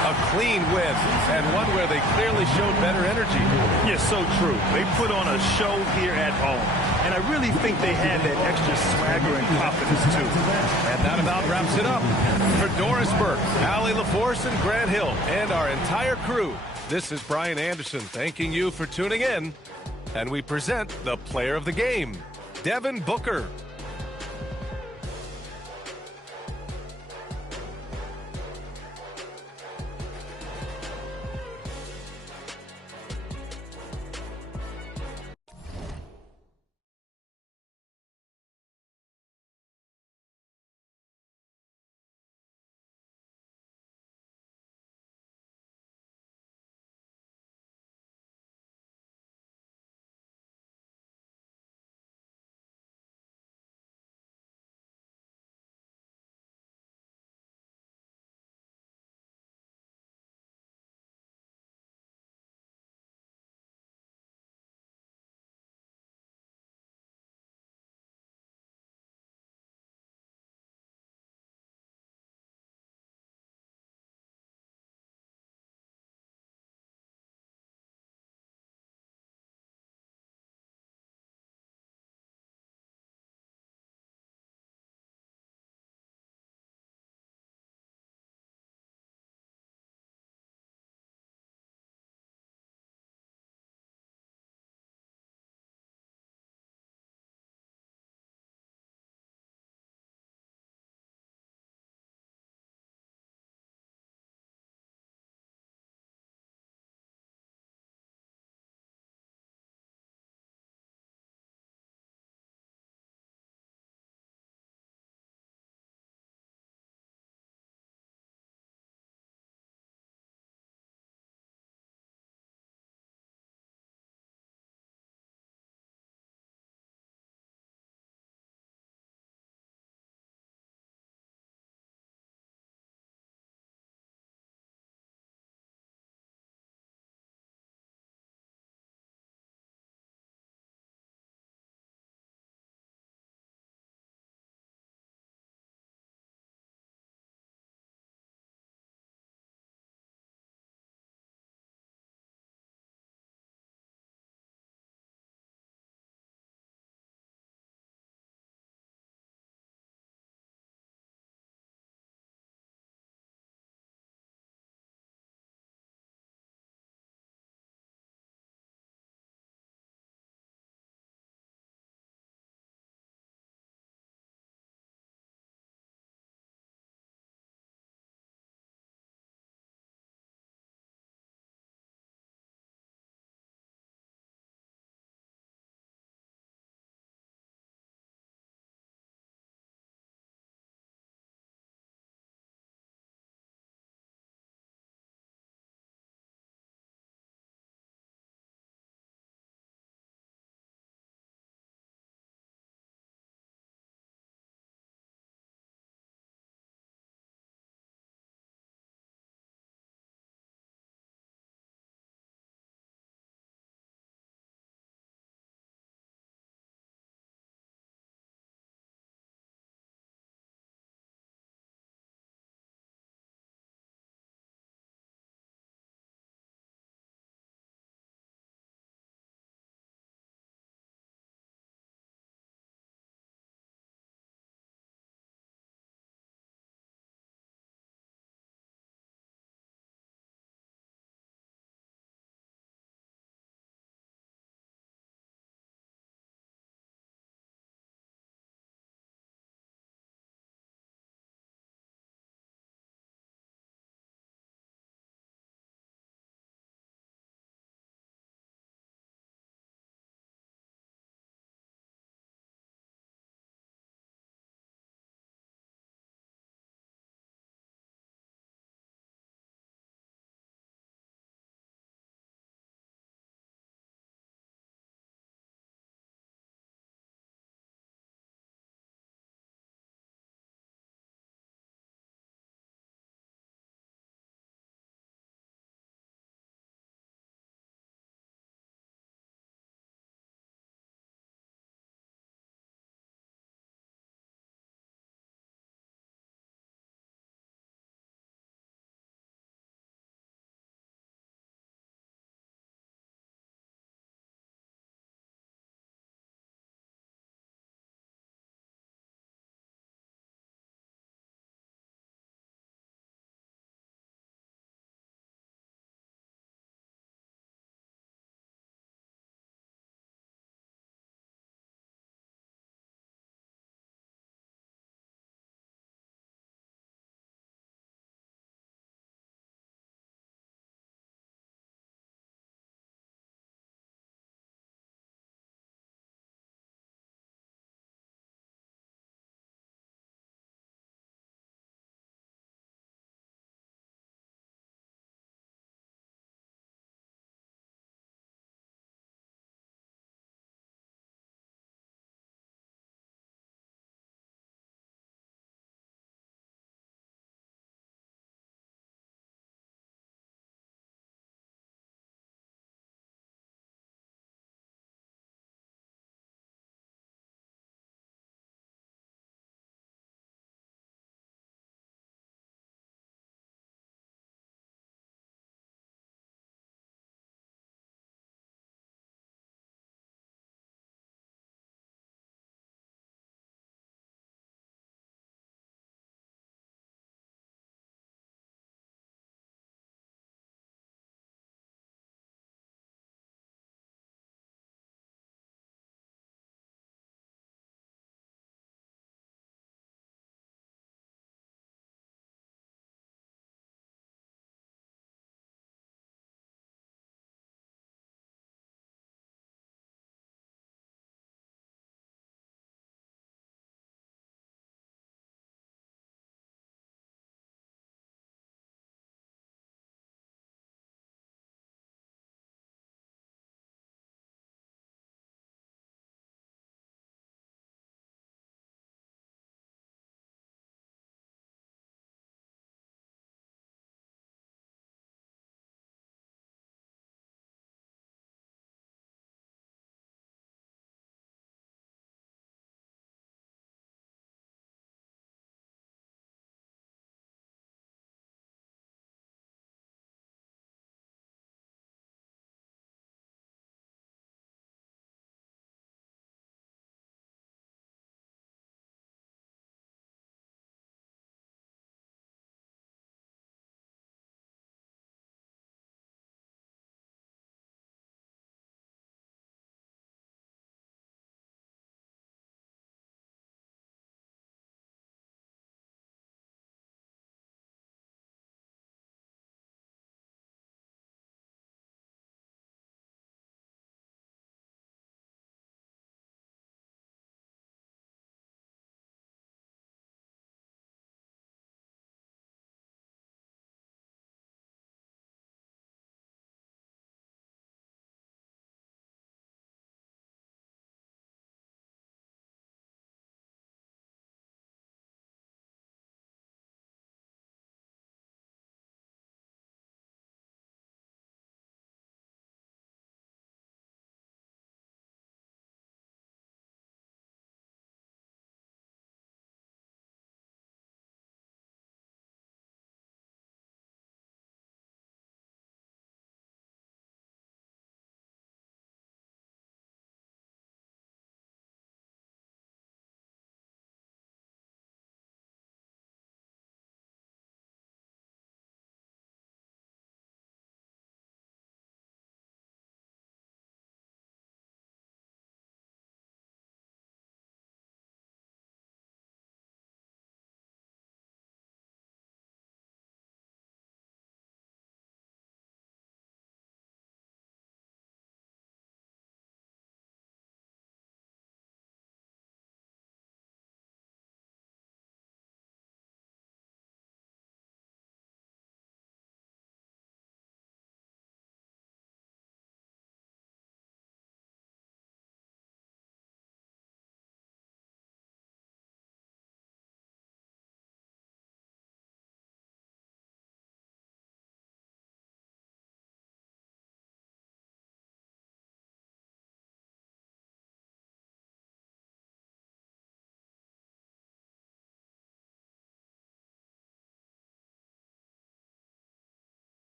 A clean win, and one where they clearly showed better energy. Yes, so true. They put on a show here at home. And I really think they had that extra swagger and confidence, too. And that about wraps it up. For Doris Burke, Allie LaForce, and Grant Hill, and our entire crew, this is Brian Anderson thanking you for tuning in. And we present the player of the game, Devin Booker.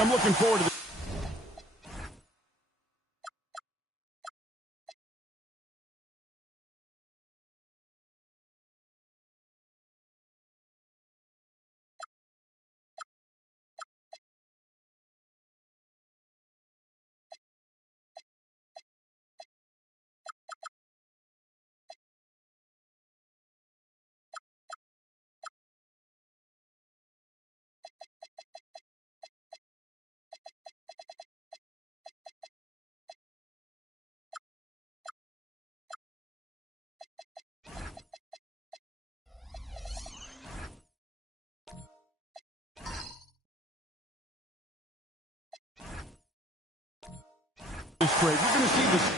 I'm looking forward to this. Great. You're going to see this.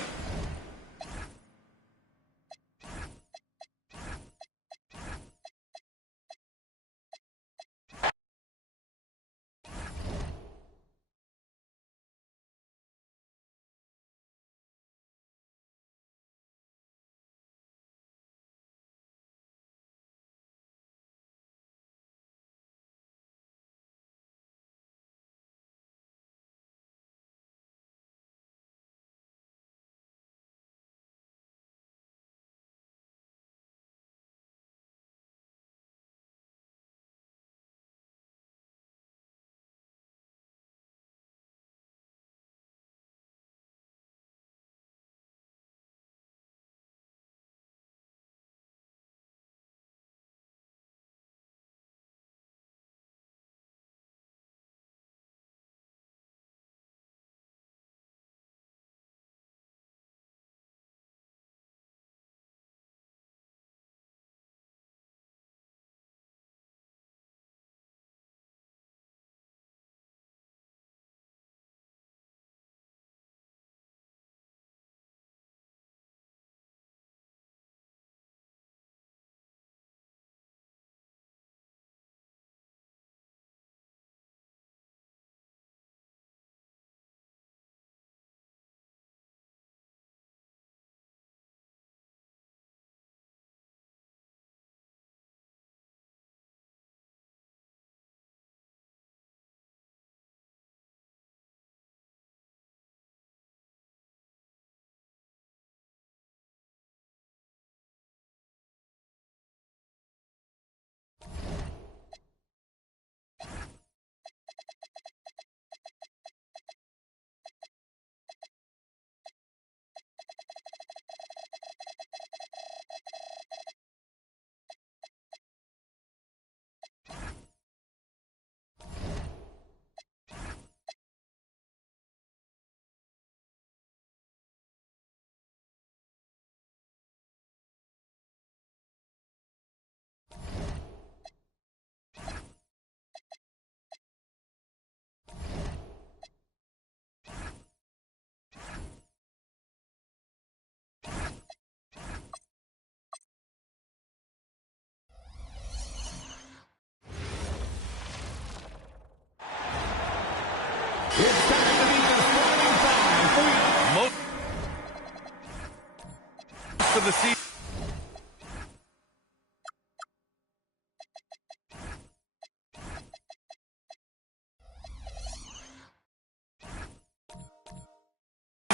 For the season.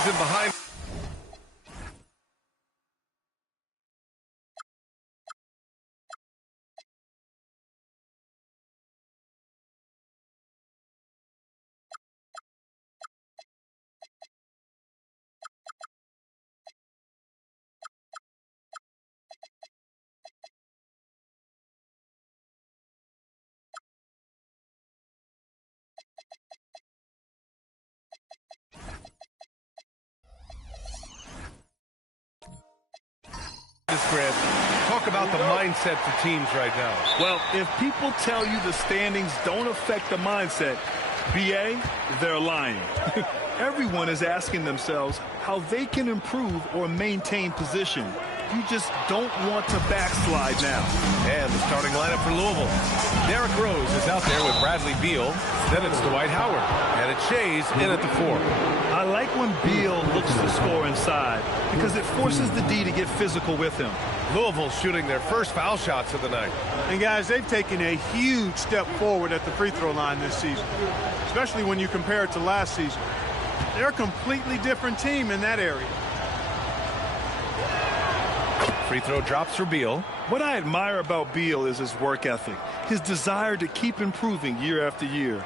Behind. Talk about the mindset for teams right now. Well, if people tell you the standings don't affect the mindset, BA, they're lying. Everyone is asking themselves how they can improve or maintain position. You just don't want to backslide now. And the starting lineup for Louisville. Derrick Rose is out there with Bradley Beal. Then it's Dwight Howard. And it's Shays in at the 4. I like like when Beal looks to score inside because it forces the D to get physical with him. Louisville shooting their first foul shots of the night. And guys, they've taken a huge step forward at the free throw line this season, especially when you compare it to last season. They're a completely different team in that area. Free throw drops for Beal. What I admire about Beal is his work ethic, his desire to keep improving year after year.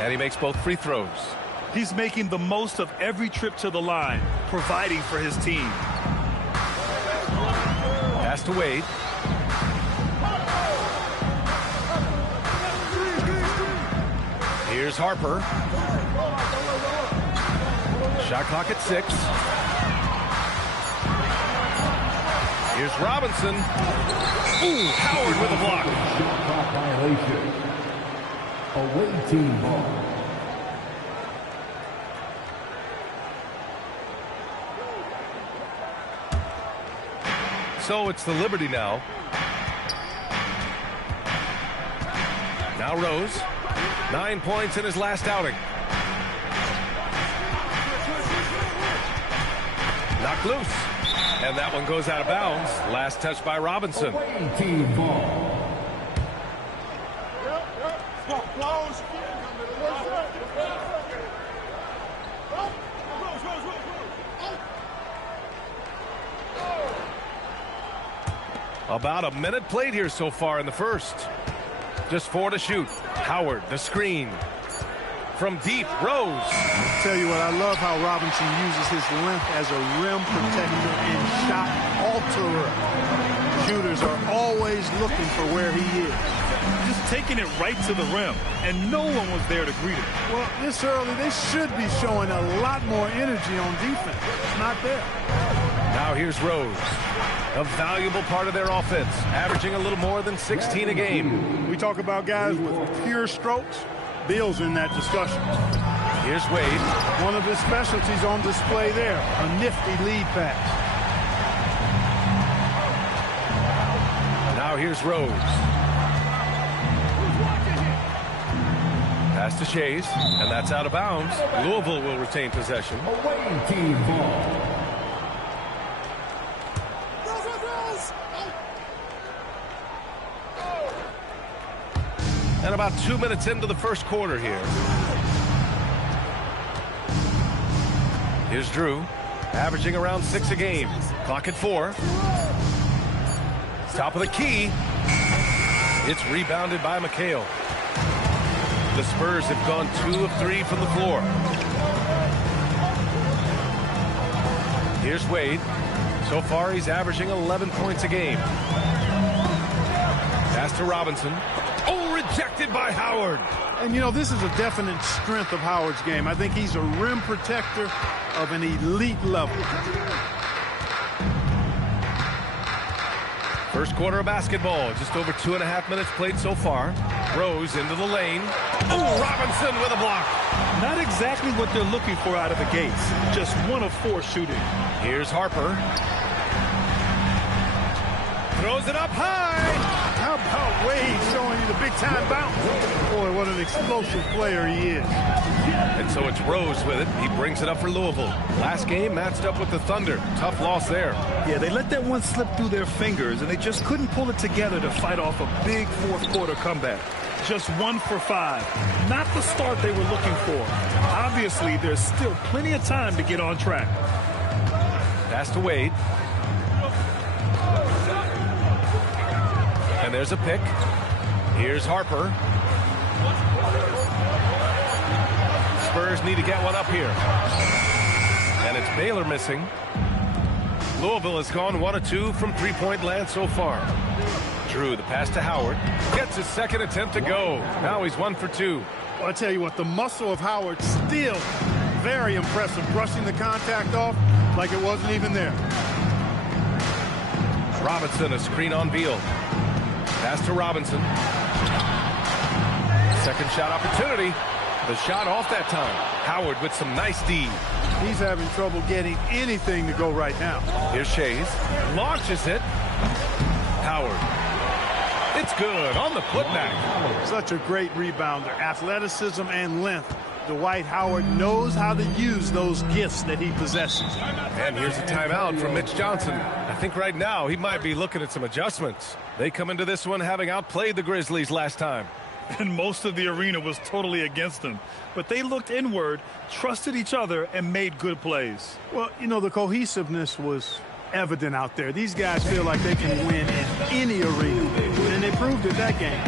And he makes both free throws. He's making the most of every trip to the line, providing for his team. Pass to Wade. Here's Harper. Shot clock at 6. Here's Robinson. Ooh, Howard with a block. Shot clock violation. Away team ball. So it's the Liberty now. Now Rose. 9 points in his last outing. Knocked loose. And that one goes out of bounds. Last touch by Robinson. Away team ball. About a minute played here so far in the first. Just 4 to shoot. Howard, the screen. From deep, Rose. I'll tell you what, I love how Robinson uses his length as a rim protector and shot alterer. Shooters are always looking for where he is. Just taking it right to the rim, and no one was there to greet him. Well, this early, they should be showing a lot more energy on defense. It's not there. Now here's Rose. A valuable part of their offense, averaging a little more than 16 a game. We talk about guys with pure strokes. Beal's in that discussion. Here's Wade. One of his specialties on display there, a nifty lead pass. Now here's Rose. Pass to Shays, and that's out of bounds. Louisville will retain possession. Away team ball. And about 2 minutes into the first quarter here. Here's Drew, averaging around 6 a game. Clock at 4. Top of the key. It's rebounded by McHale. The Spurs have gone 2 of 3 from the floor. Here's Wade. So far, he's averaging 11 points a game. Pass to Robinson. Oh, rejected by Howard. And, you know, this is a definite strength of Howard's game. I think he's a rim protector of an elite level. First quarter of basketball. Just over 2.5 minutes played so far. Rose into the lane. Oh, Robinson with a block. Not exactly what they're looking for out of the gates. Just 1 of 4 shooting. Here's Harper. Throws it up high. How about Wade showing you the big-time bounce? Boy, what an explosive player he is. And so it's Rose with it. He brings it up for Louisville. Last game matched up with the Thunder. Tough loss there. Yeah, they let that one slip through their fingers, and they just couldn't pull it together to fight off a big fourth-quarter comeback. Just 1 for 5. Not the start they were looking for. Obviously, there's still plenty of time to get on track. Pass to Wade. And there's a pick. Here's Harper. Spurs need to get one up here. And it's Baylor missing. Louisville has gone 1 of 2 from three-point land so far. Drew, the pass to Howard. Gets his second attempt to go. Now he's 1 for 2. Well, I tell you what, the muscle of Howard still very impressive. Brushing the contact off like it wasn't even there. Robinson, a screen on Beal. Pass to Robinson. Second shot opportunity. The shot off that time. Howard with some nice D. He's having trouble getting anything to go right now. Here's Shays. Launches it. Howard. It's good on the putback. Such a great rebounder. Athleticism and length. Dwight Howard knows how to use those gifts that he possesses. And here's a timeout from Mitch Johnson. I think right now he might be looking at some adjustments. They come into this one having outplayed the Grizzlies last time. And most of the arena was totally against them. But they looked inward, trusted each other, and made good plays. Well, you know, the cohesiveness was evident out there. These guys feel like they can win in any arena, and they proved it that game.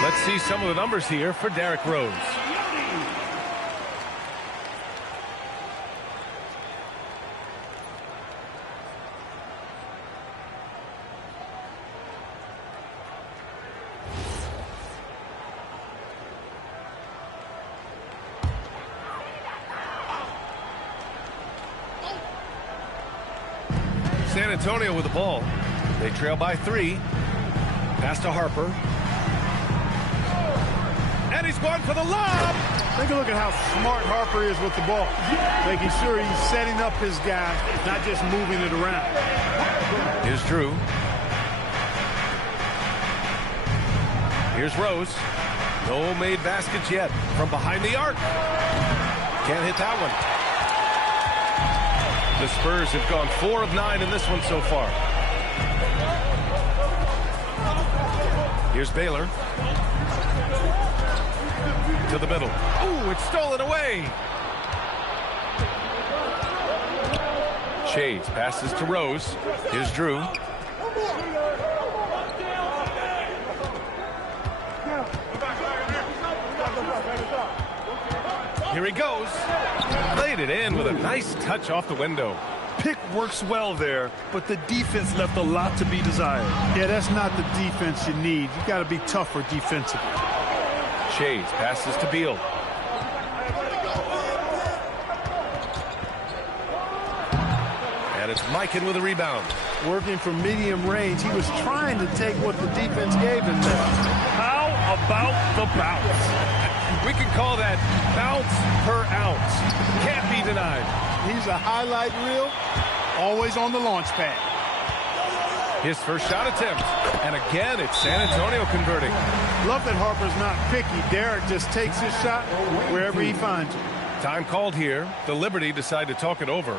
Let's see some of the numbers here for Derrick Rose. San Antonio with the ball. They trail by 3. Pass to Harper. And he's going for the lob. Take a look at how smart Harper is with the ball. Making sure he's setting up his guy, not just moving it around. Here's Drew. Here's Rose. No made baskets yet from behind the arc. Can't hit that one. The Spurs have gone 4 of 9 in this one so far. Here's Baylor. To the middle. Ooh, it's stolen away. Shades passes to Rose. Here's Drew. Here he goes. Laid it in with a nice touch off the window. Pick works well there, but the defense left a lot to be desired. Yeah, that's not the defense you need. You got to be tougher defensively. Shades passes to Beal. And it's Mikan with a rebound. Working from medium range, he was trying to take what the defense gave him there. How about the bounce? We can call that bounce per ounce. Can't be denied. He's a highlight reel, always on the launch pad. His first shot attempt. And again, it's San Antonio converting. Love that Harper's not picky. Derrick just takes his shot wherever he finds it. Time called here. The Liberty decide to talk it over.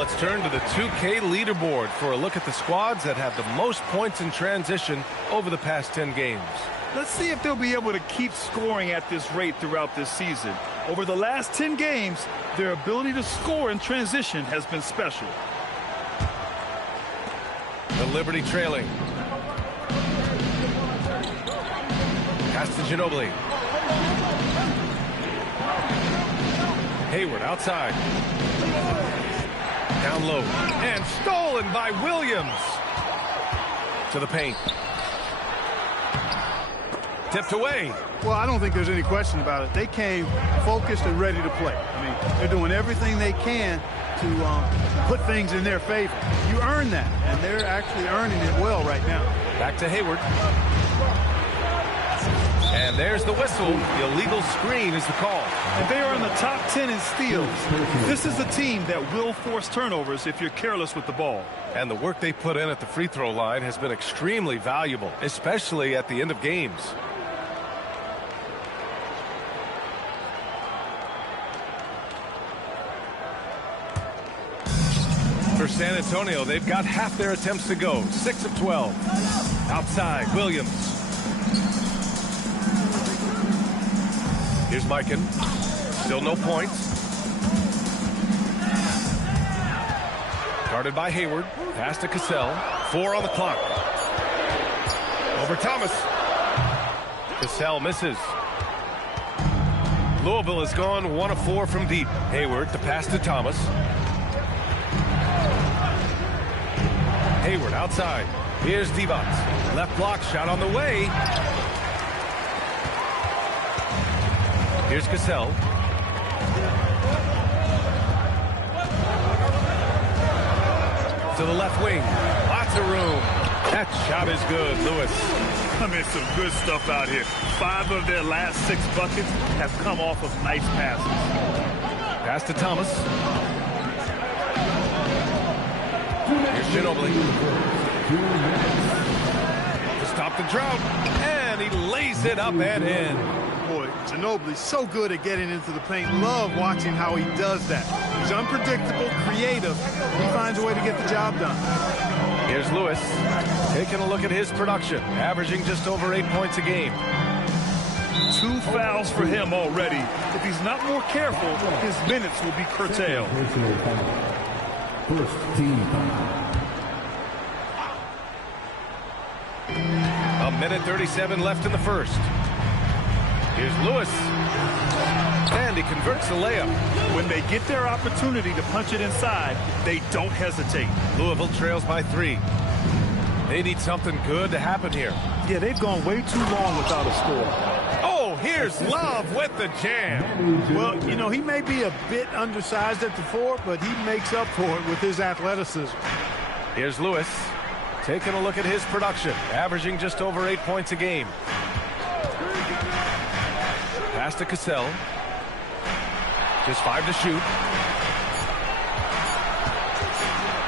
let's turn to the 2K leaderboard for a look at the squads that have the most points in transition over the past 10 games. Let's see if they'll be able to keep scoring at this rate throughout this season. Over the last 10 games, their ability to score in transition has been special. The Liberty trailing. Pass to Ginobili. Hayward outside. Down low. And stolen by Williams. To the paint. Tipped away. Well, I don't think there's any question about it. They came focused and ready to play. I mean, they're doing everything they can to put things in their favor. You earn that, and they're actually earning it well right now. Back to Hayward. And there's the whistle. The illegal screen is the call. And they are in the top 10 in steals. This is a team that will force turnovers if you're careless with the ball. And the work they put in at the free throw line has been extremely valuable, especially at the end of games. For San Antonio, they've got half their attempts to go. 6 of 12. Outside, Williams. Here's Mikan. Still no points. Guarded by Hayward. Pass to Cassell. 4 on the clock. Over Thomas. Cassell misses. Louisville has gone 1 of 4 from deep. Hayward to pass to Thomas. Hayward outside. Here's Divac. Left block shot on the way. Here's Cassell. To the left wing. Lots of room. That shot is good, Lewis. I mean, some good stuff out here. 5 of their last 6 buckets have come off of nice passes. Pass to Thomas. Here's Ginobili. To stop the drought. And he lays it up and in. Boy, Ginobili so good at getting into the paint. Love watching how he does that. He's unpredictable, creative. He finds a way to get the job done. Here's Lewis. Taking a look at his production. Averaging just over 8 points a game. 2 fouls for him already. If he's not more careful, his minutes will be curtailed. First team foul. A minute 37 left in the first. Here's Lewis. And he converts the layup. When they get their opportunity to punch it inside, they don't hesitate. Louisville trails by 3. They need something good to happen here. Yeah, they've gone way too long without a score. Oh, here's Love with the jam. Well, you know, he may be a bit undersized at the 4, but he makes up for it with his athleticism. Here's Lewis. Taking a look at his production. Averaging just over 8 points a game. Pass to Cassell. Just 5 to shoot.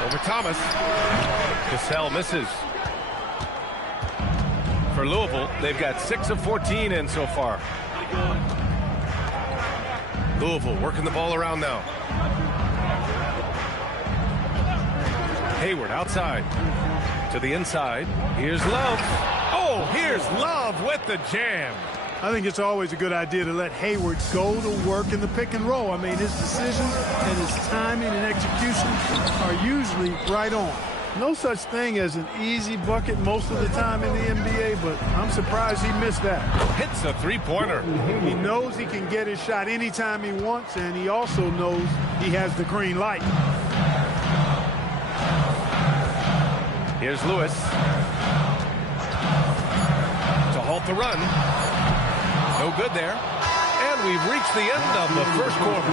Over Thomas. Cassell misses. For Louisville, they've got 6 of 14 in so far. Louisville working the ball around now. Hayward outside. To the inside. Here's Love. Oh, here's Love with the jam. I think it's always a good idea to let Hayward go to work in the pick and roll. I mean, his decisions and his timing and execution are usually right on. No such thing as an easy bucket most of the time in the NBA, but I'm surprised he missed that. Hits a three-pointer. He knows he can get his shot anytime he wants, and he also knows he has the green light. Here's Lewis. To halt the run. No good there. And we've reached the end of the first quarter.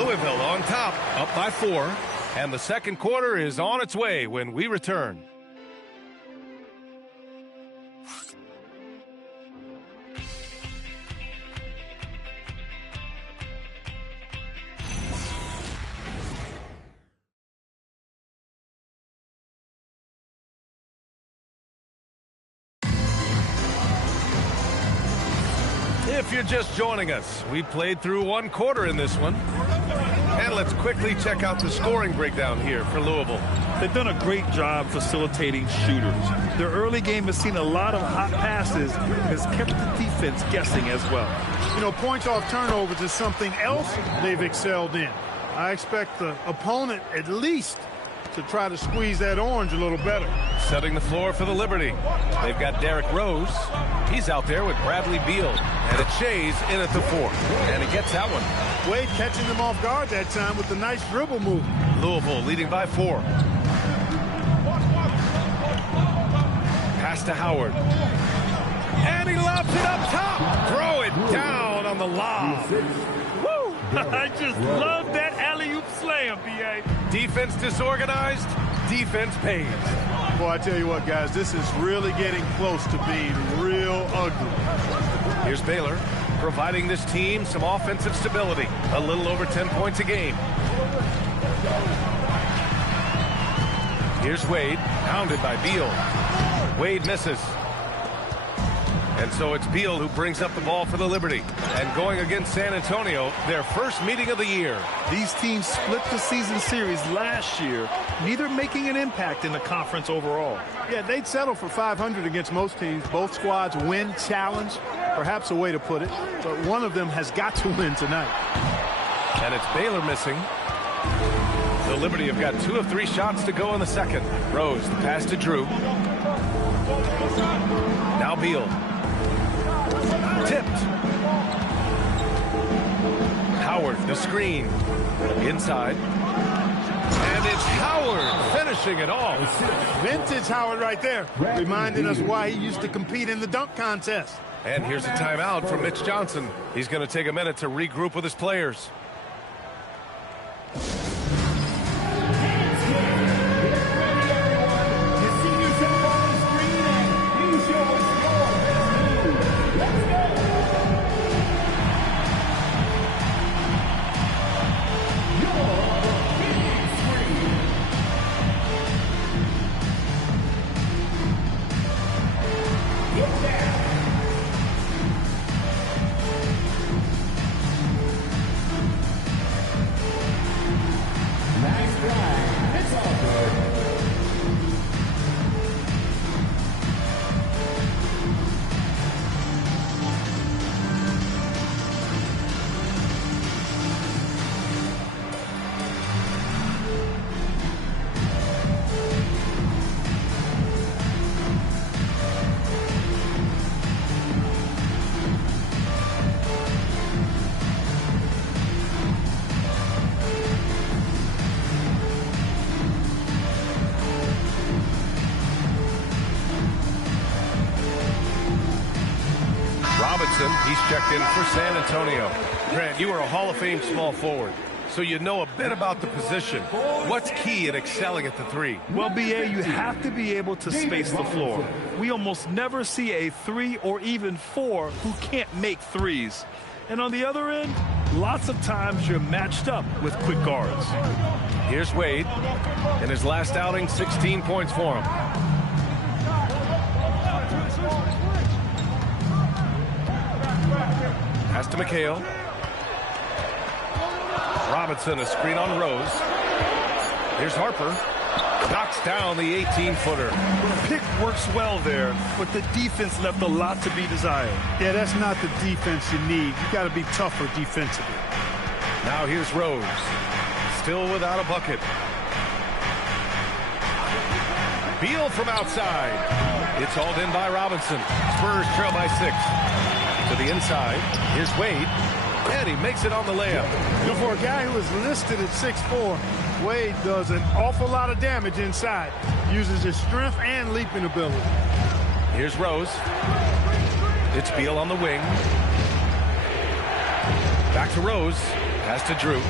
Louisville on top, up by 4. And the second quarter is on its way when we return. If you're just joining us, we played through 1 quarter in this one. And let's quickly check out the scoring breakdown here for Louisville. They've done a great job facilitating shooters. Their early game has seen a lot of hot passes and has kept the defense guessing as well. You know, points off turnovers is something else they've excelled in. I expect the opponent at least to try to squeeze that orange a little better. Setting the floor for the Liberty. They've got Derrick Rose. He's out there with Bradley Beal. And it's Shays in at the 4. And he gets that one. Wade catching them off guard that time with a nice dribble move. Louisville leading by 4. Pass to Howard. And he lobs it up top. Throw it down on the lob. Woo! I just love that alley-oop slam, B.A. Defense disorganized, defense pays. Boy, I tell you what, guys, this is really getting close to being real ugly. Here's Baylor, providing this team some offensive stability. A little over 10 points a game. Here's Wade, pounded by Beal. Wade misses. And so it's Beal who brings up the ball for the Liberty. And going against San Antonio, their first meeting of the year. These teams split the season series last year, neither making an impact in the conference overall. Yeah, they'd settle for 500 against most teams. Both squads win challenge, perhaps a way to put it. But one of them has got to win tonight. And it's Baylor missing. The Liberty have got 2 of 3 shots to go in the second. Rose, the pass to Drew. Now Beal. Tipped. Howard, the screen. Inside. And it's Howard finishing it off. Vintage Howard right there, reminding us why he used to compete in the dunk contest. And here's a timeout from Mitch Johnson. He's going to take a minute to regroup with his players. He's checked in for San Antonio. Grant, you are a Hall of Fame small forward, so you know a bit about the position. What's key in excelling at the 3? Well, B.A., you have to be able to space the floor. We almost never see a 3 or even 4 who can't make threes. And on the other end, lots of times you're matched up with quick guards. Here's Wade. In his last outing, 16 points for him. Pass to McHale. Robinson, a screen on Rose. Here's Harper. Knocks down the 18-footer. The pick works well there, but the defense left a lot to be desired. Yeah, that's not the defense you need. You got to be tougher defensively. Now here's Rose. Still without a bucket. Beal from outside. It's hauled in by Robinson. Spurs trail by 6. To the inside. Here's Wade. And he makes it on the layup. You know, for a guy who is listed at 6'4", Wade does an awful lot of damage inside. Uses his strength and leaping ability. Here's Rose. It's Beal on the wing. Back to Rose. Pass to Drew.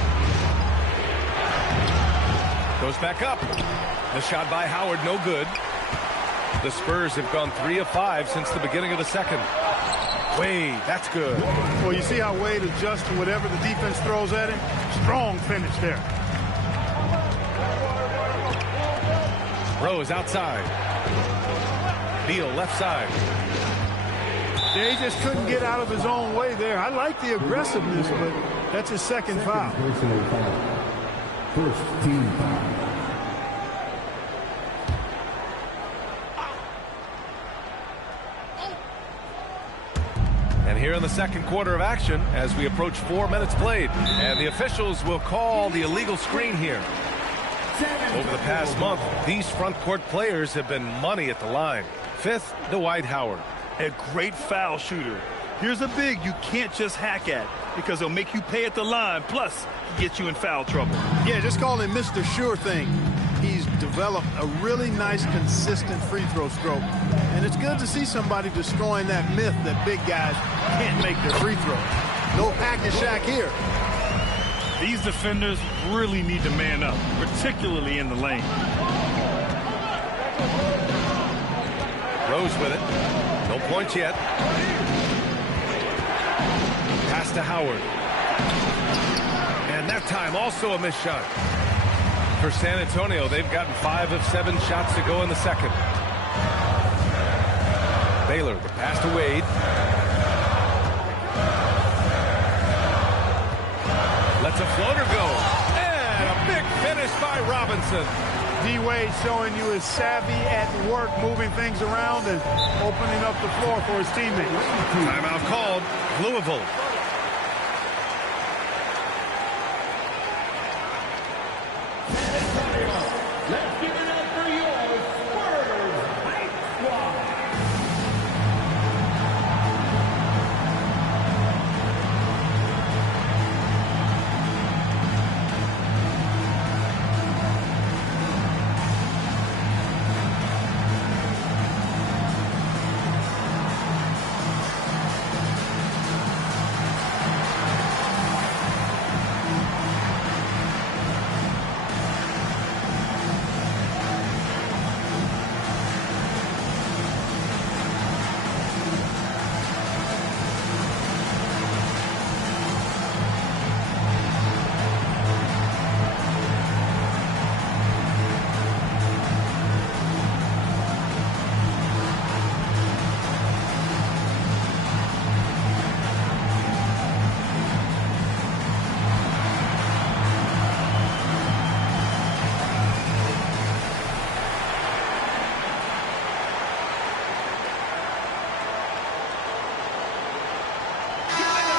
Goes back up. The shot by Howard, no good. The Spurs have gone 3 of 5 since the beginning of the second. Wade, that's good. Well, you see how Wade adjusts to whatever the defense throws at him? Strong finish there. Rose outside. Beal left side. Yeah, he just couldn't get out of his own way there. I like the aggressiveness, but that's his second foul. First team foul. And here in the second quarter of action, as we approach 4 minutes played, and the officials will call the illegal screen here. Over the past month, these front court players have been money at the line. Fifth, Dwight Howard. A great foul shooter. Here's a big you can't just hack at because he'll make you pay at the line, plus he gets you in foul trouble. Yeah, just call him Mr. Sure Thing. He's developed a really nice, consistent free throw stroke. And it's good to see somebody destroying that myth that big guys can't make their free throws. No hack and shack here. These defenders really need to man up, particularly in the lane. Rose with it. No points yet. Pass to Howard. And that time also a missed shot. For San Antonio, they've gotten 5 of 7 shots to go in the second. Baylor, the pass to Wade. Lets a floater go. And a big finish by Robinson. D-Wade showing you his savvy at work, moving things around and opening up the floor for his teammates. Timeout called. Louisville. Let's give it up for your Spurs Hype Squad.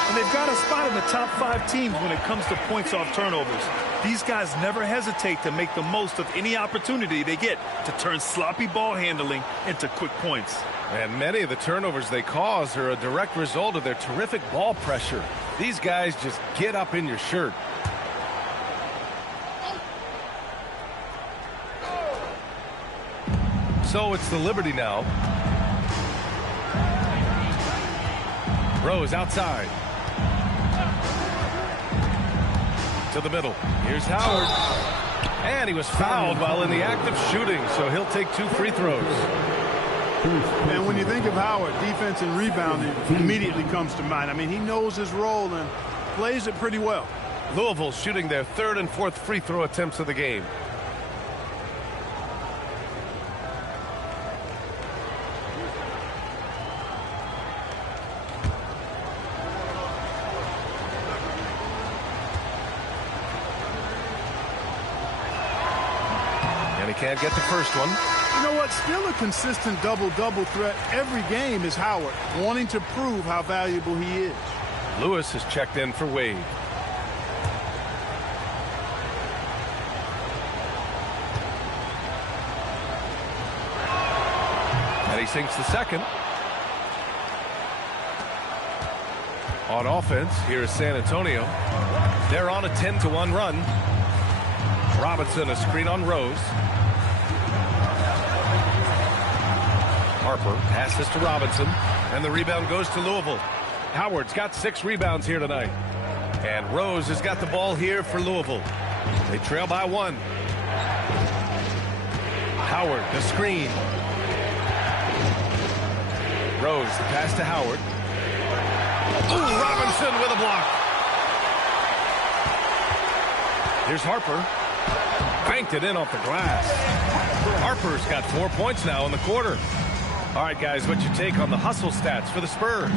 And they've got a spot in the top 5 teams when it comes to points off turnovers. These guys never hesitate to make the most of any opportunity they get to turn sloppy ball handling into quick points. And many of the turnovers they cause are a direct result of their terrific ball pressure. These guys just get up in your shirt. So it's the Liberty now. Rose outside. To the middle. Here's Howard. And he was fouled while in the act of shooting, so he'll take 2 free throws. And when you think of Howard, defense and rebounding immediately comes to mind. I mean, he knows his role and plays it pretty well. Louisville shooting their 3rd and 4th free throw attempts of the game. Can't get the first one. You know what? Still a consistent double-double threat every game is Howard, wanting to prove how valuable he is. Lewis has checked in for Wade. And he sinks the second. On offense, here is San Antonio. They're on a 10-1 run. Robinson, a screen on Rose. Harper passes to Robinson, and the rebound goes to Louisville. Howard's got 6 rebounds here tonight. And Rose has got the ball here for Louisville. They trail by 1. Howard, the screen. Rose, the pass to Howard. Ooh, Robinson with a block. Here's Harper. Banked it in off the glass. Harper's got 4 points now in the quarter. All right, guys, what's your take on the hustle stats for the Spurs?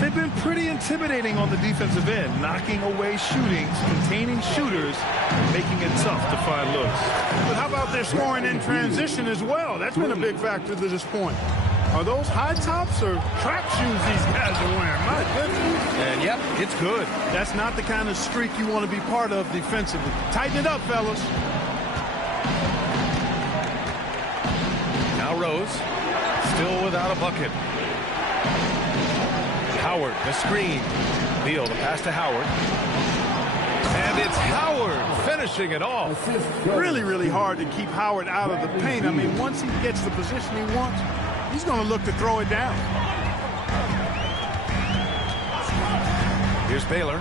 They've been pretty intimidating on the defensive end, knocking away shootings, containing shooters, and making it tough to find looks. But how about their scoring in transition as well? That's been a big factor to this point. Are those high tops or track shoes these guys are wearing? My goodness. And, yep, it's good. That's not the kind of streak you want to be part of defensively. Tighten it up, fellas. Now Rose, still without a bucket. Howard, the screen. Beal, the pass to Howard. And it's Howard finishing it off. Really, really hard to keep Howard out of the paint. I mean, once he gets the position he wants, he's going to look to throw it down. Here's Baylor.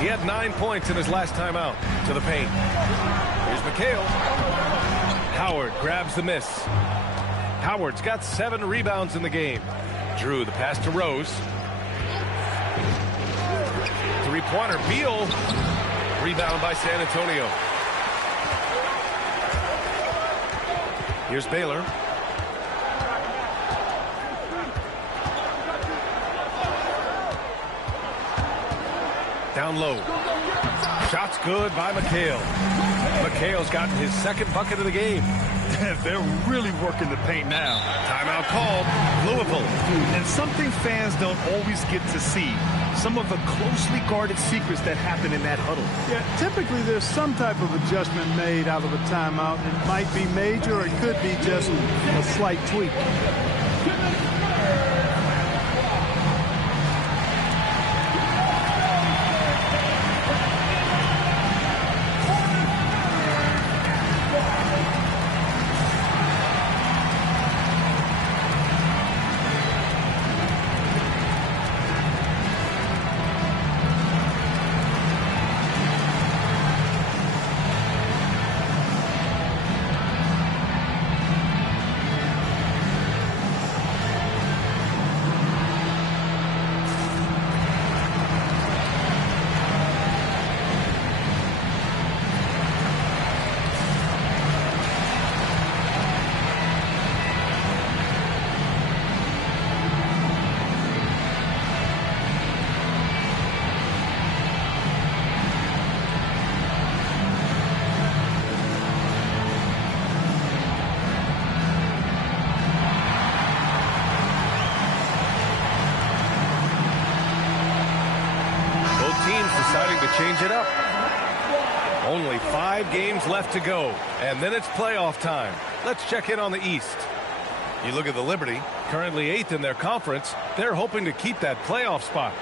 He had 9 points in his last time out. To the paint. Here's McHale. Howard grabs the miss. Howard's got 7 rebounds in the game. Drew, the pass to Rose. Three-pointer, Beal. Rebound by San Antonio. Here's Baylor. Down low. Shot's good by McHale. McHale's gotten his 2nd bucket of the game. They're really working the paint now. Timeout called. Louisville. And something fans don't always get to see. Some of the closely guarded secrets that happen in that huddle. Yeah, typically there's some type of adjustment made out of a timeout. It might be major or it could be just a slight tweak. Deciding to change it up. Only 5 games left to go, and then it's playoff time. Let's check in on the East. You look at the Liberty, currently 8th in their conference. They're hoping to keep that playoff spot.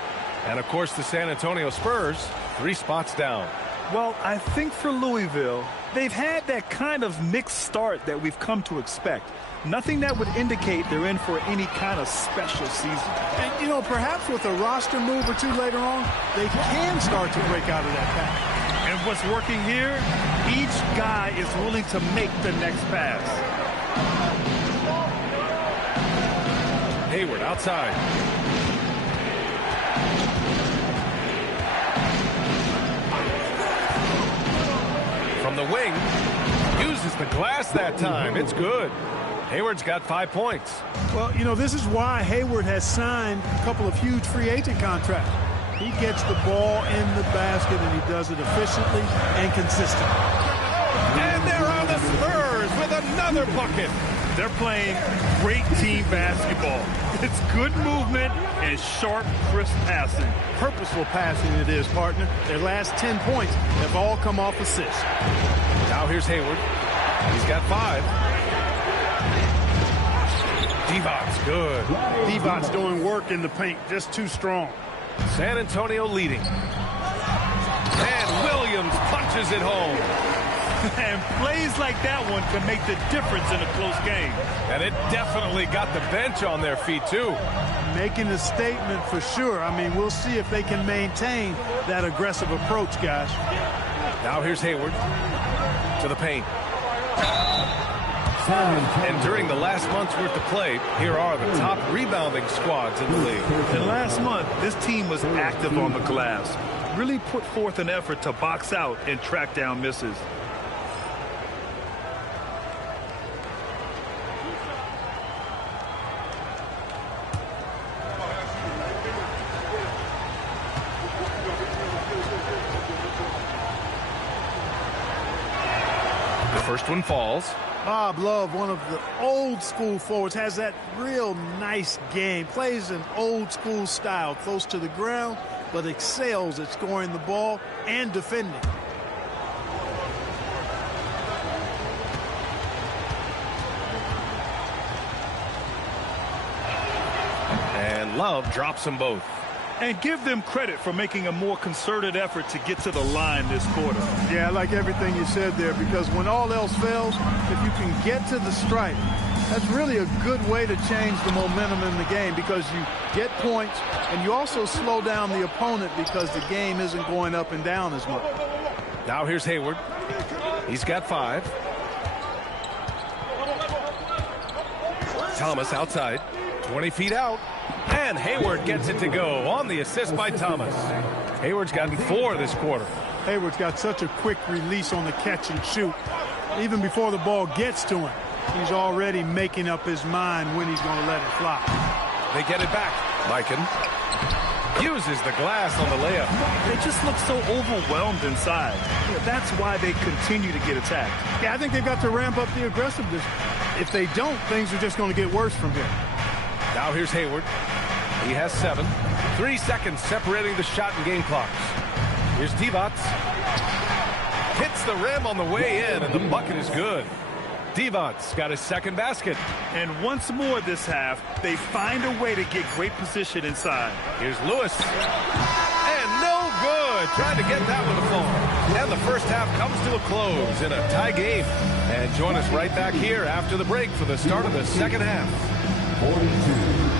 And, of course, the San Antonio Spurs, 3 spots down. Well, I think for Louisville, they've had that kind of mixed start that we've come to expect. Nothing that would indicate they're in for any kind of special season. And, you know, perhaps with a roster move or two later on, they can start to break out of that pack. And what's working here, each guy is willing to make the next pass. Hayward outside. From the wing, uses the glass that time. It's good. Hayward's got 5 points. Well, you know, this is why Hayward has signed a couple of huge free agent contracts. He gets the ball in the basket, and he does it efficiently and consistently. And there are the Spurs with another bucket. They're playing great team basketball. It's good movement and sharp, crisp passing. Purposeful passing it is, partner. Their last 10 points have all come off assists. Now here's Hayward. He's got 5. Devon's good. Devon's doing work in the paint, just too strong. San Antonio leading. And Williams punches it home. And plays like that one can make the difference in a close game. And it definitely got the bench on their feet, too. Making a statement for sure. I mean, we'll see if they can maintain that aggressive approach, guys. Now here's Hayward to the paint. And during the last month's worth of play, here are the top rebounding squads in the league. And last month, this team was active on the glass. Really put forth an effort to box out and track down misses. First one falls. Bob Love, one of the old school forwards, has that real nice game. Plays an old school style, close to the ground, but excels at scoring the ball and defending. And Love drops them both. And give them credit for making a more concerted effort to get to the line this quarter. Yeah, I like everything you said there, because when all else fails, if you can get to the stripe, that's really a good way to change the momentum in the game, because you get points and you also slow down the opponent because the game isn't going up and down as much. Now here's Hayward. He's got 5. Thomas outside. 20 feet out. And Hayward gets it to go on the assist by Thomas. Hayward's gotten 4 this quarter. Hayward's got such a quick release on the catch and shoot. Even before the ball gets to him, he's already making up his mind when he's going to let it fly. They get it back. Mikan uses the glass on the layup. They just look so overwhelmed inside. That's why they continue to get attacked. Yeah, I think they've got to ramp up the aggressiveness. If they don't, things are just going to get worse from here. Now here's Hayward. He has 7. 3 seconds separating the shot and game clocks. Here's Divac. Hits the rim on the way in, and the bucket is good. Divac's got his second basket. And once more this half, they find a way to get great position inside. Here's Lewis. And no good. Trying to get that one to fall. And the first half comes to a close in a tie game. And join us right back here after the break for the start of the second half. 42.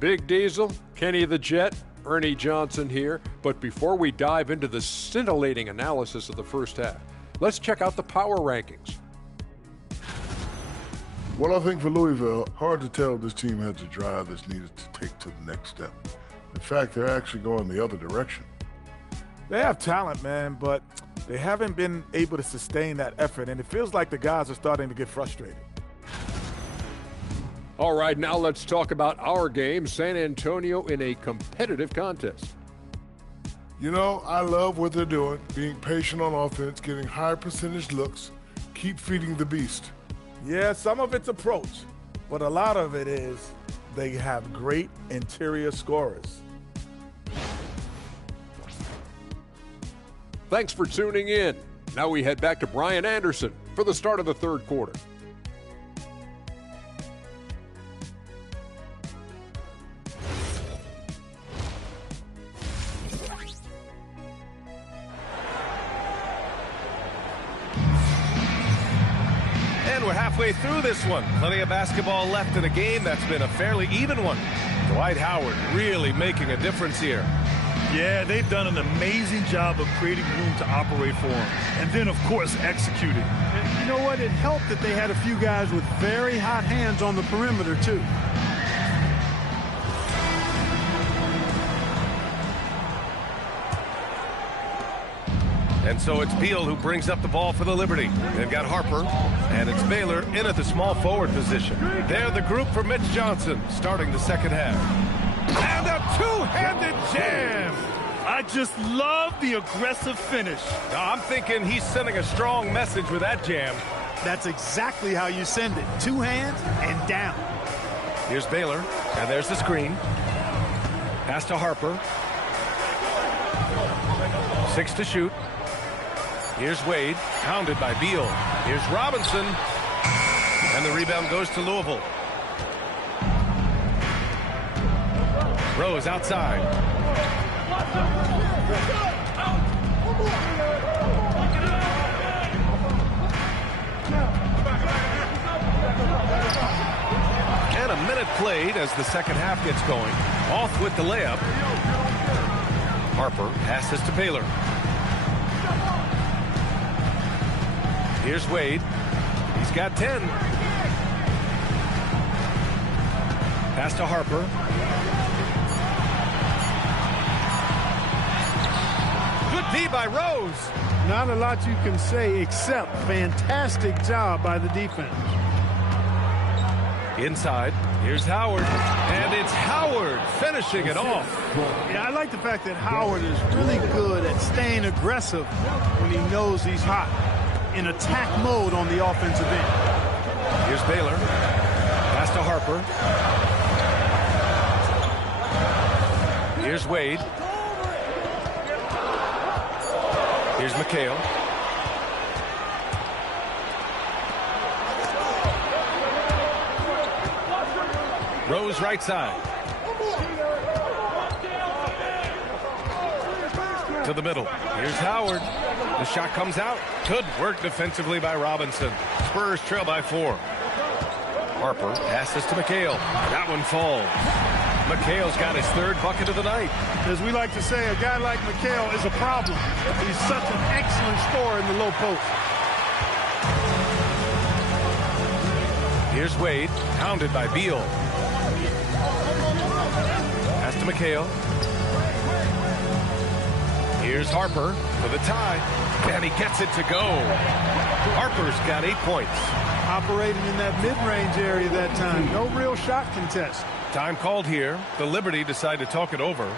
Big Diesel, Kenny the Jet, Ernie Johnson here. But before we dive into the scintillating analysis of the first half, let's check out the power rankings. Well, I think for Louisville, hard to tell if this team had the drive that's needed to take to the next step. In fact, they're actually going the other direction. They have talent, man, but they haven't been able to sustain that effort, and it feels like the guys are starting to get frustrated. All right, now let's talk about our game, San Antonio in a competitive contest. You know, I love what they're doing, being patient on offense, getting high percentage looks, keep feeding the beast. Yeah, some of it's approach, but a lot of it is they have great interior scorers. Thanks for tuning in. Now we head back to Brian Anderson for the start of the third quarter. We're halfway through this one. Plenty of basketball left in a game that's been a fairly even one. Dwight Howard really making a difference here. Yeah, they've done an amazing job of creating room to operate for him. And then, of course, executing. And you know what? It helped that they had a few guys with very hot hands on the perimeter, too. And so it's Beal who brings up the ball for the Liberty. They've got Harper, and it's Baylor in at the small forward position. They're the group for Mitch Johnson, starting the second half. And a two-handed jam! I just love the aggressive finish. I'm thinking he's sending a strong message with that jam. That's exactly how you send it. 2 hands and down. Here's Baylor, and there's the screen. Pass to Harper. 6 to shoot. Here's Wade, pounded by Beal. Here's Robinson, and the rebound goes to Louisville. Rose outside. And a minute played as the second half gets going. Off with the layup. Harper passes to Baylor. Here's Wade. He's got 10. Pass to Harper. Good D by Rose. Not a lot you can say except fantastic job by the defense. Inside, here's Howard, and it's Howard finishing it off. Yeah, I like the fact that Howard is really good at staying aggressive when he knows he's hot, in attack mode on the offensive end. Here's Baylor, pass to Harper. Here's Wade. Here's McHale. Rose right side. To the middle. Here's Howard. The shot comes out. Good work defensively by Robinson. Spurs trail by 4. Harper passes to McHale. That one falls. McHale's got his 3rd bucket of the night. As we like to say, a guy like McHale is a problem. He's such an excellent scorer in the low post. Here's Wade, pounded by Beal. Pass to McHale. Here's Harper for the tie, and he gets it to go. Harper's got 8 points. Operating in that mid-range area that time. No real shot contest. Time called here. The Liberty decide to talk it over.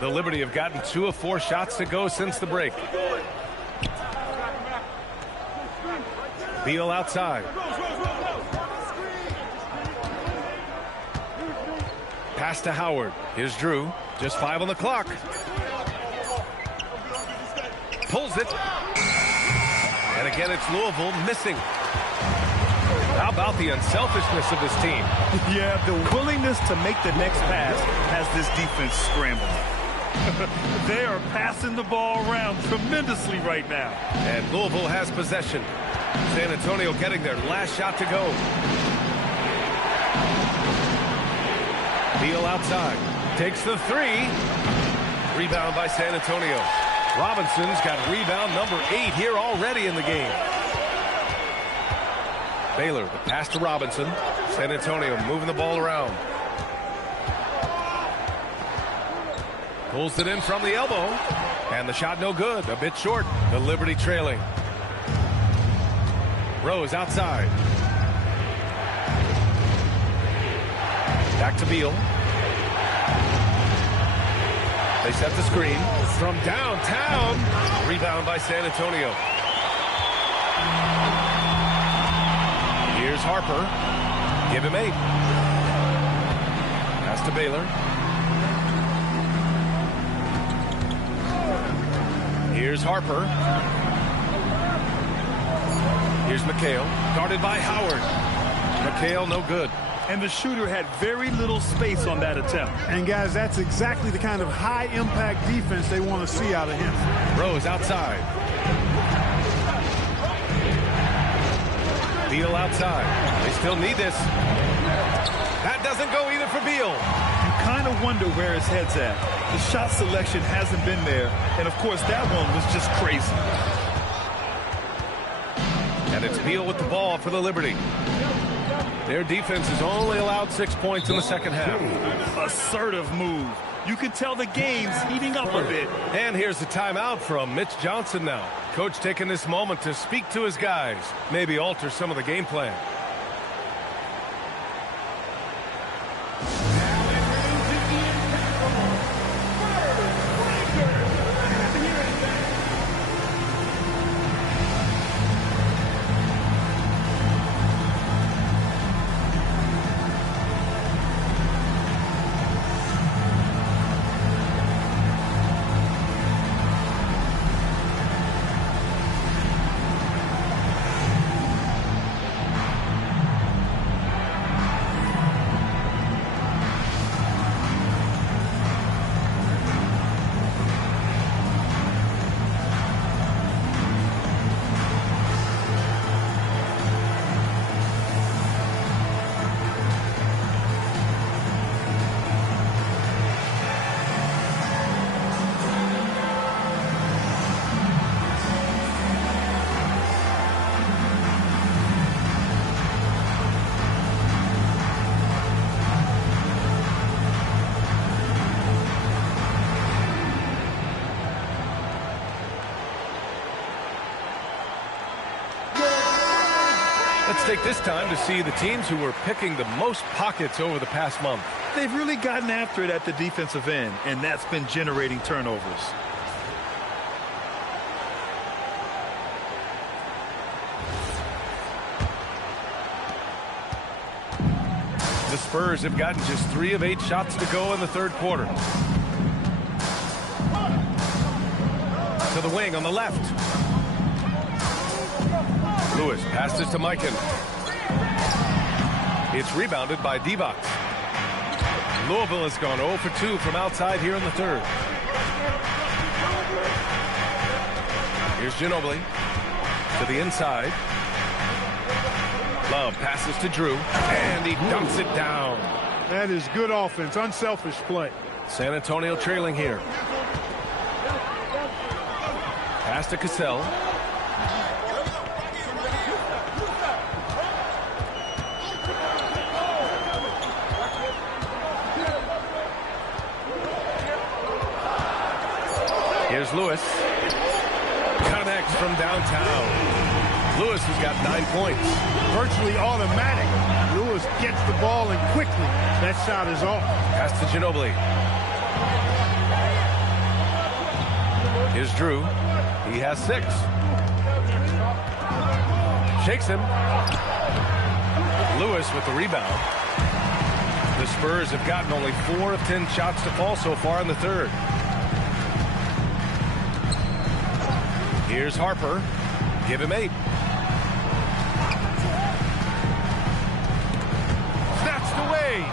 The Liberty have gotten 2 of 4 shots to go since the break. Beal outside. Pass to Howard. Here's Drew. Just 5 on the clock. Pulls it. And again, it's Louisville missing. How about the unselfishness of this team? Yeah, the willingness to make the next pass has this defense scrambling. They are passing the ball around tremendously right now. And Louisville has possession. San Antonio getting their last shot to go. Beal outside. Takes the 3. Rebound by San Antonio. Robinson's got rebound number 8 here already in the game. Baylor, the pass to Robinson. San Antonio moving the ball around. Pulls it in from the elbow. And the shot no good. A bit short. The Liberty trailing. Rose outside. Back to Beal. They set the screen. From downtown. Rebound by San Antonio. Here's Harper. Give him 8. Pass to Baylor. Here's Harper. Here's McHale. Guarded by Howard. McHale no good. And the shooter had very little space on that attempt. And guys, that's exactly the kind of high-impact defense they want to see out of him. Rose outside. Beal outside. They still need this. That doesn't go either for Beal. You kind of wonder where his head's at. The shot selection hasn't been there, and of course that one was just crazy. And it's Beal with the ball for the Liberty. Their defense has only allowed 6 points in the second half. Assertive move. You can tell the game's heating up a bit. And here's the timeout from Mitch Johnson now. Coach taking this moment to speak to his guys, maybe alter some of the game plan. Let's take this time to see the teams who were picking the most pockets over the past month. They've really gotten after it at the defensive end, and that's been generating turnovers. The Spurs have gotten just 3 of 8 shots to go in the third quarter. To the wing on the left. Lewis passes to Mikan. It's rebounded by Divac. Louisville has gone 0 for 2 from outside here in the third. Here's Ginobili to the inside. Love passes to Drew, and he dunks it down. That is good offense, unselfish play. San Antonio trailing here. Pass to Cassell. Here's Lewis. Connects from downtown. Lewis has got 9 points. Virtually automatic. Lewis gets the ball and quickly that shot is off. Pass to Ginobili. Here's Drew. He has 6. Shakes him. Lewis with the rebound. The Spurs have gotten only 4 of 10 shots to fall so far in the third. Here's Harper. Give him 8. Snatched away.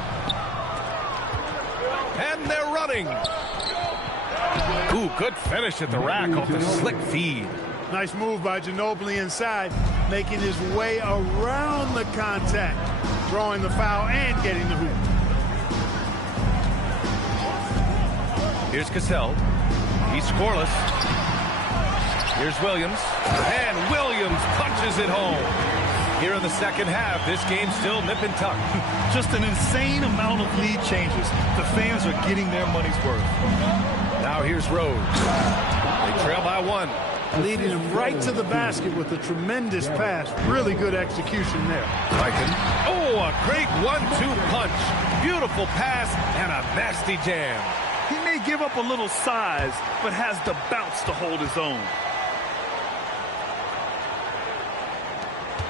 And they're running. Ooh, good finish at the rack off the slick feed. Nice move by Ginobili inside, making his way around the contact, drawing the foul and getting the hoop. Here's Cassell. He's scoreless. Here's Williams. And Williams punches it home. Here in the second half, this game's still nip and tuck. Just an insane amount of lead changes. The fans are getting their money's worth. Now here's Rose. They trail by 1. Leading him right to the basket with a tremendous pass. Really good execution there. Mikan. Oh, a great 1-2 punch. Beautiful pass and a nasty jam. He may give up a little size, but has the bounce to hold his own.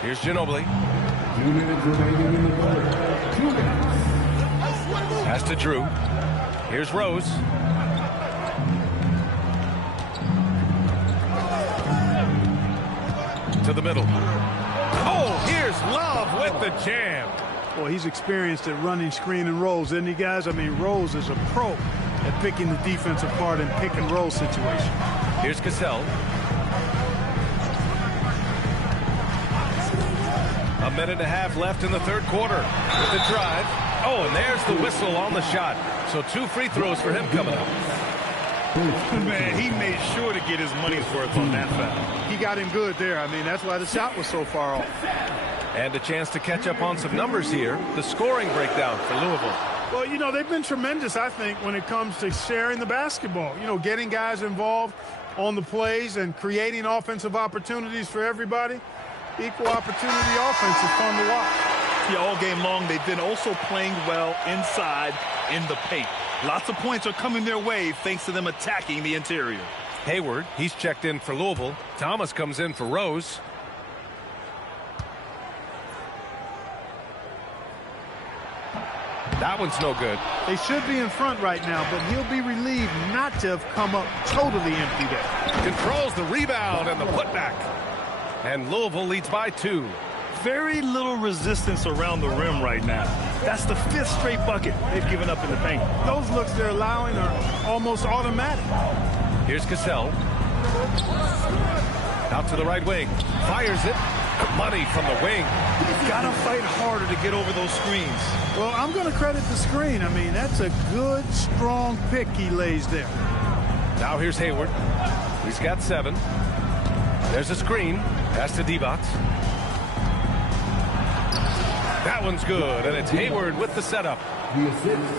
Here's Ginobili. 2 minutes remaining in the third. 2 minutes. Pass to Drew. Here's Rose. To the middle. Oh, here's Love with the jam. Well, he's experienced at running screen and rolls, isn't he, guys? I mean, Rose is a pro at picking the defense apart in pick and roll situation. Here's Cassell. A minute and a half left in the third quarter with the drive. Oh, and there's the whistle on the shot. So 2 free throws for him coming up. Man, he made sure to get his money's worth on that foul. He got him good there. I mean, that's why the shot was so far off. And a chance to catch up on some numbers here. The scoring breakdown for Louisville. Well, you know, they've been tremendous, I think, when it comes to sharing the basketball. You know, getting guys involved on the plays and creating offensive opportunities for everybody. Equal opportunity offense is fun to watch. Yeah, all game long, they've been also playing well inside in the paint. Lots of points are coming their way thanks to them attacking the interior. Hayward, he's checked in for Louisville. Thomas comes in for Rose. That one's no good. They should be in front right now, but he'll be relieved not to have come up totally empty there. Controls the rebound and the putback. And Louisville leads by 2. Very little resistance around the rim right now. That's the 5th straight bucket they've given up in the paint. Those looks they're allowing are almost automatic. Here's Cassell. Out to the right wing. Fires it. Money from the wing. You've got to fight harder to get over those screens. Well, I'm going to credit the screen. I mean, that's a good, strong pick he lays there. Now here's Hayward. He's got 7. There's a screen. Pass to Divac. That one's good, and it's Hayward with the setup.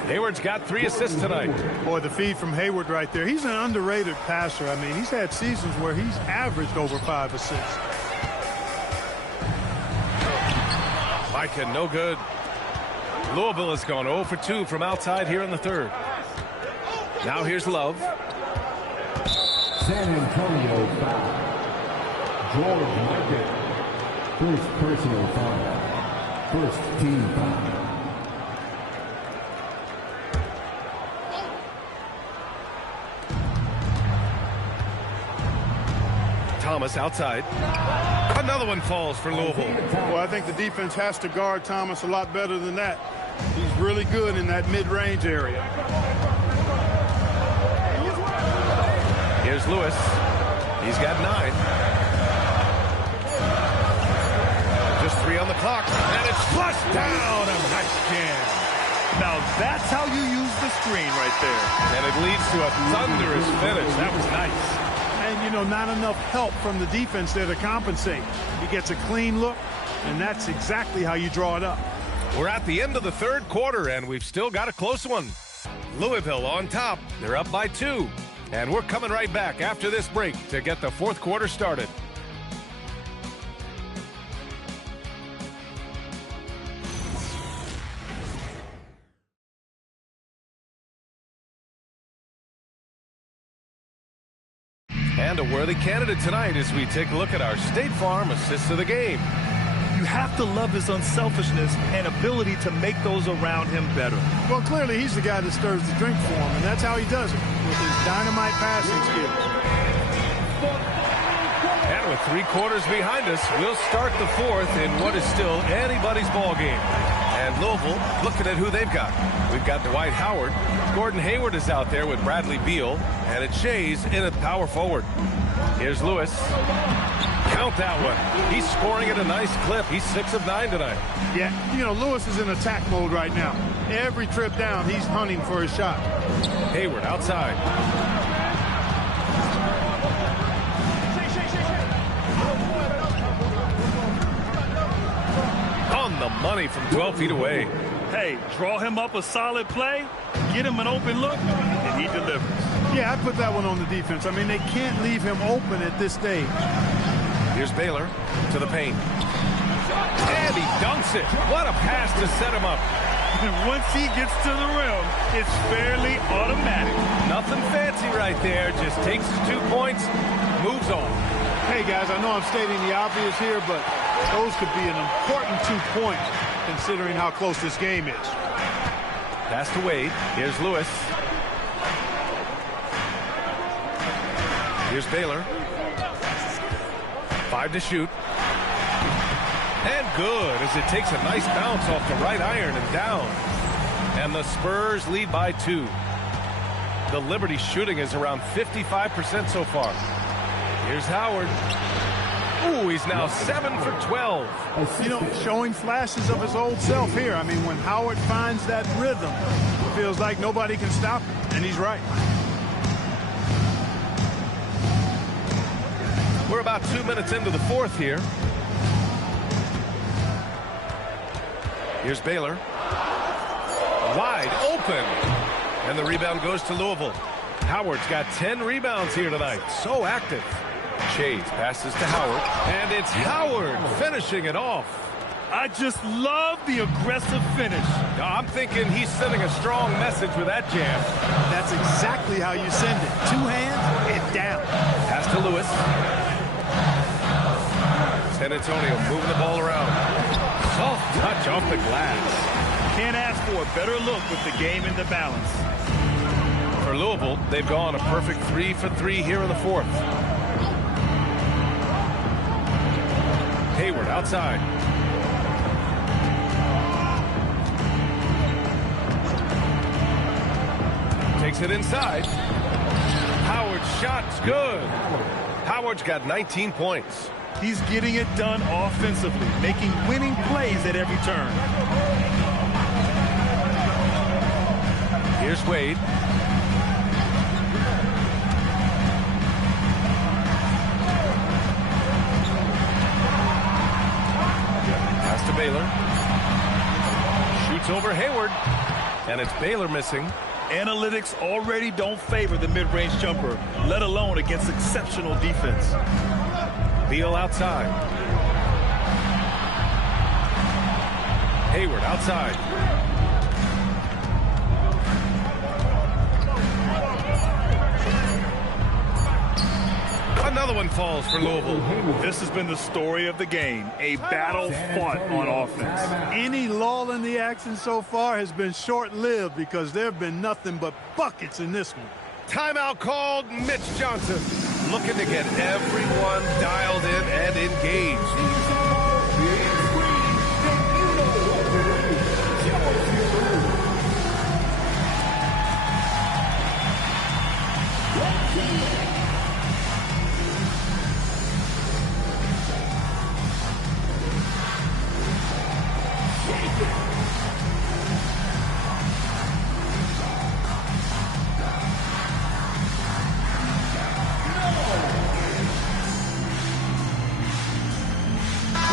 Hayward's got 3 assists tonight. Boy, the feed from Hayward right there. He's an underrated passer. I mean, he's had seasons where he's averaged over 5 assists. Micah, no good. Louisville has gone 0 for 2 from outside here in the third. Now here's Love. San Antonio foul. George Micah. First personal foul. First team foul. Thomas outside. Another one falls for Louisville. Well, I think the defense has to guard Thomas a lot better than that. He's really good in that mid-range area. Here's Lewis. He's got 9. Just 3 on the clock. And it's flushed down. A nice jam. Now that's how you use the screen right there. And it leads to a thunderous finish. That was nice. And, you know, not enough help from the defense there to compensate. He gets a clean look, and that's exactly how you draw it up. We're at the end of the third quarter, and we've still got a close one. Louisville on top. They're up by 2. And we're coming right back after this break to get the fourth quarter started. And a worthy candidate tonight as we take a look at our State Farm assist of the game. You have to love his unselfishness and ability to make those around him better. Well, clearly he's the guy that stirs the drink for him, and that's how he does it, with his dynamite passing skills. And with 3 quarters behind us, we'll start the fourth in what is still anybody's ball game. And Louisville looking at who they've got. We've got Dwight Howard. Gordon Hayward is out there with Bradley Beal. And it's Shays in at power forward. Here's Lewis. Count that one. He's scoring at a nice clip. He's 6 of 9 tonight. Yeah, you know, Lewis is in attack mode right now. Every trip down, he's hunting for his shot. Hayward outside. On the money from 12 feet away. Hey, draw him up a solid play, get him an open look, and he delivers. Yeah, I put that one on the defense. I mean, they can't leave him open at this stage. Here's Baylor to the paint. And he dunks it. What a pass to set him up. And once he gets to the rim, it's fairly automatic. Nothing fancy right there. Just takes his 2 points, moves on. Hey, guys, I know I'm stating the obvious here, but those could be an important 2 points considering how close this game is. Pass to Wade. Here's Lewis. Here's Baylor. 5 to shoot. And good as it takes a nice bounce off the right iron and down. And the Spurs lead by 2. The Liberty shooting is around 55% so far. Here's Howard. Ooh, he's now 7 for 12. You know, showing flashes of his old self here. I mean, when Howard finds that rhythm, it feels like nobody can stop him, and he's right. We're about 2 minutes into the fourth here. Here's Baylor. Wide open. And the rebound goes to Louisville. Howard's got 10 rebounds here tonight. So active. Chase passes to Howard. And it's Howard finishing it off. I just love the aggressive finish. I'm thinking he's sending a strong message with that jam. That's exactly how you send it. 2 hands and down. Pass to Lewis. San Antonio moving the ball around. Soft touch off the glass. Can't ask for a better look with the game in the balance. For Louisville, they've gone a perfect 3 for 3 here in the fourth. Hayward outside. Takes it inside. Howard's shot's good. Howard's got 19 points. He's getting it done offensively, making winning plays at every turn. Here's Wade. Pass to Baylor. Shoots over Hayward. And it's Baylor missing. Analytics already don't favor the mid-range jumper, let alone against exceptional defense. Beal outside. Hayward outside. Another one falls for Louisville. This has been the story of the game, a battle fought on offense. Any lull in the action so far has been short-lived because there have been nothing but buckets in this one. Timeout called. Mitch Johnson looking to get everyone dialed in and engaged.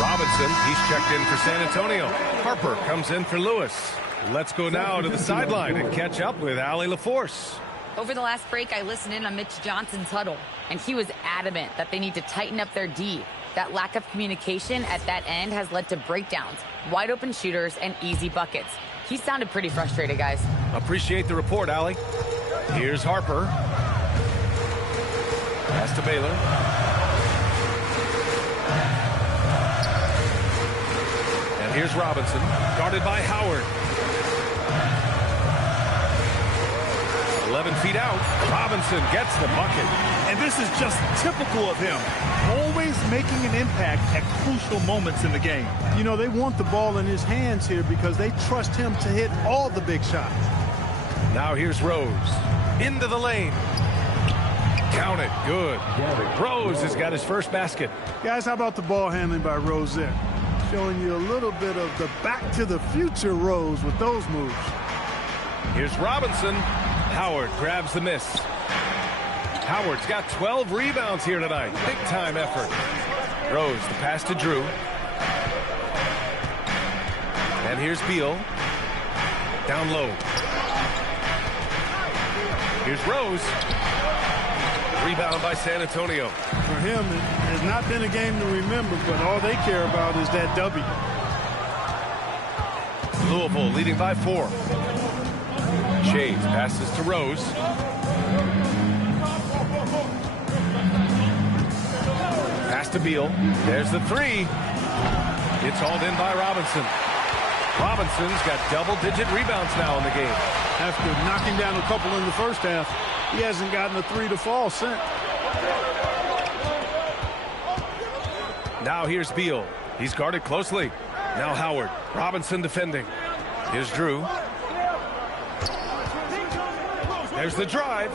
Robinson, he's checked in for San Antonio. Harper comes in for Lewis. Let's go now to the sideline and catch up with Allie LaForce. Over the last break, I listened in on Mitch Johnson's huddle, and he was adamant that they need to tighten up their D. That lack of communication at that end has led to breakdowns, wide open shooters, and easy buckets. He sounded pretty frustrated, guys. Appreciate the report, Allie. Here's Harper. Pass to Baylor. Here's Robinson, guarded by Howard. 11 feet out. Robinson gets the bucket. And this is just typical of him. Always making an impact at crucial moments in the game. You know, they want the ball in his hands here because they trust him to hit all the big shots. Now here's Rose. Into the lane. Count it. Good. Rose has got his first basket. Guys, how about the ball handling by Rose there? Showing you a little bit of the back to the future Rose with those moves. Here's Robinson. Howard grabs the miss. Howard's got 12 rebounds here tonight. Big time effort. Rose, the pass to Drew. And here's Beal. Down low. Here's Rose. Rebound by San Antonio. For him, it has not been a game to remember, but all they care about is that W. Louisville leading by 4. Shades passes to Rose. Pass to Beal. There's the 3. It's hauled in by Robinson. Robinson's got double-digit rebounds now in the game. After knocking down a couple in the first half, he hasn't gotten a 3 to fall since. Now here's Beal. He's guarded closely. Now Howard. Robinson defending. Here's Drew. There's the drive.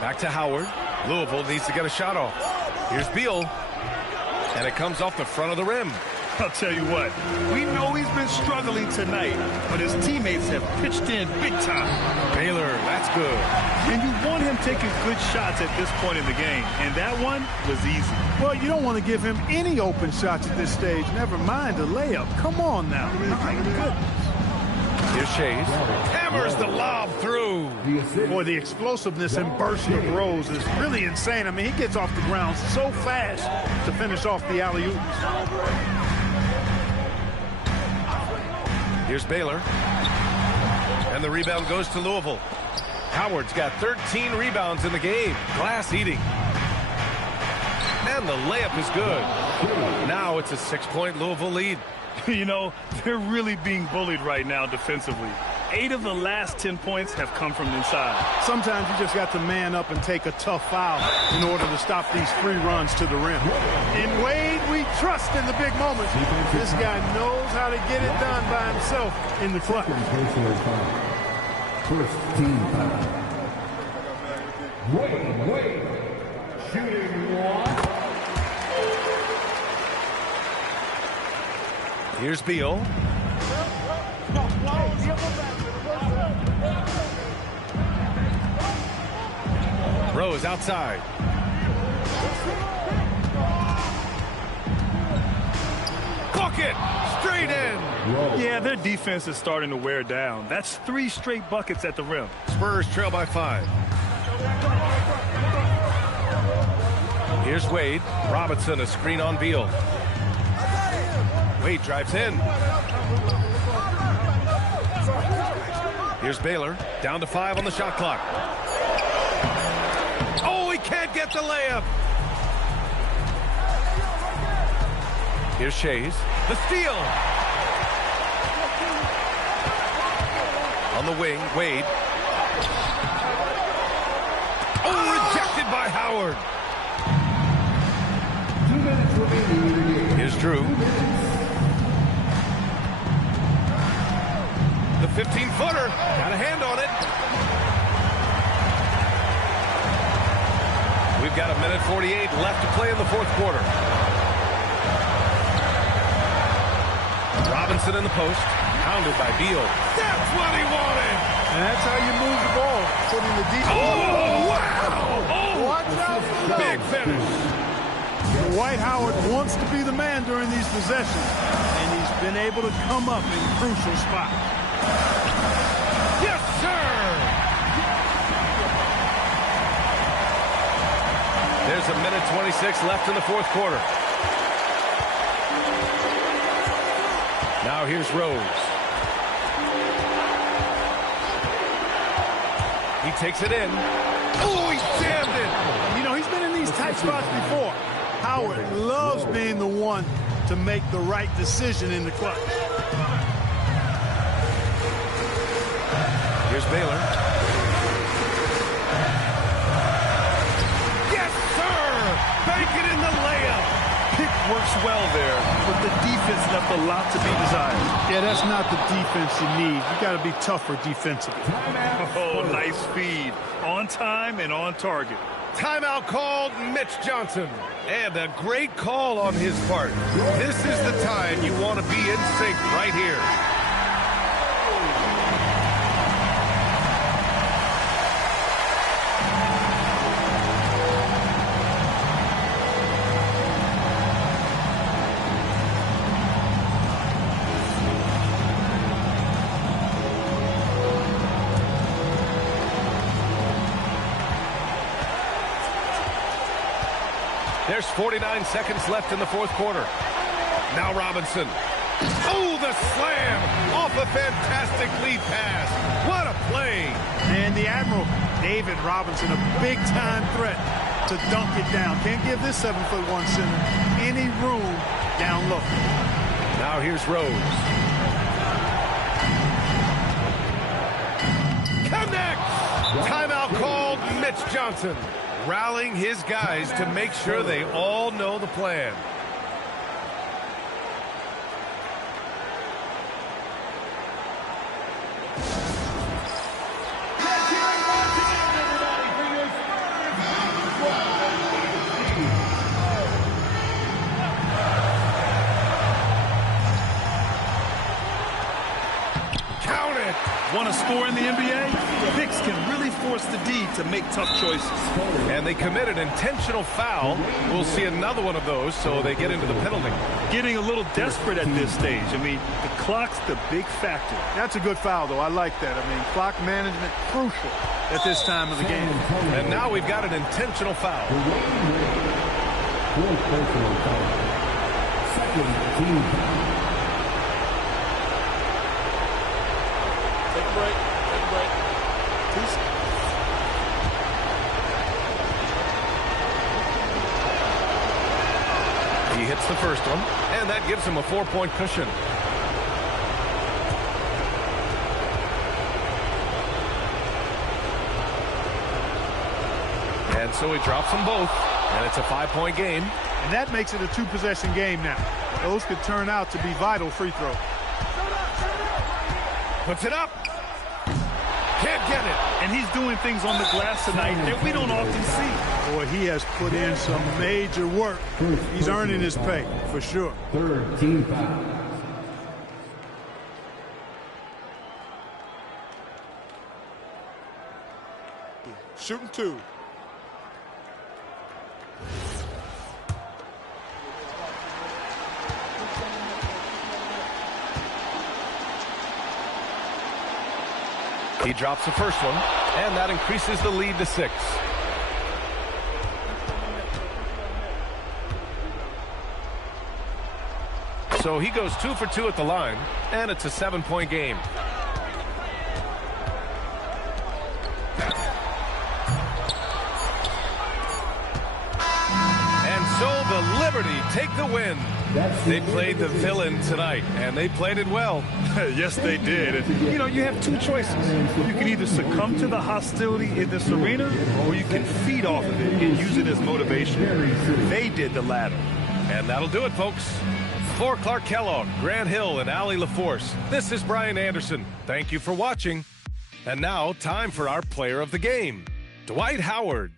Back to Howard. Louisville needs to get a shot off. Here's Beal. And it comes off the front of the rim. I'll tell you what, we know he's been struggling tonight, but his teammates have pitched in big time. Baylor, that's good. And you want him taking good shots at this point in the game, and that one was easy. Well, you don't want to give him any open shots at this stage, never mind a layup. Come on now. My goodness. Here's Shays. Hammers the lob through. Boy, the explosiveness and burst of Rose is really insane. I mean, he gets off the ground so fast to finish off the alley-oops. Here's Baylor. And the rebound goes to Louisville. Howard's got 13 rebounds in the game. Glass eating. And the layup is good. Now it's a 6-point Louisville lead. You know, they're really being bullied right now defensively. 8 of the last 10 points have come from inside. Sometimes you just got to man up and take a tough foul in order to stop these free runs to the rim. In Wade, we trust in the big moments. This guy knows how to get it done by himself in the clutch. First team foul. Wade, shooting one. Here's Beal. Rose outside. Bucket! Straight in! Yeah, their defense is starting to wear down. That's 3 straight buckets at the rim. Spurs trail by 5. Here's Wade. Robinson, a screen on Beal. Wade drives in. Here's Baylor. Down to 5 on the shot clock. Oh, he can't get the layup. Here's Shays. The steal. On the wing, Wade. Oh, rejected by Howard. 2 minutes remaining in the game. Here's Drew. The 15-footer. Got a hand on it. We've got 1:48 left to play in the 4th quarter. Robinson in the post. Pounded by Beal. That's what he wanted. And that's how you move the ball. Putting the defense. Oh, wow. Oh, watch out for that. Big finish. Dwight Howard wants to be the man during these possessions, and he's been able to come up in crucial spots. Yes, sir! There's 1:26 left in the 4th quarter. Now here's Rose. He takes it in. Oh, he jammed it! You know, he's been in these tight spots before. Howard loves being the one to make the right decision in the clutch. Here's Baylor. Yes, sir! Bank it in the layup. Pick works well there, but the defense left a lot to be desired. Yeah, that's not the defense you need. You got to be tougher defensively. Oh, nice feed. On time and on target. Timeout called, Mitch Johnson. And a great call on his part. This is the time you want to be in sync right here. There's 49 seconds left in the 4th quarter. Now Robinson. Oh, the slam off a fantastic lead pass. What a play. And the Admiral, David Robinson, a big-time threat to dunk it down. Can't give this 7'1" center any room down low. Now here's Rose. Connects. Timeout called, Mitch Johnson. Rallying his guys to make sure they all know the plan. to score in the NBA? Picks can really force the D to make tough choices. And they commit an intentional foul. We'll see another one of those, so they get into the penalty. Getting a little desperate at this stage. I mean, the clock's the big factor. That's a good foul, though. I like that. I mean, clock management crucial at this time of the game. And now we've got an intentional foul. Fourth personal foul. Second team foul. Take a break. Take a break. 2 seconds. He hits the first one, and that gives him a 4-point cushion. And so he drops them both, and it's a 5-point game. And that makes it a 2-possession game now. Those could turn out to be vital free throws. Puts it up. Can't get it. And he's doing things on the glass tonight that we don't often see. Boy, he has put in some major work. He's earning his pay, for sure. Third team foul. Shooting 2. He drops the first one, and that increases the lead to 6. So he goes 2 for 2 at the line, and it's a 7-point game. And so the Liberty take the win. They played the villain tonight, and they played it well. Yes, they did. And, you know, you have 2 choices. You can either succumb to the hostility in this arena, or you can feed off of it and use it as motivation. They did the latter. And that'll do it, folks. For Clark Kellogg, Grant Hill, and Allie LaForce, this is Brian Anderson. Thank you for watching. And now, time for our player of the game, Dwight Howard.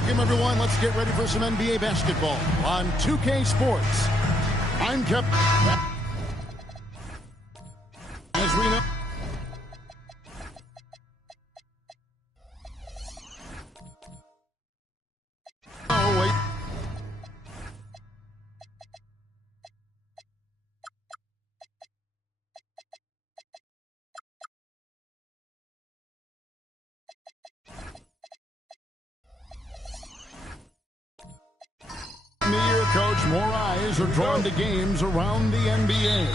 Welcome, everyone. Let's get ready for some NBA basketball on 2K Sports. I'm Kevin. As we know. Oh, wait. The year, Coach, more eyes are drawn to games around the NBA.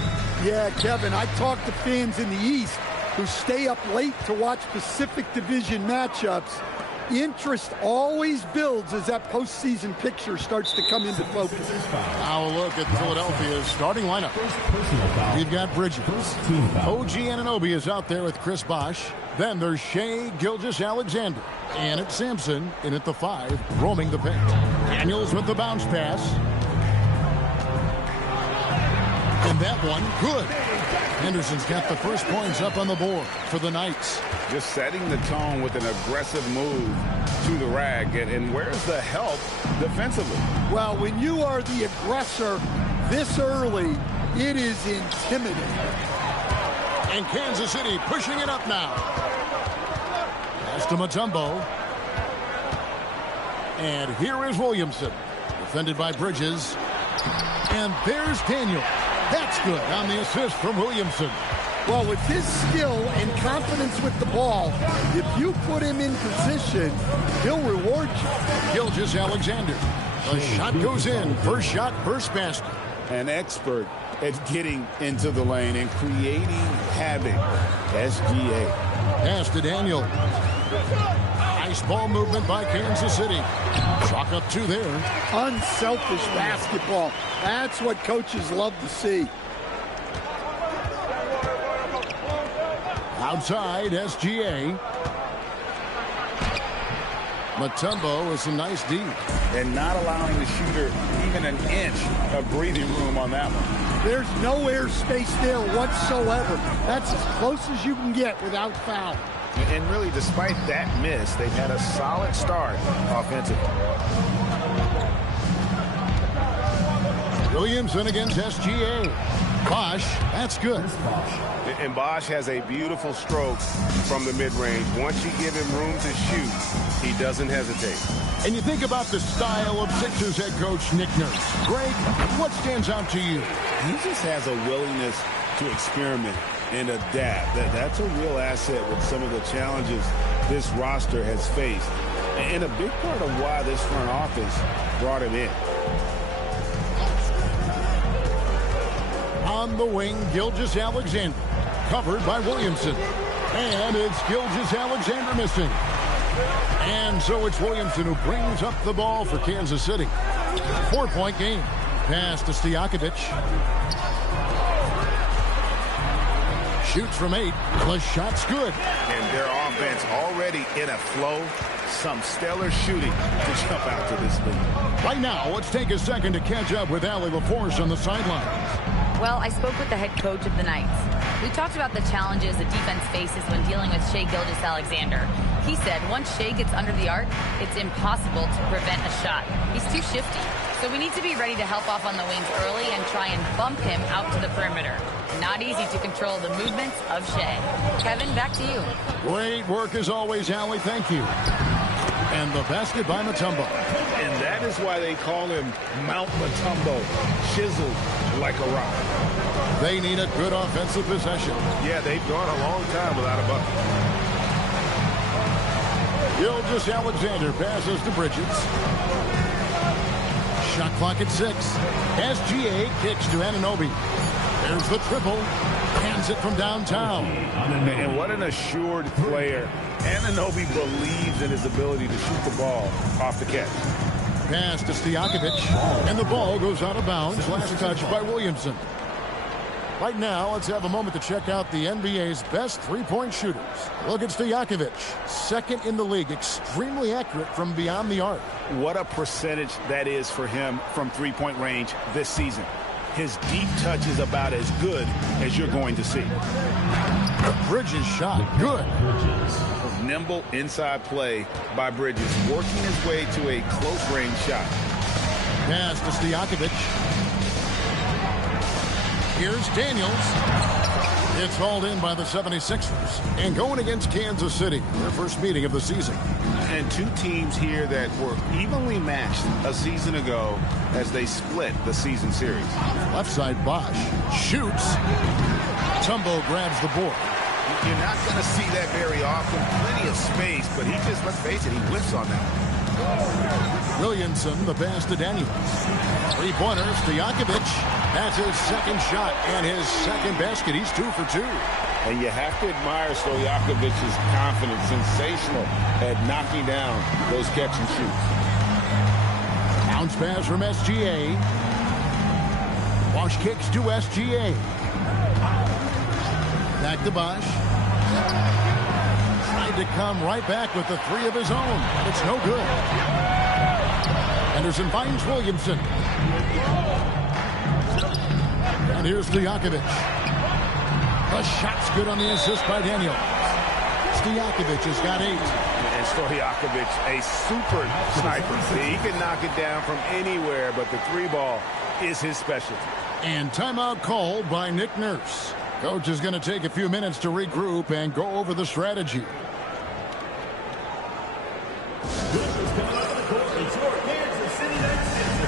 Yeah, Kevin, I talked to fans in the East who stay up late to watch Pacific Division matchups. Interest always builds as that postseason picture starts to come into focus. Now a look at Philadelphia's starting lineup. We've got Bridges. OG Anunoby is out there with Chris Bosh. Then there's Shai Gilgeous-Alexander. And it's Sampson in at the 5, roaming the paint. Daniels with the bounce pass. And that one, good. Henderson's got the first points up on the board for the Knights. Just setting the tone with an aggressive move to the rag. And where's the help defensively? Well, when you are the aggressor this early, it is intimidating. And Kansas City pushing it up now. Pass to Mutombo. And here is Williamson. Defended by Bridges. And there's Daniel. That's good on the assist from Williamson. Well, with his skill and confidence with the ball, if you put him in position, he'll reward you. Gilgeous-Alexander. The shot goes in. First shot, first basket. An expert at getting into the lane and creating havoc. SGA. Pass to Daniel. Nice ball movement by Kansas City. Chalk up 2 there. Unselfish basketball. That's what coaches love to see. Outside, SGA. Mutombo with some nice D. And not allowing the shooter even an inch of breathing room on that one. There's no airspace there whatsoever. That's as close as you can get without foul. And really, despite that miss, they've had a solid start offensively. Williamson against SGA. Bosh, that's good. And Bosh has a beautiful stroke from the mid-range. Once you give him room to shoot, he doesn't hesitate. And you think about the style of Sixers head coach Nick Nurse. Greg, what stands out to you? He just has a willingness to experiment and adapt. That's a real asset with some of the challenges this roster has faced. And a big part of why this front office brought him in. On the wing, Gilgeous-Alexander. Covered by Williamson. And it's Gilgeous-Alexander missing. And so it's Williamson who brings up the ball for Kansas City. 4-point game. Pass to Stojakovic. Shoots from 8. The shot's good. And their offense already in a flow. Some stellar shooting to jump out to this lead. Right now, let's take a second to catch up with Allie LaForce on the sidelines. Well, I spoke with the head coach of the Knights. We talked about the challenges the defense faces when dealing with Shai Gilgeous-Alexander. He said once Shai gets under the arc, it's impossible to prevent a shot. He's too shifty. So we need to be ready to help off on the wings early and try and bump him out to the perimeter. Not easy to control the movements of Shai. Kevin, back to you. Great work as always, Allie. Thank you. And the basket by Mutombo. And that is why they call him Mount Mutombo, chiseled like a rock. They need a good offensive possession. Yeah, they've gone a long time without a bucket. Gilgeous-Alexander passes to Bridges. Shot clock at 6. SGA kicks to Anunoby. There's the triple. Hands it from downtown. And what an assured player. Anunoby believes in his ability to shoot the ball off the catch. Pass to Stojakovic. And the ball goes out of bounds. Last touch by Williamson. Right now, let's have a moment to check out the NBA's best three-point shooters. Look at Stojakovic, second in the league, extremely accurate from beyond the arc. What a percentage that is for him from three-point range this season. his deep touch is about as good as you're going to see. Bridges shot. Good. Nimble inside play by Bridges, working his way to a close-range shot. Pass to Stojakovic. Here's Daniels. It's hauled in by the 76ers. And going against Kansas City, their first meeting of the season. And two teams here that were evenly matched a season ago as they split the season series. Left side, Bosch shoots. Tumbo grabs the board. You're not going to see that very often. Plenty of space, but he just, let's face it, he whiffs on that. Williamson, the pass to Daniels. Three-pointer, Stojakovic. That's his second shot and his second basket. He's 2 for 2. And you have to admire Stojakovic's confidence. Sensational at knocking down those catch and shoots. Bounce pass from SGA. Bosch kicks to SGA. Back to Bosch. Tried to come right back with the three of his own. It's no good. Anderson finds Williamson. And here's Stojakovic. The shot's good on the assist by Daniel. Stojakovic has got 8. And Stojakovic, a super sniper. He can knock it down from anywhere, but the three ball is his specialty. And timeout called by Nick Nurse. Coach is going to take a few minutes to regroup and go over the strategy. This is coming up on the court. It's your Kansas City Sixers.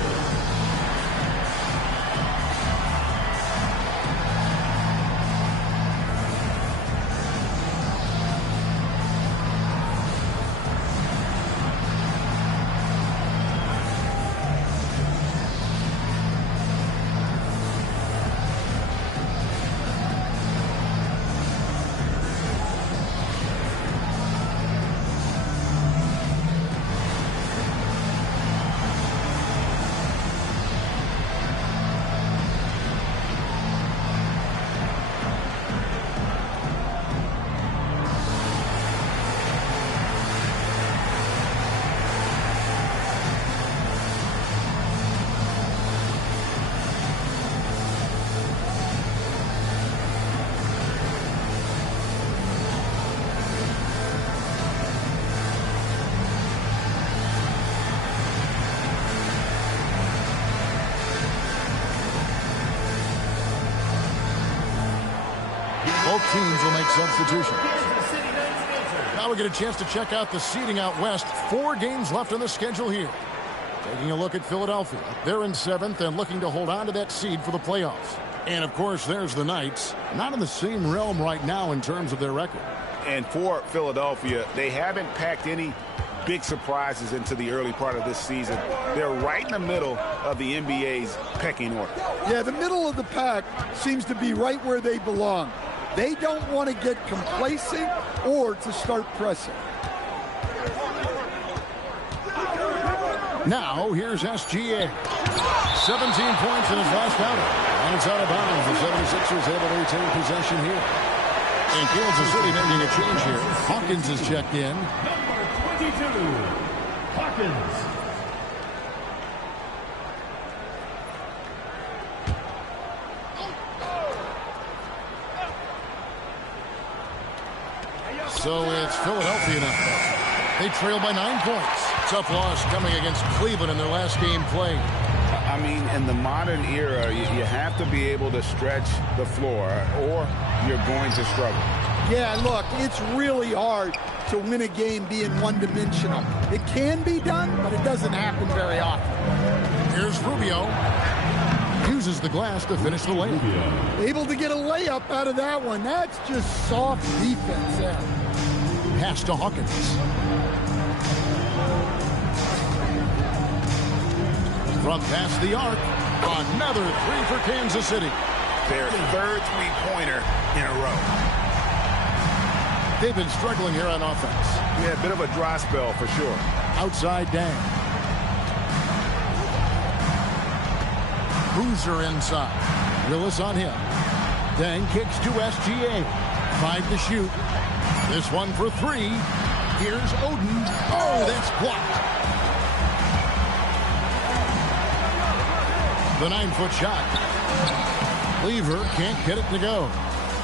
Both teams will make substitutions. Now we get a chance to check out the seeding out west. 4 games left on the schedule here. Taking a look at Philadelphia. They're in 7th and looking to hold on to that seed for the playoffs. And, of course, there's the Knights. Not in the same realm right now in terms of their record. And for Philadelphia, they haven't packed any big surprises into the early part of this season. They're right in the middle of the NBA's pecking order. Yeah, the middle of the pack seems to be right where they belong. They don't want to get complacent or to start pressing. Now, here's SGA. 17 points in his last outing. And it's out of bounds. The 76ers able to retain possession here. And Kansas City making a change here. Hawkins is checked in. Number 22, Hawkins. So it's Philadelphia now. They trail by 9 points. Tough loss coming against Cleveland in their last game played. I mean, in the modern era, you have to be able to stretch the floor or you're going to struggle. Yeah, look, it's really hard to win a game being one-dimensional. It can be done, but it doesn't happen very often. Here's Rubio. Uses the glass to finish the layup. Able to get a layup out of that one. That's just soft defense there. Pass to Hawkins. From past the arc, another 3 for Kansas City. Their third three-pointer in a row. They've been struggling here on offense. Yeah, a bit of a dry spell for sure. Outside Dang. Boozer inside. Willis on him. Dang kicks to SGA. 5 to shoot. This one for 3. Here's Oden. Oh, that's blocked. The 9-foot shot. Lever can't get it to go.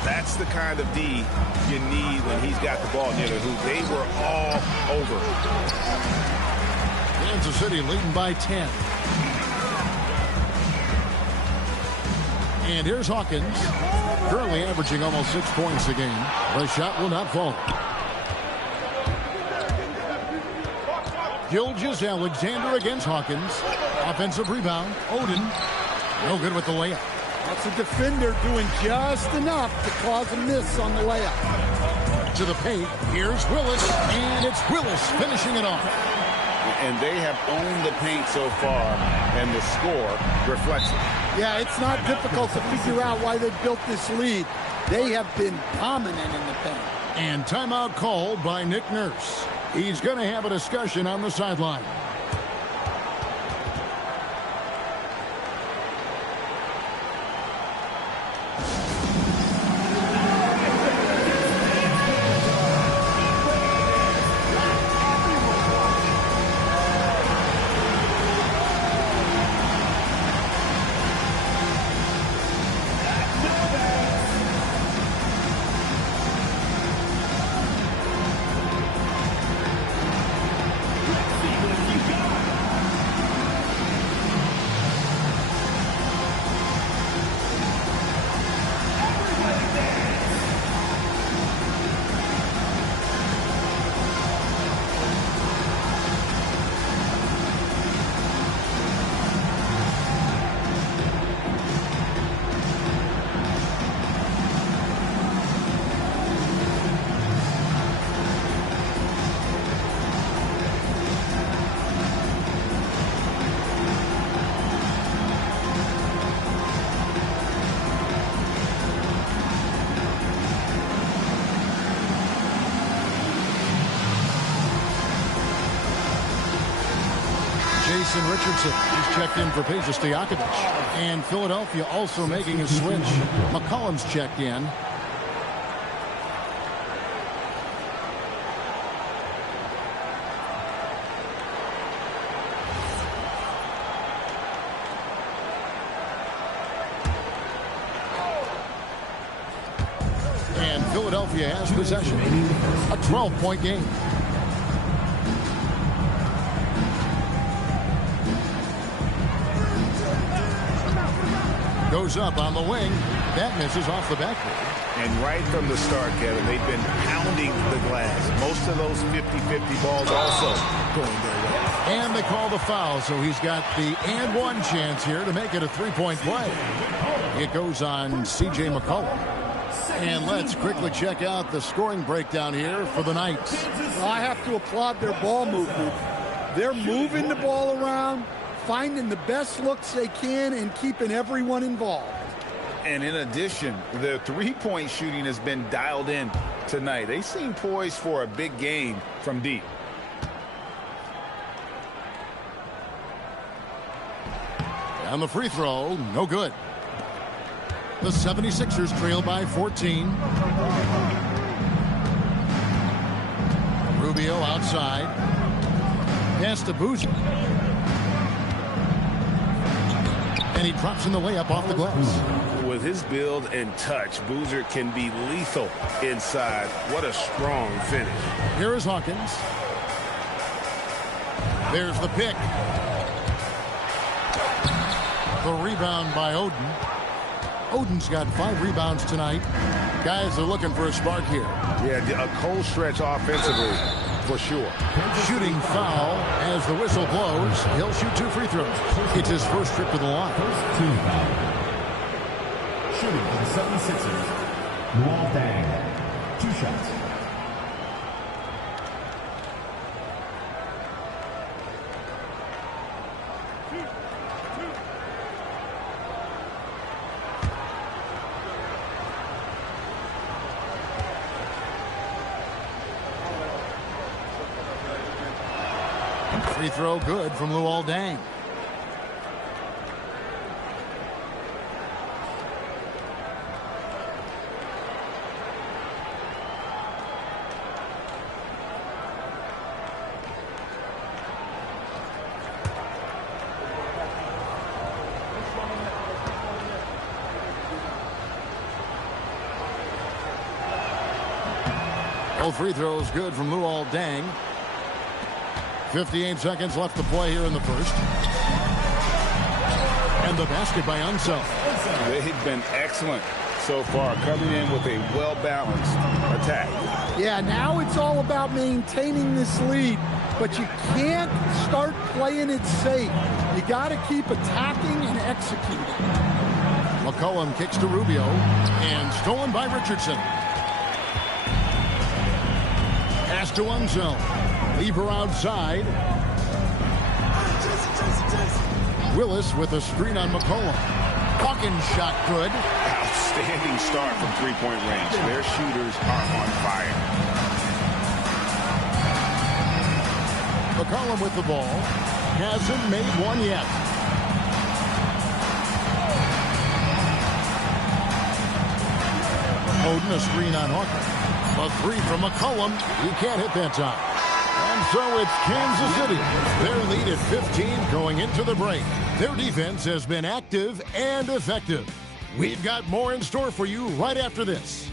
That's the kind of D you need when he's got the ball near the hoop. They were all over. Kansas City leading by 10. And here's Hawkins, currently averaging almost 6 points a game. The shot will not fall. Gilgeous-Alexander against Hawkins. Offensive rebound. Oden, no good with the layup. That's a defender doing just enough to cause a miss on the layup. To the paint, here's Willis, and it's Willis finishing it off. And they have owned the paint so far, and the score reflects it. Yeah, it's not difficult to figure out why they built this lead. They have been dominant in the paint. And timeout called by Nick Nurse. He's going to have a discussion on the sideline. Jason Richardson, he's checked in for Peja Stojakovic. And Philadelphia also making a switch. McCollum's checked in. And Philadelphia has possession. A 12-point game. Goes up on the wing. That misses off the backboard. And right from the start, Kevin, they've been pounding the glass. Most of those 50-50 balls also going their way. And they call the foul, so he's got the and one chance here to make it a three-point play. It goes on C.J. McCollum. And let's quickly check out the scoring breakdown here for the Knights. Well, I have to applaud their ball movement. They're moving the ball around, finding the best looks they can, and keeping everyone involved. And in addition, the three-point shooting has been dialed in tonight. They seem poised for a big game from deep. On the free throw, no good. The 76ers trail by 14. Rubio outside. Pass to Boozer. And he drops in the layup off the glass. With his build and touch, Boozer can be lethal inside. What a strong finish. Here is Hawkins. There's the pick. The rebound by Oden. Oden's got 5 rebounds tonight. Guys are looking for a spark here. Yeah, a cold stretch offensively for sure. Shooting foul as the whistle blows. He'll shoot 2 free throws. It's his first trip to the line. First team foul. Shooting for the 76ers. Luol Deng. 2 shots. Free throw good from Luol Deng. Both free throws good from Luol Deng. 58 seconds left to play here in the first. And the basket by Unseld. They've been excellent so far, coming in with a well-balanced attack. Yeah, now it's all about maintaining this lead, but you can't start playing it safe. You got to keep attacking and executing. McCollum kicks to Rubio, and stolen by Richardson. Pass to Unseld. Lever outside. Willis with a screen on McCollum. Hawkins shot good. Outstanding start from three-point range. Their shooters are on fire. McCollum with the ball. Hasn't made one yet. Oden a screen on Hawkins. A three from McCollum. He can't hit that time. And so it's Kansas City. Their lead at 15 going into the break. Their defense has been active and effective. We've got more in store for you right after this.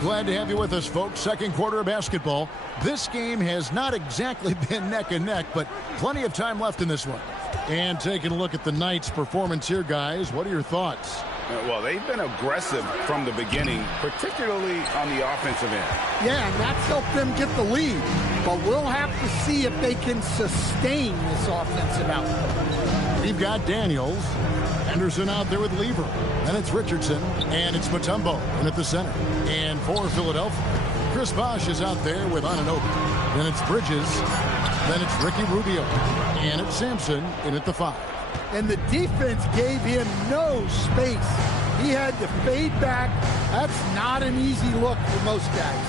Glad to have you with us, folks. Second quarter of basketball. This game has not exactly been neck and neck, but plenty of time left in this one. And taking a look at the Knights' performance here, guys, what are your thoughts? Well, they've been aggressive from the beginning, particularly on the offensive end. Yeah, and that's helped them get the lead. But we'll have to see if they can sustain this offensive output. We've got Daniels. Henderson out there with Lever. Then it's Richardson. And it's Mutombo in at the center. And for Philadelphia, Chris Bosh is out there with Anunoby. Then it's Bridges. Then it's Ricky Rubio. And it's Sampson in at the 5. And the defense gave him no space. He had to fade back. That's not an easy look for most guys.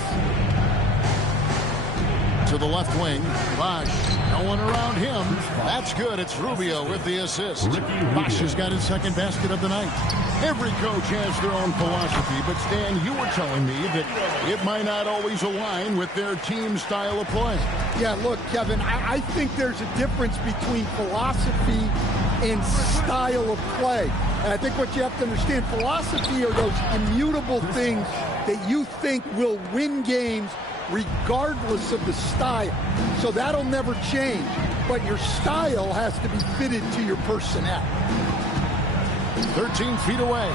To the left wing, Bosh, no one around him. That's good. It's Rubio with the assist. Bosh has got his second basket of the night. Every coach has their own philosophy, but Stan, you were telling me that it might not always align with their team style of play. Yeah, look, Kevin, I think there's a difference between philosophy and style of play. And I think what you have to understand, philosophy are those immutable things that you think will win games regardless of the style. So that'll never change. But your style has to be fitted to your personnel. 13 feet away.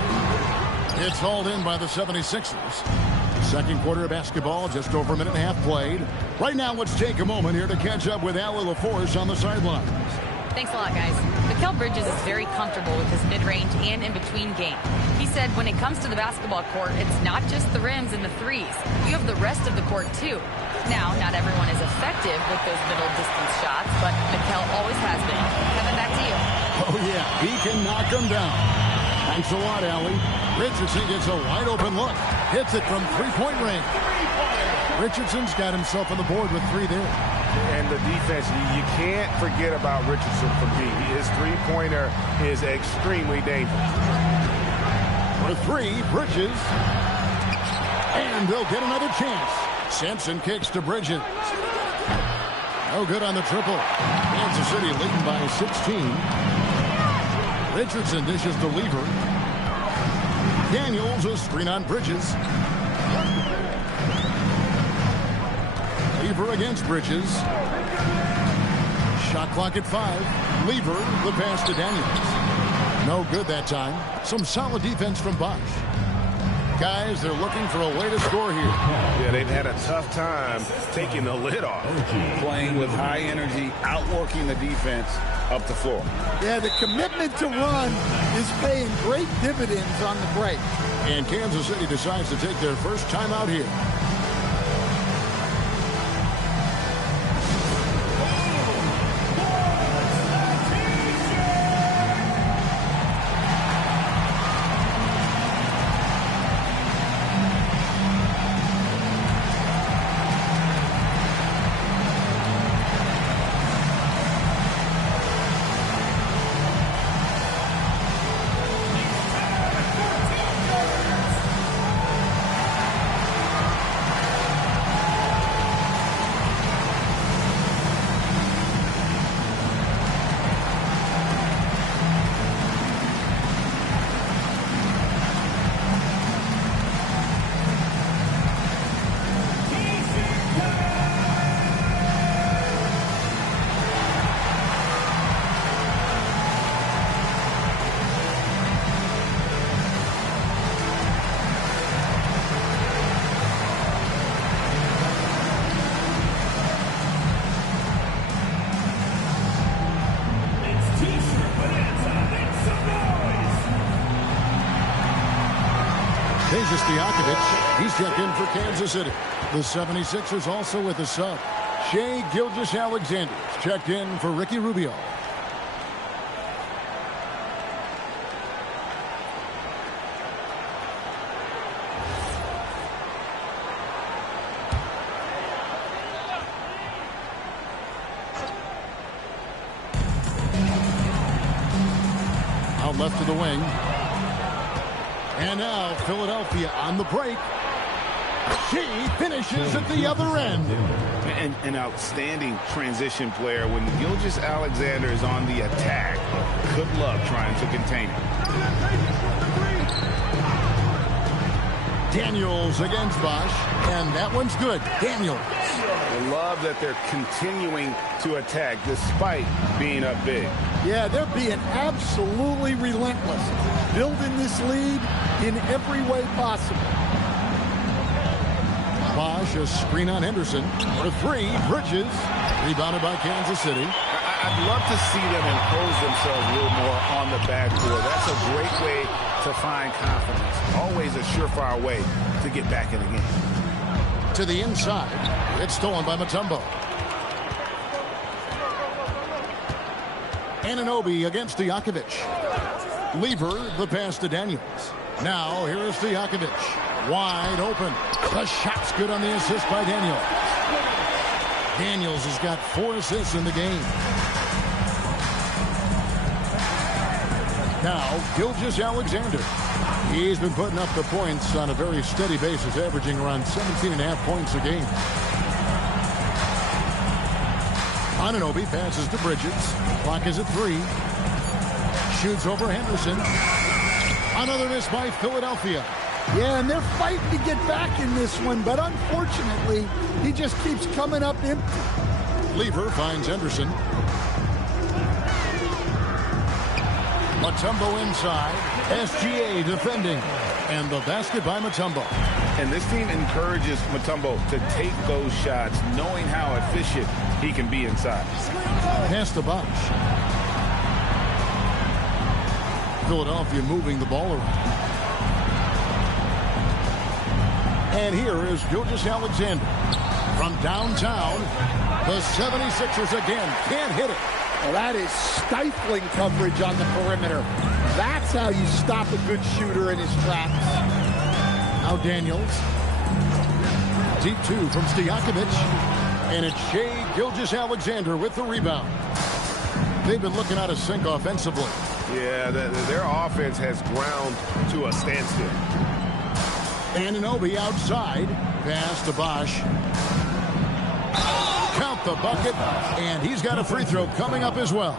It's hauled in by the 76ers. Second quarter of basketball, just over a minute and a half played. Right now, let's take a moment here to catch up with Allie LaForce on the sidelines. Thanks a lot, guys. Mikal Bridges is very comfortable with his mid-range and in-between game. He said when it comes to the basketball court, it's not just the rims and the threes. You have the rest of the court, too. Now, not everyone is effective with those middle-distance shots, but Mikal always has been. Kevin, back to you. Oh, yeah, he can knock them down. Thanks a lot, Allie. Richardson gets a wide-open look. Hits it from three-point range. Richardson's got himself on the board with 3 there. And the defense, you can't forget about Richardson from deep. His three-pointer is extremely dangerous. For 3, Bridges. And they'll get another chance. Sampson kicks to Bridges. No good on the triple. Kansas City leading by 16. Richardson dishes to Lever. Daniels a screen on Bridges. Lever against Bridges. Shot clock at 5. Lever, the pass to Daniels. No good that time. Some solid defense from Bosh. Guys, they're looking for a way to score here. Yeah, they've had a tough time taking the lid off. Playing with high energy, outworking the defense up the floor. Yeah, the commitment to run is paying great dividends on the break. And Kansas City decides to take their first time out here. Tejas Stojakovic, he's checked in for Kansas City. The 76ers also with a sub. Shai Gilgeous-Alexander checked in for Ricky Rubio. Out left to the wing. And now Philadelphia on the break. She finishes at the other end. And an outstanding transition player. When Gilgeous-Alexander is on the attack, good luck trying to contain him. Daniels against Bosch, and that one's good. Daniels. I love that they're continuing to attack despite being up big. Yeah, they're being absolutely relentless, building this lead in every way possible. Bosch, a screen on Henderson. For three, Bridges. Rebounded by Kansas City. I'd love to see them impose themselves a little more on the backboard. That's a great way to find confidence. Always a surefire way to get back in the game. To the inside. It's stolen by Mutombo. Anunoby against Stojakovic. Lever, the pass to Daniels. Now, here is Stojakovic. Wide open. The shot's good on the assist by Daniels. Daniels has got 4 assists in the game. Now, Gilgeous-Alexander. He's been putting up the points on a very steady basis, averaging around 17.5 points a game. Anunoby passes to Bridges. Clock is at 3. Shoots over Henderson. Another miss by Philadelphia. Yeah, and they're fighting to get back in this one, but unfortunately, he just keeps coming up empty. Lever finds Henderson. Mutombo inside. SGA defending. And the basket by Mutombo. And this team encourages Mutombo to take those shots, knowing how efficient he can be inside. Pass to Bosch. Philadelphia moving the ball around. And here is Gilgeous-Alexander. From downtown, the 76ers again can't hit it. Well, that is stifling coverage on the perimeter. That's how you stop a good shooter in his tracks. Now Daniels. Deep 2 from Stojakovic. And it's Shai Gilgeous-Alexander with the rebound. They've been looking out of sync offensively. Yeah, their offense has ground to a standstill. Anunoby outside. Pass to Bosch. Count the bucket. And he's got a free throw coming up as well.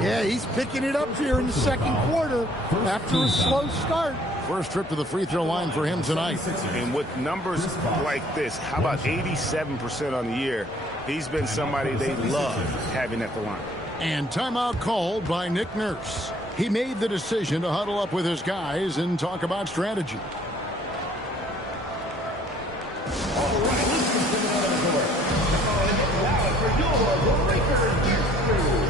Yeah, he's picking it up here in the second quarter after a slow start. First trip to the free throw line for him tonight. And with numbers like this, how about 87% on the year? He's been somebody they love having at the line. And timeout called by Nick Nurse. He made the decision to huddle up with his guys and talk about strategy. All right, let's get to the other. Now for your Lakers victory.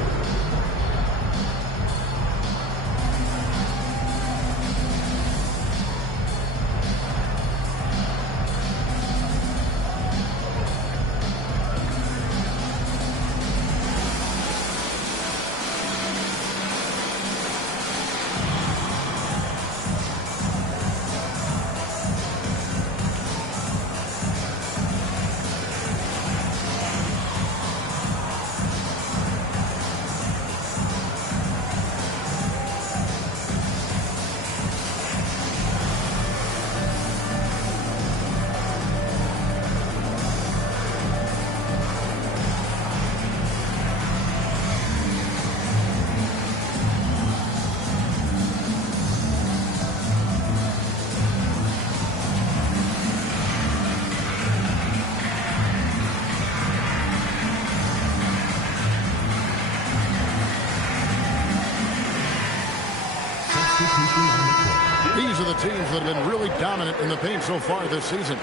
These are the teams that have been really dominant in the paint so far this season.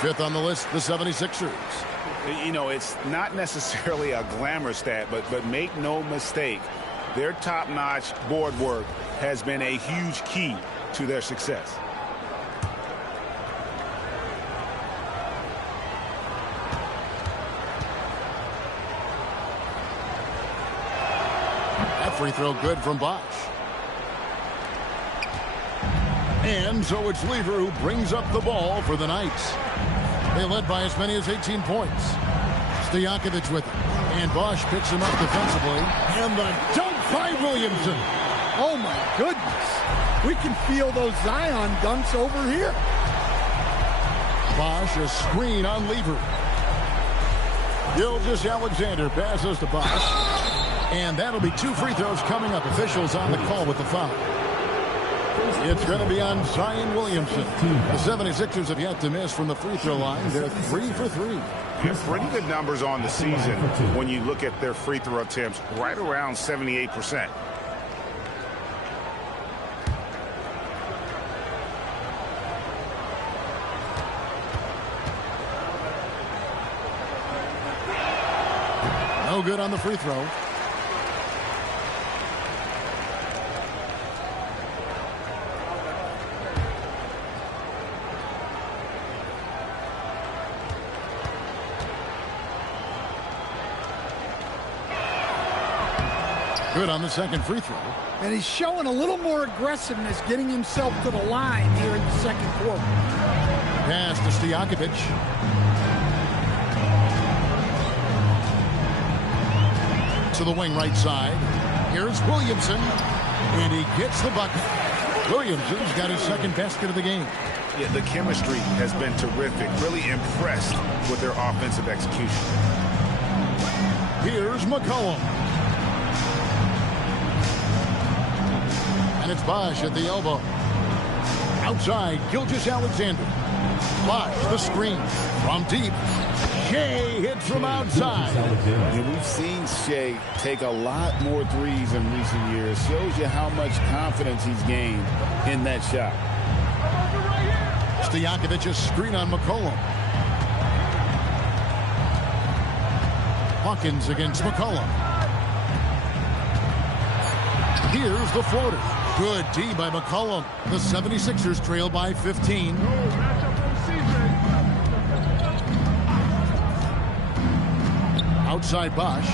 Fifth on the list, the 76ers. You know, it's not necessarily a glamour stat, but make no mistake, their top-notch board work has been a huge key to their success. free throw good from Bosch. And so it's Lever who brings up the ball for the Knights. They led by as many as 18 points. Stojakovic with it. And Bosch picks him up defensively. And the dunk by Williamson. Oh, my goodness. We can feel those Zion dunks over here. Bosch, a screen on Lever. Gilgeous-Alexander passes to Bosch. And that'll be 2 free throws coming up. Officials on the call with the foul. It's going to be on Zion Williamson. The 76ers have yet to miss from the free throw line. They're 3 for 3. Yeah, pretty good numbers on the season when you look at their free throw attempts, right around 78%. No good on the free throw. Good on the second free throw. And he's showing a little more aggressiveness, getting himself to the line here in the second quarter. Pass to Stojakovic. To the wing right side. Here's Williamson. And he gets the bucket. Williamson's got his second basket of the game. Yeah, the chemistry has been terrific. Really impressed with their offensive execution. Here's McCollum. And it's Bosch at the elbow. Outside, Gilgeous-Alexander. Bosch, the screen. From deep. Shea hits from outside. And we've seen Shea take a lot more threes in recent years. Shows you how much confidence he's gained in that shot. Stojakovic's screen on McCollum. Hawkins against McCollum. Here's the floater. Good D by McCollum. The 76ers trail by 15. Outside Bosch.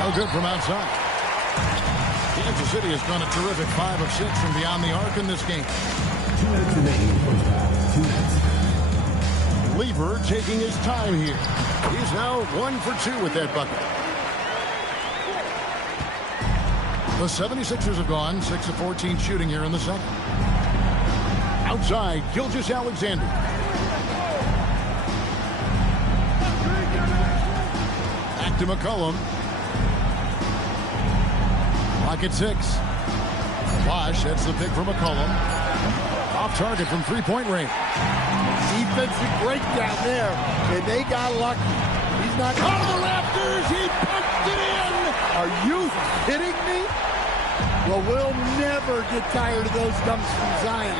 No good from outside. Kansas City has gone a terrific 5 of 6 from beyond the arc in this game. 2 minutes remaining from half. 2 minutes. Lever taking his time here. He's now 1 for 2 with that bucket. The 76ers have gone 6 of 14 shooting here in the second. Outside, Gilgeous-Alexander. Back to McCollum. Clock at 6. Bosch sets the pick for McCollum. Off target from three-point range. Defensive breakdown there, and they got lucky. He's not out of the rafters. He punched it in. Are you kidding me? Well, we'll never get tired of those dunks from Zion.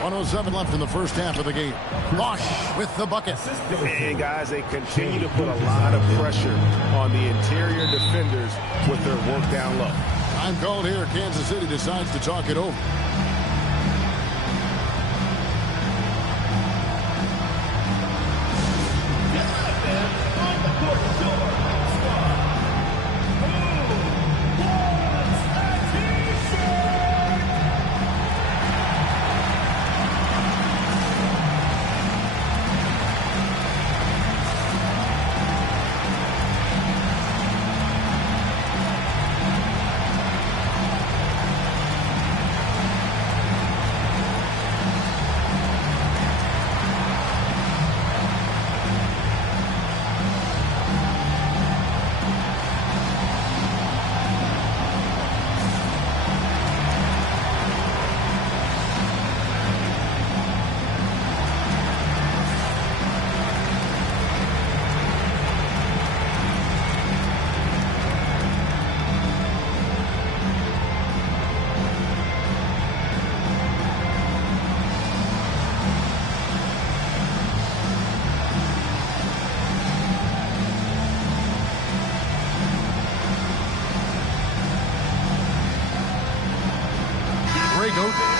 1:07 left in the first half of the game. Bosch with the bucket. And guys, they continue to put a lot of pressure on the interior defenders with their work down low. Time called here. Kansas City decides to talk it over.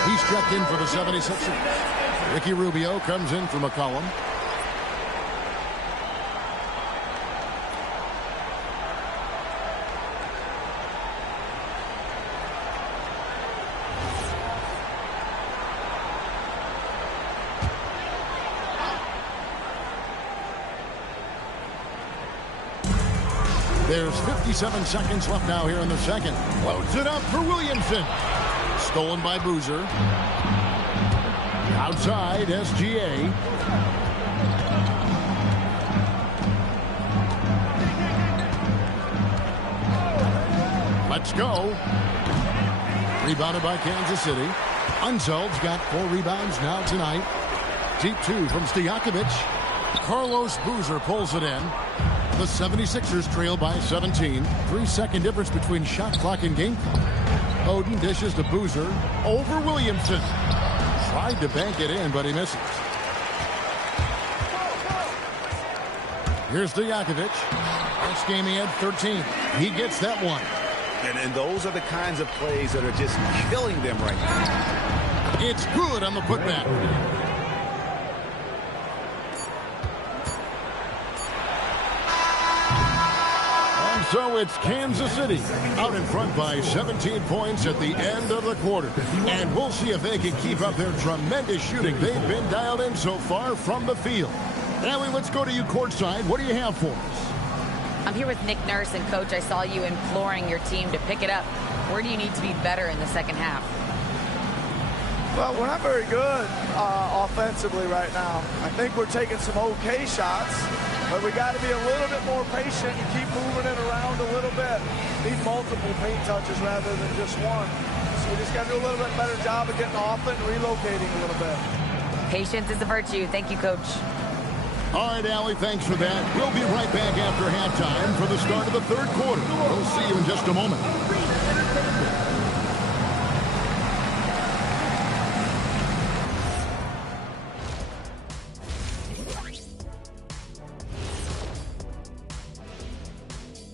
He's checked in for the 76ers. Ricky Rubio comes in for McCollum. There's 57 seconds left now here in the second. Loads it up for Williamson. Stolen by Boozer. Outside, SGA. Let's go. Rebounded by Kansas City. Unseld's got 4 rebounds now tonight. Deep 2 from Stojakovic. Carlos Boozer pulls it in. The 76ers trail by 17. 3-second difference between shot clock and game clock. Oden dishes to Boozer over Williamson. Tried to bank it in, but he misses. Here's Stojakovic. Last game he had 13. He gets that one. And those are the kinds of plays that are just killing them right now. It's good on the putback. And so it's Kansas City out in front by 17 points at the end of the quarter. And we'll see if they can keep up their tremendous shooting. They've been dialed in so far from the field. Allie, let's go to you courtside. What do you have for us? I'm here with Nick Nurse, and Coach, I saw you imploring your team to pick it up. Where do you need to be better in the second half? Well, we're not very good offensively right now. I think we're taking some okay shots, but we got to be a little bit more patient and keep moving it around a little bit. Need multiple paint touches rather than just one. So we just got to do a little bit better job of getting off it and relocating a little bit. Patience is a virtue. Thank you, Coach. All right, Allie, thanks for that. We'll be right back after halftime for the start of the third quarter. We'll see you in just a moment.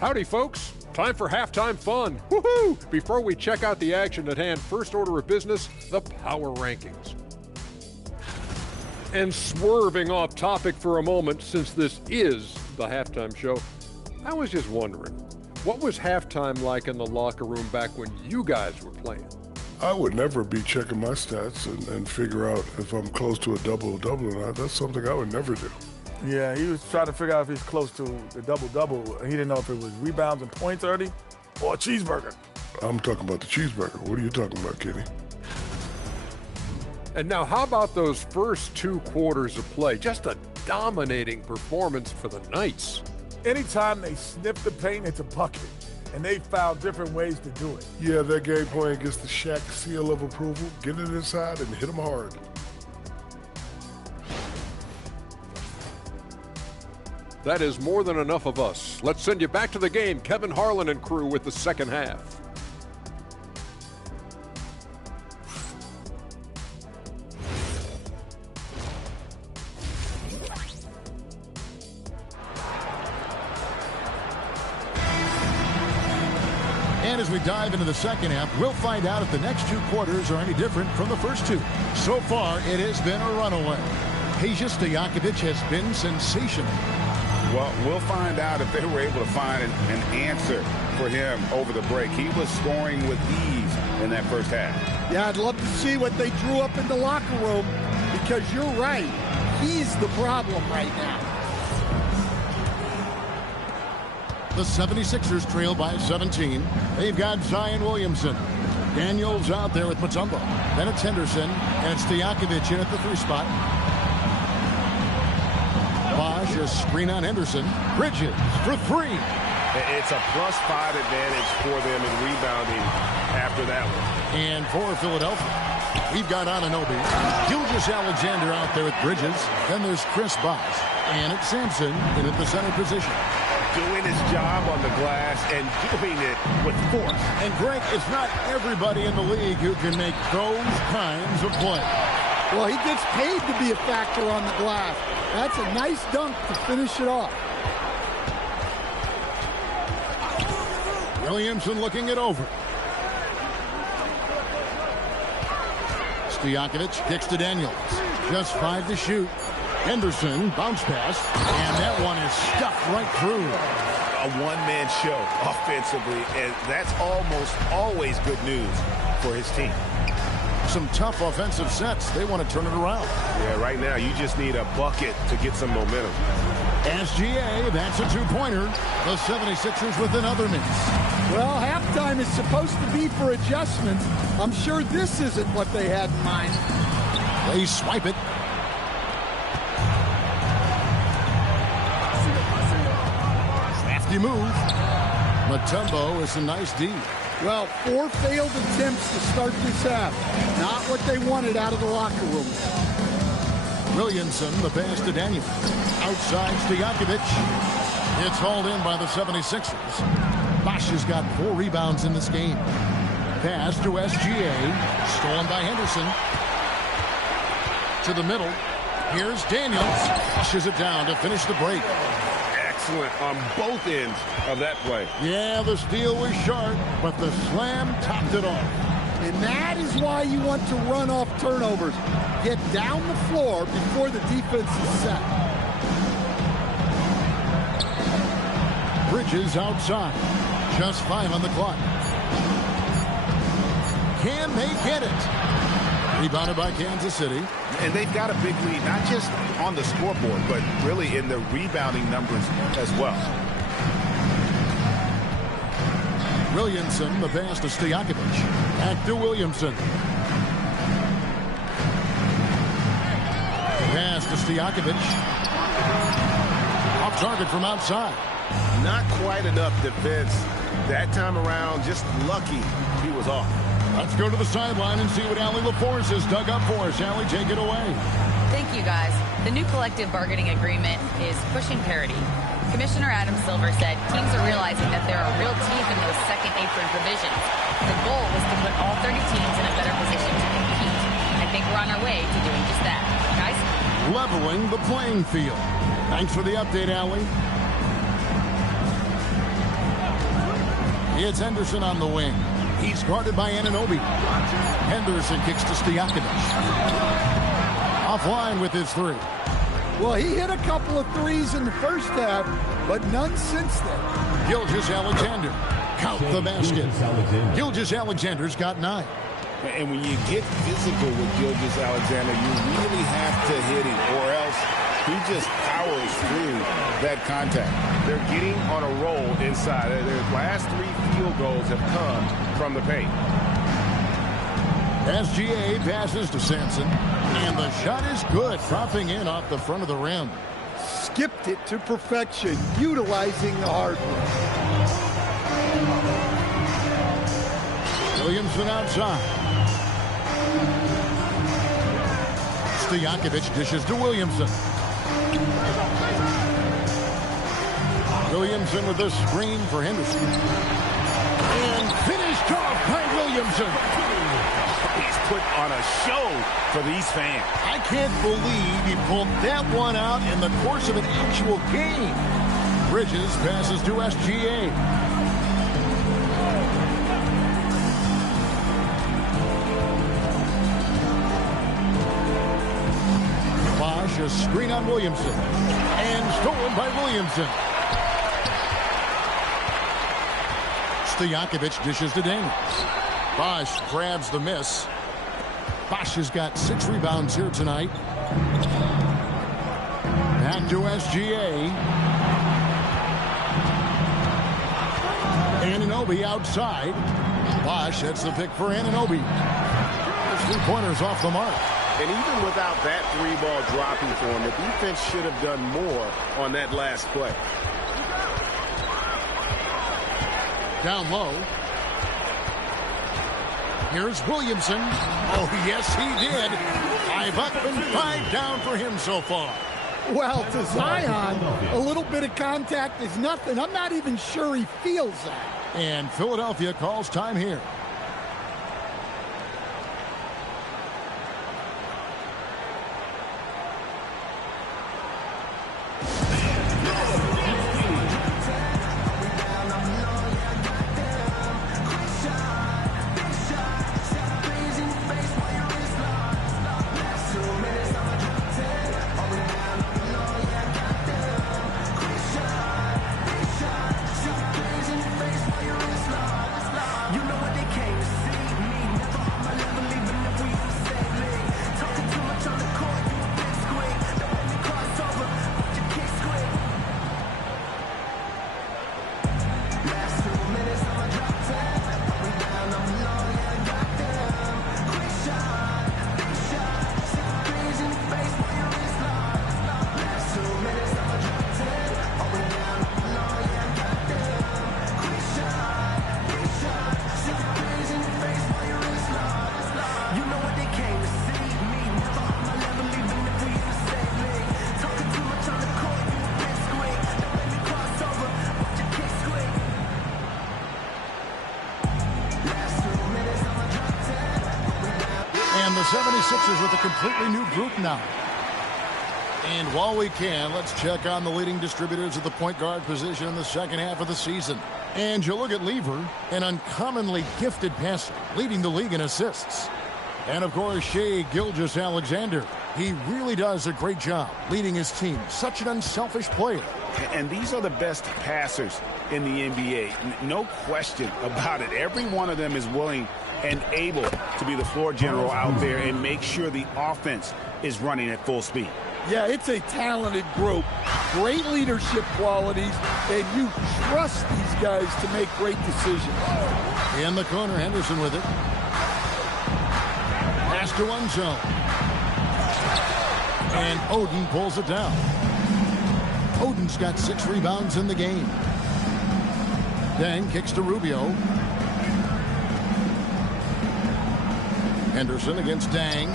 Howdy, folks. Time for halftime fun. Woohoo! Before we check out the action at hand, first order of business, the power rankings. And swerving off topic for a moment, since this is the halftime show, I was just wondering, what was halftime like in the locker room back when you guys were playing? I would never be checking my stats and figure out if I'm close to a double-double or not. That's something I would never do. Yeah, he was trying to figure out if he's close to the double-double. He didn't know if it was rebounds and points already or a cheeseburger. I'm talking about the cheeseburger. What are you talking about, Kenny? And now, how about those first 2 quarters of play? Just a dominating performance for the Knights. Anytime they sniff the paint, it's a bucket. And they found different ways to do it. Yeah, that game plan gets the Shaq seal of approval. Get it inside and hit them hard. That is more than enough of us. Let's send you back to the game. Kevin Harlan and crew with the second half. And as we dive into the second half, we'll find out if the next 2 quarters are any different from the first 2. So far, it has been a runaway. Peja Stojakovic has been sensational. Well, we'll find out if they were able to find an answer for him over the break. He was scoring with ease in that first half. Yeah, I'd love to see what they drew up in the locker room, because you're right. He's the problem right now. The 76ers trail by 17. They've got Zion Williamson. Daniels out there with Mutombo. Then it's Henderson, and it's Stojakovic in at the 3 spot. Bosch, a screen on Henderson. Bridges for 3. It's a +5 advantage for them in rebounding after that one. And for Philadelphia, we've got Anunoby. Gilgeous-Alexander out there with Bridges. Then there's Chris Bosch. And it's Sampson in at the center position. Doing his job on the glass and doing it with force. And Greg, it's not everybody in the league who can make those kinds of plays. Well, he gets paid to be a factor on the glass. That's a nice dunk to finish it off. Williamson looking it over. Stojakovic kicks to Daniels. Just 5 to shoot. Henderson, bounce pass, and that one is stuffed right through. A one-man show offensively, and that's almost always good news for his team. Some tough offensive sets. They want to turn it around. Yeah, right now you just need a bucket to get some momentum. SGA, that's a two-pointer. The 76ers with another miss. Well, halftime is supposed to be for adjustments. I'm sure this isn't what they had in mind. They swipe it. Crafty move. Mutombo with some nice D. Well, 4 failed attempts to start this half. Not what they wanted out of the locker room. Williamson, the pass to Daniel. Outside Stojakovic. It's hauled in by the 76ers. Bosch has got 4 rebounds in this game. Pass to SGA. Stolen by Henderson. To the middle. Here's Daniels. Flushes it down to finish the break. Excellent on both ends of that play. Yeah, the steal was sharp, but the slam topped it off. And that is why you want to run off turnovers. Get down the floor before the defense is set. Bridges outside. Just 5 on the clock. Can they get it? Rebounded by Kansas City. And they've got a big lead, not just on the scoreboard, but really in the rebounding numbers as well. Williamson, the pass to Stojakovic. Back to Williamson. Pass to Stojakovic. Off target from outside. Not quite enough defense that time around. Just lucky he was off. Let's go to the sideline and see what Allie LaForce has dug up for us. Allie, take it away. Thank you, guys. The new collective bargaining agreement is pushing parity. Commissioner Adam Silver said teams are realizing that there are real teeth in those second apron provisions. The goal was to put all 30 teams in a better position to compete. I think we're on our way to doing just that. Guys? Leveling the playing field. Thanks for the update, Allie. It's Henderson on the wing. He's guarded by Anunoby. Henderson kicks to Stojakovic. Offline with his 3. Well, he hit a couple of threes in the first half, but none since then. Gilgeous-Alexander. Count the basket. Gilgeous-Alexander's got 9. And when you get physical with Gilgeous-Alexander, you really have to hit him, or else he just powers through that contact. They're getting on a roll inside. Their last 3 field goals have come from the paint. SGA passes to Sampson, and the shot is good, dropping in off the front of the rim. Skipped it to perfection, utilizing the hardware. Williamson outside. Stojakovic dishes to Williamson. Williamson with the screen for Henderson. And finished off by Williamson. He's put on a show for these fans. I can't believe he pulled that one out in the course of an actual game. Bridges passes to SGA. Bosch, a screen on Williamson. And stolen by Williamson. Stojakovic dishes to Daniels. Bosch grabs the miss. Bosch has got 6 rebounds here tonight. Back to SGA. Anunoby outside. Bosch, that's the pick for Anunoby. His 3-pointers off the mark. And even without that 3-ball dropping for him, the defense should have done more on that last play. Down low. Here's Williamson. Oh, yes, he did. 5 up and 5 down for him so far. Well, to Zion, a little bit of contact is nothing. I'm not even sure he feels that. And Philadelphia calls time here. the 76ers with a completely new group now. And while we can, let's check on the leading distributors at the point guard position in the second half of the season. And you look at Lever, an uncommonly gifted passer, leading the league in assists. And, of course, Shai Gilgeous-Alexander. He really does a great job leading his team. Such an unselfish player. And these are the best passers in the NBA. No question about it. Every one of them is willing and able to be the floor general out there and make sure the offense is running at full speed. Yeah, it's a talented group. Great leadership qualities, and you trust these guys to make great decisions. In the corner, Henderson with it. Pass to one zone. And Oden pulls it down. Oden's got 6 rebounds in the game. Dang kicks to Rubio. Henderson against Dang.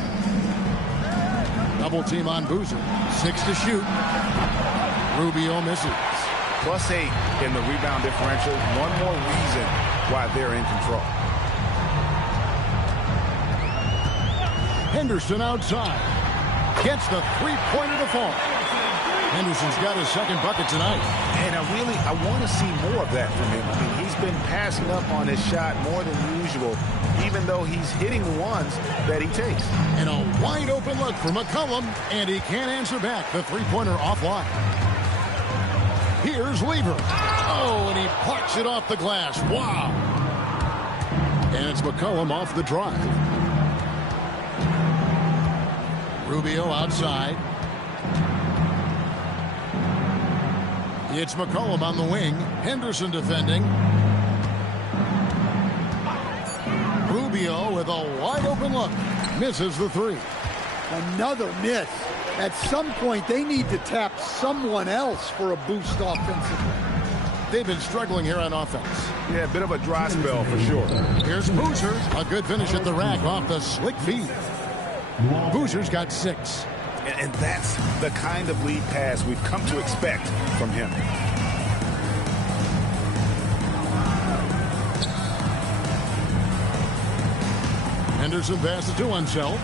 Double team on Boozer. 6 to shoot. Rubio misses. +8 in the rebound differential. One more reason why they're in control. Henderson outside. Gets the three-pointer to fall. Henderson's got his second bucket tonight. And I want to see more of that from him. I mean, he's been passing up on his shot more than usual, even though he's hitting the ones that he takes. And a wide open look for McCollum, and he can't answer back. The three-pointer offline. Here's Lever. Oh, and he plucks it off the glass. Wow. And it's McCollum off the drive. Rubio outside. It's McCollum on the wing. Henderson defending. Rubio with a wide open look. Misses the three. Another miss. At some point, they need to tap someone else for a boost offensively. They've been struggling here on offense. Yeah, a bit of a dry spell for sure. Here's Boozer. A good finish at the rack off the slick feed. Boozer's got 6. And that's the kind of lead pass we've come to expect from him. Henderson passes to himself.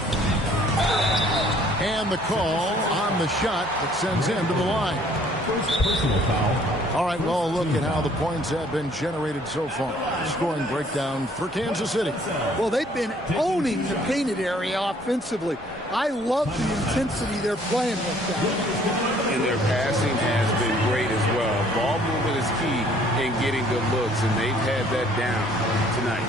And the call on the shot that sends him to the line. First personal foul. All right, well, look at how the points have been generated so far. Scoring breakdown for Kansas City. Well, they've been owning the painted area offensively. I love the intensity they're playing with that. And their passing has been great as well. Ball movement is key in getting good looks, and they've had that down tonight.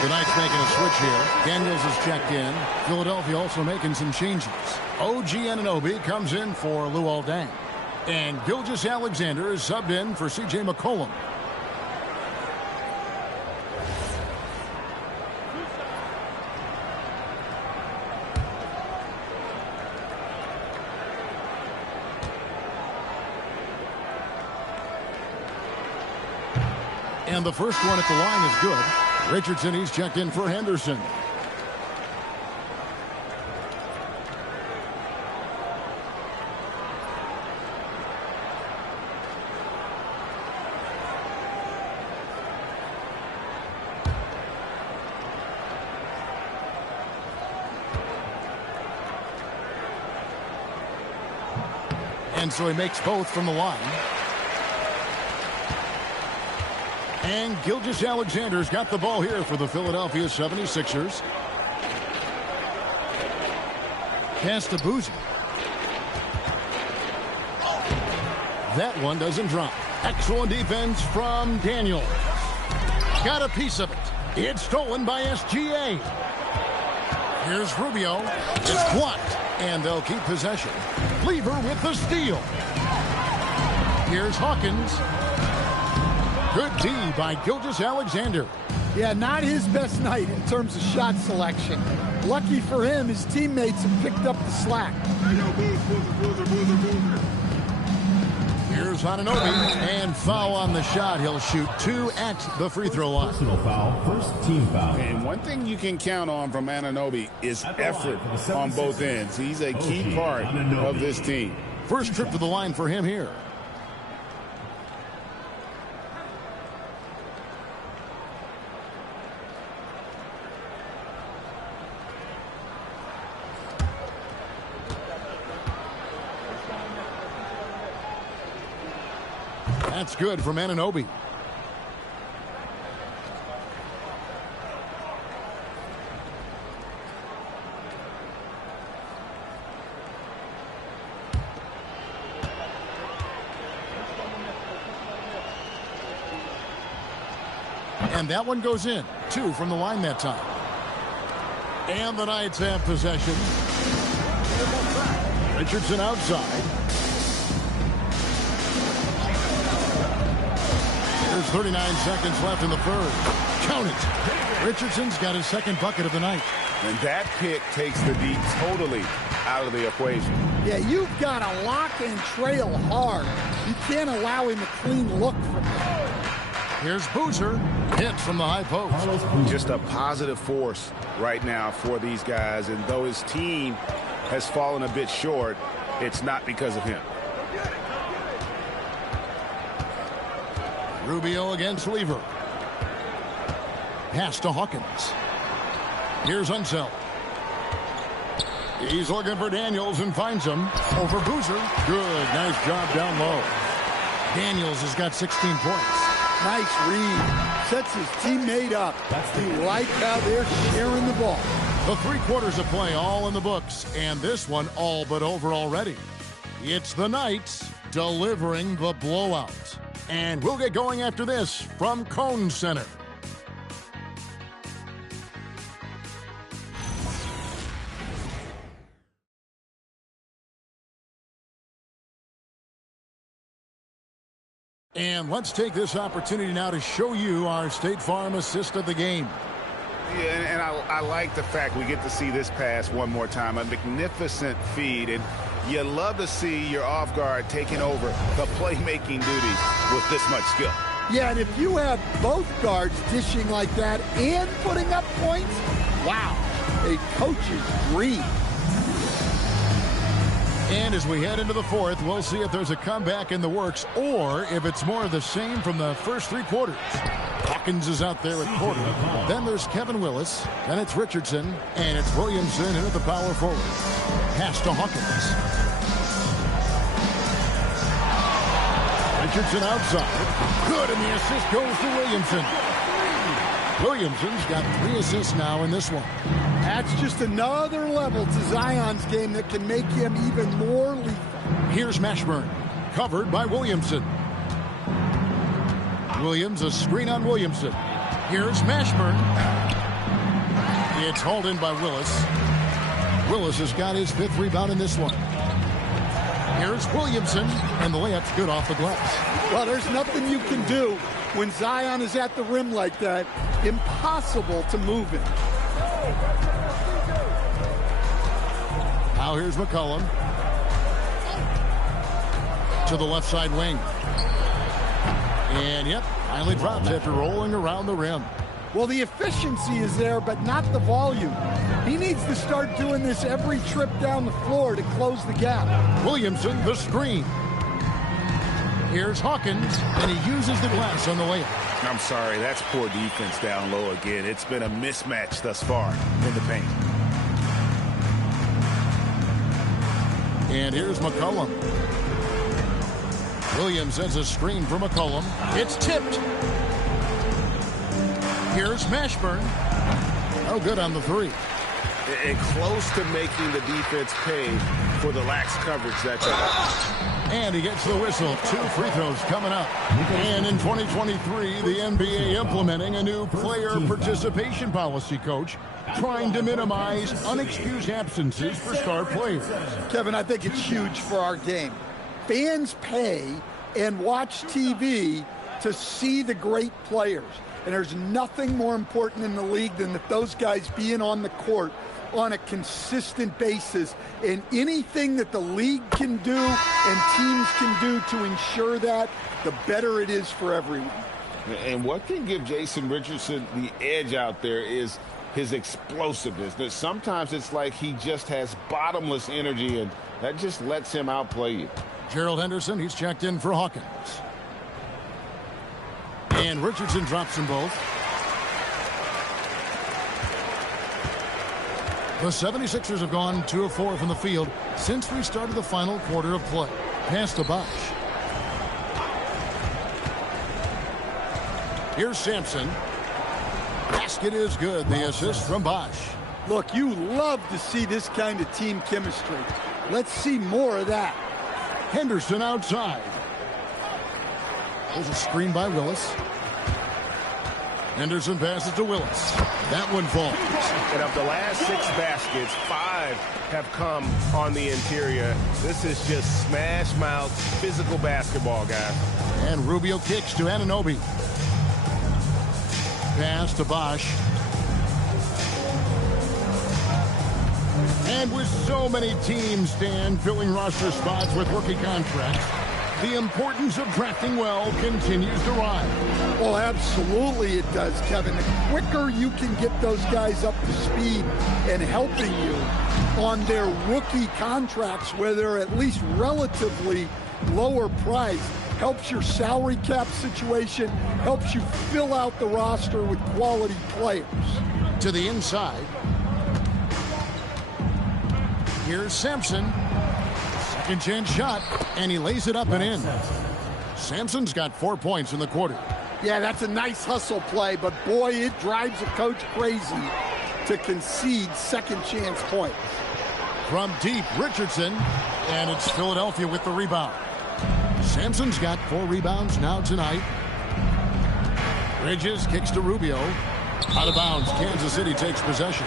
The Knights making a switch here. Daniels is checked in. Philadelphia also making some changes. OG Anunoby comes in for Luol Deng. And Gilgeous-Alexander is subbed in for C.J. McCollum. And the first one at the line is good. Richardson, he's checked in for Henderson. And so he makes both from the line. And Gilgeous-Alexander's got the ball here for the Philadelphia 76ers. Pass to Boozer. That one doesn't drop. Excellent defense from Daniels. Got a piece of it. It's stolen by SGA. Here's Rubio. It's blocked, and they'll keep possession. Cleaver with the steal. Here's Hawkins. Good D by Gilgeous-Alexander. Yeah, not his best night in terms of shot selection. Lucky for him, his teammates have picked up the slack. Here's Anunoby, and foul on the shot. He'll shoot 2 at the free throw line. Personal foul, first team foul. And one thing you can count on from Anunoby is effort on both ends. He's a key part of this team. First trip to the line for him here. That's good from Anunoby. And that one goes in. 2 from the line that time. And the Knights have possession. Richardson outside. There's 39 seconds left in the third. Count it. Richardson's got his second bucket of the night. And that pick takes the D totally out of the equation. Yeah, you've got to lock and trail hard. You can't allow him a clean look from there. Here's Boozer. Hits from the high post. Just a positive force right now for these guys. And though his team has fallen a bit short, it's not because of him. Rubio against Weaver. Pass to Hawkins. Here's Unseld. He's looking for Daniels and finds him. Over Boozer. Good. Nice job down low. Daniels has got 16 points. Nice read. Sets his teammate up. You like how they're sharing the ball. The 3 quarters of play all in the books, and this one all but over already. It's the Knights delivering the blowout. And we'll get going after this from Cone Center. And let's take this opportunity now to show you our State Farm assist of the game. Yeah, and I like the fact we get to see this pass one more time. A magnificent feed, and you love to see your off guard taking over the playmaking duties with this much skill. Yeah, and if you have both guards dishing like that and putting up points, wow, a coach's dream. And as we head into the fourth, we'll see if there's a comeback in the works or if it's more of the same from the first 3 quarters. Hawkins is out there at quarter. Then there's Kevin Willis. Then it's Richardson. And it's Williamson in at the power forward. Pass to Hawkins. Richardson outside. Good, and the assist goes to Williamson. Williamson's got 3 assists now in this one. That's just another level to Zion's game that can make him even more lethal. Here's Mashburn, covered by Williamson. Williams, a screen on Williamson. Here's Mashburn. It's hauled in by Willis. Willis has got his 5th rebound in this one. Here's Williamson, and the layup's good off the glass. Well, there's nothing you can do when Zion is at the rim like that. Impossible to move him. Now here's McCollum. To the left side wing. And, yep, finally drops after rolling around the rim. Well, the efficiency is there, but not the volume. He needs to start doing this every trip down the floor to close the gap. Williamson, the screen. Here's Hawkins, and he uses the glass on the layup. I'm sorry, that's poor defense down low again. It's been a mismatch thus far in the paint. And here's McCollum. Williams has a screen for McCollum. It's tipped. Here's Mashburn. Oh, good on the 3. and close to making the defense pay for the lax coverage that you And he gets the whistle. 2 free throws coming up. And in 2023, the NBA implementing a new player participation policy, Coach, trying to minimize unexcused absences for star players. Kevin, I think it's huge for our game. Fans pay and watch TV to see the great players. And there's nothing more important in the league than that those guys being on the court on a consistent basis. And anything that the league can do and teams can do to ensure that, the better it is for everyone. And what can give Jason Richardson the edge out there is his explosiveness. That sometimes it's like he just has bottomless energy, and that just lets him outplay you. Gerald Henderson, he's checked in for Hawkins. And Richardson drops them both. The 76ers have gone 2 of 4 from the field since we started the final quarter of play. Pass to Bosch. Here's Sampson. Basket is good. The assist from Bosch. Look, you love to see this kind of team chemistry. Let's see more of that. Henderson outside. There's a screen by Willis. Henderson passes to Willis. That one falls. And of the last 6 baskets, 5 have come on the interior. This is just smash mouth physical basketball, guys. And Rubio kicks to Anunoby. Pass to Bosch. And with so many teams, Dan, filling roster spots with rookie contracts, the importance of drafting well continues to rise. Well, absolutely it does, Kevin. The quicker you can get those guys up to speed and helping you on their rookie contracts, where they're at least relatively lower priced, helps your salary cap situation, helps you fill out the roster with quality players. To the inside. Here's Sampson. Second chance shot, and he lays it up and in. Sampson's got 4 points in the quarter. Yeah, that's a nice hustle play, but boy, it drives a coach crazy to concede second chance points. From deep, Richardson, and it's Philadelphia with the rebound. Sampson's got 4 rebounds now tonight. Bridges kicks to Rubio. Out of bounds, Kansas City takes possession.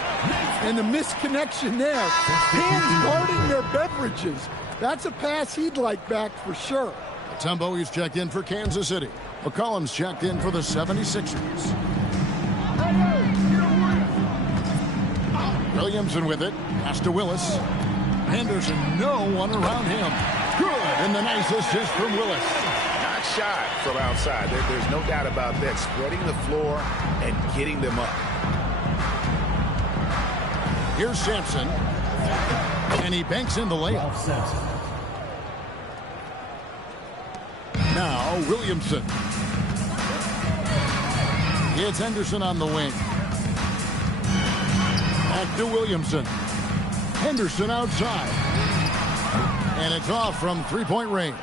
And the misconnection there. Hands guarding their beverages. That's a pass he'd like back for sure. Tumbo, he's checked in for Kansas City. McCollum's checked in for the 76ers. Williamson with it. Pass to Willis. Henderson, no one around him. Good, and the nice assist from Willis. Not shot from outside. There's no doubt about that. Spreading the floor and getting them up. Here's Sampson. And he banks in the layup. Now, Williamson. It's Henderson on the wing. Back to Williamson. Henderson outside. And it's off from three-point range.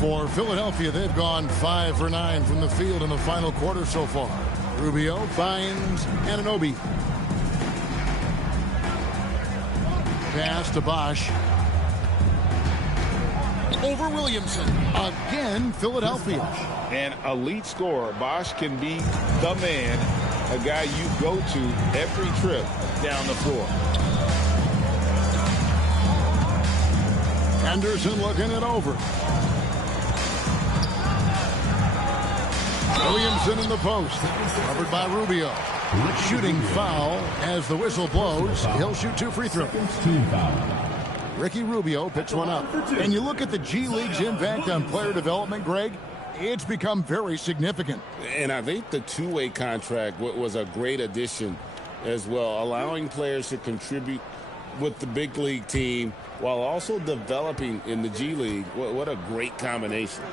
For Philadelphia, they've gone 5 for 9 from the field in the final quarter so far. Rubio finds Anunoby. Pass to Bosch. Over Williamson. Again, Philadelphia. An elite scorer. Bosch can be the man, a guy you go to every trip down the floor. Henderson looking it over. Williamson in the post. Covered by Rubio. Shooting foul as the whistle blows. He'll shoot 2 free throws. Ricky Rubio picks one up. And you look at the G League's impact on player development, Greg, it's become very significant. And I think the two-way contract was a great addition as well, allowing players to contribute with the big league team while also developing in the G League. What a great combination.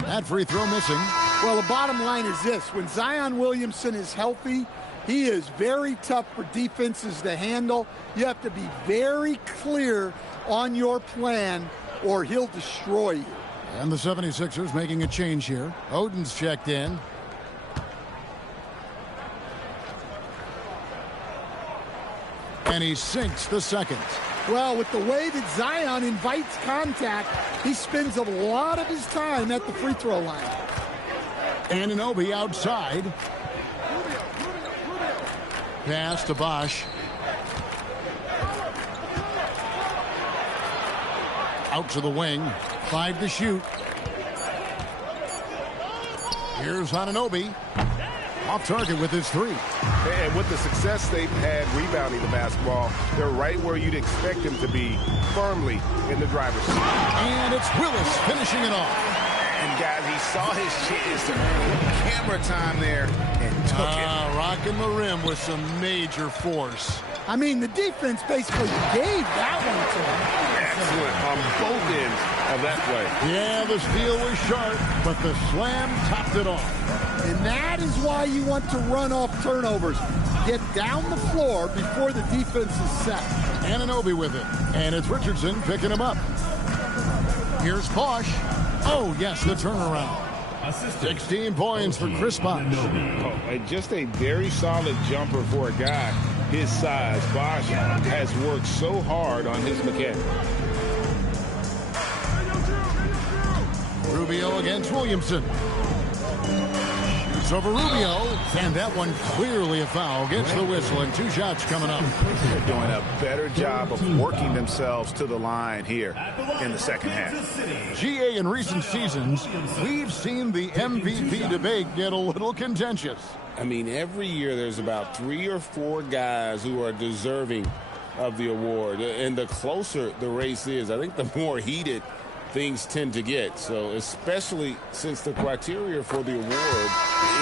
That free throw missing. Well, the bottom line is this. When Zion Williamson is healthy, he is very tough for defenses to handle. You have to be very clear on your plan or he'll destroy you. And the 76ers making a change here. Oden's checked in. And he sinks the second. Well, with the way that Zion invites contact, he spends a lot of his time at the free throw line. Anunoby outside. Pass to Bosch. Out to the wing. 5 to shoot. Here's Anunoby. Off target with his 3. And with the success they've had rebounding the basketball, they're right where you'd expect them to be, firmly in the driver's seat. And it's Willis finishing it off. And guys, he saw his chance to earn camera time there and took it. Rocking the rim with some major force. I mean, the defense basically gave that one to him. Excellent on both ends of that play. Yeah, the steal was sharp, but the slam topped it off. And that is why you want to run off turnovers. Get down the floor before the defense is set. Anunoby with it. And it's Richardson picking him up. Here's Bosch. Oh, yes, the turnaround. 16 points for Chris Bosch. Just a very solid jumper for a guy his size. Bosch has worked so hard on his mechanics. Rubio against Williamson. Shoots over Rubio, and that one clearly a foul. Gets the whistle, and 2 shots coming up. They're doing a better job of working themselves to the line here in the second half. GA, in recent seasons, we've seen the MVP debate get a little contentious. I mean, every year there's about 3 or 4 guys who are deserving of the award. And the closer the race is, I think the more heated things tend to get. So especially since the criteria for the award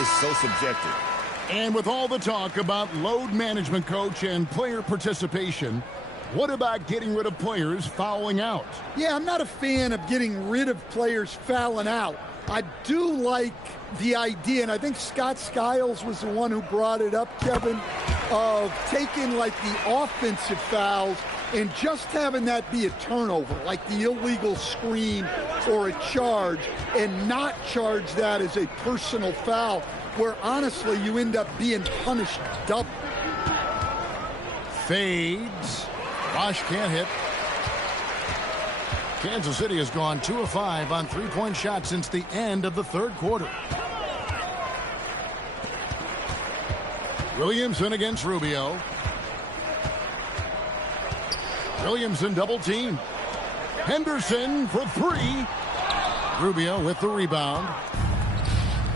is so subjective. And with all the talk about load management, coach, and player participation, what about getting rid of players fouling out? Yeah, I'm not a fan of getting rid of players fouling out. I do like the idea, and I think Scott Skiles was the one who brought it up, Kevin, of taking like the offensive fouls and just having that be a turnover, like the illegal screen or a charge, and not charge that as a personal foul, where honestly you end up being punished double. Fades. Bosch can't hit. Kansas City has gone 2 of 5 on 3-point shots since the end of the third quarter. Williamson against Rubio. Williamson double team. Henderson for 3. Rubio with the rebound.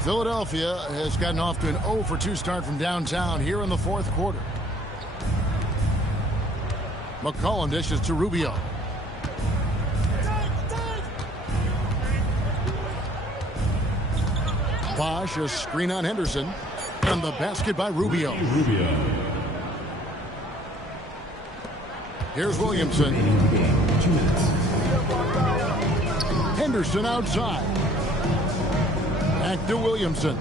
Philadelphia has gotten off to an 0 for 2 start from downtown here in the fourth quarter. McCollum dishes to Rubio. Bosch, a screen on Henderson. And the basket by Rubio. Here's Williamson. Henderson outside. Back to Williamson.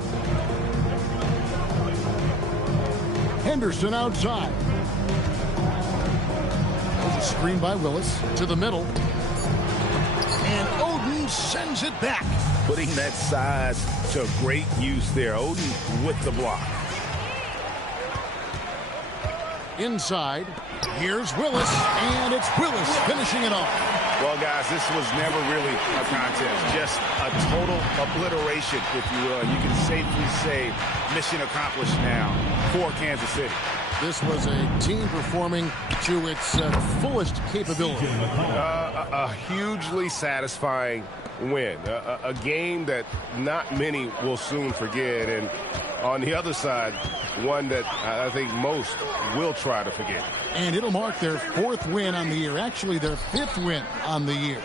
Henderson outside. There's a screen by Willis to the middle. And Oden sends it back. Putting that size to great use there. Oden with the block. Inside. Here's Willis. And it's Willis finishing it off. Well, guys, this was never really a contest. Just a total obliteration, if you will. You can safely say mission accomplished now for Kansas City. This was a team performing to its fullest capability. A hugely satisfying win. A game that not many will soon forget. And on the other side, one that I think most will try to forget. And it'll mark their 4th win on the year. Actually, their 5th win on the year.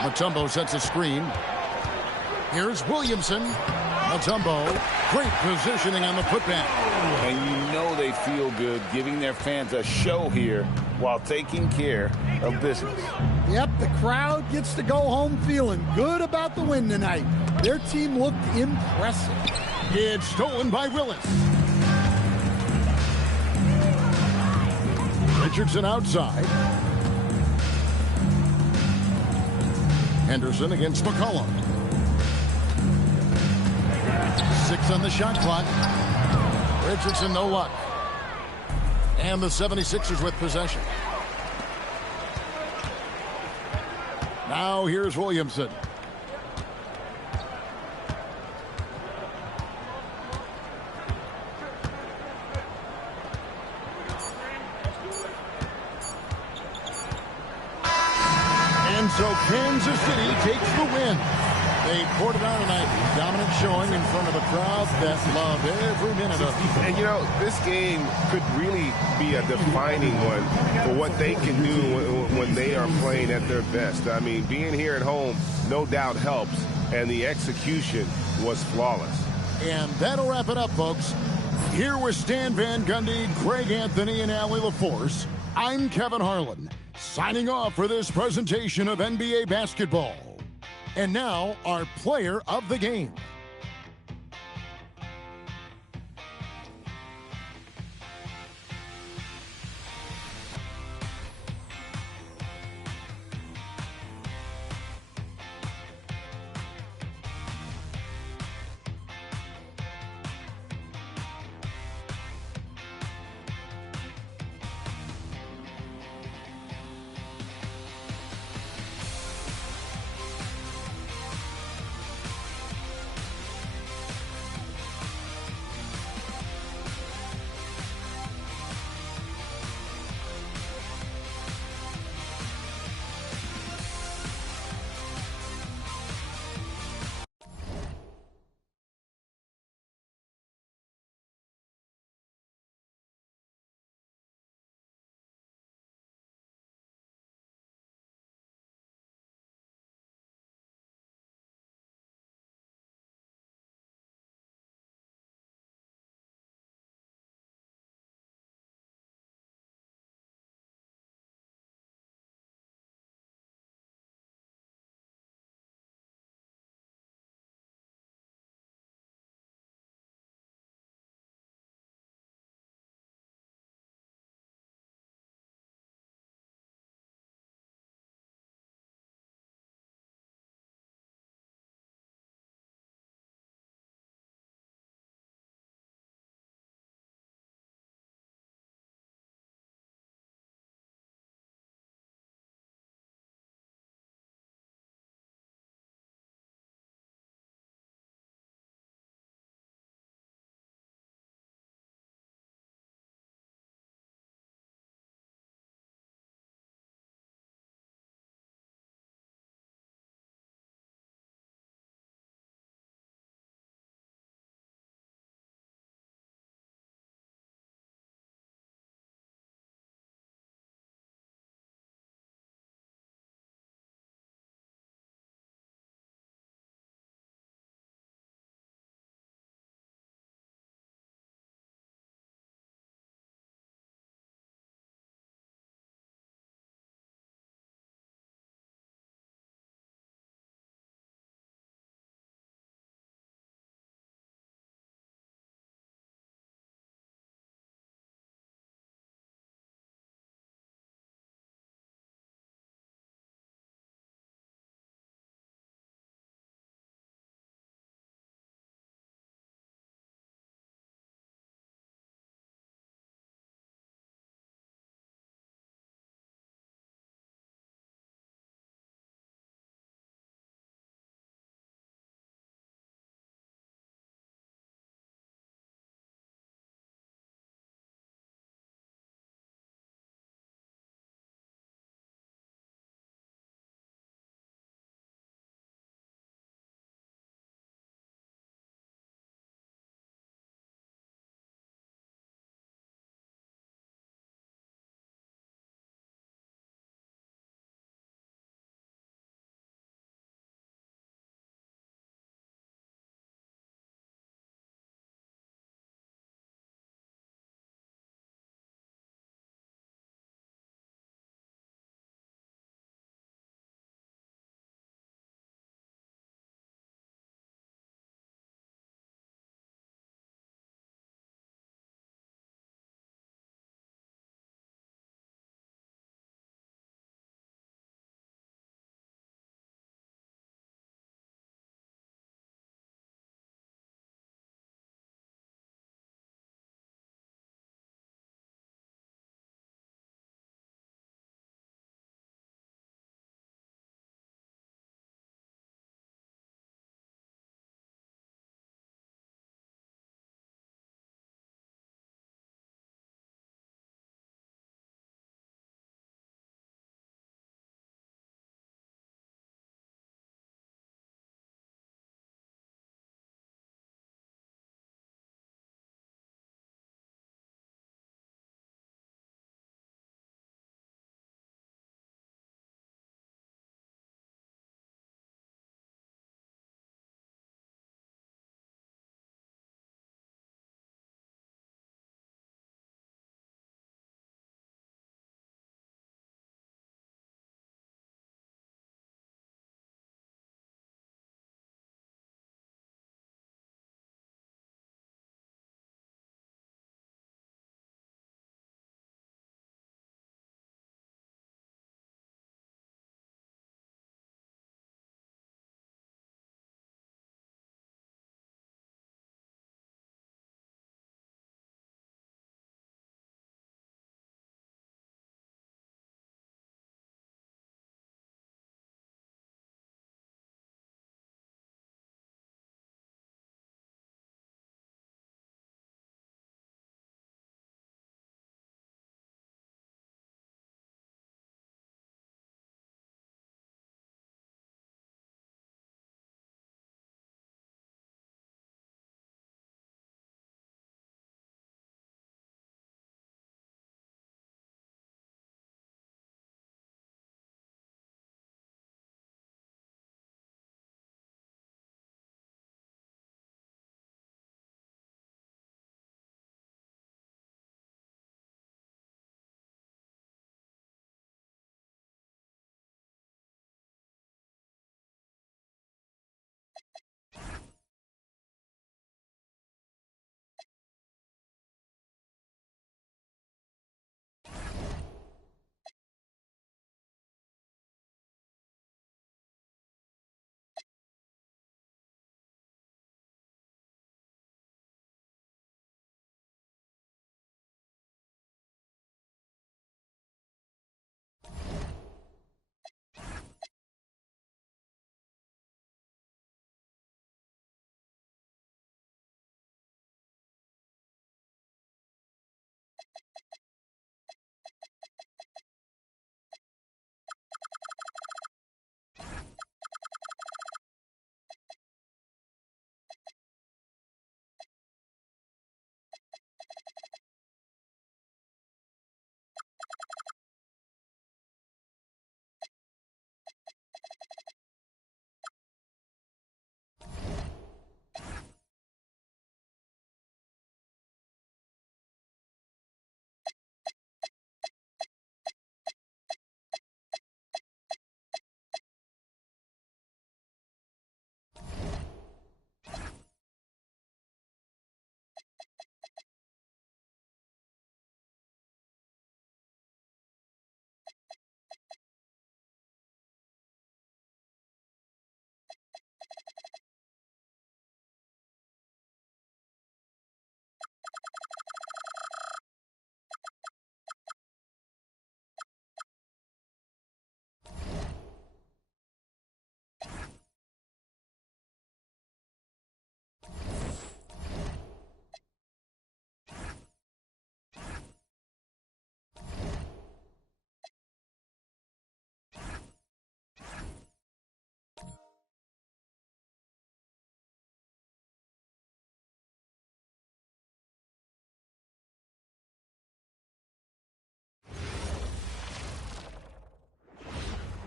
Mutombo sets a screen. Here's Williamson. Mutombo, great positioning on the putback. And you know they feel good giving their fans a show here while taking care of business. Yep, the crowd gets to go home feeling good about the win tonight. Their team looked impressive. It's stolen by Willis. Richardson outside. Henderson against McCollum. 6 on the shot clock. Richardson, no luck. And the 76ers with possession. Now here's Williamson. And so Kansas City takes the win. They poured it on tonight. Dominant showing in front of a crowd that loved every minute of it. And, you know, this game could really be a defining one for what they can do when they are playing at their best. I mean, being here at home no doubt helps, and the execution was flawless. And that'll wrap it up, folks. Here with Stan Van Gundy, Greg Anthony, and Allie LaForce, I'm Kevin Harlan, signing off for this presentation of NBA basketball. And now, our player of the game.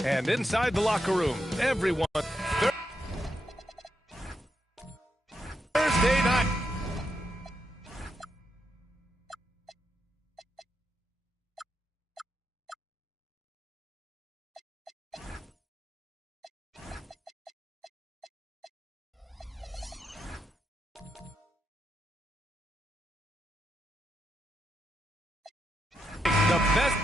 And inside the locker room, everyone. Thursday night. The best.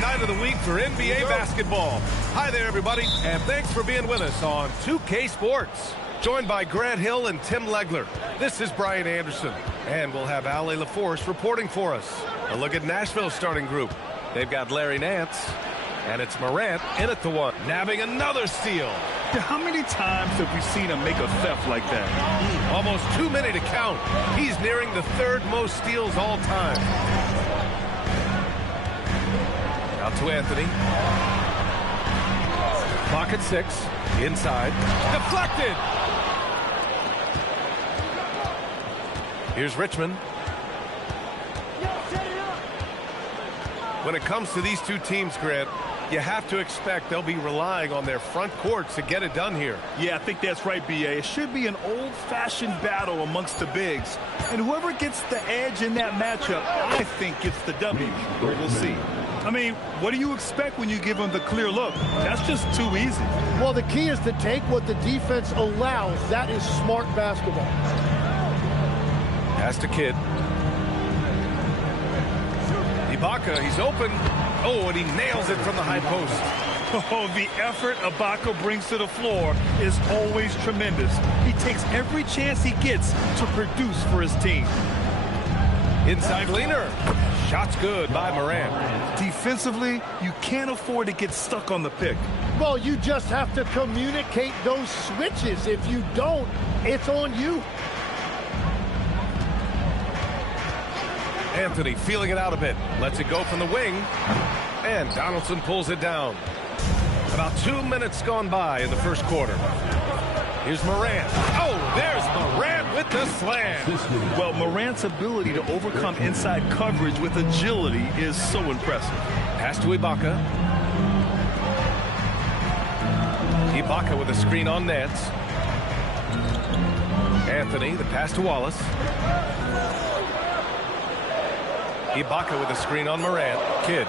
Night of the week for NBA basketball. Hi there, everybody, and thanks for being with us on 2K Sports. Joined by Grant Hill and Tim Legler. This is Brian Anderson, and we'll have Ali LaForce reporting for us. A look at Nashville's starting group. They've got Larry Nance, and it's Morant in at the one, nabbing another steal. How many times have we seen him make a theft like that? Almost too many to count. He's nearing the third most steals all time. Out to Anthony. Pocket 6. Inside. Deflected. Here's Richmond. When it comes to these two teams, Grant, you have to expect they'll be relying on their front courts to get it done here. Yeah, I think that's right, B.A. It should be an old-fashioned battle amongst the bigs. And whoever gets the edge in that matchup, I think gets the W. But we'll see. I mean, what do you expect when you give them the clear look? That's just too easy. Well, the key is to take what the defense allows. That is smart basketball. Pass to Kidd. Ibaka, he's open. Oh, and he nails it from the high post. Oh, the effort Ibaka brings to the floor is always tremendous. He takes every chance he gets to produce for his team. Inside leaner. Shot's good by Morant. Defensively, you can't afford to get stuck on the pick. Well, you just have to communicate those switches. If you don't, it's on you. Anthony feeling it out a bit. Lets it go from the wing. And Donaldson pulls it down. About 2 minutes gone by in the first quarter. Here's Morant. Oh, there's Morant with the slam. Well, Morant's ability to overcome inside coverage with agility is so impressive. Pass to Ibaka. Ibaka with a screen on Nance. Anthony, the pass to Wallace. Ibaka with a screen on Morant. Kidd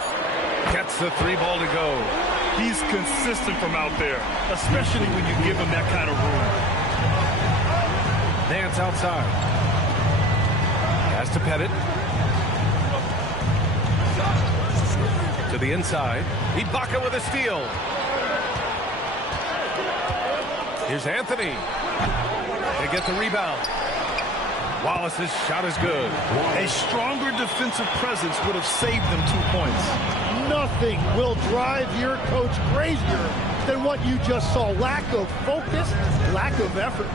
gets the three ball to go. He's consistent from out there, especially when you give him that kind of room. Nance outside. Pass to Pettit. To the inside. Ibaka with a steal. Here's Anthony. They get the rebound. Wallace's shot is good. A stronger defensive presence would have saved them 2 points. Nothing will drive your coach crazier than what you just saw. Lack of focus, lack of effort.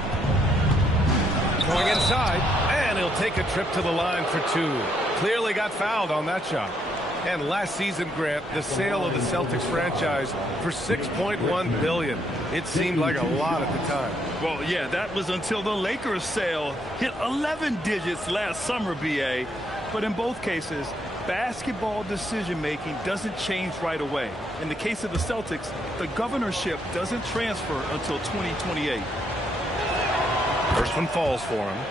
Going inside, and he'll take a trip to the line for two. Clearly got fouled on that shot. And last season, Grant, the sale of the Celtics franchise for $6.1 billion. It seemed like a lot at the time. Well, yeah, that was until the Lakers sale hit 11 digits last summer, B.A. But in both cases, basketball decision-making doesn't change right away. In the case of the Celtics, the governorship doesn't transfer until 2028. First one falls for him.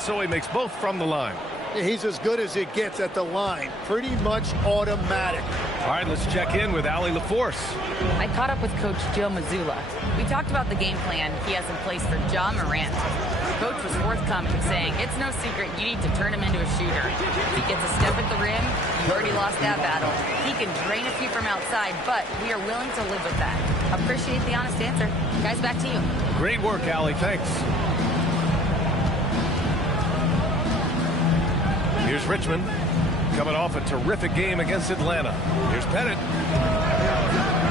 So he makes both from the line. He's as good as it gets at the line. Pretty much automatic. All right, let's check in with Allie LaForce. I caught up with Coach Joe Mazzulla. We talked about the game plan he has in place for John Morant. Coach was forthcoming, saying it's no secret you need to turn him into a shooter. If he gets a step at the rim, you've already lost that battle. He can drain a few from outside, but we are willing to live with that. Appreciate the honest answer. Guys, back to you. Great work, Allie. Thanks. Here's Richmond, coming off a terrific game against Atlanta. Here's Pettit.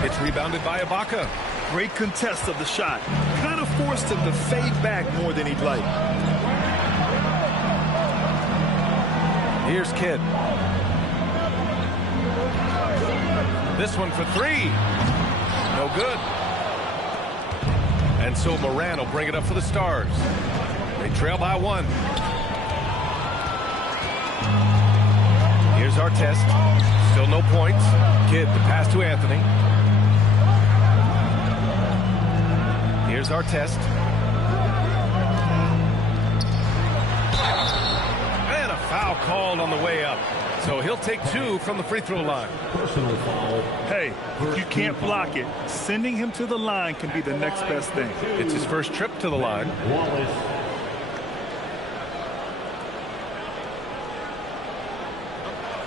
It's rebounded by Ibaka. Great contest of the shot. Kind of forced him to fade back more than he'd like. Here's Kidd. This one for three. No good. And so Moran will bring it up for the Stars. They trail by one. Here's Artest. Still no points. Kidd, the pass to Anthony. Here's Artest. And a foul called on the way up. So he'll take two from the free throw line. Hey, if you can't block it, sending him to the line can be the next best thing. It's his first trip to the line.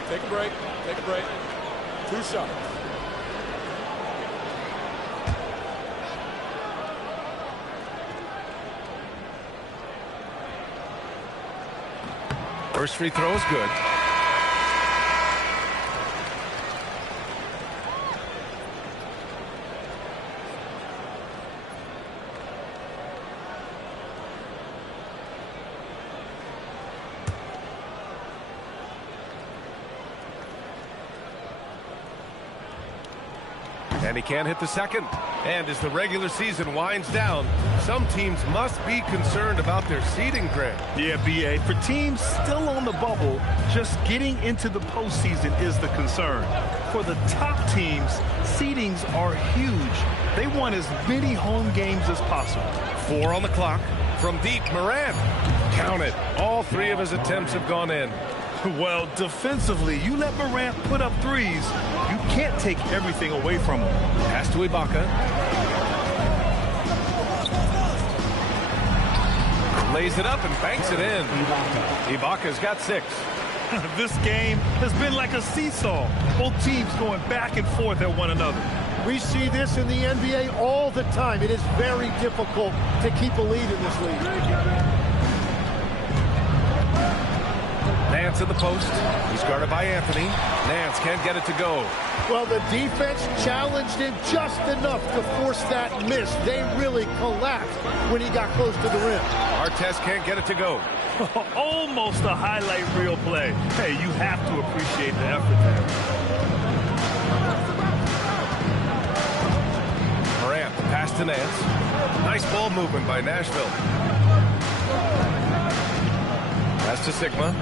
Take a break. Take a break. 2 shots. First free throw is good. And he can't hit the second. And as the regular season winds down, some teams must be concerned about their seeding, Greg. Yeah, BA. For teams still on the bubble, just getting into the postseason is the concern. For the top teams, seedings are huge. They want as many home games as possible. 4 on the clock. From deep, Morant. Count it. All 3 of his attempts have gone in. Well, defensively, you let Morant put up threes, you can't take everything away from him. Pass to Ibaka. Lays it up and banks it in. Ibaka's got 6. This game has been like a seesaw. Both teams going back and forth at one another. We see this in the NBA all the time. It is very difficult to keep a lead in this league. Nance in the post. He's guarded by Anthony. Nance can't get it to go. Well, the defense challenged him just enough to force that miss. They really collapsed when he got close to the rim. Artest can't get it to go. Almost a highlight reel play. Hey, you have to appreciate the effort there. Morant, the pass to Nance. Nice ball movement by Nashville. Pass to Sigma.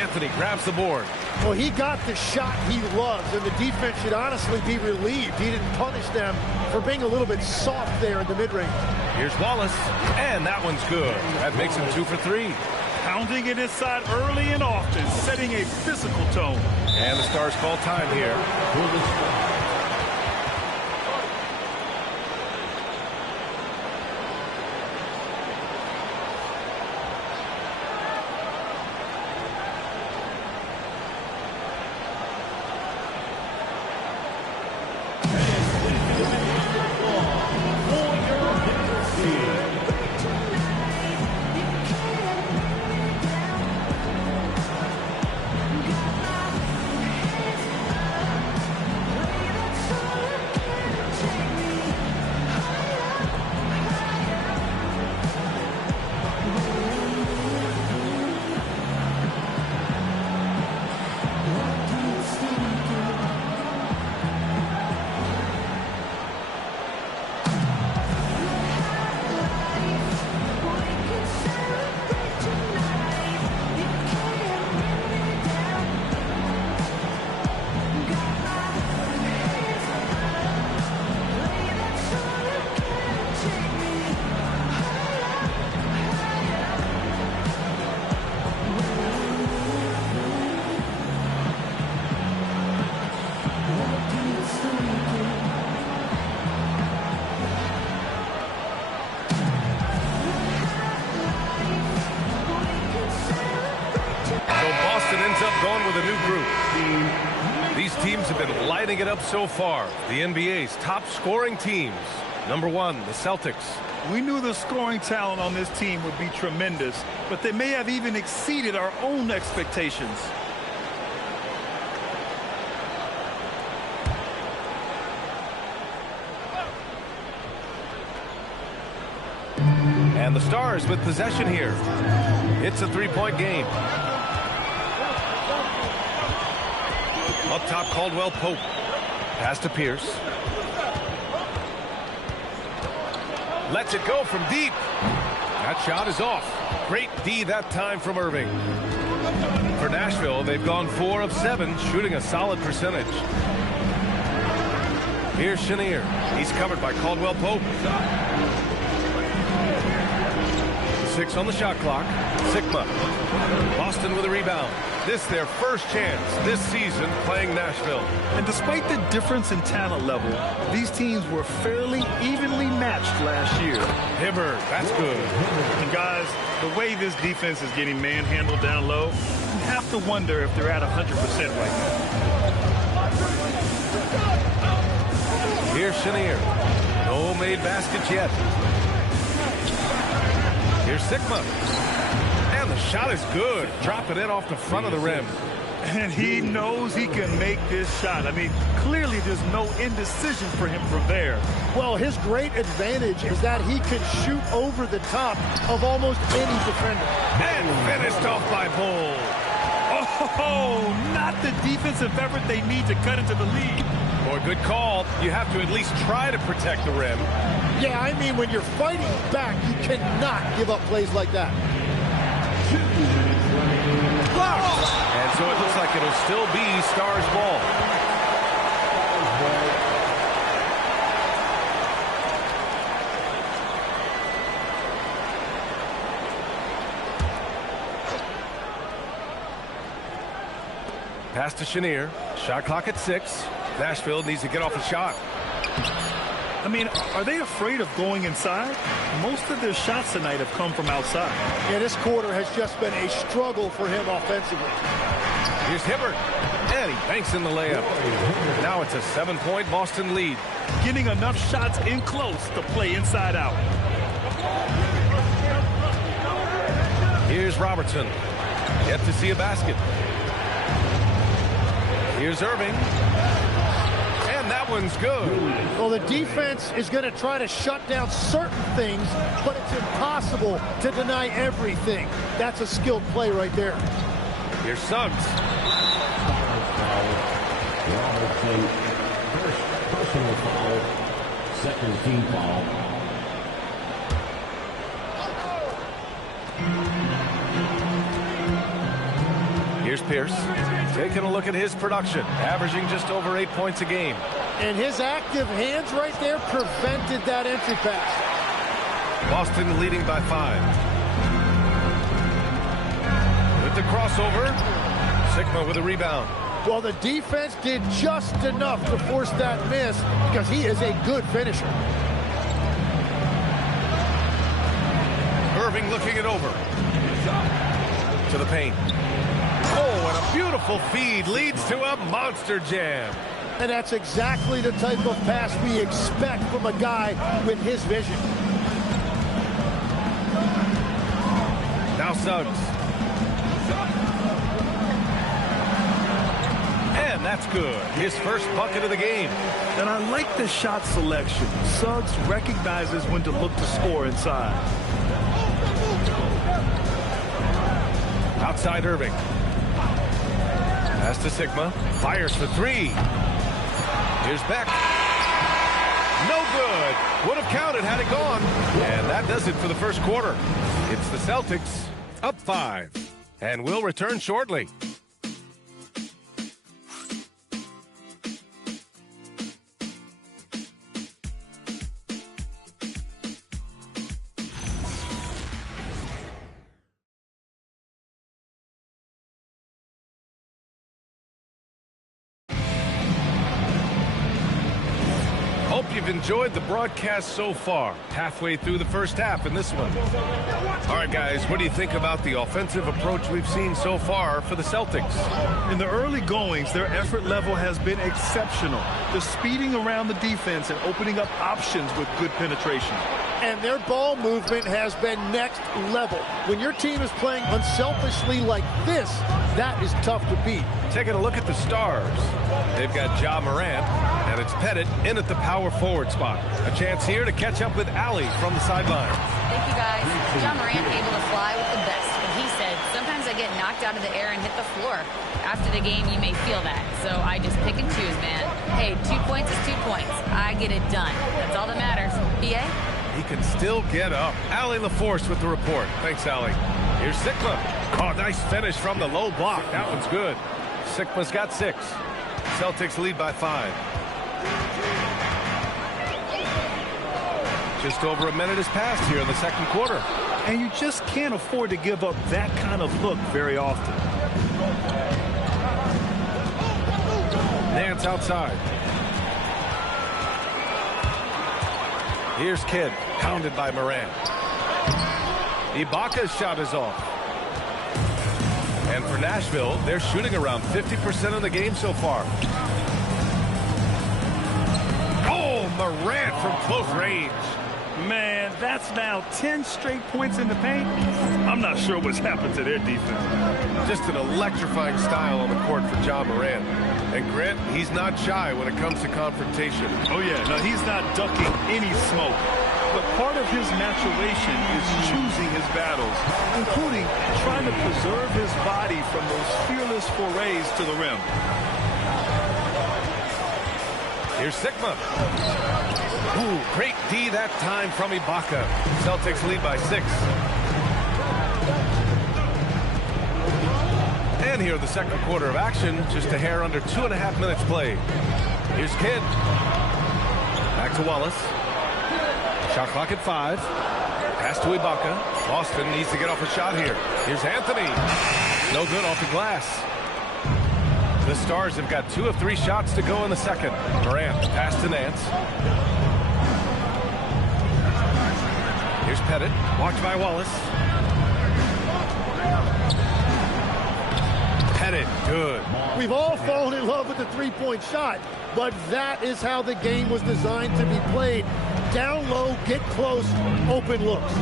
Anthony grabs the board. Well, he got the shot he loves, and the defense should honestly be relieved. He didn't punish them for being a little bit soft there in the mid-range. Here's Wallace, and that one's good. That makes him 2 for 3. Pounding it inside early and often, setting a physical tone. And the Stars call time here. Boston ends up going with a new group. These teams have been lighting it up so far. The NBA's top scoring teams. Number 1, the Celtics. We knew the scoring talent on this team would be tremendous, but they may have even exceeded our own expectations. And the Stars with possession here. It's a three-point game. Up top, Caldwell Pope. Pass to Pierce. Lets it go from deep. That shot is off. Great D that time from Irving. For Nashville, they've gone 4 of 7, shooting a solid percentage. Here's Chenier. He's covered by Caldwell Pope. 6 on the shot clock. Sigma. Boston with a rebound. This their first chance this season playing Nashville. And despite the difference in talent level, these teams were fairly evenly matched last year. Hibbert, that's good. And guys, the way this defense is getting manhandled down low, you have to wonder if they're at 100% right now. Here's Chenier. No made baskets yet. Here's Sigma. And the shot is good. Drop it in off the front of the rim. And he knows he can make this shot. I mean, clearly there's no indecision for him from there. Well, his great advantage is that he can shoot over the top of almost any defender. And finished off by Bull. Oh, not the defensive effort they need to cut into the lead. Boy, good call. You have to at least try to protect the rim. Yeah, I mean, when you're fighting back, you cannot give up plays like that. And so it looks like it'll still be Stars ball. Pass to Chenier. Shot clock at 6. Nashville needs to get off a shot. I mean, are they afraid of going inside? Most of their shots tonight have come from outside. Yeah, this quarter has just been a struggle for him offensively. Here's Hibbert. And he banks in the layup. Now it's a 7-point Boston lead. Getting enough shots in close to play inside out. Here's Robertson. Yet to see a basket. Here's Irving. And that one's good. Well, the defense is going to try to shut down certain things, but it's impossible to deny everything. That's a skilled play right there. Here's Suggs. Robertson, first personal foul, second team foul. Here's Pierce. Taking a look at his production, averaging just over 8 points a game. And his active hands right there prevented that entry pass. Boston leading by 5. With the crossover, Sigma with a rebound. Well, the defense did just enough to force that miss because he is a good finisher. Irving looking it over. To the paint. Oh, and a beautiful feed leads to a monster jam. And that's exactly the type of pass we expect from a guy with his vision. Now Suggs. And that's good. His first bucket of the game. And I like the shot selection. Suggs recognizes when to look to score inside. Outside Irving. Pass to Sigma. Fires for 3. Here's Beck. No good. Would have counted had it gone. And that does it for the first quarter. It's the Celtics up 5. And we'll return shortly. Hope you've enjoyed the broadcast so far. Halfway through the first half in this one. All right, guys, what do you think about the offensive approach we've seen so far for the Celtics? In the early goings, their effort level has been exceptional. The speeding around the defense and opening up options with good penetration. And their ball movement has been next level. When your team is playing unselfishly like this, that is tough to beat. Taking a look at the stars. They've got Ja Morant, and it's Pettit in at the power forward spot. A chance here to catch up with Allie from the sidelines. Thank you, guys. Ja Morant able to fly with the best. But he said, sometimes I get knocked out of the air and hit the floor. After the game, you may feel that. So I just pick and choose, man. Hey, 2 points is 2 points. I get it done. That's all that matters. BA? He can still get up. Allie LaForce with the report. Thanks, Allie. Here's Sikma. Oh, nice finish from the low block. That one's good. Sikma's got 6. Celtics lead by 5. Just over a minute has passed here in the second quarter. And you just can't afford to give up that kind of look very often. Nance outside. Here's Kidd, pounded by Morant. Ibaka's shot is off. And for Nashville, they're shooting around 50% of the game so far. Oh, Morant from close range. Man, that's now 10 straight points in the paint. I'm not sure what's happened to their defense. Just an electrifying style on the court for Ja Morant. And Grant, he's not shy when it comes to confrontation. Oh, yeah. No, he's not ducking any smoke. But part of his maturation is choosing his battles, including trying to preserve his body from those fearless forays to the rim. Here's Sikma. Ooh, great D that time from Ibaka. Celtics lead by 6. And here in the second quarter of action, just a hair under 2.5 minutes played. Here's Kidd. Back to Wallace. Shot clock at 5. Pass to Ibaka. Boston needs to get off a shot here. Here's Anthony. No good off the glass. The Stars have got 2 of 3 shots to go in the second. Morant, pass to Nance. Here's Pettit, watched by Wallace. Pettit, good. We've all fallen in love with the three-point shot, but that is how the game was designed to be played. Down low, get close, open looks.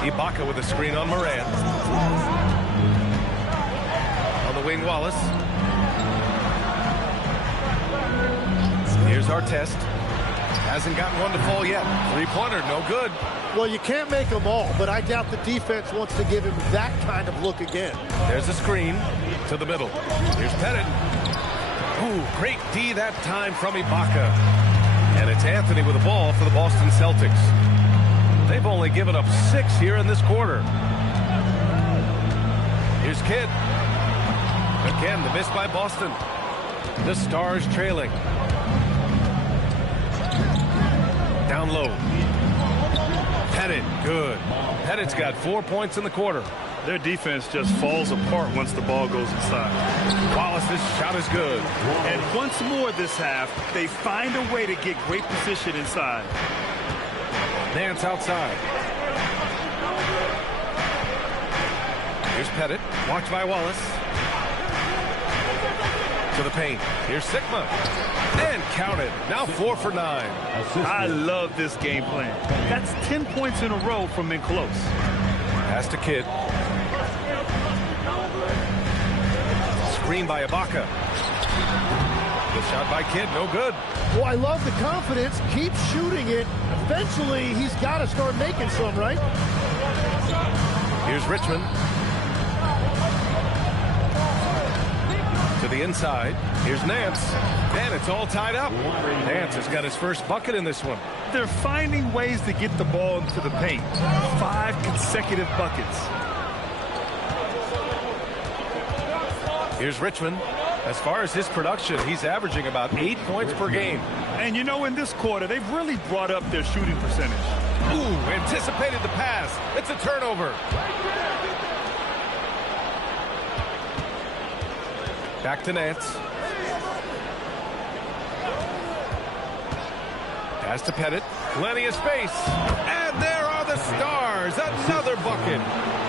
Ibaka with a screen on Morant. On the wing, Wallace. Here's Artest. Hasn't gotten one to fall yet. Three-pointer, no good. Well, you can't make them all, but I doubt the defense wants to give him that kind of look again. There's a screen to the middle. Here's Pettit. Ooh, great D that time from Ibaka. And it's Anthony with the ball for the Boston Celtics. They've only given up 6 here in this quarter. Here's Kidd. Again, the miss by Boston. The Stars trailing. Down low. Pettit, good. Pettit's got 4 points in the quarter. Their defense just falls apart once the ball goes inside. Wallace's shot is good. And once more this half, they find a way to get great position inside. Nance outside. Here's Pettit, watched by Wallace. To the paint. Here's Sikma. And counted. Now 4 for 9. I love this game plan. That's 10 points in a row from in close. Pass to Kidd. Screen by Ibaka. The shot by Kidd, no good. Well, I love the confidence. Keep shooting it. Eventually, he's got to start making some, right? Here's Richmond. To the inside. Here's Nance. And it's all tied up. Nance has got his first bucket in this one. They're finding ways to get the ball into the paint. 5 consecutive buckets. Here's Richmond. As far as his production, he's averaging about 8 points per game. And you know, in this quarter, they've really brought up their shooting percentage. Ooh, anticipated the pass. It's a turnover. Back to Nance. Pass to Pettit. Plenty of space. And there are the Stars. Another bucket.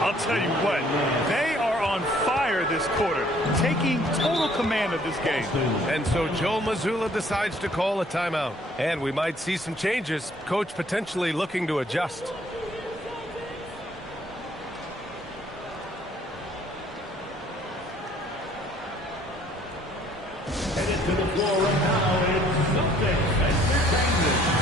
I'll tell you what, they are on fire this quarter, taking total command of this game. And so Joe Mazzulla decides to call a timeout. And we might see some changes. Coach potentially looking to adjust. Headed to the floor right now, it's Celtics Entertainment.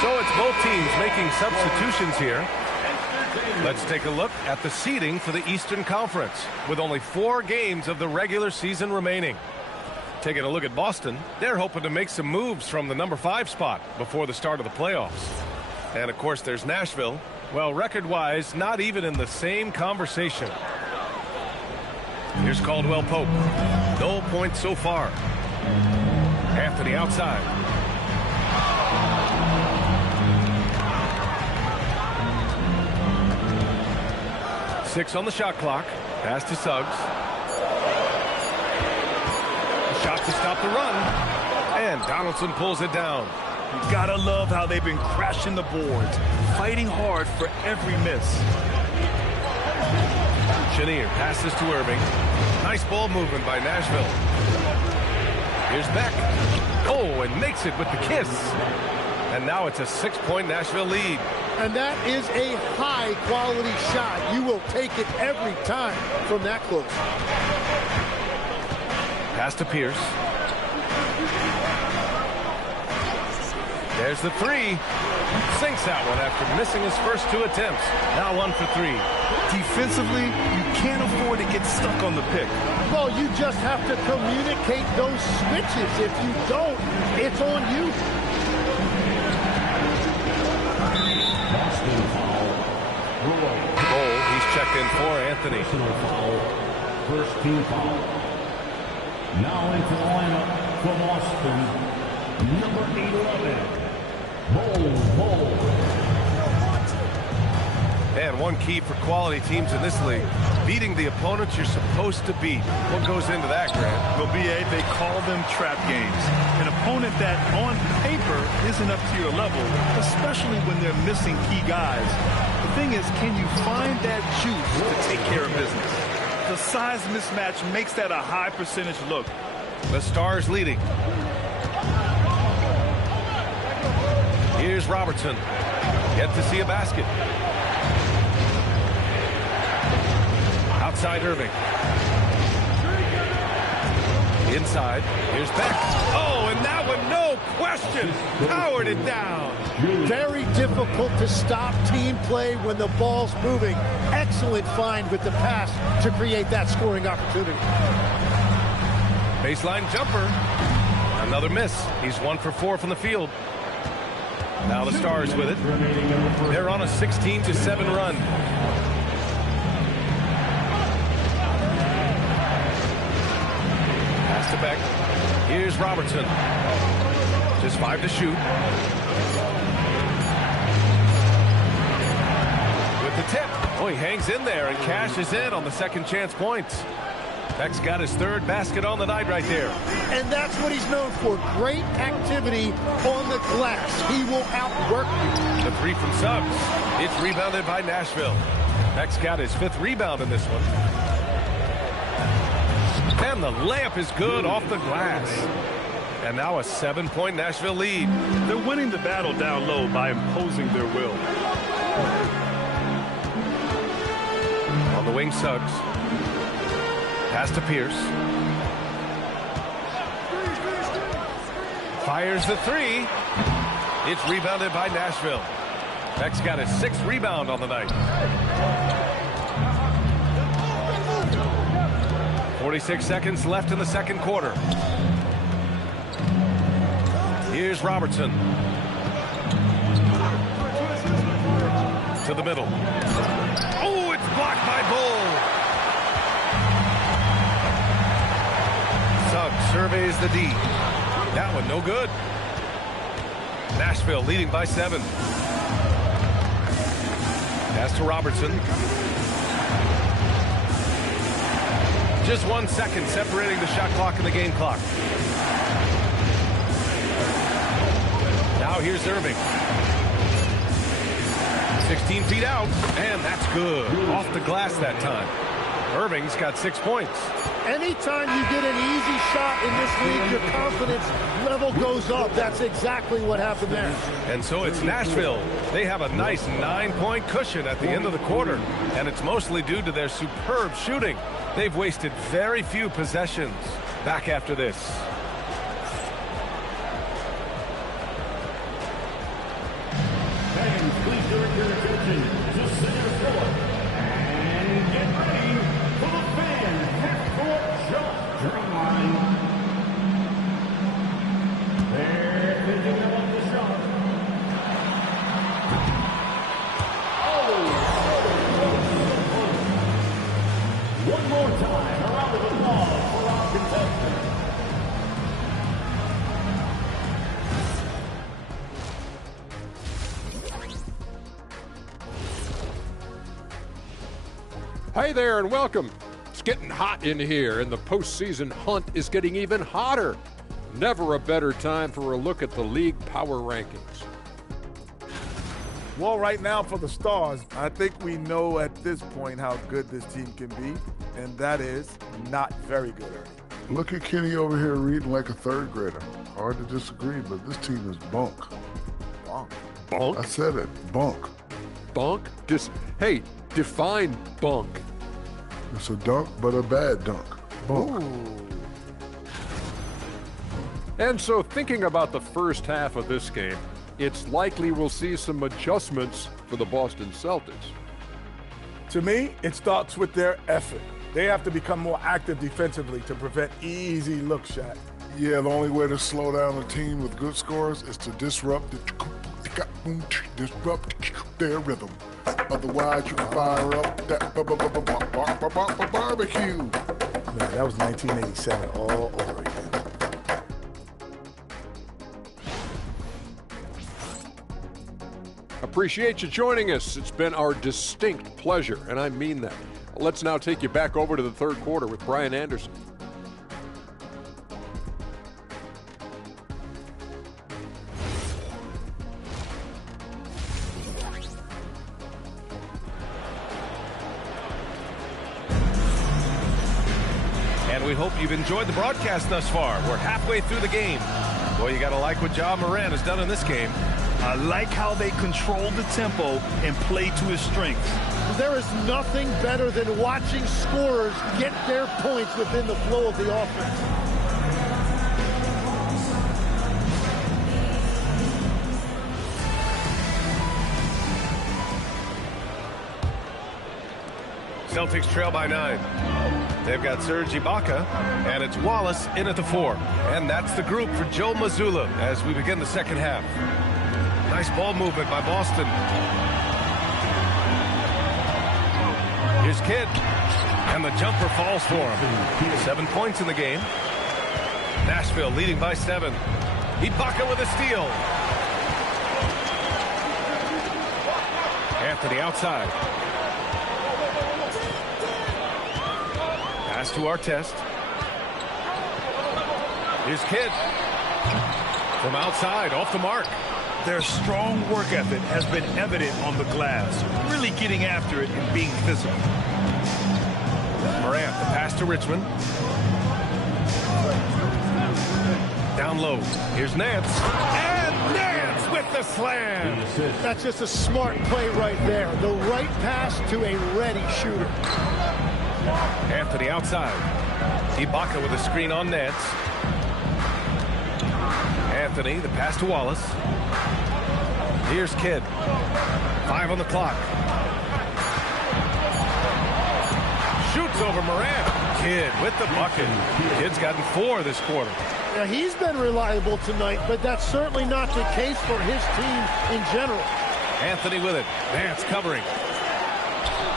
So it's both teams making substitutions here. Let's take a look at the seeding for the Eastern Conference with only 4 games of the regular season remaining. Taking a look at Boston, they're hoping to make some moves from the number 5 spot before the start of the playoffs. And of course there's Nashville. Well, record-wise, not even in the same conversation. Here's Caldwell Pope. No points so far. Anthony outside. 6 on the shot clock. Pass to Suggs. Shot to stop the run. And Donaldson pulls it down. You gotta love how they've been crashing the boards, fighting hard for every miss. Chenier passes to Irving. Nice ball movement by Nashville. Here's Beck. Oh, and makes it with the kiss. And now it's a 6-point Nashville lead. And that is a high-quality shot. You will take it every time from that close. Pass to Pierce. There's the 3. Sinks that one after missing his first 2 attempts. Now 1 for 3. Defensively, you can't afford to get stuck on the pick. Well, you just have to communicate those switches. If you don't, it's on you. Goal, he's checked in for Anthony. First team foul. Now into the lineup from Boston, number 11, Bol. And one key for quality teams in this league, beating the opponents you're supposed to beat. What goes into that, Grant? Well, B.A., they call them trap games. An opponent that on paper isn't up to your level, especially when they're missing key guys. The thing is, can you find that juice to take care of business? The size mismatch makes that a high percentage look. The Stars leading. Here's Robertson. Yet to see a basket. Outside Irving. Inside. Here's Beck. Oh, and that one, no question, powered it down. Very difficult to stop team play when the ball's moving. Excellent find with the pass to create that scoring opportunity. Baseline jumper. Another miss. He's 1 for 4 from the field. Now the Stars with it. They're on a 16-7 run. Pass to Beck. Here's Robertson. Just 5 to shoot. With the tip. Oh, he hangs in there and cashes in on the second chance points. Beck's got his 3rd basket on the night right there. And that's what he's known for. Great activity on the glass. He will outwork you. The 3 from Suggs. It's rebounded by Nashville. Beck's got his 5th rebound in this one. And the layup is good off the glass. And now a 7-point Nashville lead. They're winning the battle down low by imposing their will. On the wing, Suggs. Pass to Pierce. Fires the three. It's rebounded by Nashville. Beck's got his 6th rebound on the night. 46 seconds left in the second quarter. Here's Robertson. To the middle. Oh, it's blocked by Bull. Suggs surveys the D. That one no good. Nashville leading by 7. Pass to Robertson. Just 1 second separating the shot clock and the game clock. Now here's Irving. 16 feet out, and that's good. Off the glass that time. Irving's got 6 points. Anytime you get an easy shot in this league, your confidence level goes up. That's exactly what happened there. And so it's Nashville. They have a nice 9-point cushion at the end of the quarter, and it's mostly due to their superb shooting. They've wasted very few possessions. Back after this. Fans, please direct your attention to center court and get ready for the fan half-court jump drum. They're picking up the shot. One more time, a round of applause for our contestants. Hey there and welcome. It's getting hot in here and the postseason hunt is getting even hotter. Never a better time for a look at the league power rankings. Well, right now for the Stars, I think we know at this point how good this team can be, and that is not very good, Ernie. Look at Kenny over here reading like a 3rd grader. Hard to disagree, but this team is bunk. Bunk? Bunk? I said it, bunk. Bunk? Hey, define bunk. It's a dunk, but a bad dunk. Bunk. Ooh. And so thinking about the first half of this game, it's likely we'll see some adjustments for the Boston Celtics. To me, it starts with their effort. They have to become more active defensively to prevent easy look shots. Yeah, the only way to slow down a team with good scores is to disrupt their rhythm. Otherwise, you can fire up that barbecue. Man, that was 1987 all over again. Appreciate you joining us. It's been our distinct pleasure, and I mean that. Let's now take you back over to the third quarter with Brian Anderson. And we hope you've enjoyed the broadcast thus far. We're halfway through the game. Boy, you got to like what Ja Morant has done in this game. I like how they control the tempo and play to his strengths. There is nothing better than watching scorers get their points within the flow of the offense. Celtics trail by 9. They've got Serge Ibaka, and it's Wallace in at the 4. And that's the group for Joe Mazzulla as we begin the second half. Nice ball movement by Boston. Here's Kidd, and the jumper falls for him. 7 points in the game. Nashville leading by 7. Ibaka with a steal. Anthony outside. Pass to Artest. Here's Kidd. From outside, off the mark. Their strong work ethic has been evident on the glass, really getting after it and being physical. Morant, the pass to Richmond. Down low. Here's Nance. And Nance with the slam. That's just a smart play right there. The right pass to a ready shooter. Anthony outside. Ibaka with a screen on Nance. Anthony, the pass to Wallace. Here's Kidd. 5 on the clock. Shoots over Morant. Kidd with the bucket. Kidd's gotten 4 this quarter. Now, he's been reliable tonight, but that's certainly not the case for his team in general. Anthony with it. Nance covering.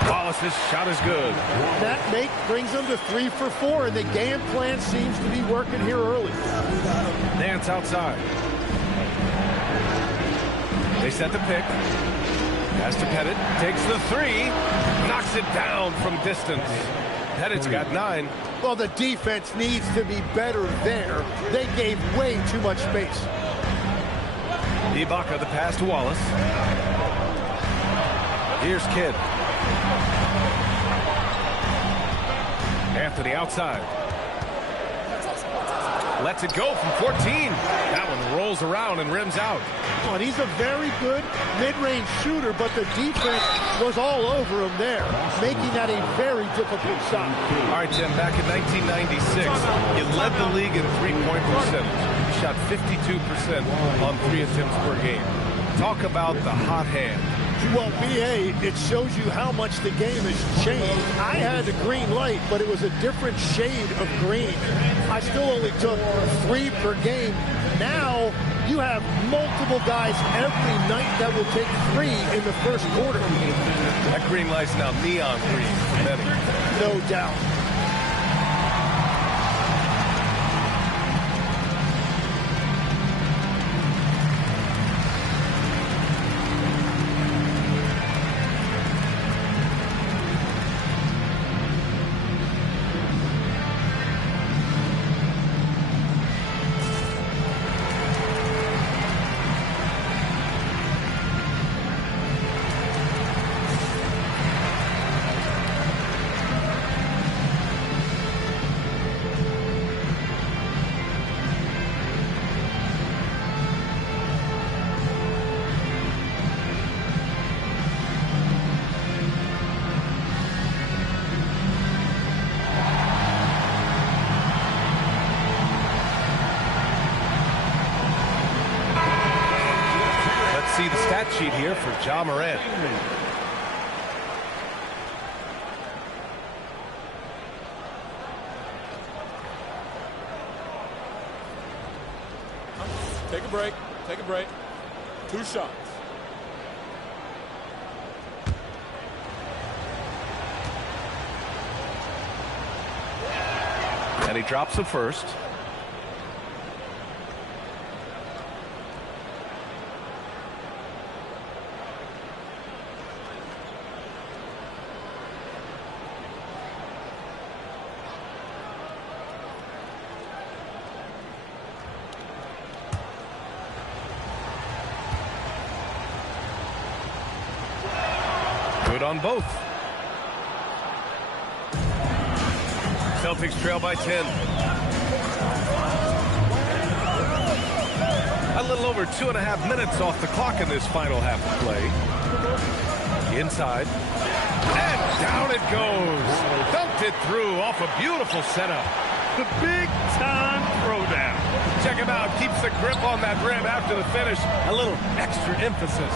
Wallace's shot is good. That make brings them to 3 for 4, and the game plan seems to be working here early. Nance outside. They set the pick. Pass to Pettit. Takes the 3. Knocks it down from distance. Pettit's got 9. Well, the defense needs to be better there. They gave way too much space. Ibaka the pass to Wallace. Here's Kidd. Anthony outside. Lets it go from 14. That one rolls around and rims out. Oh, and he's a very good mid-range shooter, but the defense was all over him there, making that a very difficult shot. All right, Tim, back in 1996, you led the league in three-point percentage. You shot 52% on 3 attempts per game. Talk about the hot hand. Well, B.A., it shows you how much the game has changed. I had the green light, but it was a different shade of green. I still only took 3 per game. Now, you have multiple guys every night that will take 3 in the first quarter. That green light's now neon green for many. No doubt. See the stat sheet here for Ja Morant. Take a break. Take a break. 2 shots. And he drops the first. Good on both. Celtics trail by 10. A little over 2.5 minutes off the clock in this final half of play. Inside. And down it goes. Dumped it through off a beautiful setup. The big-time throwdown. Check him out. Keeps the grip on that rim after the finish. A little extra emphasis.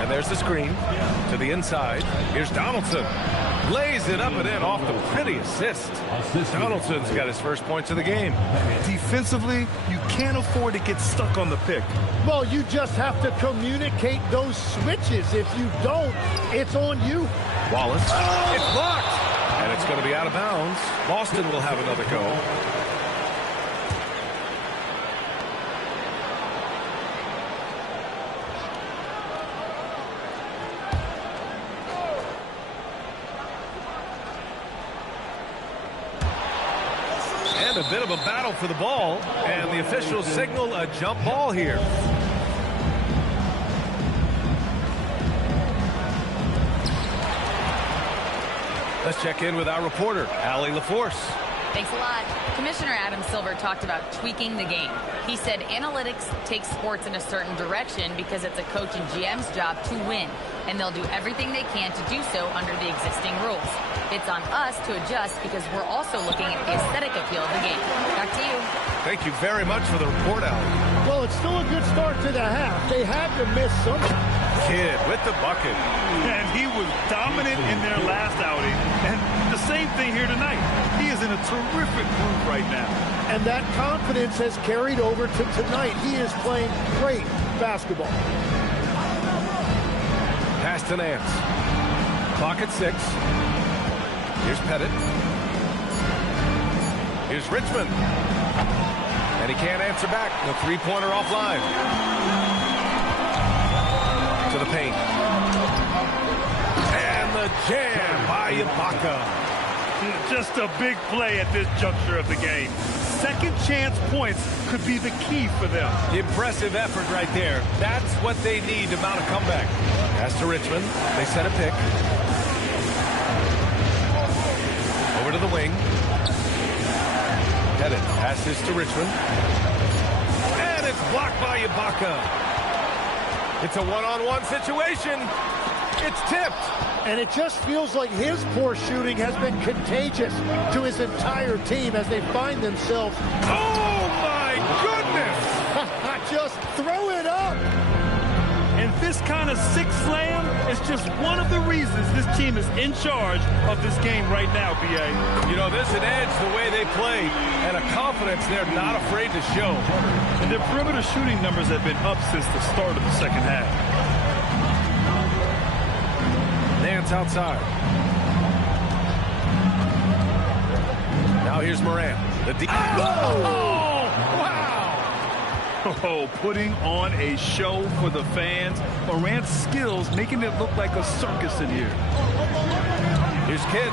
And there's the screen to the inside. Here's Donaldson. Lays it up and in off the pretty assist. Donaldson's got his first points of the game. Defensively, you can't afford to get stuck on the pick. Well, you just have to communicate those switches. If you don't, it's on you. Wallace. It's blocked. And it's going to be out of bounds. Boston will have another go. And a bit of a battle for the ball. And the officials signal a jump ball here. Let's check in with our reporter, Allie LaForce. Thanks a lot. Commissioner Adam Silver talked about tweaking the game. He said analytics takes sports in a certain direction because it's a coach and GM's job to win, and they'll do everything they can to do so under the existing rules. It's on us to adjust because we're also looking at the aesthetic appeal of the game. Back to you. Thank you very much for the report, Alan. Well, it's still a good start to the half. They had to miss something. Kidd with the bucket. And he was dominant in their last outing. And the same thing here tonight. He is in a terrific groove right now. And that confidence has carried over to tonight. He is playing great basketball. Pass to Nance. Clock at 6. Here's Pettit. Here's Richmond. And he can't answer back. The three-pointer offline. To the paint. And the jam by Ibaka. Just a big play at this juncture of the game. Second chance points could be the key for them. Impressive effort right there. That's what they need to mount a comeback. Pass to Richmond. They set a pick. Over to the wing. Pettit passes to Richmond. And it's blocked by Ibaka. It's a one-on-one situation. It's tipped. And it just feels like his poor shooting has been contagious to his entire team as they find themselves. Oh, my goodness! Just throw it up! And this kind of six slam is just one of the reasons this team is in charge of this game right now, B.A. You know, there's an edge the way they play and a confidence they're not afraid to show. And their perimeter shooting numbers have been up since the start of the second half. Nance outside. Now here's Morant. Oh, wow! Oh, putting on a show for the fans. Morant's skills making it look like a circus in here. Here's Kidd.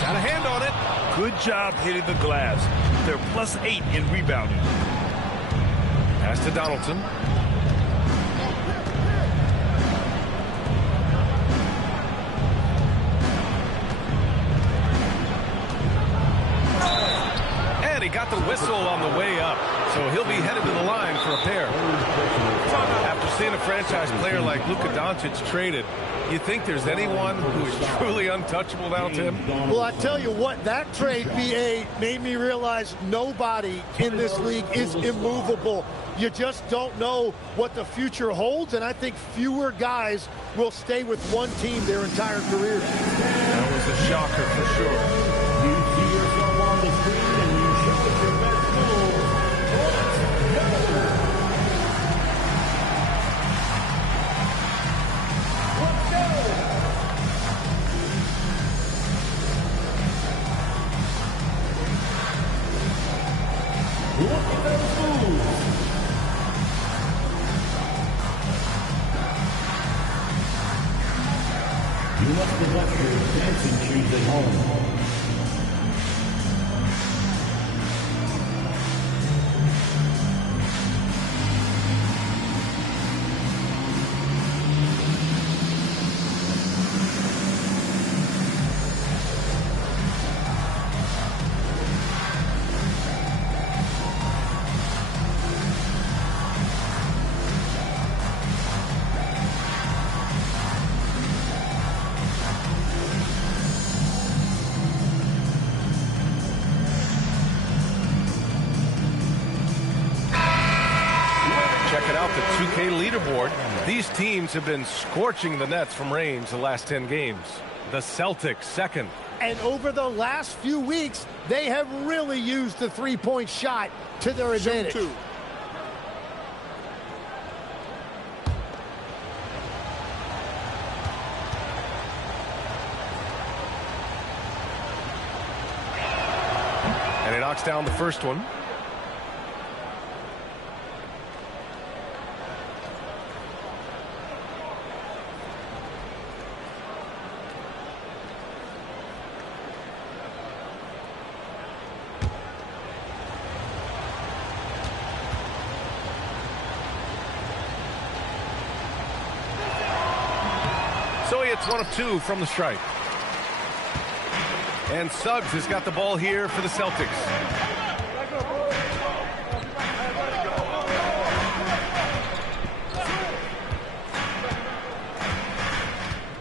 Got a hand on it. Good job hitting the glass. They're +8 in rebounding. Pass to Donaldson. And he got the whistle on the way up, so he'll be headed to the line for a pair. After seeing a franchise player like Luka Doncic traded, you think there's anyone who is truly untouchable now, Tim? Well, I tell you what, that trade, BA, made me realize nobody in this league is immovable. You just don't know what the future holds, and I think fewer guys will stay with one team their entire career. That was a shocker for sure. You see yourself on the screen and you show us your best move. Let's go! Look at those moves. You must have left your dancing shoes at home. The 2K leaderboard. These teams have been scorching the nets from range the last 10 games. The Celtics second. And over the last few weeks, they have really used the three-point shot to their advantage. Shoot two. And he knocks down the first one. So he hits one of two from the stripe. And Suggs has got the ball here for the Celtics.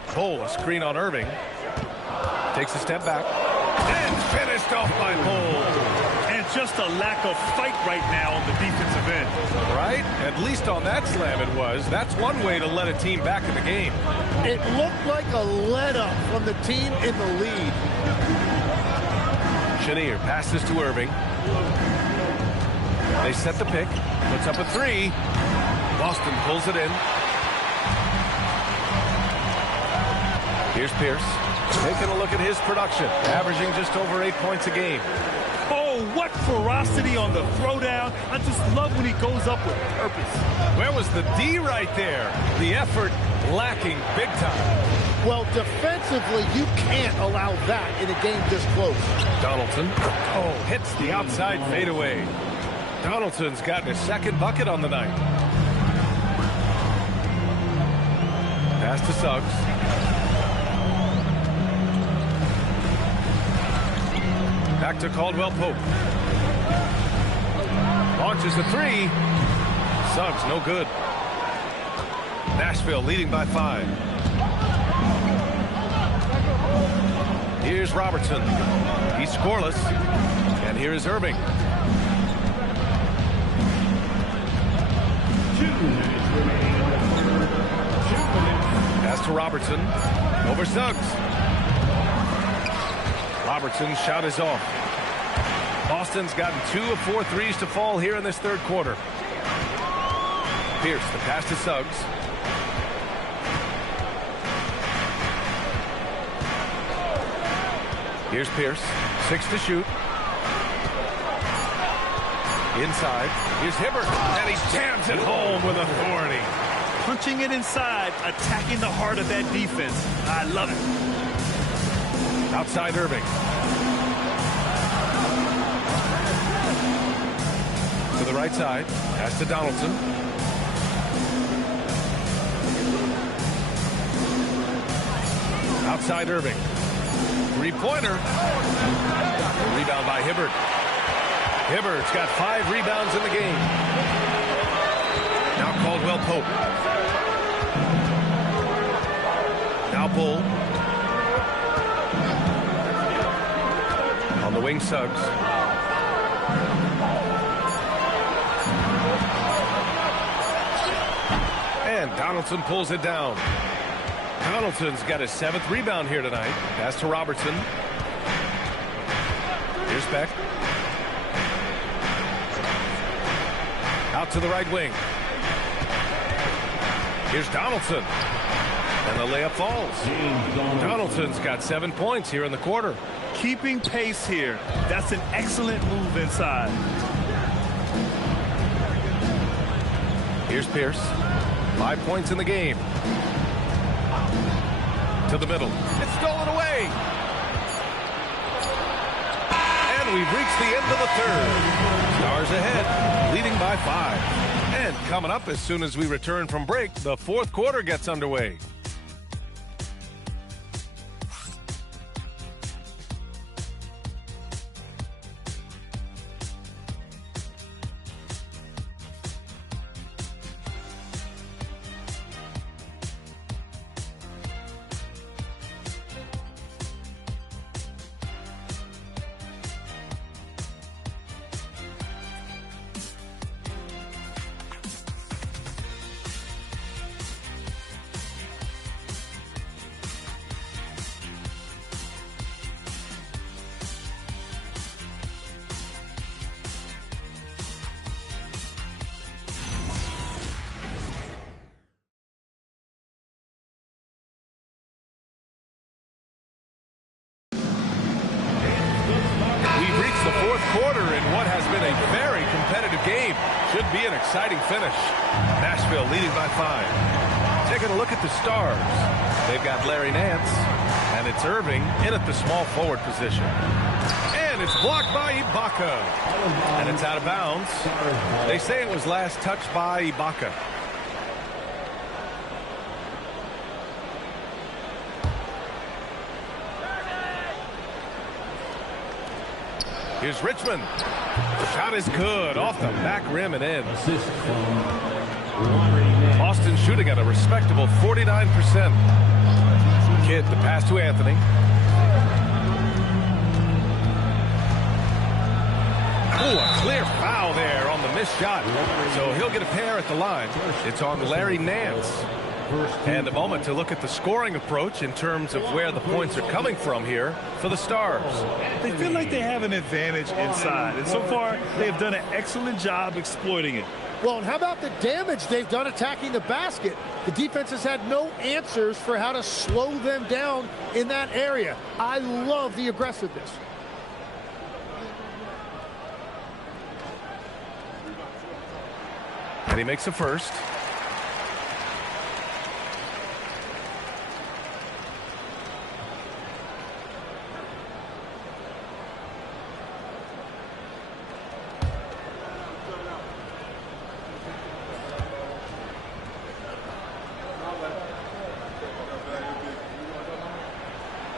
Cole, a screen on Irving. Takes a step back. And finished off by Cole. And just a lack of fight right now on the defensive end. Right? At least on that slam it was. That's one way to let a team back in the game. It looked like a let-up from the team in the lead. Chenier passes to Irving. They set the pick. Puts up a three. Boston pulls it in. Here's Pierce. Taking a look at his production. Averaging just over 8 points a game. Oh, what ferocity on the throwdown. I just love when he goes up with purpose. Where was the D right there? The effort lacking big time. Well, defensively, you can't allow that in a game this close. Donaldson. Oh, hits the outside fadeaway. Donaldson's gotten his second bucket on the night. Pass to Suggs. Back to Caldwell Pope. Launches a three. Suggs, no good. Nashville leading by 5. Here's Robertson. He's scoreless. And here is Irving. Pass to Robertson. Over Suggs. Robertson's shot is off. Boston's gotten 2 of 4 threes to fall here in this third quarter. Pierce, the pass to Suggs. Here's Pierce. 6 to shoot. Inside. Here's Hibbert. And he jams it home with authority. Punching it inside, attacking the heart of that defense. I love it. Outside Irving. To the right side. Pass to Donaldson. Outside Irving. Three-pointer. Rebound by Hibbert. Hibbert's got 5 rebounds in the game. Now Caldwell Pope. Now Bull. On the wing, Suggs. And Donaldson pulls it down. Donaldson's got his 7th rebound here tonight. Pass to Robertson. Here's Beck. Out to the right wing. Here's Donaldson. And the layup falls. Donaldson's got 7 points here in the quarter. Keeping pace here. That's an excellent move inside. Here's Pierce. 5 points in the game. To the middle. It's stolen away. And we've reached the end of the third. Stars ahead, leading by 5. And coming up as soon as we return from break, the fourth quarter gets underway. Quarter in what has been a very competitive game. Should be an exciting finish. Nashville leading by 5. Taking a look at the Stars. They've got Larry Nance, and it's Irving in at the small forward position. And it's blocked by Ibaka. And it's out of bounds. They say it was last touched by Ibaka. Here's Richmond. The shot is good. Off the back rim and in. Boston shooting at a respectable 49%. Kidd the pass to Anthony. Oh, a clear foul there on the missed shot. So he'll get a pair at the line. It's on Larry Nance. And a moment to look at the scoring approach in terms of where the points are coming from here for the Stars. They feel like they have an advantage inside, and so far they have done an excellent job exploiting it. Well, and how about the damage they've done attacking the basket? The defense has had no answers for how to slow them down in that area. I love the aggressiveness. And he makes a first.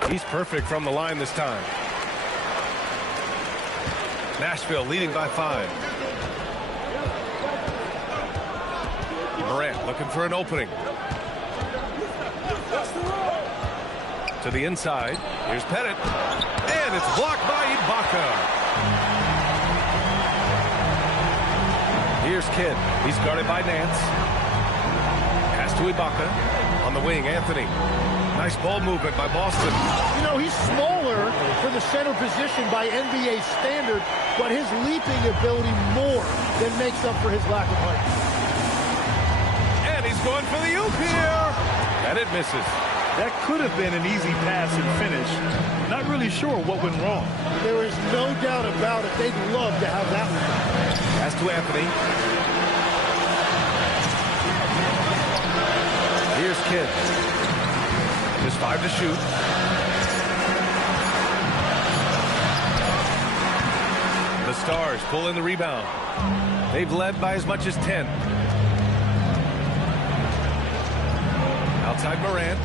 He's perfect from the line this time. Nashville leading by 5. Morant looking for an opening. To the inside. Here's Pettit. And it's blocked by Ibaka. Here's Kidd. He's guarded by Nance. Pass to Ibaka. On the wing, Anthony. Nice ball movement by Boston. You know, he's smaller for the center position by NBA standard, but his leaping ability more than makes up for his lack of height. And he's going for the oop here. And it misses. That could have been an easy pass and finish. Not really sure what went wrong. There is no doubt about it. They'd love to have that one. Pass to Anthony. Here's Kidd. Just 5 to shoot. The Stars pull in the rebound. They've led by as much as 10. Outside Morant.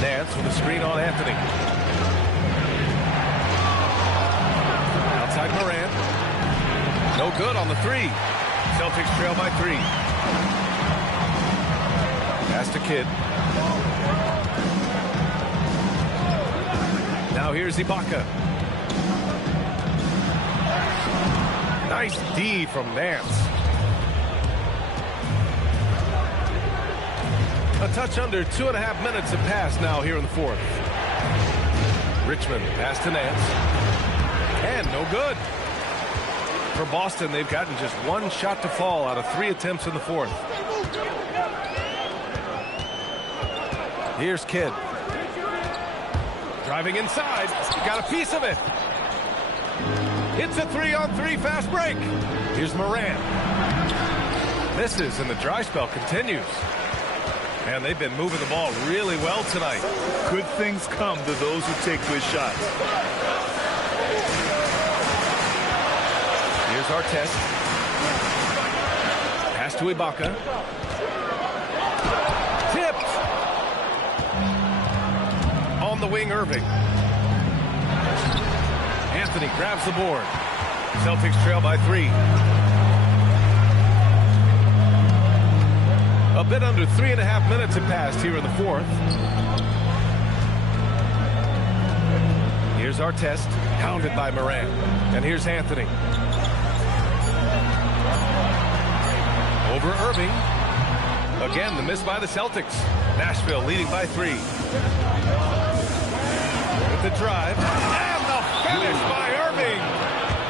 Nance with a screen on Anthony. Outside Morant. No good on the 3. Celtics trail by 3. Pass to Kidd. Now here's Ibaka. Nice D from Nance. A touch under 2.5 minutes have passed now here in the 4th. Richmond pass to Nance. And no good. For Boston, they've gotten just 1 shot to fall out of 3 attempts in the 4th. Here's Kidd. Driving inside. Got a piece of it. It's a 3-on-3 fast break. Here's Morant. Misses, and the dry spell continues. And they've been moving the ball really well tonight. Good things come to those who take good shots. Here's Artest. Pass to Ibaka. Tipped. On the wing, Irving. Anthony grabs the board. Celtics trail by 3. A bit under 3.5 minutes have passed here in the 4th. Here's Artest, hounded by Morant. And here's Anthony. Over Irving. Again, the miss by the Celtics. Nashville leading by 3. With the drive. And the finish by Irving.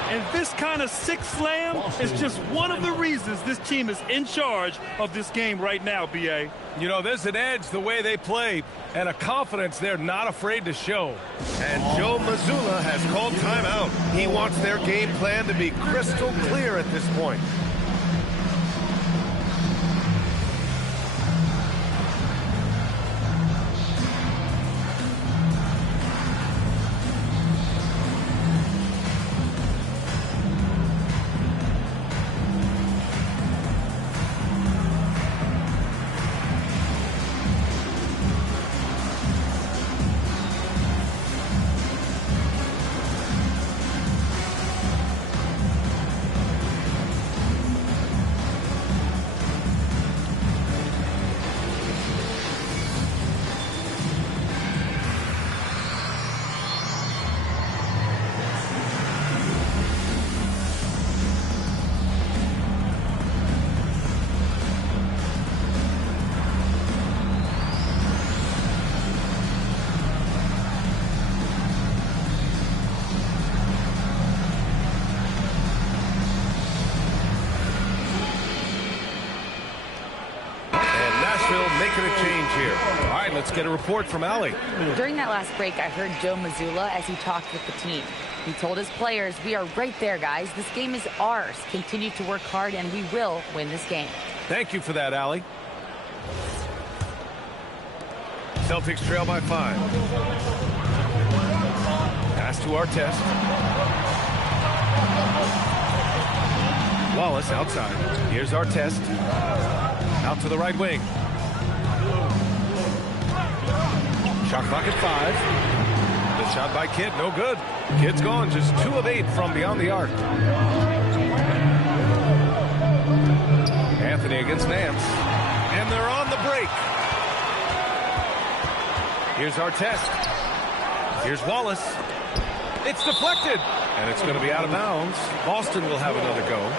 And this kind of sick slam is just one of the reasons this team is in charge of this game right now, B.A. You know, there's an edge the way they play and a confidence they're not afraid to show. And Joe Mazzulla has called timeout. He wants their game plan to be crystal clear at this point. making a change here. All right, let's get a report from Allie. During that last break, I heard Joe Mazzulla as he talked with the team. He told his players, "We are right there, guys. This game is ours. Continue to work hard, and we will win this game." Thank you for that, Allie. Celtics trail by 5. Pass to Artest. Wallace outside. Here's Artest. Out to the right wing. Shot clock at 5. The shot by Kidd, no good. Kidd's gone, just 2 of 8 from beyond the arc. Anthony against Nance. And they're on the break. Here's Artest. Here's Wallace. It's deflected. And it's going to be out of bounds. Boston will have another go.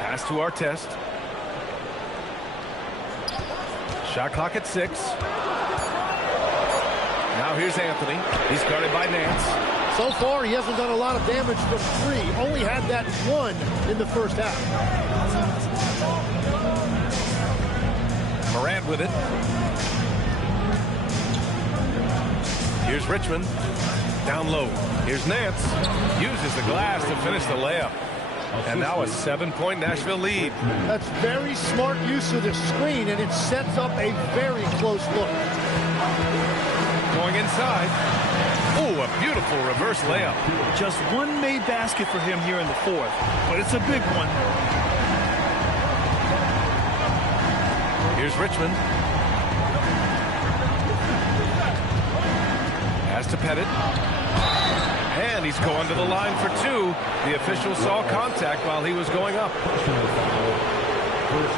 Pass to Artest. Shot clock at 6. Now here's Anthony. He's guarded by Nance. So far, he hasn't done a lot of damage from 3. Only had that 1 in the first half. Morant with it. Here's Richmond. Down low. Here's Nance. Uses the glass to finish the layup. And now a 7-point Nashville lead. That's very smart use of the screen, and it sets up a very close look. Going inside. Oh, a beautiful reverse layup. Just one made basket for him here in the 4th, but it's a big one. Here's Richmond. Pass to Pettit. And he's going to the line for 2. The official saw contact while he was going up. First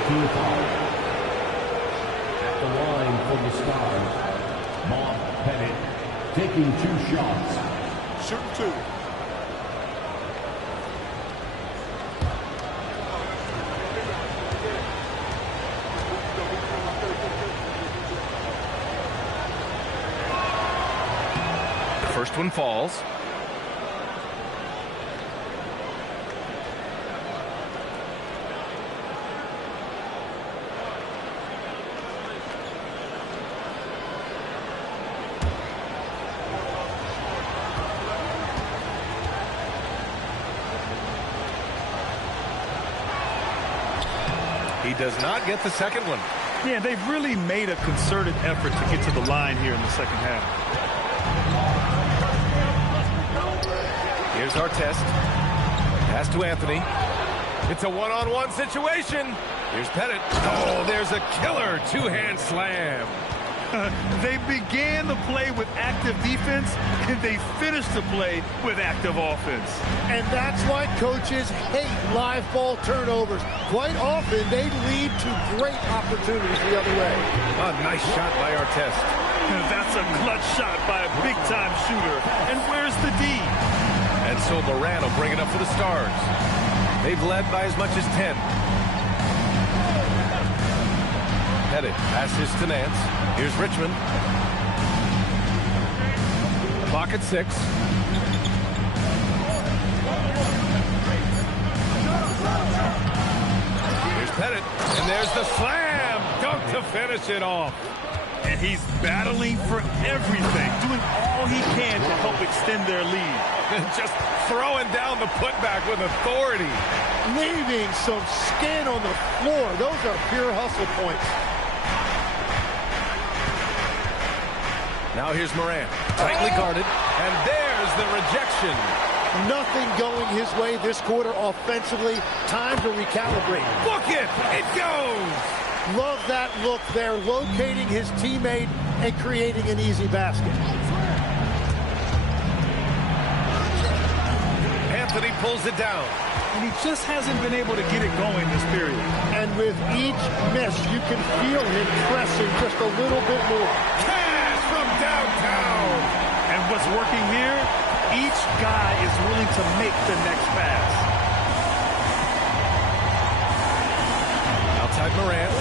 team foul. At the line for the Stars, Pettit taking 2 shots. Shooting 2. The first one falls. He does not get the second one. Yeah, they've really made a concerted effort to get to the line here in the second half. Here's Artest. Pass to Anthony. It's a one-on-one situation. Here's Pettit. Oh, there's a killer 2-hand slam. They began the play with active defense, and they finished the play with active offense. And that's why coaches hate live ball turnovers. Quite often, they lead to great opportunities the other way. A nice shot by Artest. That's a clutch shot by a big-time shooter. And where's the D? And so Moran will bring it up for the Stars. They've led by as much as 10. Pettit passes to Nance. Here's Richmond. Clock at 6. Here's Pettit. And there's the slam. Dunk to finish it off. And he's battling for everything, doing all he can to help extend their lead. And just throwing down the putback with authority. Leaving some skin on the floor. Those are pure hustle points. Now here's Moran, tightly guarded, and there's the rejection. Nothing going his way this quarter offensively. Time to recalibrate. Book it! It goes! Love that look there, locating his teammate and creating an easy basket. Anthony pulls it down. And he just hasn't been able to get it going this period. And with each miss, you can feel him pressing just a little bit more. Cash from downtown! And what's working here, each guy is willing to make the next pass. Outside Morant.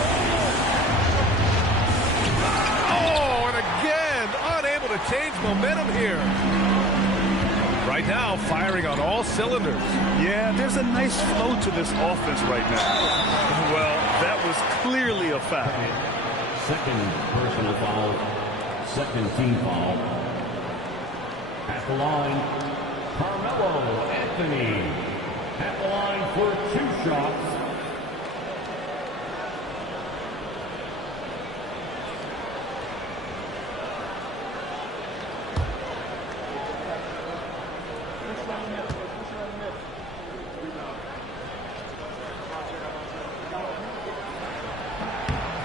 Oh, and again, unable to change momentum here. Right now, firing on all cylinders. Yeah, there's a nice flow to this offense right now. Well, that was clearly a foul. Second personal foul. Second team foul. At the line, Carmelo Anthony. At the line for 2 shots.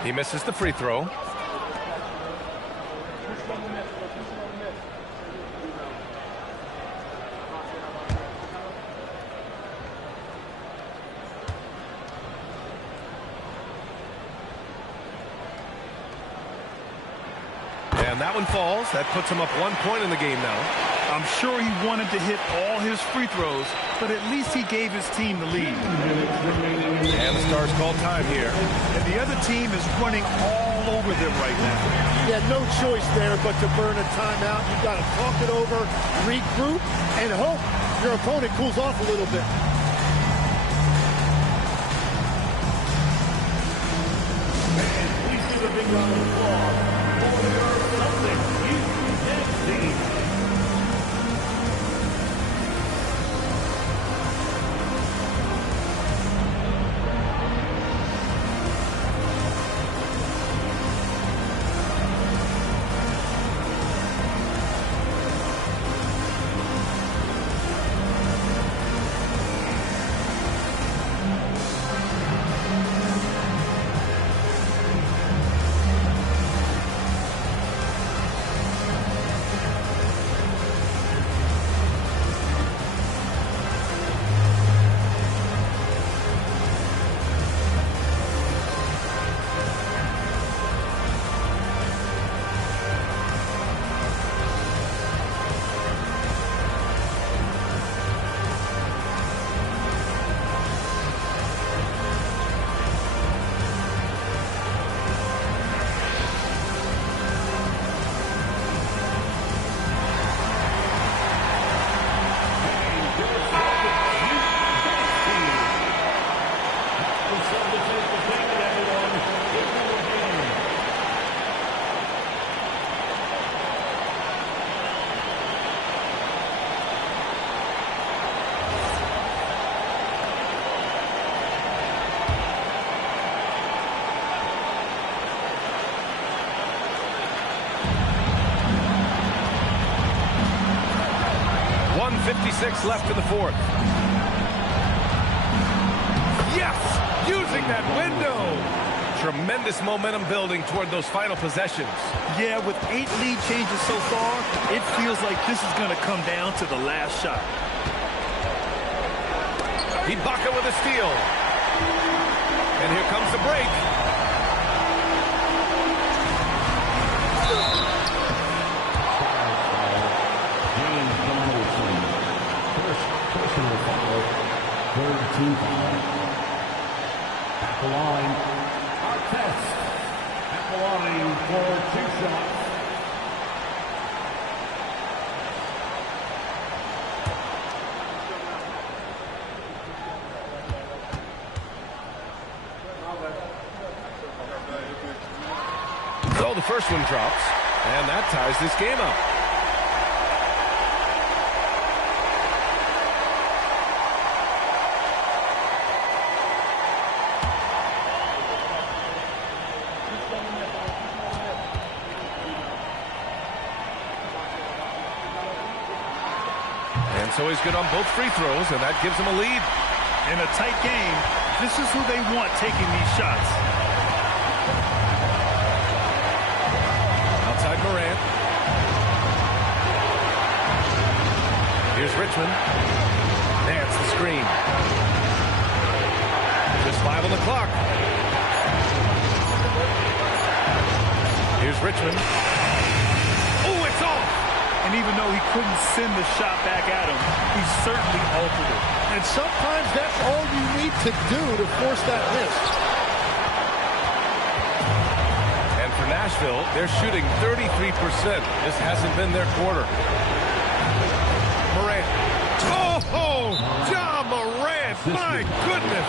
He misses the free throw. And that one falls. That puts him up 1 point in the game now. I'm sure he wanted to hit all his free throws, but at least he gave his team the lead. And the Stars call time here. And the other team is running all over them right now. Yeah, no choice there but to burn a timeout. You've got to talk it over, regroup, and hope your opponent cools off a little bit. Please give a big round of applause for your Celtics team. 1:56 left in the fourth. Yes! Using that window! Tremendous momentum building toward those final possessions. Yeah, with 8 lead changes so far, it feels like this is going to come down to the last shot. Ibaka with a steal. And here comes the break. Personal foul, third team foul. At the line, Artest. At the line for 2 shots. So the first one drops, and that ties this game up. So he's good on both free throws, and that gives him a lead. In a tight game, this is who they want taking these shots. Outside Morant. Here's Richmond. That's the screen. Just 5 on the clock. Here's Richmond. Oh, it's off! And even though he couldn't send the shot back at him, he certainly altered it. And sometimes that's all you need to do to force that miss. And for Nashville, they're shooting 33%. This hasn't been their quarter. Morant. My goodness.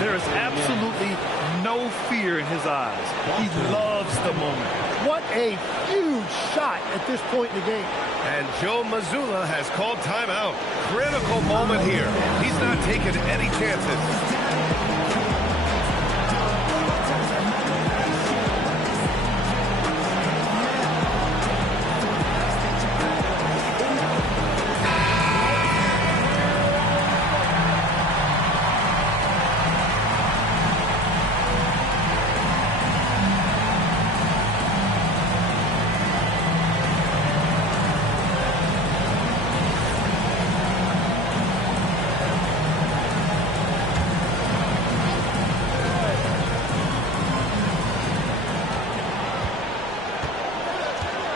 There is absolutely no fear in his eyes. He loves the moment. What a huge shot at this point in the game. And Joe Mazzulla has called timeout. Critical moment here. He's not taking any chances.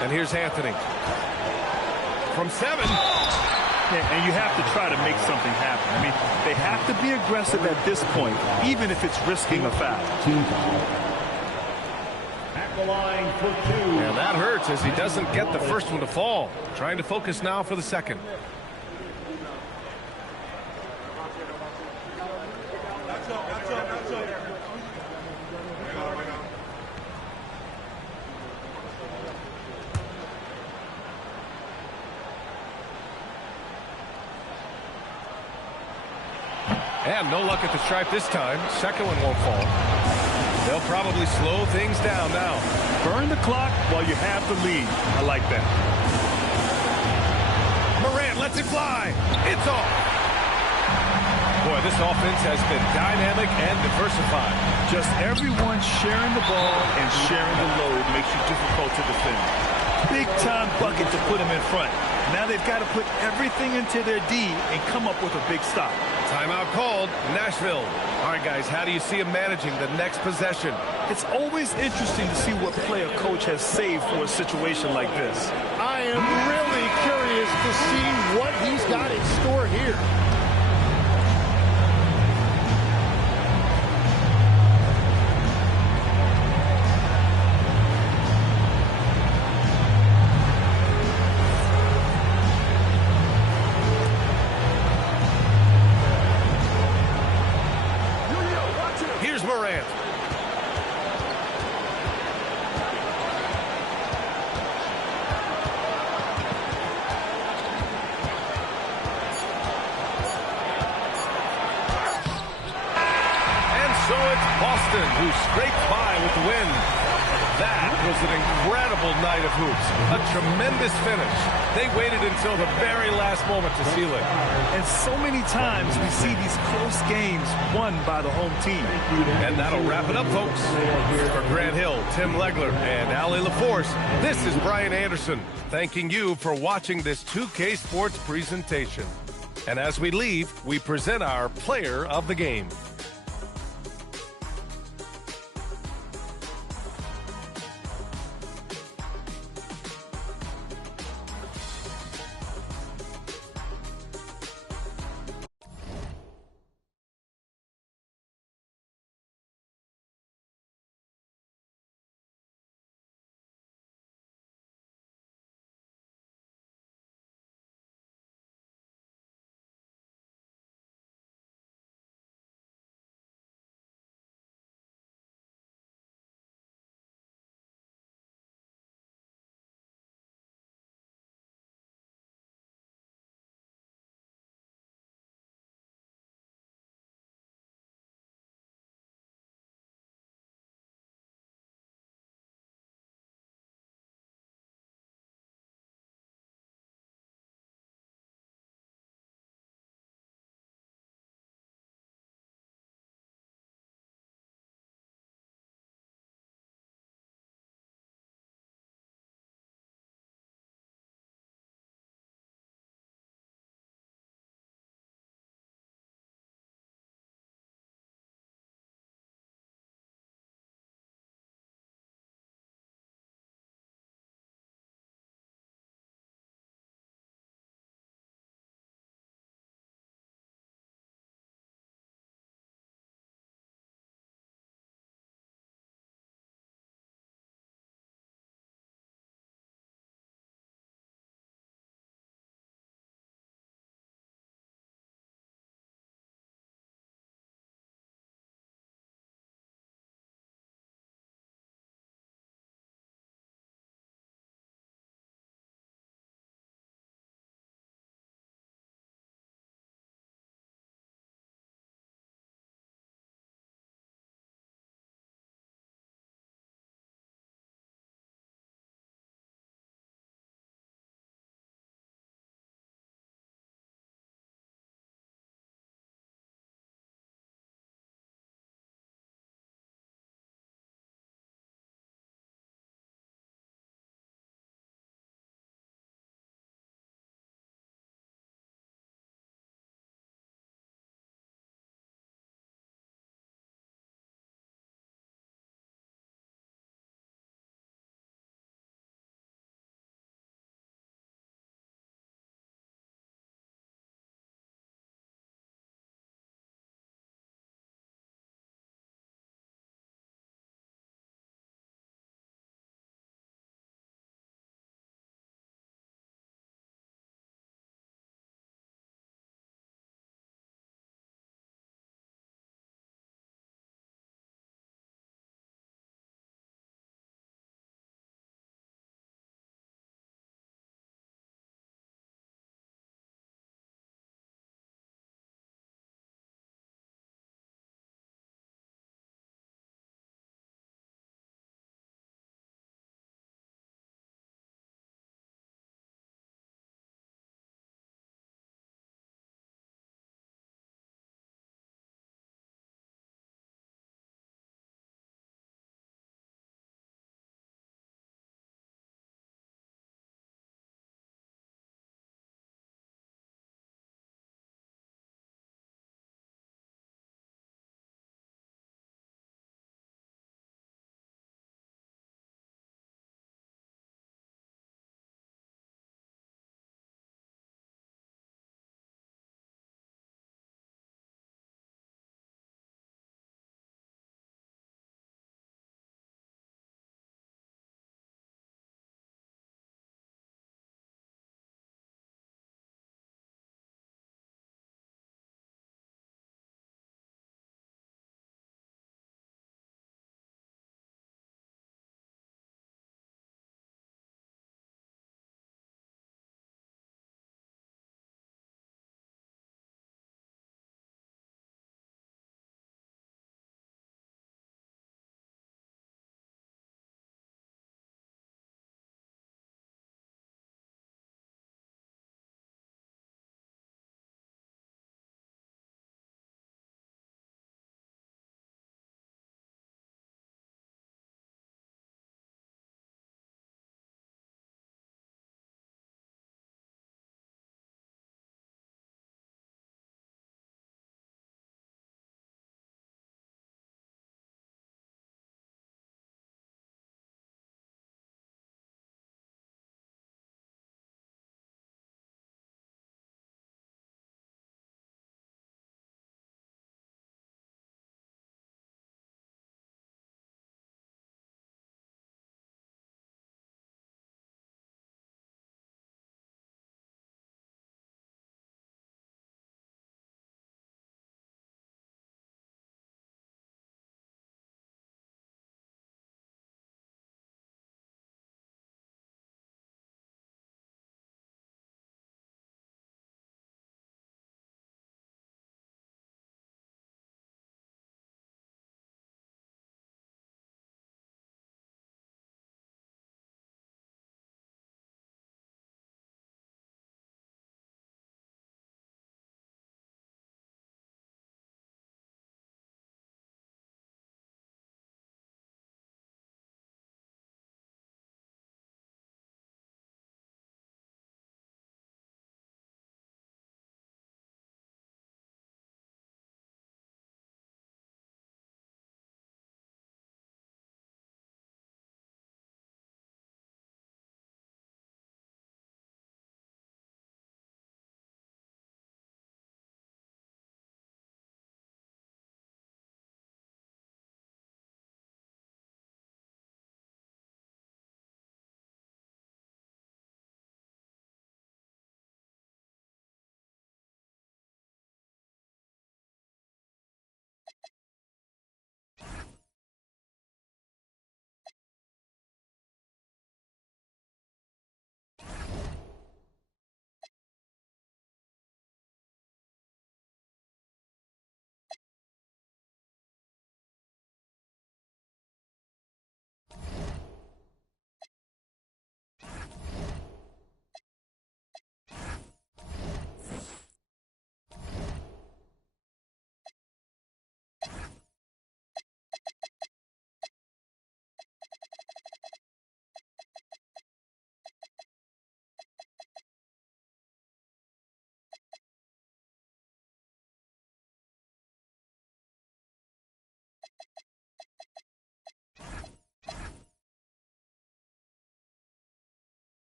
And here's Anthony. From 7. Yeah, and you have to try to make something happen. I mean, they have to be aggressive at this point, even if it's risking a foul. At the line for 2. And that hurts as he doesn't get the first one to fall. Trying to focus now for the second. And no luck at the stripe this time. Second one won't fall. They'll probably slow things down now. Burn the clock while you have the lead. I like that. Morant lets it fly. It's off. Boy, this offense has been dynamic and diversified. Just everyone sharing the ball and sharing the load makes you difficult to defend. Big-time bucket to put them in front. Now they've got to put everything into their D and come up with a big stop. Timeout called. Nashville. All right, guys, how do you see him managing the next possession? It's always interesting to see what play a coach has saved for a situation like this. I am really curious to see what he's got in store here. Morant. And so it's Boston who scraped by with the win. That was an incredible night of hoops. A tremendous finish. They waited until the very last moment to seal it. And so many times we see these close games won by the home team. And that'll wrap it up, folks. For Grant Hill, Tim Legler, and Ali LaForce, this is Brian Anderson, thanking you for watching this 2K Sports presentation. And as we leave, we present our player of the game.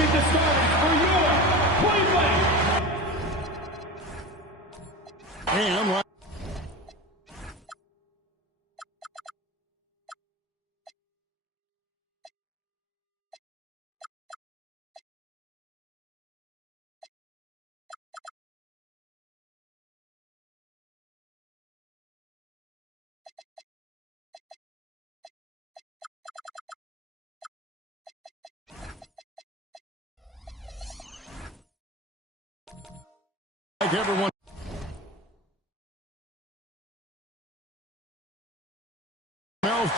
Introducing the starters for your Cleveland. And like everyone else,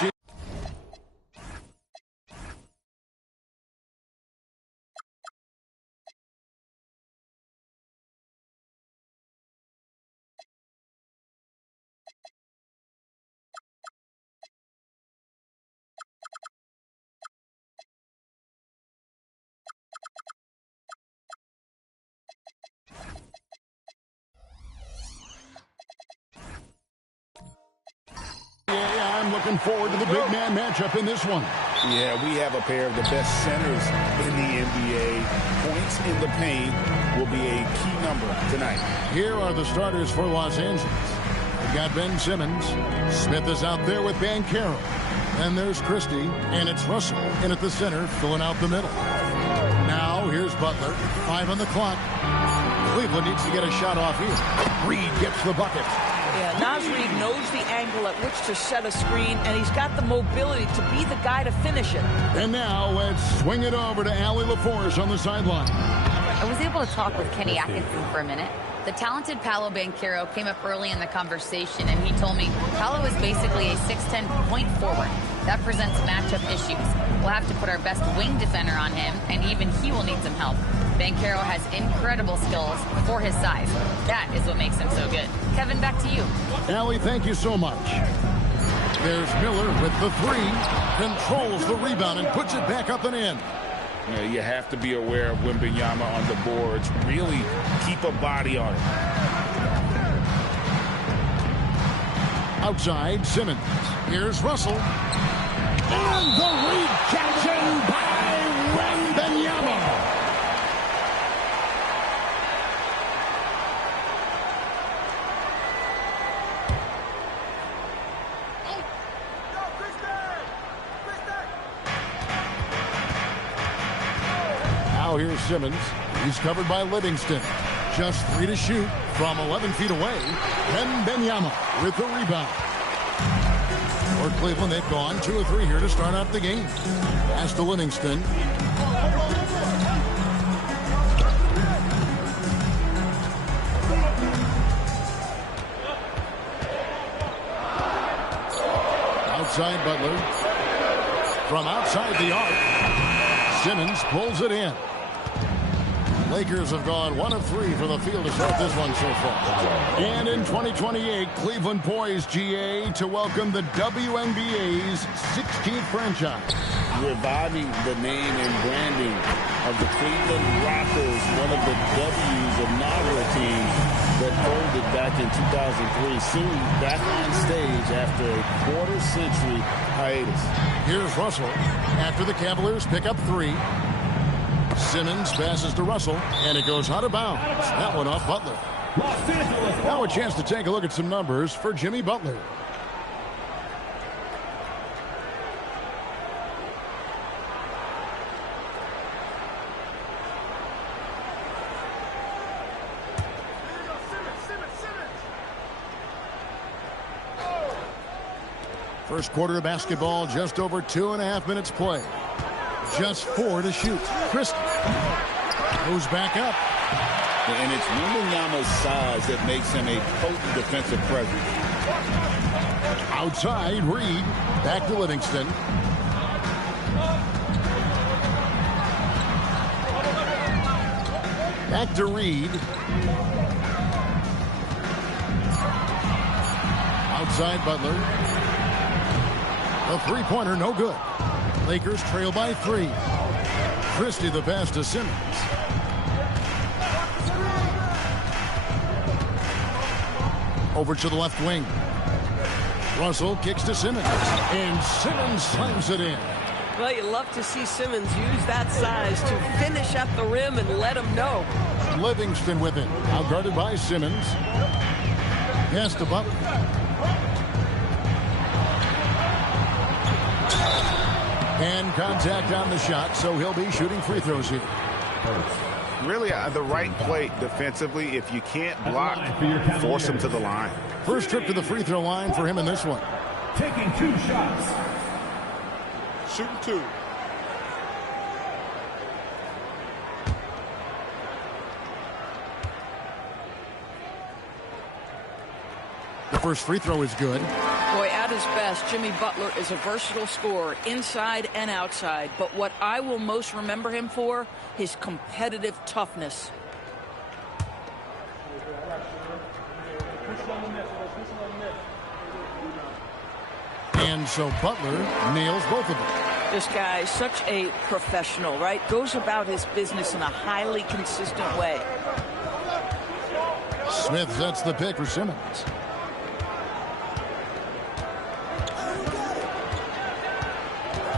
I'm looking forward to the big man matchup in this one. Yeah, we have a pair of the best centers in the NBA. Points in the paint will be a key number tonight. Here are the starters for Los Angeles. We've got Ben Simmons. Smith is out there with Banchero. Then there's Christie, and it's Russell in at the center, filling out the middle. Now, here's Butler. 5 on the clock. Cleveland needs to get a shot off here. Reed gets the bucket. Yeah, Naz Reid knows the angle at which to set a screen, and he's got the mobility to be the guy to finish it. And now let's swing it over to Allie LaForce on the sideline. I was able to talk with Kenny Atkinson for a minute. The talented Paolo Banchero came up early in the conversation, and he told me Paolo is basically a 6'10" point forward. That presents matchup issues. We'll have to put our best wing defender on him, and even he will need some help. Banchero has incredible skills for his size. That is what makes him so good. Kevin, back to you. Allie, thank you so much. There's Miller with the 3, controls the rebound and puts it back up and in. You know, you have to be aware of Wembanyama on the boards. Really keep a body on it. Outside, Simmons. Here's Russell. And the rejection by Wembanyama. Now here's Simmons. He's covered by Livingston. Just 3 to shoot from 11 feet away. Wembanyama with the rebound. For Cleveland, they've gone 2 of 3 here to start out the game. Pass to Livingston. Outside Butler. From outside the arc, Simmons pulls it in. Lakers have gone 1 of 3 for the field to start this one so far. And in 2028, Cleveland poised, GA, to welcome the WNBA's 16th franchise. Reviving the name and branding of the Cleveland Rockers, one of the W's inaugural teams that folded back in 2003, soon back on stage after a quarter-century hiatus. Here's Russell after the Cavaliers pick up 3. Simmons passes to Russell, and it goes out of bounds. That one off Butler. Now a chance to take a look at some numbers for Jimmy Butler. First quarter of basketball, just over 2.5 minutes play. Just 4 to shoot. Christie goes back up. And it's Wembanyama's size that makes him a potent defensive presence. Outside, Reed. Back to Livingston. Back to Reed. Outside Butler. A three-pointer, no good. Lakers trail by 3. Christie the pass to Simmons. Over to the left wing. Russell kicks to Simmons. And Simmons slams it in. Well, you love to see Simmons use that size to finish at the rim and let him know. Livingston with it. Now guarded by Simmons. Pass to Butler. And contact on the shot, so he'll be shooting free throws here. Really the right play defensively. If you can't block, force him to the line. First trip to the free throw line for him in this one. Taking 2 shots. Shooting 2. The first free throw is good. Boy, at his best, Jimmy Butler is a versatile scorer, inside and outside. But what I will most remember him for, his competitive toughness. And so Butler nails both of them. This guy is such a professional, right? Goes about his business in a highly consistent way. Smith sets the pick for Simmons.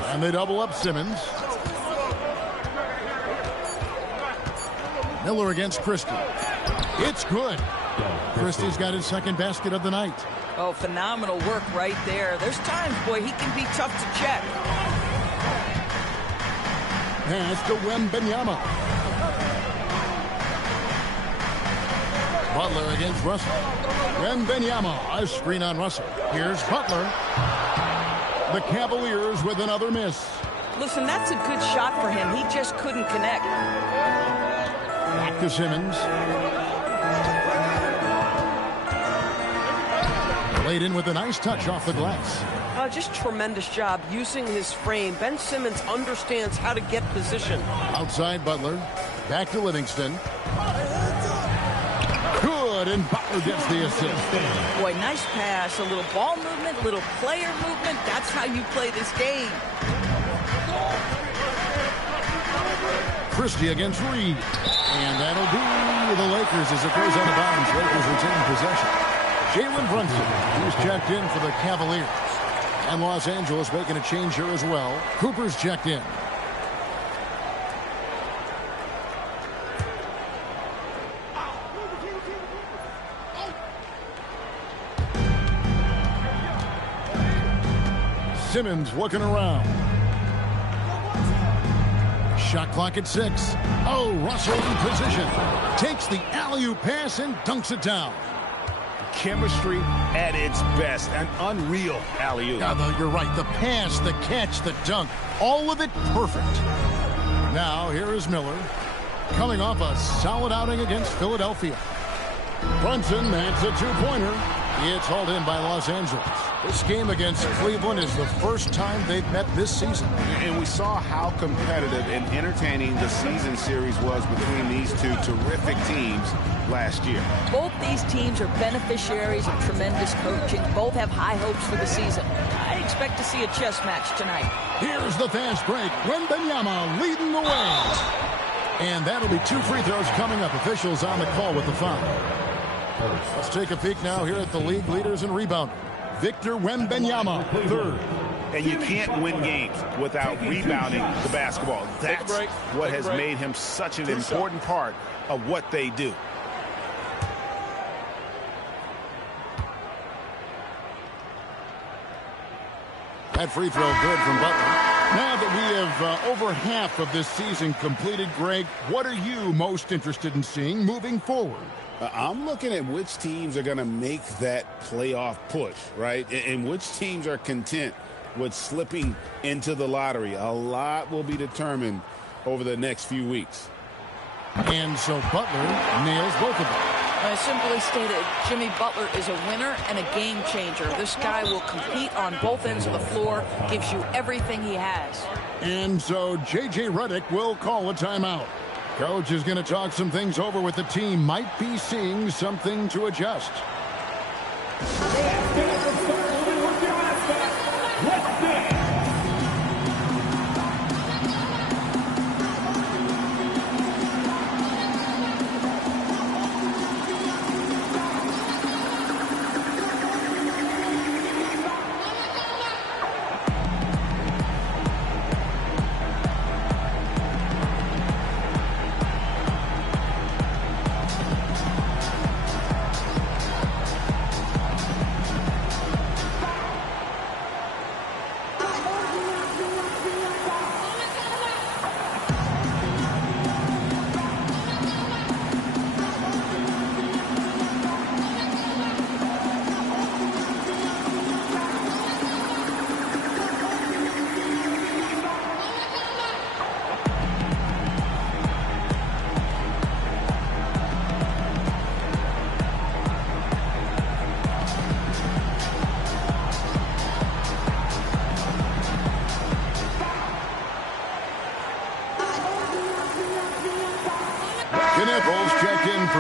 And they double up Simmons. Miller against Christie. It's good. Christie's got his second basket of the night. Oh, phenomenal work right there. There's times, boy, he can be tough to check. Pass to Wembanyama. Butler against Russell. Wembanyama, a screen on Russell. Here's Butler. The Cavaliers with another miss. Listen, that's a good shot for him. He just couldn't connect. Back to Simmons. Laid in with a nice touch off the glass. Just tremendous job using his frame. Ben Simmons understands how to get position. Outside Butler. Back to Livingston. Good, and Butler gets the assist. Boy, nice pass. A little ball movement, little player movement. That's how you play this game. Christie against Reed. And that'll be the Lakers as it goes out of bounds. Lakers retain possession. Jalen Brunson, who's checked in for the Cavaliers. And Los Angeles making a change here as well. Cooper's checked in. Simmons looking around. Shot clock at 6. Oh, Russell in position. Takes the alley-oop pass and dunks it down. Chemistry at its best. An unreal alley-oop. You're right. The pass, the catch, the dunk. All of it perfect. Now, here is Miller. Coming off a solid outing against Philadelphia. Brunson, that's a two-pointer. It's hauled in by Los Angeles. This game against Cleveland is the first time they've met this season. And we saw how competitive and entertaining the season series was between these two terrific teams last year. Both these teams are beneficiaries of tremendous coaching. Both have high hopes for the season. I expect to see a chess match tonight. Here's the fast break. Wembanyama leading the way. And that'll be 2 free throws coming up. Officials on the call with the foul. Let's take a peek now here at the league leaders in rebounding. Victor Wembanyama, 3rd. And you can't win games without rebounding the basketball. That's what has made him such an important part of what they do. That free throw good from Butler. Now that we have over half of this season completed, Greg, what are you most interested in seeing moving forward? I'm looking at which teams are going to make that playoff push, right? And which teams are content with slipping into the lottery. A lot will be determined over the next few weeks. And so Butler nails both of them. Simply stated, Jimmy Butler is a winner and a game changer. This guy will compete on both ends of the floor, gives you everything he has. And so J.J. Redick will call a timeout. Coach is going to talk some things over with the team. Might be seeing something to adjust.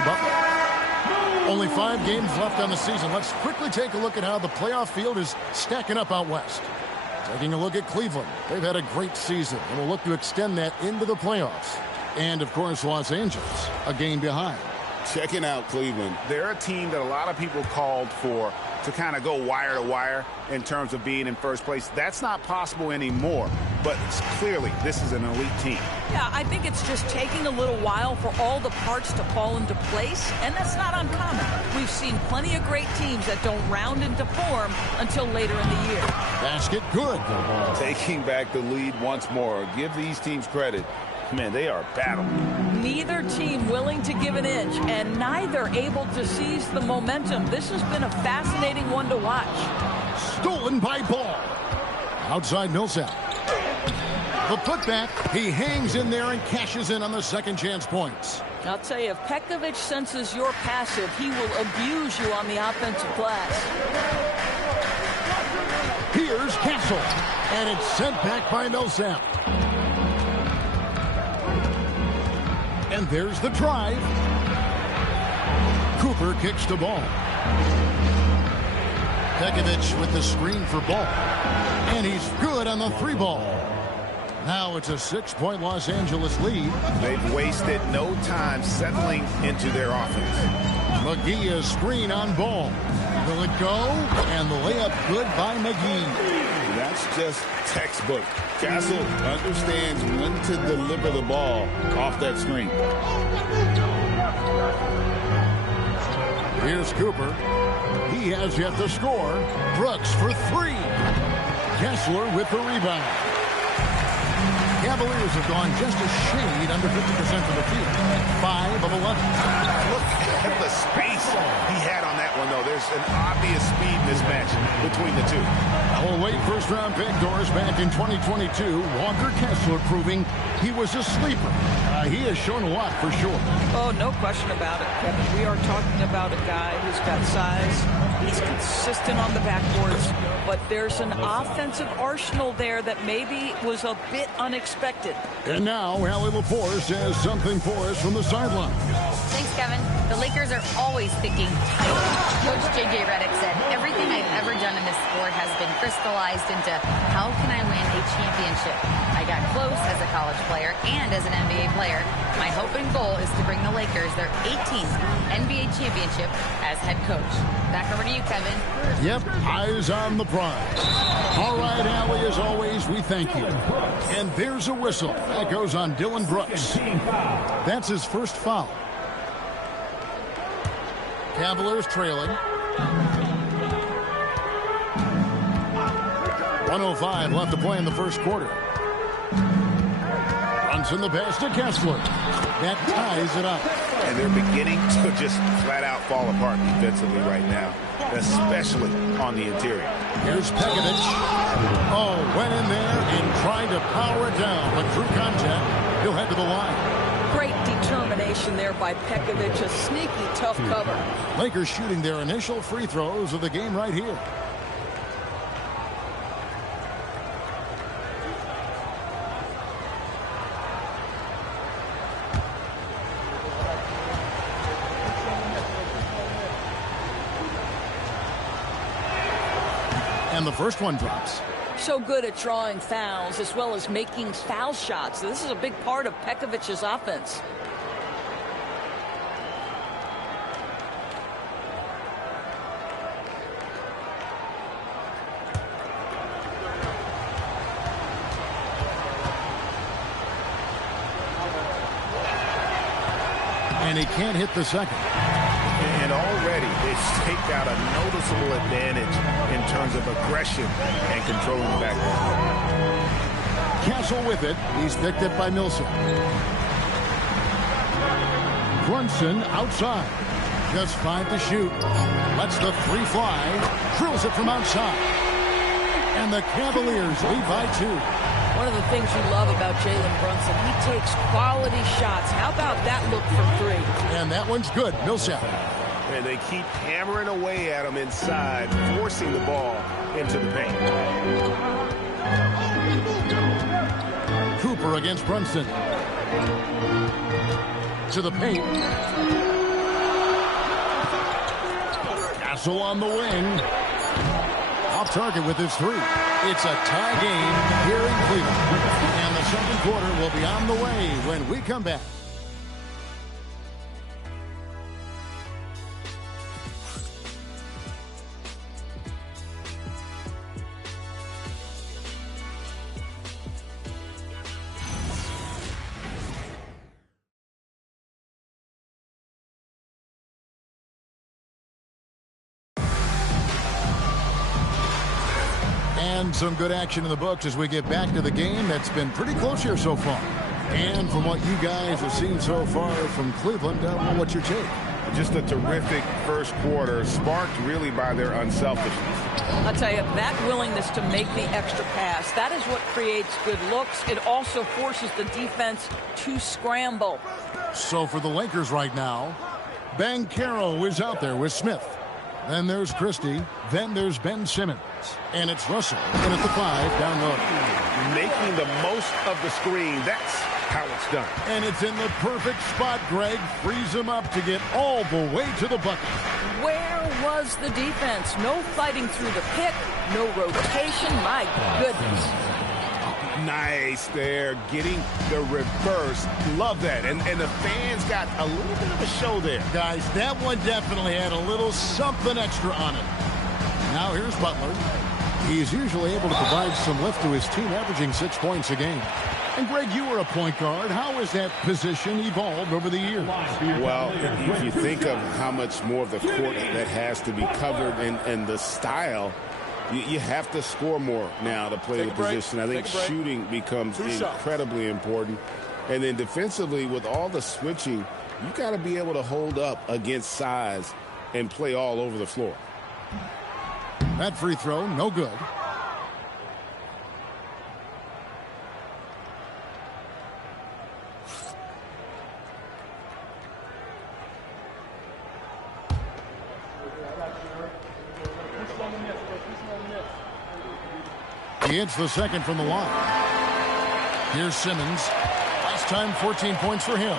Butler. Only 5 games left on the season. Let's quickly take a look at how the playoff field is stacking up out west. Taking a look at Cleveland. They've had a great season and will look to extend that into the playoffs. And, of course, Los Angeles, a game behind. Checking out Cleveland. They're a team that a lot of people called for to kind of go wire to wire in terms of being in first place. That's not possible anymore, but clearly this is an elite team. Yeah, I think it's just taking a little while for all the parts to fall into place, and that's not uncommon. We've seen plenty of great teams that don't round into form until later in the year. Basket good. Taking back the lead once more. Give these teams credit. Man, they are battling. Neither team willing to give an inch, and neither able to seize the momentum. This has been a fascinating one to watch. Stolen by Ball. Outside Millsap. The putback. He hangs in there and cashes in on the second chance points. I'll tell you, if Pekovic senses you're passive, he will abuse you on the offensive glass. Here's Castle. And it's sent back by Millsap. And there's the drive. Cooper kicks the ball. Pekovic with the screen for Ball. And he's good on the 3-ball. Now it's a 6-point Los Angeles lead. They've wasted no time settling into their offense. McGee a screen on Ball. Will it go? And the layup good by McGee. That's just textbook. Castle understands when to deliver the ball off that screen. Here's Cooper. He has yet to score. Brooks for 3. Kessler with the rebound. Cavaliers have gone just a shade under 50% of the field. 5 of 11. Look at the space he had on that one, though. There's an obvious speed mismatch between the two. Our late first-round pick, Doris, back in 2022. Walker Kessler proving he was a sleeper. He has shown a lot for sure. Oh, no question about it, Kevin. We are talking about a guy who's got size. He's consistent on the backboards, but there's an offensive arsenal there that maybe was a bit unexpected. And now, Allie LaForce has something for us from the sideline. Thanks, Kevin. The Lakers are always thinking tight. Coach J.J. Redick said, everything I've ever done in this sport has been crystallized into how can I win a championship? I got close as a college player and as an NBA player. My hope and goal is to bring the Lakers their 18th NBA championship as head coach. Back over to you, Kevin. Yep, eyes on the prize. All right, Allie, as always, we thank you. And there's a whistle. That goes on Dylan Brooks. That's his first foul. Cavaliers trailing. 1:05 left to play in the first quarter. Brunson the pass to Kessler. That ties it up. And they're beginning to just flat out fall apart defensively right now, especially on the interior. Here's Pekovic. Oh, went in there and tried to power it down, but through contact, he'll head to the line. Great determination there by Pekovic, a sneaky tough cover. Lakers shooting their initial free throws of the game right here. And the first one drops. So good at drawing fouls as well as making foul shots. This is a big part of Pekovic's offense. And he can't hit the second. And already they've staked out a noticeable advantage in terms of aggression and controlling the backcourt. Castle with it. He's picked up by Millsap. Brunson outside. Just 5 to shoot. Lets the 3 fly. Drills it from outside. And the Cavaliers lead by 2. One of the things you love about Jalen Brunson, he takes quality shots. How about that look from 3? And that one's good. Millsap. And they keep hammering away at him inside, forcing the ball into the paint. Cooper against Brunson. To the paint. Russell on the wing. Off target with his 3. It's a tie game here in Cleveland. And the second quarter will be on the way when we come back. And some good action in the books as we get back to the game that's been pretty close here so far. And from what you guys have seen so far from Cleveland, what's your take? Just a terrific first quarter, sparked really by their unselfishness. I'll tell you, that willingness to make the extra pass, that is what creates good looks. It also forces the defense to scramble. So for the Lakers right now, Banchero is out there with Smith. Then there's Christie. Then there's Ben Simmons. And it's Russell in at the 5 down low. Making the most of the screen. That's how it's done. And it's in the perfect spot, Greg. Frees him up to get all the way to the bucket. Where was the defense? No fighting through the pick. No rotation. My goodness. Nice there, getting the reverse. Love that. And the fans got a little bit of a show there. Guys, that one definitely had a little something extra on it. Now here's Butler. He's usually able to provide some lift to his team, averaging 6 points a game. And Greg, you were a point guard. How has that position evolved over the years? Well, if you think of how much more of the court that has to be covered and the style, you have to score more now to play the position. I think shooting becomes incredibly important. And then defensively, with all the switching, you got to be able to hold up against size and play all over the floor. That free throw, no good. He hits the second from the line. Here's Simmons. Last time, 14 points for him.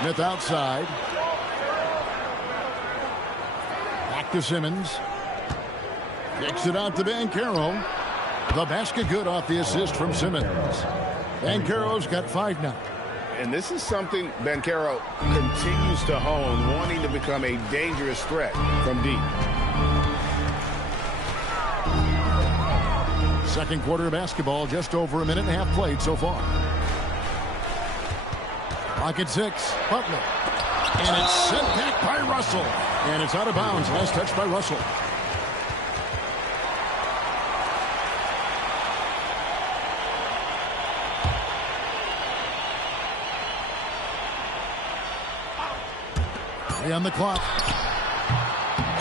Smith outside. Back to Simmons. Kicks it out to Banchero. The basket good off the assist from Simmons. Banchero's got 5 now. And this is something Banchero continues to hone, wanting to become a dangerous threat from deep. Second quarter of basketball, just over a minute and a half played so far. Clock at 6, Butler. And it's sent back by Russell. And it's out of bounds. Last touch by Russell. On the clock.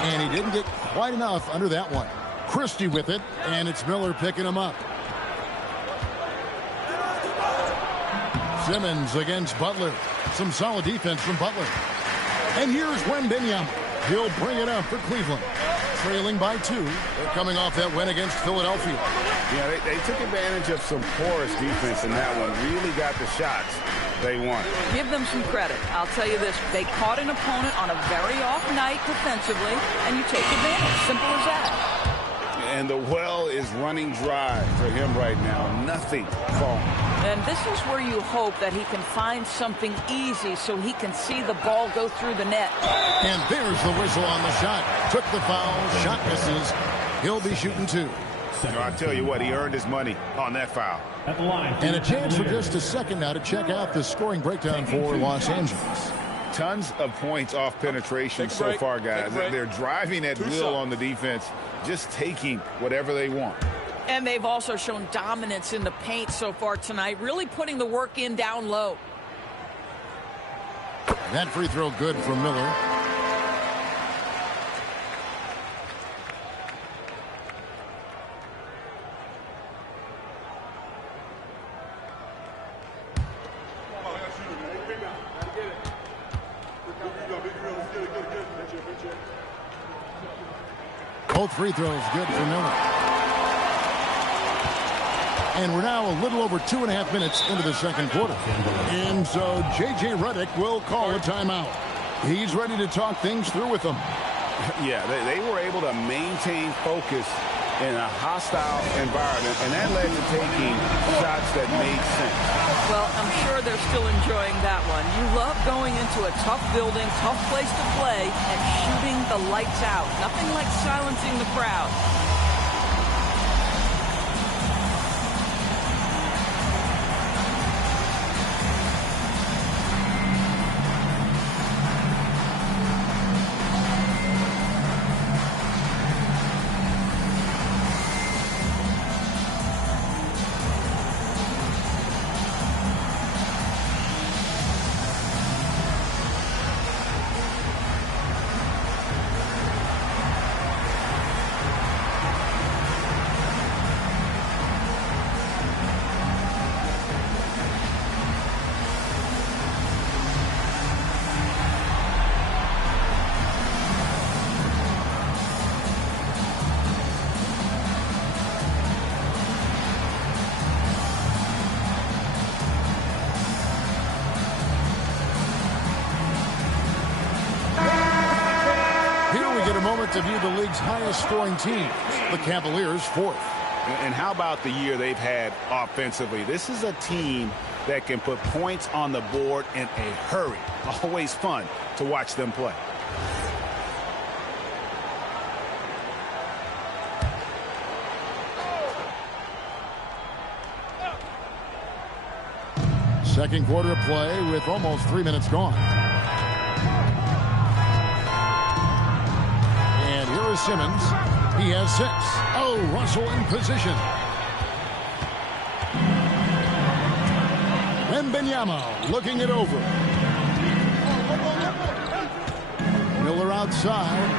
And he didn't get quite enough under that one. Christie with it, and it's Miller picking him up. Simmons against Butler. Some solid defense from Butler. And here's Wembanyama. He'll bring it up for Cleveland. Trailing by 2. They're coming off that win against Philadelphia. Yeah, they took advantage of some porous defense in that one. Really got the shots they want. Give them some credit. I'll tell you this. They caught an opponent on a very off night defensively, and you take advantage. Simple as that. And the well is running dry for him right now. Nothing falling. And this is where you hope that he can find something easy so he can see the ball go through the net. And there's the whistle on the shot. Took the foul. Shot misses. He'll be shooting 2. I tell you what, he earned his money on that foul. At the line. And a chance for just a second now to check out the scoring breakdown for Los Angeles. Tons of points off penetration so far, guys. They're driving at will on the defense, just taking whatever they want. And they've also shown dominance in the paint so far tonight, really putting the work in down low. That free throw good from Miller. Both free throws good for Miller. And we're now a little over 2.5 minutes into the second quarter. And so J.J. Redick will call a timeout. He's ready to talk things through with them. Yeah, they were able to maintain focus in a hostile environment, and that led to taking shots that made sense. Well, I'm sure they're still enjoying that one. You love going into a tough building, tough place to play, and shooting the lights out. Nothing like silencing the crowd. To view the league's highest scoring team, the Cavaliers, fourth. And how about the year they've had offensively? This is a team that can put points on the board in a hurry. Always fun to watch them play. Second quarter of play with almost 3 minutes gone. Here is Simmons. He has 6. Oh, Russell in position. Wembanyama looking it over. Miller outside.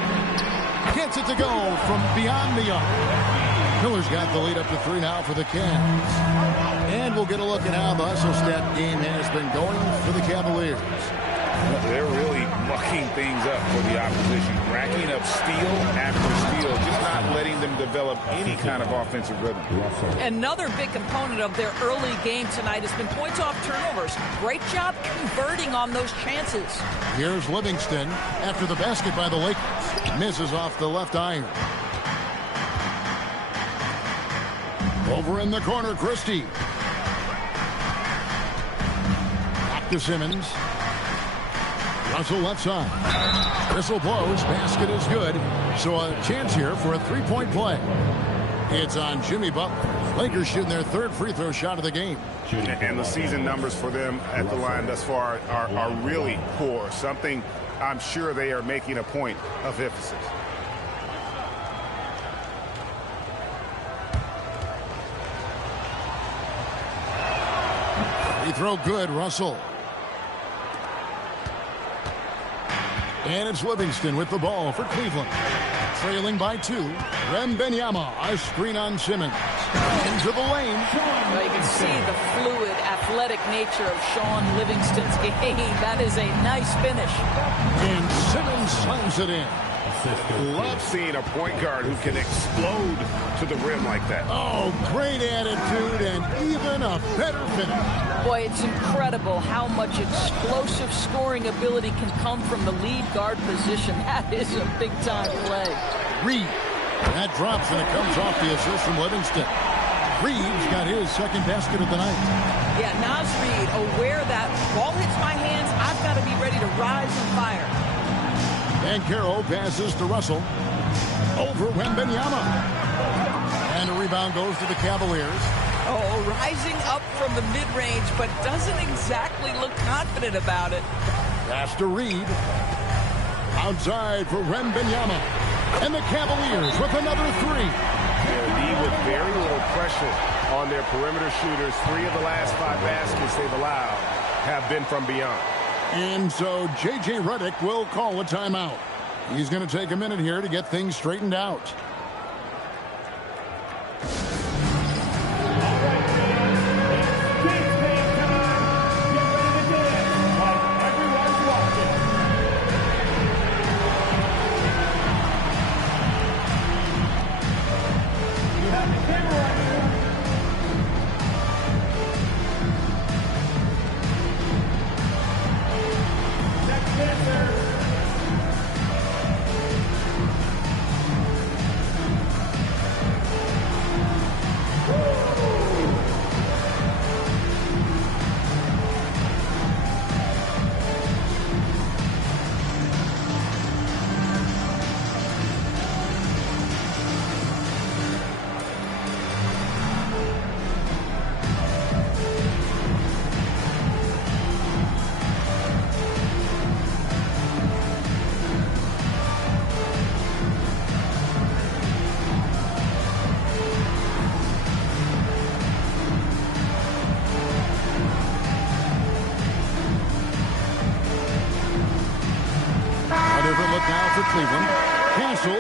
Gets it to go from beyond the arc. Miller's got the lead up to 3 now for the Cavs. And we'll get a look at how the hustle stat game has been going for the Cavaliers. They're really mucking things up for the opposition, racking up steal after steal, just not letting them develop any kind of offensive rhythm. Another big component of their early game tonight has been points off turnovers. Great job converting on those chances. Here's Livingston after the basket by the Lakers. Misses off the left iron. Over in the corner, Christie. Back to Simmons. Russell left side. Whistle blows. Basket is good. So a chance here for a three-point play. It's on Jimmy Butler. Lakers shooting their 3rd free throw shot of the game. And the season numbers for them at the line thus far are really poor. Something I'm sure they are making a point of emphasis. Free throw good, Russell. And it's Livingston with the ball for Cleveland. Trailing by 2. Wembanyama, a screen on Simmons. Into the lane. Well, you can see the fluid, athletic nature of Sean Livingston's game. That is a nice finish. And Simmons slams it in. Love seeing a point guard who can explode to the rim like that. Oh, great attitude and even a better finish. Boy, it's incredible how much explosive scoring ability can come from the lead guard position. That is a big-time play. Reed. That drops and it comes off the assist from Livingston. Reed's got his 2nd basket of the night. Yeah, Naz Reid, aware that ball hits my hands, I've got to be ready to rise and fire. And Carroll passes to Russell. Over Wembanyama. And a rebound goes to the Cavaliers. Oh, rising up from the mid-range, but doesn't exactly look confident about it. Pass to Reed. Outside for Wembanyama. And the Cavaliers with another 3. They'll be with very little pressure on their perimeter shooters. 3 of the last 5 baskets they've allowed have been from beyond. And so J.J. Redick will call a timeout. He's going to take a minute here to get things straightened out.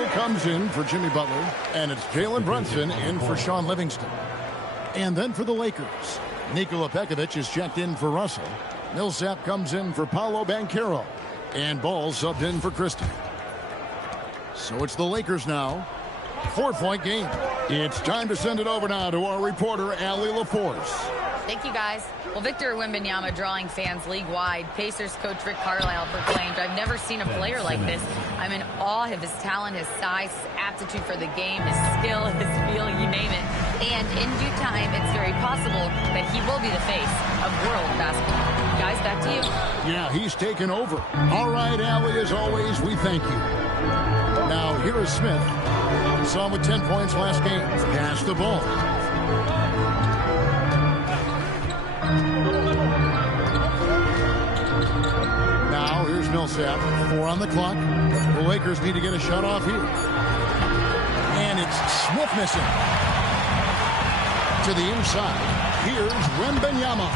Hill comes in for Jimmy Butler, and it's Jalen Brunson in for Sean Livingston. And then for the Lakers, Nikola Pekovic is checked in for Russell. Millsap comes in for Paolo Banchero, and Ball subbed in for Christie. So it's the Lakers now. 4-point game. It's time to send it over now to our reporter, Allie LaForce. Thank you, guys. Well, Victor Wembanyama drawing fans league-wide. Pacers coach Rick Carlisle proclaimed, "I've never seen a player like this. I'm in awe of his talent, his size, his aptitude for the game, his skill, his feel, you name it. And in due time, it's very possible that he will be the face of world basketball." Guys, back to you. Yeah, he's taken over. All right, Allie, as always, we thank you. Now, here is Smith. We saw him with 10 points last game. Pass the ball. Now, here's Millsap. 4 on the clock. The Lakers need to get a shot off here. And it's Smith missing. To the inside. Here's Wembanyama.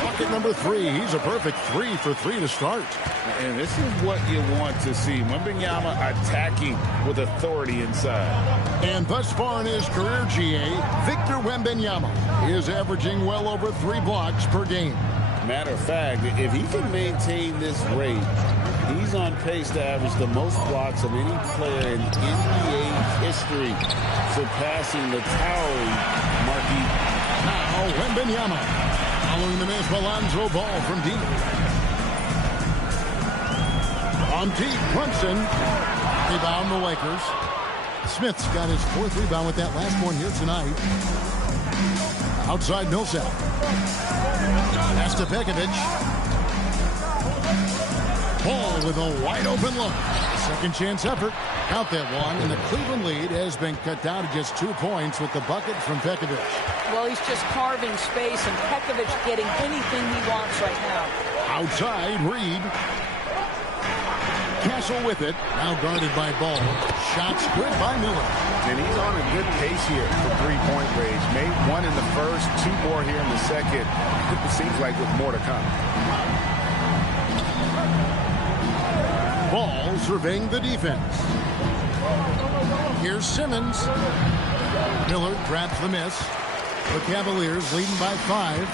Bucket number 3. He's a perfect 3 for 3 to start. And this is what you want to see. Wembanyama attacking with authority inside. And thus far in his career, GA, Victor Wembanyama is averaging well over 3 blocks per game. Matter of fact, if he can maintain this rate, he's on pace to average the most blocks of any player in NBA history, surpassing the towering Marquis. Now, Wembanyama. Following the miss, Alonzo Ball from deep. On deep, Brunson. Rebound the Lakers. Smith's got his 4th rebound with that last one here tonight. Outside Millsap. Pass to Pekovic. Ball with a wide open look. Second chance effort. Count that one, and the Cleveland lead has been cut down to just 2 points with the bucket from Pekovic. Well, he's just carving space, and Pekovic getting anything he wants right now. Outside, Reed. Castle with it. Now guarded by Ball. Shots good by Miller. And he's on a good pace here for 3-point range. Made 1 in the first, 2 more here in the second. It seems like with more to come. Ball surveying the defense. Here's Simmons. Miller grabs the miss. The Cavaliers leading by 5.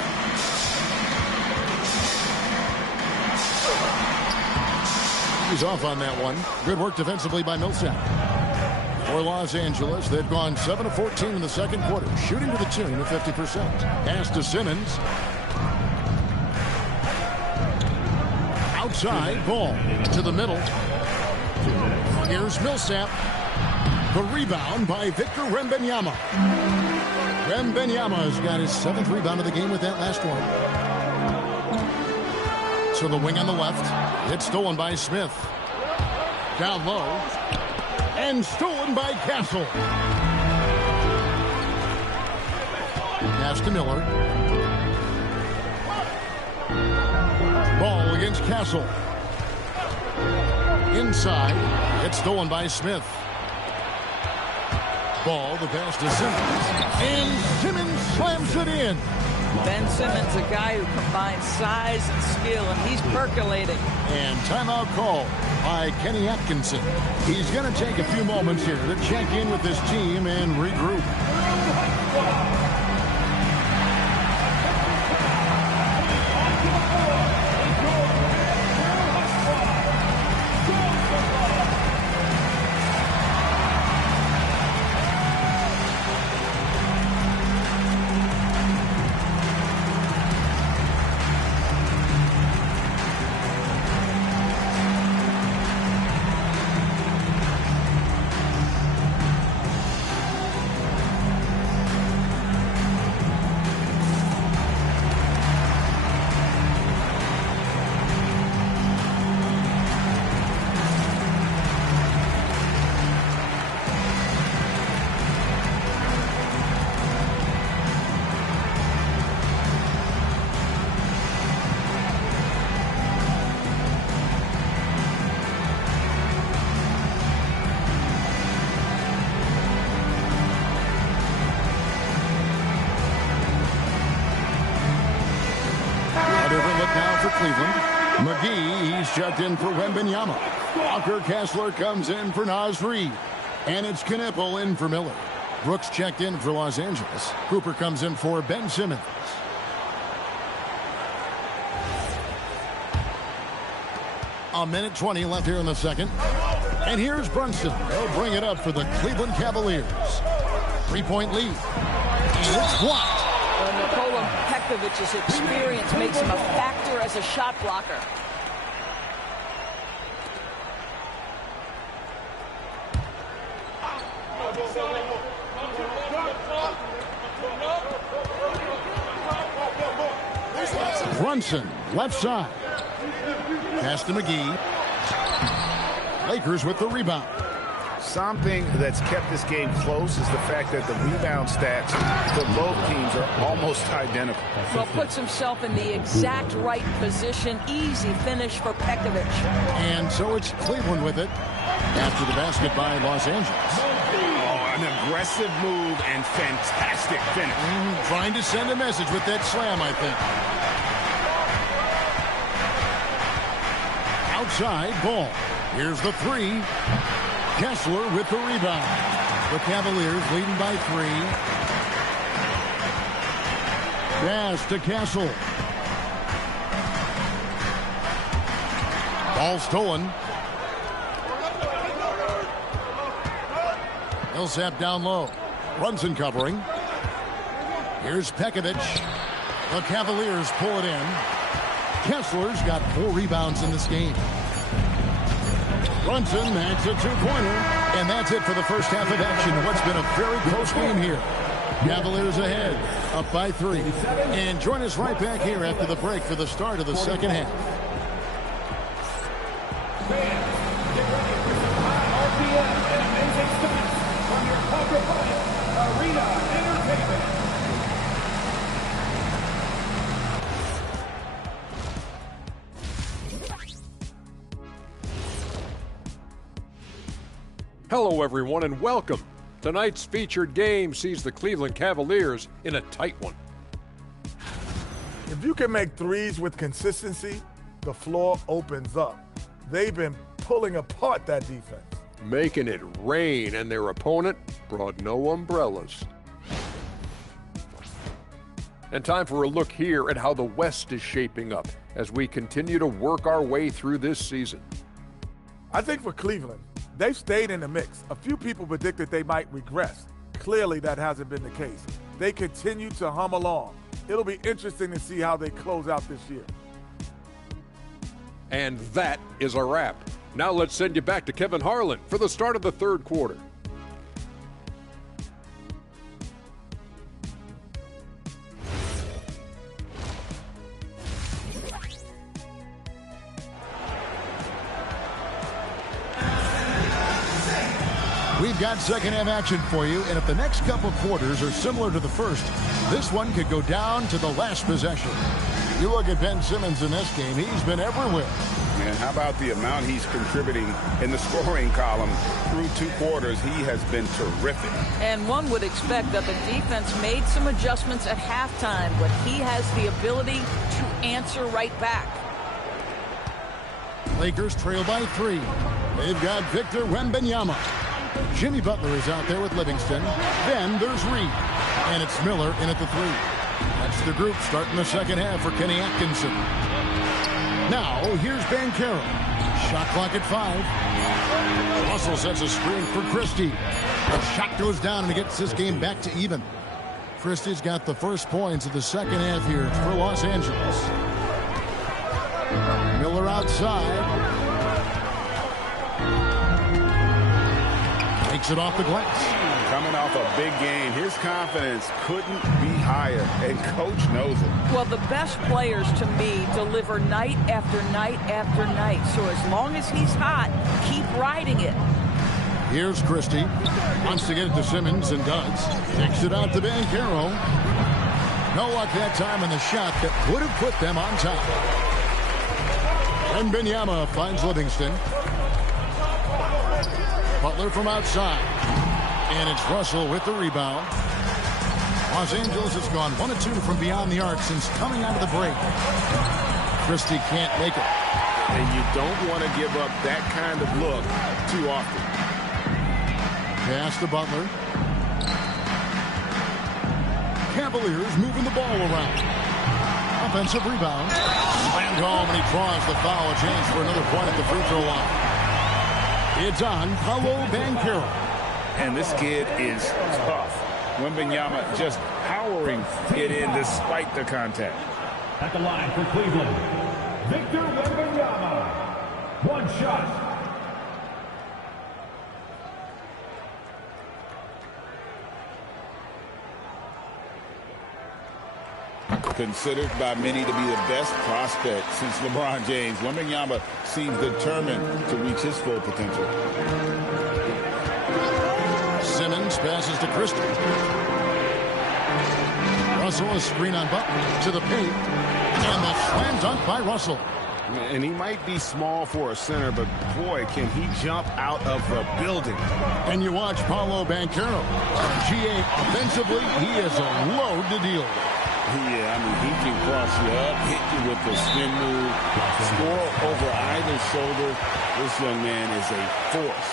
He's off on that one. Good work defensively by Millsap. For Los Angeles, they've gone 7 of 14 in the second quarter, shooting to the tune of 50%. Pass to Simmons. Outside, Ball to the middle. Here's Millsap. The rebound by Victor Wembanyama. Wembanyama's got his 7th rebound of the game with that last one. To the wing on the left. It's stolen by Smith. Down low. And stolen by Castle. Pass to Miller. Ball against Castle. Inside. It's stolen by Smith. Ball, the pass to Simmons. And Simmons slams it in. Ben Simmons, a guy who combines size and skill, and he's percolating. And timeout call by Kenny Atkinson. He's going to take a few moments here to check in with his team and regroup. For Cleveland, McGee, he's checked in for Wembanyama. Walker Kessler comes in for Naz Reid. And it's Knipple in for Miller. Brooks checked in for Los Angeles. Hooper comes in for Ben Simmons. A minute 20 left here in the second. And here's Brunson. They'll bring it up for the Cleveland Cavaliers. 3-point lead. And it's blocked. Nikola Pekovic's experience makes him a factor as a shot blocker. Brunson, left side. Pass to McGee. Lakers with the rebound. Something that's kept this game close is the fact that the rebound stats for both teams are almost identical. Well, puts himself in the exact right position. Easy finish for Pekovic. And so it's Cleveland with it after the basket by Los Angeles. Oh, an aggressive move and fantastic finish. Trying to send a message with that slam, I think. Outside ball. Here's the three. Kessler with the rebound. The Cavaliers leading by 3. Pass to Kessel. Ball stolen. Millsap down low. Brunson covering. Here's Pekovic. The Cavaliers pull it in. Kessler's got 4 rebounds in this game. Brunson makes a 2-pointer. And that's it for the first half of action. What's been a very close game here. Cavaliers ahead, up by 3. And join us right back here after the break for the start of the second half. Hello, everyone, and welcome. Tonight's featured game sees the Cleveland Cavaliers in a tight one. If you can make threes with consistency, the floor opens up. They've been pulling apart that defense. Making it rain, and their opponent brought no umbrellas. And time for a look here at how the West is shaping up as we continue to work our way through this season. I think for Cleveland, they've stayed in the mix. A few people predicted they might regress. Clearly, that hasn't been the case. They continue to hum along. It'll be interesting to see how they close out this year. And that is a wrap. Now let's send you back to Kevin Harlan for the start of the third quarter. We've got second half action for you, and if the next couple quarters are similar to the first, this one could go down to the last possession. You look at Ben Simmons in this game, he's been everywhere. Man, how about the amount he's contributing in the scoring column through 2 quarters? He has been terrific. And one would expect that the defense made some adjustments at halftime, but he has the ability to answer right back. Lakers trail by 3. They've got Victor Wembanyama. Jimmy Butler is out there with Livingston. Then there's Reed. And it's Miller in at the 3. That's the group starting the second half for Kenny Atkinson. Now, here's Banchero. Shot clock at 5. Russell sets a screen for Christie. The shot goes down and he gets this game back to even. Christie's got the first points of the second half here for Los Angeles. Miller outside. Takes it off the glass. Coming off a big game, his confidence couldn't be higher, and Coach knows it. Well, the best players to me deliver night after night after night. So as long as he's hot, keep riding it. Here's Christie. Wants to get it to Simmons and does. Takes it out to Banchero. No luck that time on the shot that would have put them on top. Wembanyama finds Livingston. Butler from outside. And it's Russell with the rebound. Los Angeles has gone 1 of 2 from beyond the arc since coming out of the break. Christie can't make it. And you don't want to give up that kind of look too often. Pass to Butler. Cavaliers moving the ball around. Offensive rebound. Slammed home, and he draws the foul. A chance for another point at the free throw line. It's on Paolo Banchero. And this kid is tough. Wembanyama just powering it in despite the contact. At the line for Cleveland, Victor Wembanyama. One shot. Considered by many to be the best prospect since LeBron James, Wembanyama seems determined to reach his full potential. Simmons passes to Christie. Russell, a screen on Butler to the paint. And the slam dunk by Russell. And he might be small for a center, but boy, can he jump out of the building. And you watch Paolo Banchero. GA offensively, he is a load to deal with. Yeah, I mean, he can cross you up, hit you with the spin move, score over either shoulder. This young man is a force.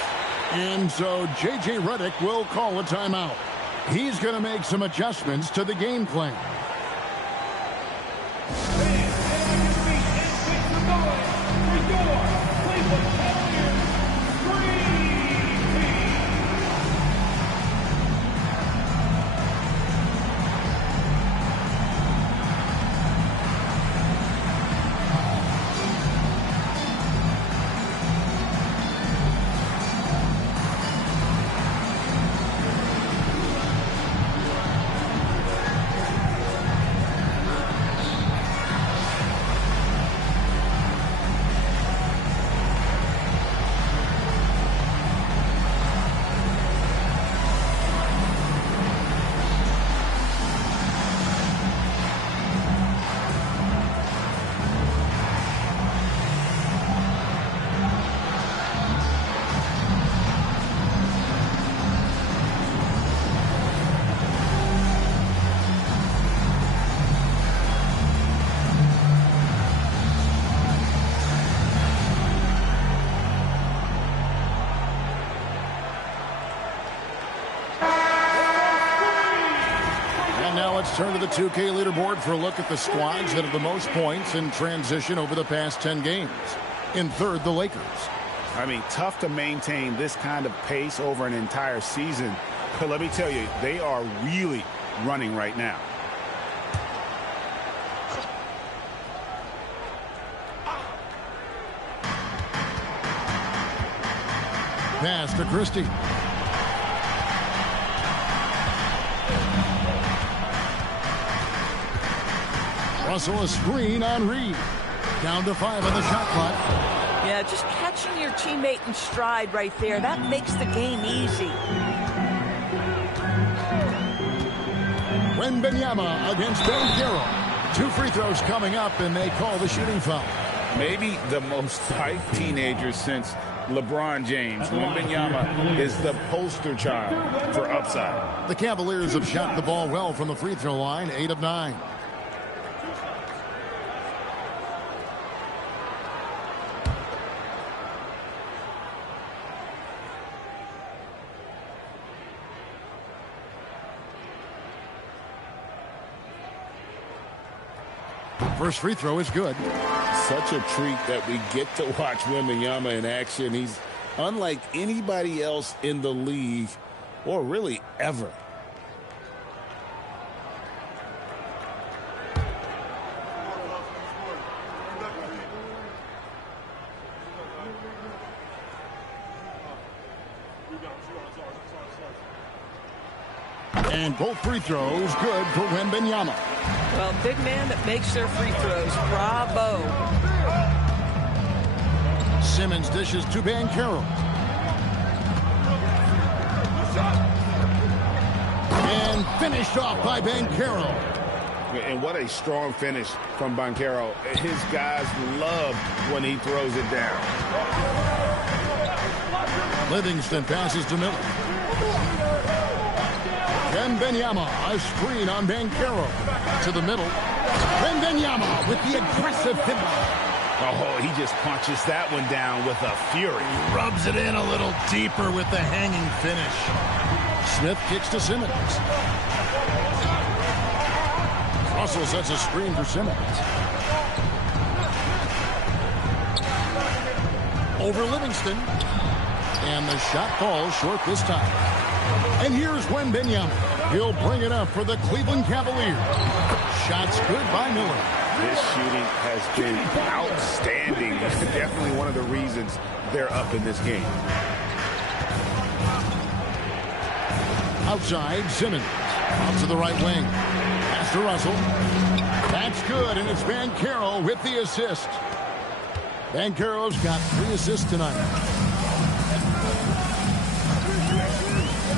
And so J.J. Redick will call a timeout. He's going to make some adjustments to the game plan. Let's turn to the 2K leaderboard for a look at the squads that have the most points in transition over the past 10 games. In third, the Lakers. I mean, tough to maintain this kind of pace over an entire season. But let me tell you, they are really running right now. Pass to Christie. Russell, a screen on Reed. Down to 5 on the shot clock. Yeah, just catching your teammate in stride right there. That makes the game easy. Wembanyama against Banchero. 2 free throws coming up, and they call the shooting foul. Maybe the most hyped teenager since LeBron James. Wembanyama is the poster child for upside. The Cavaliers have shot the ball well from the free throw line, 8 of 9. First free throw is good. Such a treat that we get to watch Wembanyama in action. He's unlike anybody else in the league, or really ever. And both free throws good for Wembanyama. Well, big man that makes their free throws. Bravo. Simmons dishes to Banchero. And finished off by Banchero. And what a strong finish from Banchero. His guys love when he throws it down. Livingston passes to Miller. Wembanyama, a screen on Banchero. To the middle. Wembanyama with the aggressive finish. Oh, he just punches that one down with a fury. Rubs it in a little deeper with the hanging finish. Smith kicks to Simmons. Russell sets a screen for Simmons. Over Livingston. And the shot falls short this time. And here's Wembanyama. He'll bring it up for the Cleveland Cavaliers. Shots good by Miller. This shooting has been outstanding. Definitely one of the reasons they're up in this game. Outside, Simmons. Out to the right wing. Pass to Russell. That's good, and it's Banchero with the assist. Banchero's got 3 assists tonight.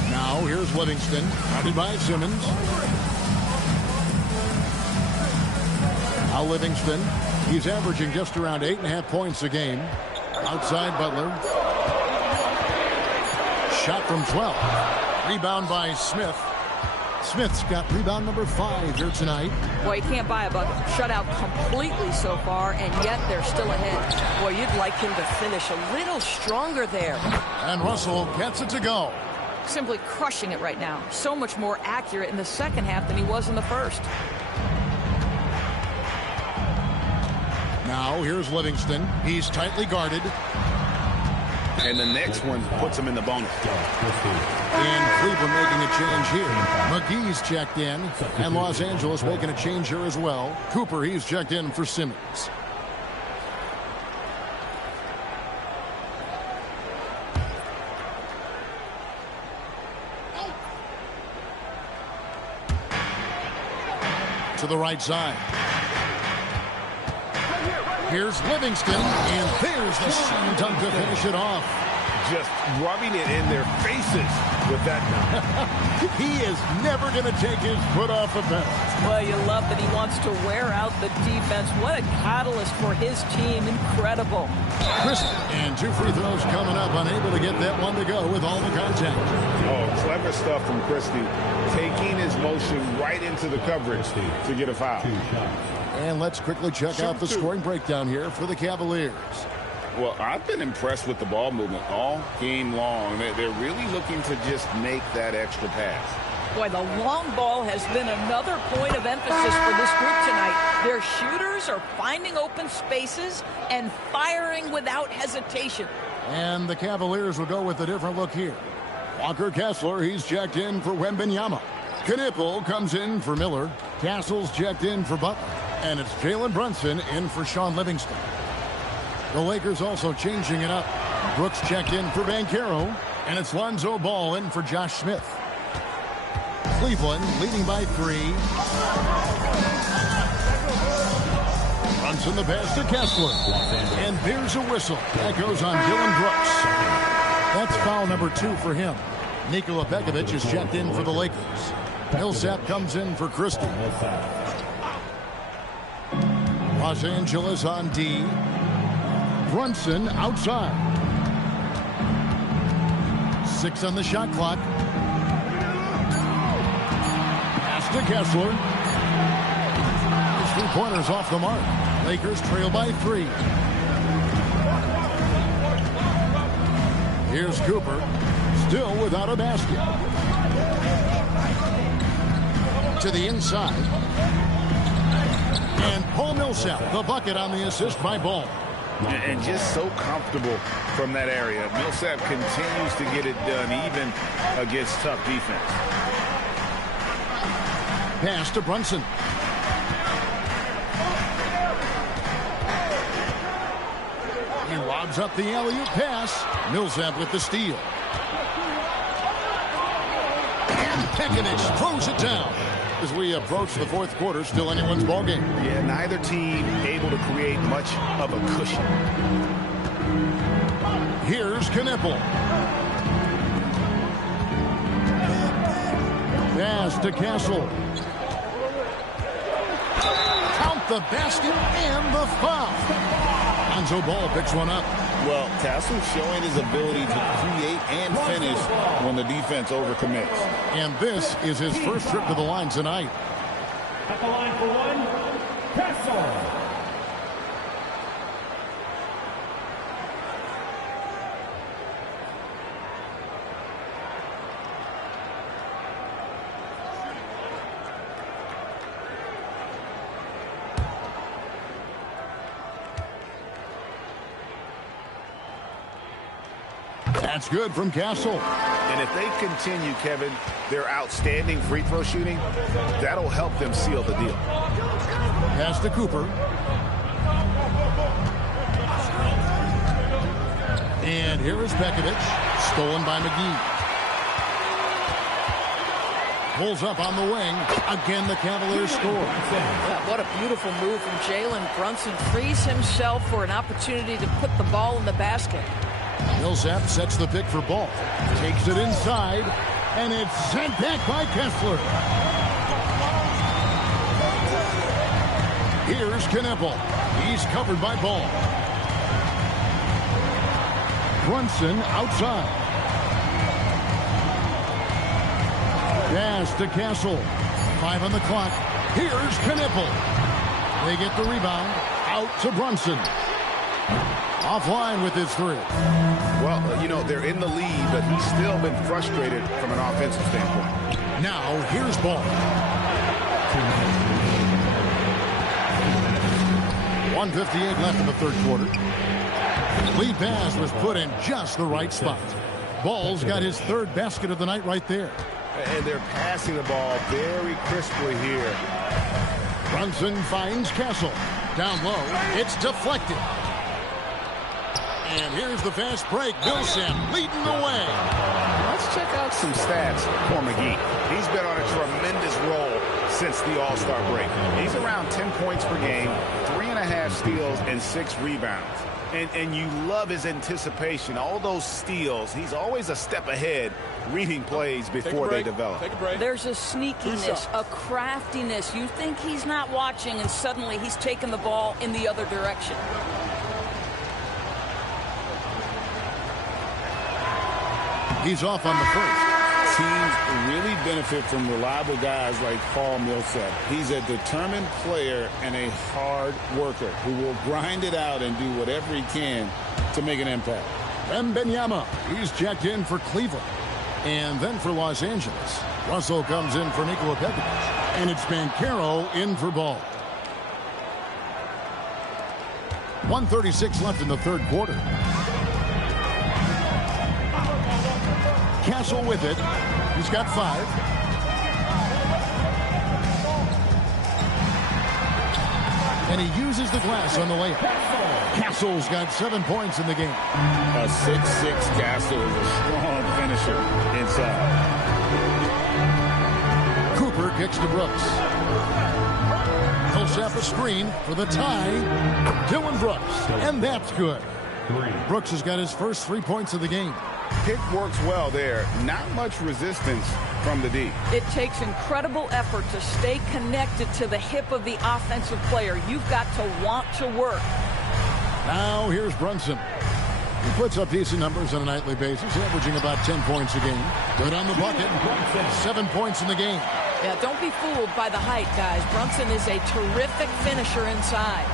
Now here's Livingston, guarded by Simmons. Now Livingston, he's averaging just around 8.5 points a game. Outside Butler. Shot from 12. Rebound by Smith. Smith's got rebound number 5 here tonight. Boy, you can't buy a bucket. Shut out completely so far, and yet they're still ahead. Boy, you'd like him to finish a little stronger there. And Russell gets it to go. Simply crushing it right now. So much more accurate in the second half than he was in the first. Now here's Livingston. He's tightly guarded. And the next one puts him in the bonus. And Cleveland making a change here. McGee's checked in. And Los Angeles making a change here as well. Cooper, he's checked in for Simmons. To the right side. Here's Livingston, and there's the slam dunk to finish it off. Just rubbing it in their faces with that dunk. He is never going to take his foot off the pedal. Well, you love that he wants to wear out the defense. What a catalyst for his team. Incredible. Christie, and 2 free throws coming up, unable to get that one to go with all the contact. Oh, clever stuff from Christie. Taking his motion right into the coverage to get a foul. And let's quickly check out the scoring breakdown here for the Cavaliers. Well, I've been impressed with the ball movement all game long. They're really looking to just make that extra pass. Boy, the long ball has been another point of emphasis for this group tonight. Their shooters are finding open spaces and firing without hesitation. And the Cavaliers will go with a different look here. Walker Kessler, he's checked in for Wembanyama. Knipple comes in for Miller. Castle's checked in for Butler. And it's Jalen Brunson in for Sean Livingston. The Lakers also changing it up. Brooks checked in for Banchero. And it's Lonzo Ball in for Josh Smith. Cleveland leading by 3. Brunson the pass to Kessler. And there's a whistle. That goes on Dylan Brooks. That's foul number 2 for him. Nikola Pekovic is checked in for the Lakers. Millsap comes in for Christie. Los Angeles on D. Brunson outside. 6 on the shot clock. Pass to Kessler. His 3-pointers off the mark. Lakers trail by 3. Here's Cooper. Still without a basket. To the inside. And Paul Millsap, the bucket on the assist by Ball. And just so comfortable from that area. Millsap continues to get it done even against tough defense. Pass to Brunson. He lobs up the alley-oop pass. Millsap with the steal. And Pekovic throws it down. As we approach the 4th quarter, still anyone's ballgame. Yeah, neither team able to create much of a cushion. Here's Knipple. Pass to Castle. Count the basket and the foul. Lonzo Ball picks one up. Well, Castle showing his ability to create and finish when the defense overcommits. And this is his first trip to the line tonight. At the line for 1, Castle. That's good from Castle. And if they continue, Kevin, their outstanding free throw shooting, that'll help them seal the deal. Pass to Cooper. And here is Pekovic, stolen by McGee. Pulls up on the wing. Again, the Cavaliers score. Yeah, what a beautiful move from Jalen Brunson. Frees himself for an opportunity to put the ball in the basket. Millsap sets the pick for Ball. Takes it inside, and it's sent back by Kessler. Here's Kneppel. He's covered by Ball. Brunson outside. Pass to Castle. 5 on the clock. Here's Kneppel. They get the rebound. Out to Brunson. Offline with his 3. Well, you know, they're in the lead, but he's still been frustrated from an offensive standpoint. Now, here's Ball. 1:58 left in the third quarter. Lead pass was put in just the right spot. Ball's got his 3rd basket of the night right there. And they're passing the ball very crisply here. Brunson finds Castle. Down low, it's deflected. And here's the fast break. Millsap leading the way. Let's check out some stats for McGee. He's been on a tremendous roll since the All-Star break. He's around 10 points per game, 3.5 steals, and 6 rebounds. And you love his anticipation. All those steals, he's always a step ahead, reading plays before they develop. Take a break. There's a sneakiness, a craftiness. You think he's not watching, and suddenly he's taking the ball in the other direction. He's off on the first. Teams really benefit from reliable guys like Paul Millsap. He's a determined player and a hard worker who will grind it out and do whatever he can to make an impact. Wembanyama, he's checked in for Cleveland. And then for Los Angeles, Russell comes in for Nikola Pekovic. And it's Banchero in for Ball. 1:36 left in the third quarter. Castle with it. He's got 5. And he uses the glass on the layup. Castle's got 7 points in the game. A 6'6" Castle is a strong finisher inside. Cooper kicks to Brooks. Millsap a screen for the tie. Dylan Brooks. And that's good. Brooks has got his first 3 points of the game. Pick works well there. Not much resistance from the D. It takes incredible effort to stay connected to the hip of the offensive player. You've got to want to work. Now here's Brunson. He puts up decent numbers on a nightly basis, averaging about 10 points a game. Good on the bucket. 7 points in the game. Yeah, don't be fooled by the height, guys. Brunson is a terrific finisher inside.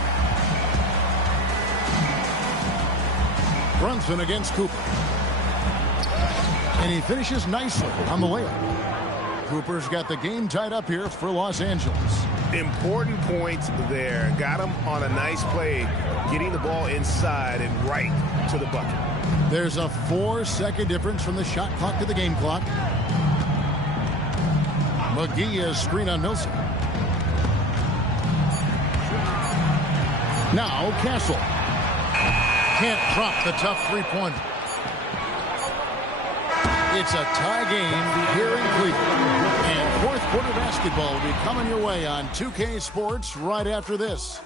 Brunson against Cooper. And he finishes nicely on the layup. Cooper's got the game tied up here for Los Angeles. Important points there. Got him on a nice play, getting the ball inside and right to the bucket. There's a 4-second difference from the shot clock to the game clock. McGee has screen on Millsap. Now Castle. Can't drop the tough 3-pointer. It's a tie game here in Cleveland. And fourth quarter basketball will be coming your way on 2K Sports right after this.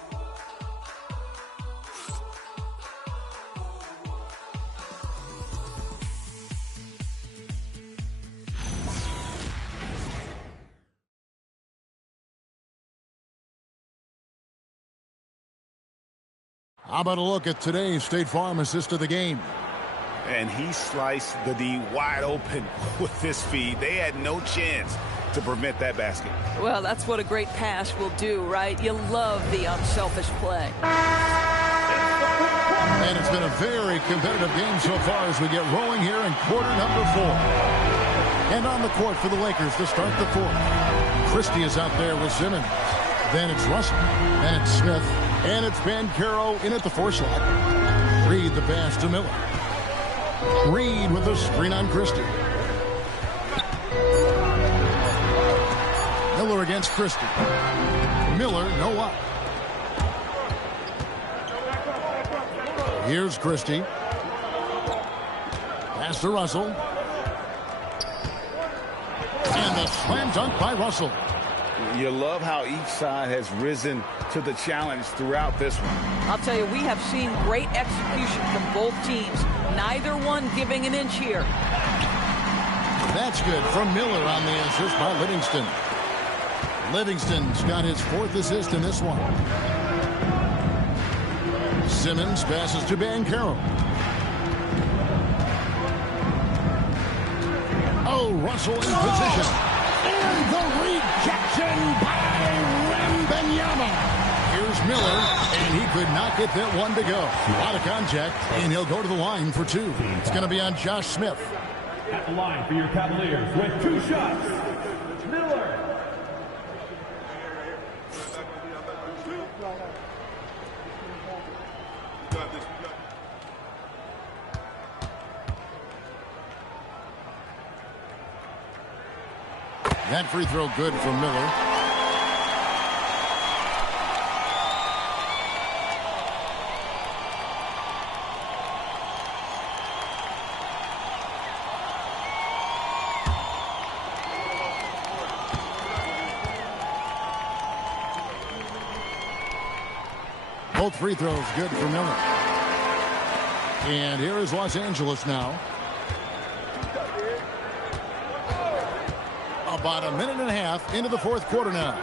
How about a look at today's State Farm assist of the game? And he sliced the D wide open with this feed. They had no chance to prevent that basket. Well, that's what a great pass will do, right? You love the unselfish play. And it's been a very competitive game so far as we get rolling here in quarter number 4. And on the court for the Lakers to start the fourth. Christie is out there with Simmons. Then it's Russell. Then it's Smith. And it's Banchero in at the 4 slot. Reed the pass to Miller. Reed with the screen on Christie. Miller against Christie. Miller, no up. Here's Christie. Pass to Russell. And the slam dunk by Russell. You love how each side has risen to the challenge throughout this one. I'll tell you, we have seen great execution from both teams. Neither one giving an inch here. That's good from Miller on the assist by Livingston. Livingston's got his 4th assist in this one. Simmons passes to Banchero. Oh, Russell in position. And the rejection by Wembanyama. Here's Miller, and he could not get that one to go. A lot of contact, and he'll go to the line for 2. It's going to be on Josh Smith. At the line for your Cavaliers with 2 shots, Miller. That free throw good from Miller. Both free throws good for Miller. And here is Los Angeles now. About a minute and a half into the 4th quarter now.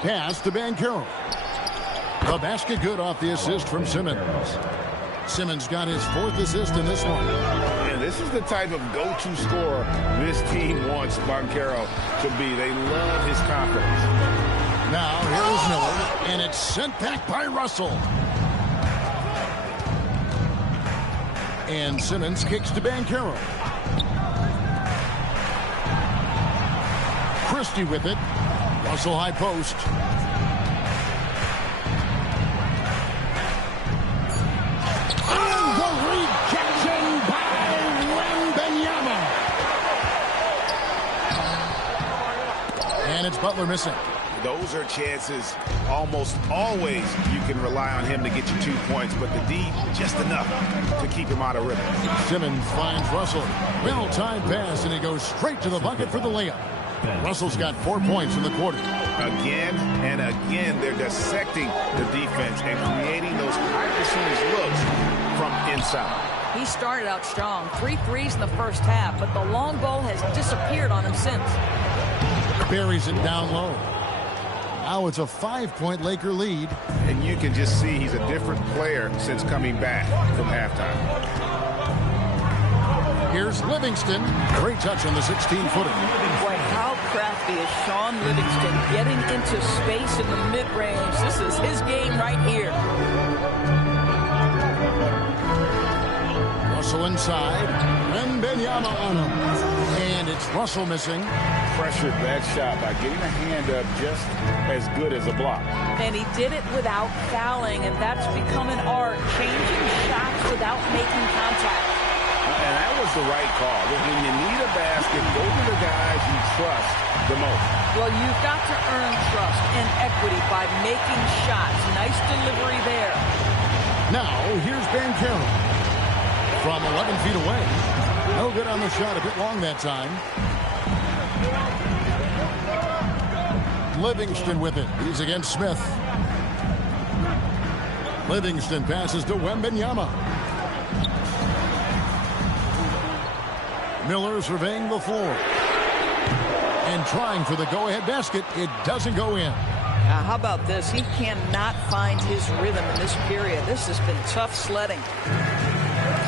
Pass to Banchero. The basket good off the assist from Simmons. Simmons got his 4th assist in this one. And this is the type of go-to scorer this team wants Banchero to be. They love his confidence. Now here's Miller, and it's sent back by Russell. And Simmons kicks to Banchero. Christie with it. Russell high post. And the rejection by Wembanyama. And it's Butler missing. Those are chances almost always you can rely on him to get you 2 points, but the D just enough to keep him out of rhythm. Simmons finds Russell. Well-timed pass, and he goes straight to the bucket for the layup. Russell's got 4 points in the quarter. Again and again, they're dissecting the defense and creating those high percentage looks from inside. He started out strong. 3 threes in the first half, but the long ball has disappeared on him since. Buries it down low. Now it's a 5-point Laker lead. And you can just see he's a different player since coming back from halftime. Here's Livingston. Great touch on the 16-footer. Boy, how crafty is Sean Livingston getting into space in the mid-range. This is his game right here. Russell inside. Wembanyama on him. And it's Russell missing. Pressured that shot by getting a hand up just as good as a block. And he did it without fouling, and that's become an art, changing shots without making contact. And that was the right call. When you need a basket, go to the guys you trust the most. Well, you've got to earn trust and equity by making shots. Nice delivery there. Now, here's Banchero. From 11 feet away. No good on the shot, a bit long that time. Livingston with it. He's against Smith. Livingston passes to Wembanyama. Miller surveying the floor. And trying for the go-ahead basket. It doesn't go in. Now, how about this? He cannot find his rhythm in this period. This has been tough sledding.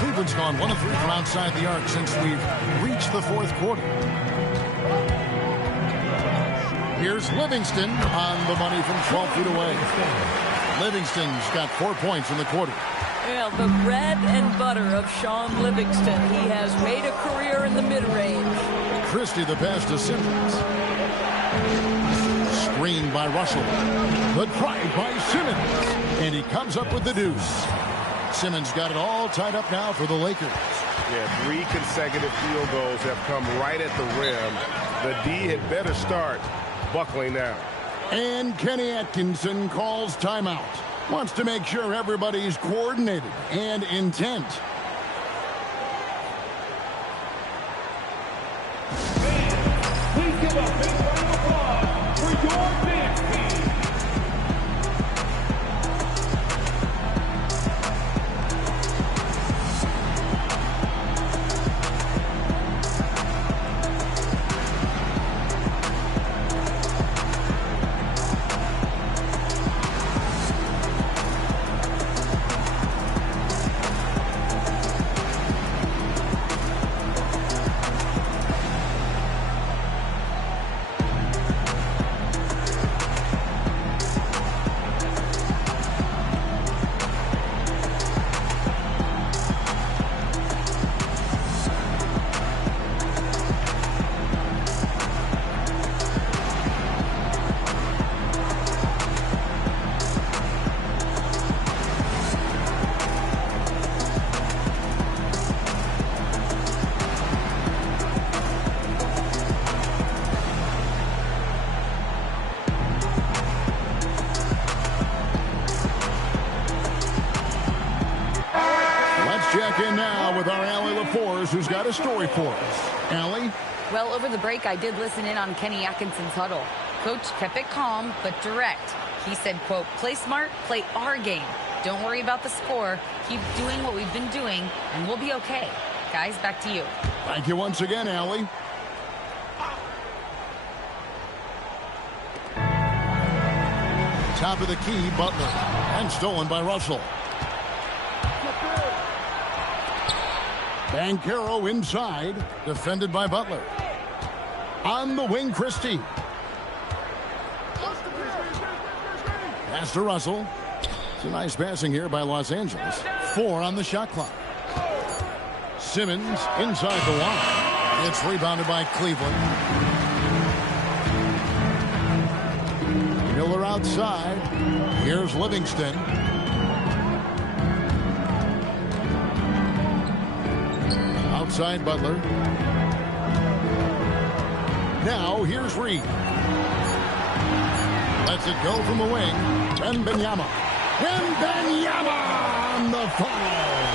Cleveland's gone 1 of 3 from outside the arc since we've reached the 4th quarter. Here's Livingston on the money from 12 feet away. Livingston's got 4 points in the quarter. Well, the bread and butter of Sean Livingston. He has made a career in the mid-range. Christie the pass to Simmons. Screened by Russell. The drive by Simmons. And he comes up with the deuce. Simmons got it all tied up now for the Lakers. Yeah, 3 consecutive field goals have come right at the rim. The D had better start buckling down. And Kenny Atkinson calls timeout. Wants to make sure everybody's coordinated and intent. Please give a big round of applause for your dance team. Check in now with our Allie LaForce, who's got a story for us. Allie? Well, over the break, I did listen in on Kenny Atkinson's huddle. Coach kept it calm, but direct. He said, quote, play smart, play our game. Don't worry about the score. Keep doing what we've been doing, and we'll be okay. Guys, back to you. Thank you once again, Allie. Top of the key, Butler. And stolen by Russell. Banchero inside, defended by Butler. On the wing, Christie. Pass to Russell. It's a nice passing here by Los Angeles. 4 on the shot clock. Simmons inside the line. It's rebounded by Cleveland. Miller outside. Here's Livingston. Outside Butler. Now here's Reed. Lets it go from the wing. Wembanyama. Wembanyama on the foul.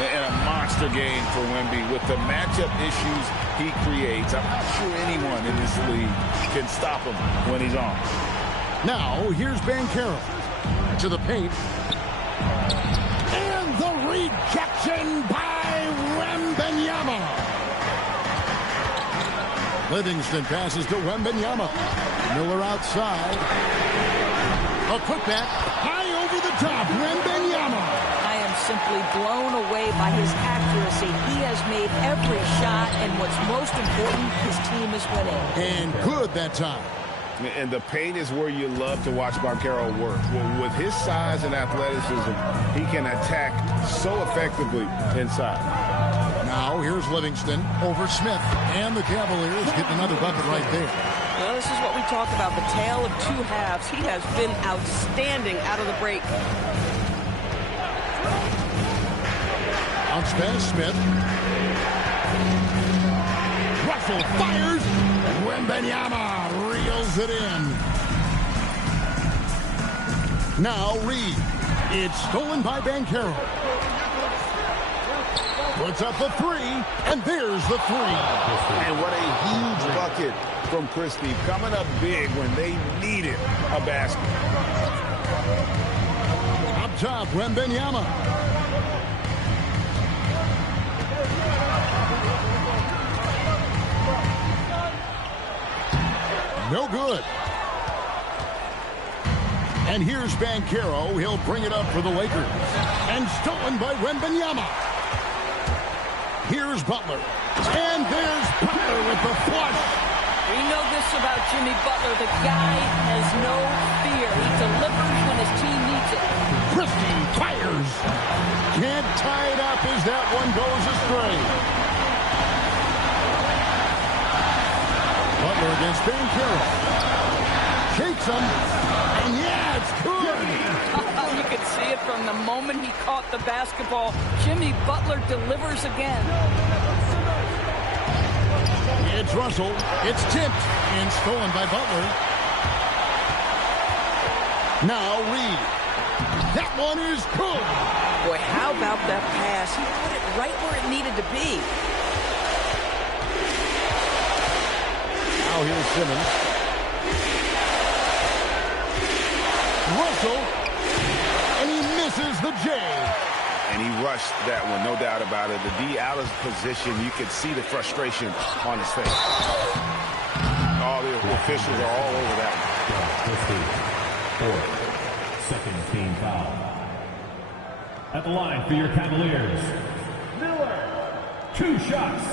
And a monster game for Wemby with the matchup issues he creates. I'm not sure anyone in this league can stop him when he's on. Now here's Banchero to the paint. And the rejection by Wembanyama. Livingston passes to Wembanyama. Miller outside. A putback high over the top. Wembanyama. I am simply blown away by his accuracy. He has made every shot, and what's most important, his team is winning. And good that time. And the paint is where you love to watch Banchero work. Well, with his size and athleticism, he can attack so effectively inside. Now here's Livingston over Smith. And the Cavaliers getting another bucket right there. Well, this is what we talk about, the tale of two halves. He has been outstanding out of the break. Bounce pass, Smith. Russell fires. And Wembanyama reels it in. Now Reed. It's stolen by Banchero. Puts up the 3, and there's the 3. And what a huge bucket from Christie, coming up big when they needed a basket. Up top, Wembanyama. No good. And here's Banchero. He'll bring it up for the Lakers. And stolen by Wembanyama. Here's Butler. And there's Butler with the flush. We know this about Jimmy Butler. The guy has no fear. He delivers when his team needs it. Christie fires. Can't tie it up as that one goes astray. Butler against Banchero. Shakes him. And yeah, it's good. You can could see it from the moment he caught the basketball. Jimmy Butler delivers again. It's Russell. It's tipped and stolen by Butler. Now Reed. That one is good. Boy, how about that pass? He put it right where it needed to be. Now here's Simmons. Russell. And he misses the J. And he rushed that one, no doubt about it. The D out of position, you could see the frustration on his face. All the officials are all over that one. Second team foul. At the line for your Cavaliers, Miller. 2 shots.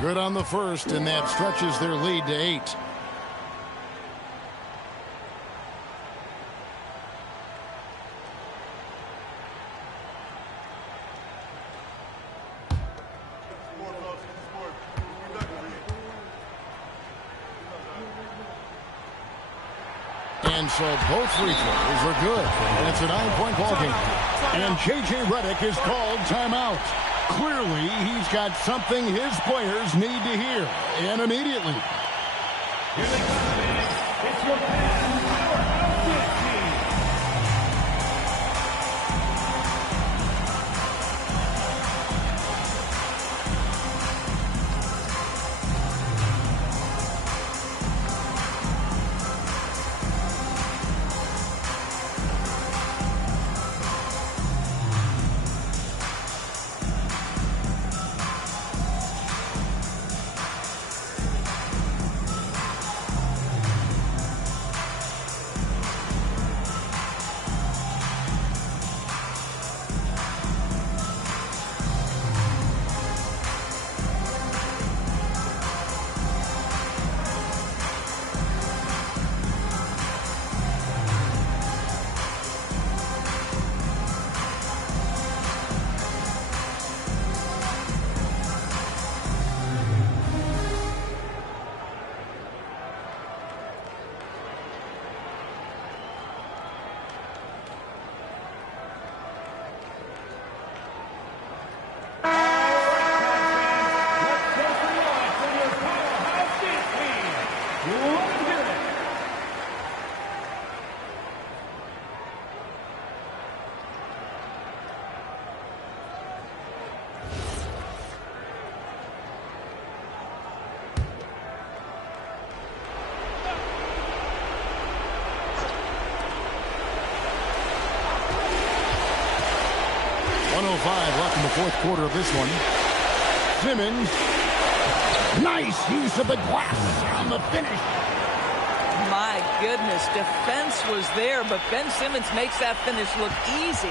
Good on the first, and that stretches their lead to 8. And so both free throws are good. And it's a 9-point ball game. And J.J. Redick is called timeout. Clearly, he's got something his players need to hear. And immediately. Here they come. It's your power team. Left in the fourth quarter of this one. Simmons. Nice use of the glass on the finish. My goodness, defense was there, but Ben Simmons makes that finish look easy.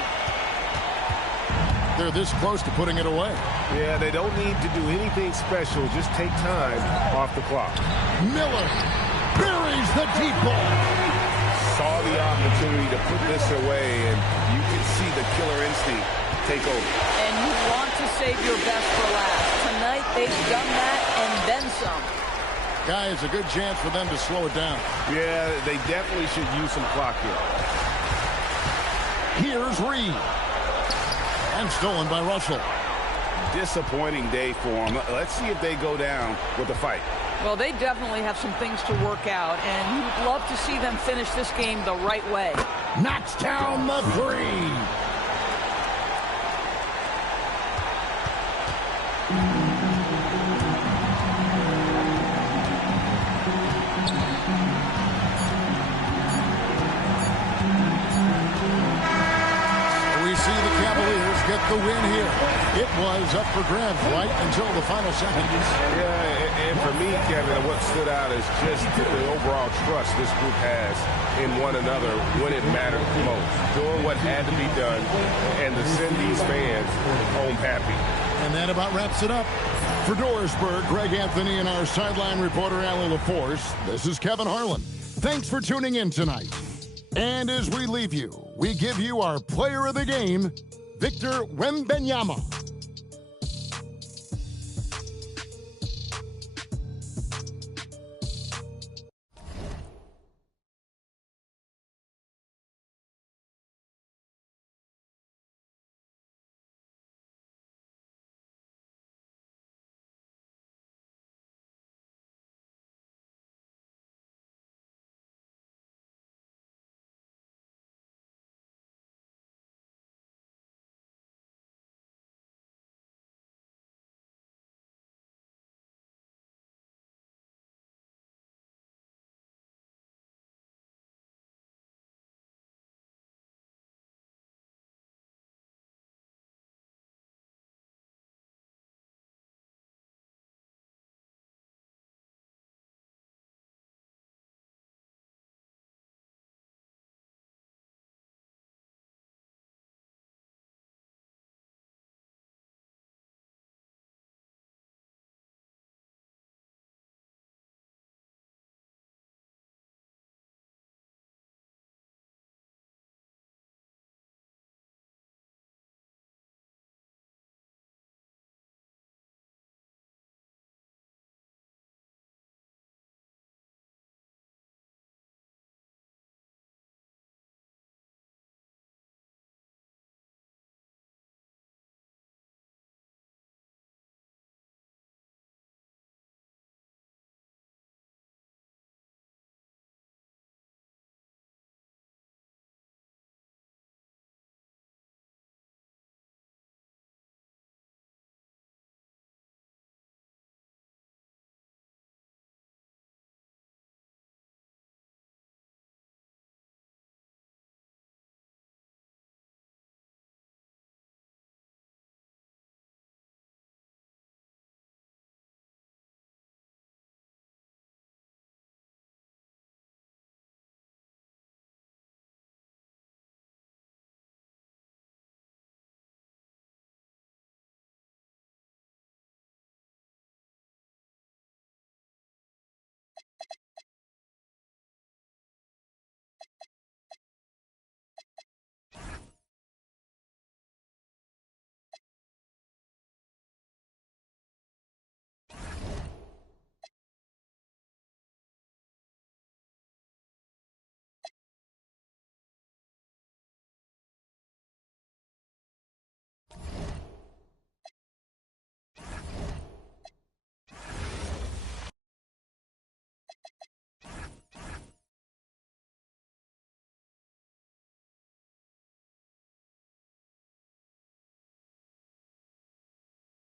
They're this close to putting it away. Yeah, they don't need to do anything special. Just take time off the clock. Miller buries the deep ball. Saw the opportunity to put this away, and you can see the killer instinct take over. And you want to save your best for last. Tonight, they've done that and then some. Guys, a good chance for them to slow it down. Yeah, they definitely should use some clock here. Here's Reed. And stolen by Russell. Disappointing day for them. Let's see if they go down with a fight. Well, they definitely have some things to work out, and you'd love to see them finish this game the right way. Knocks down the three. The win here. It was up for grabs right until the final seconds. Yeah, and for me, Kevin, what stood out is just the overall trust this group has in one another when it mattered most. Doing what had to be done and to send these fans home happy. And that about wraps it up. For Dorisburg, Greg Anthony and our sideline reporter, Allie LaForce, this is Kevin Harlan. Thanks for tuning in tonight. And as we leave you, we give you our player of the game, Victor Wembanyama.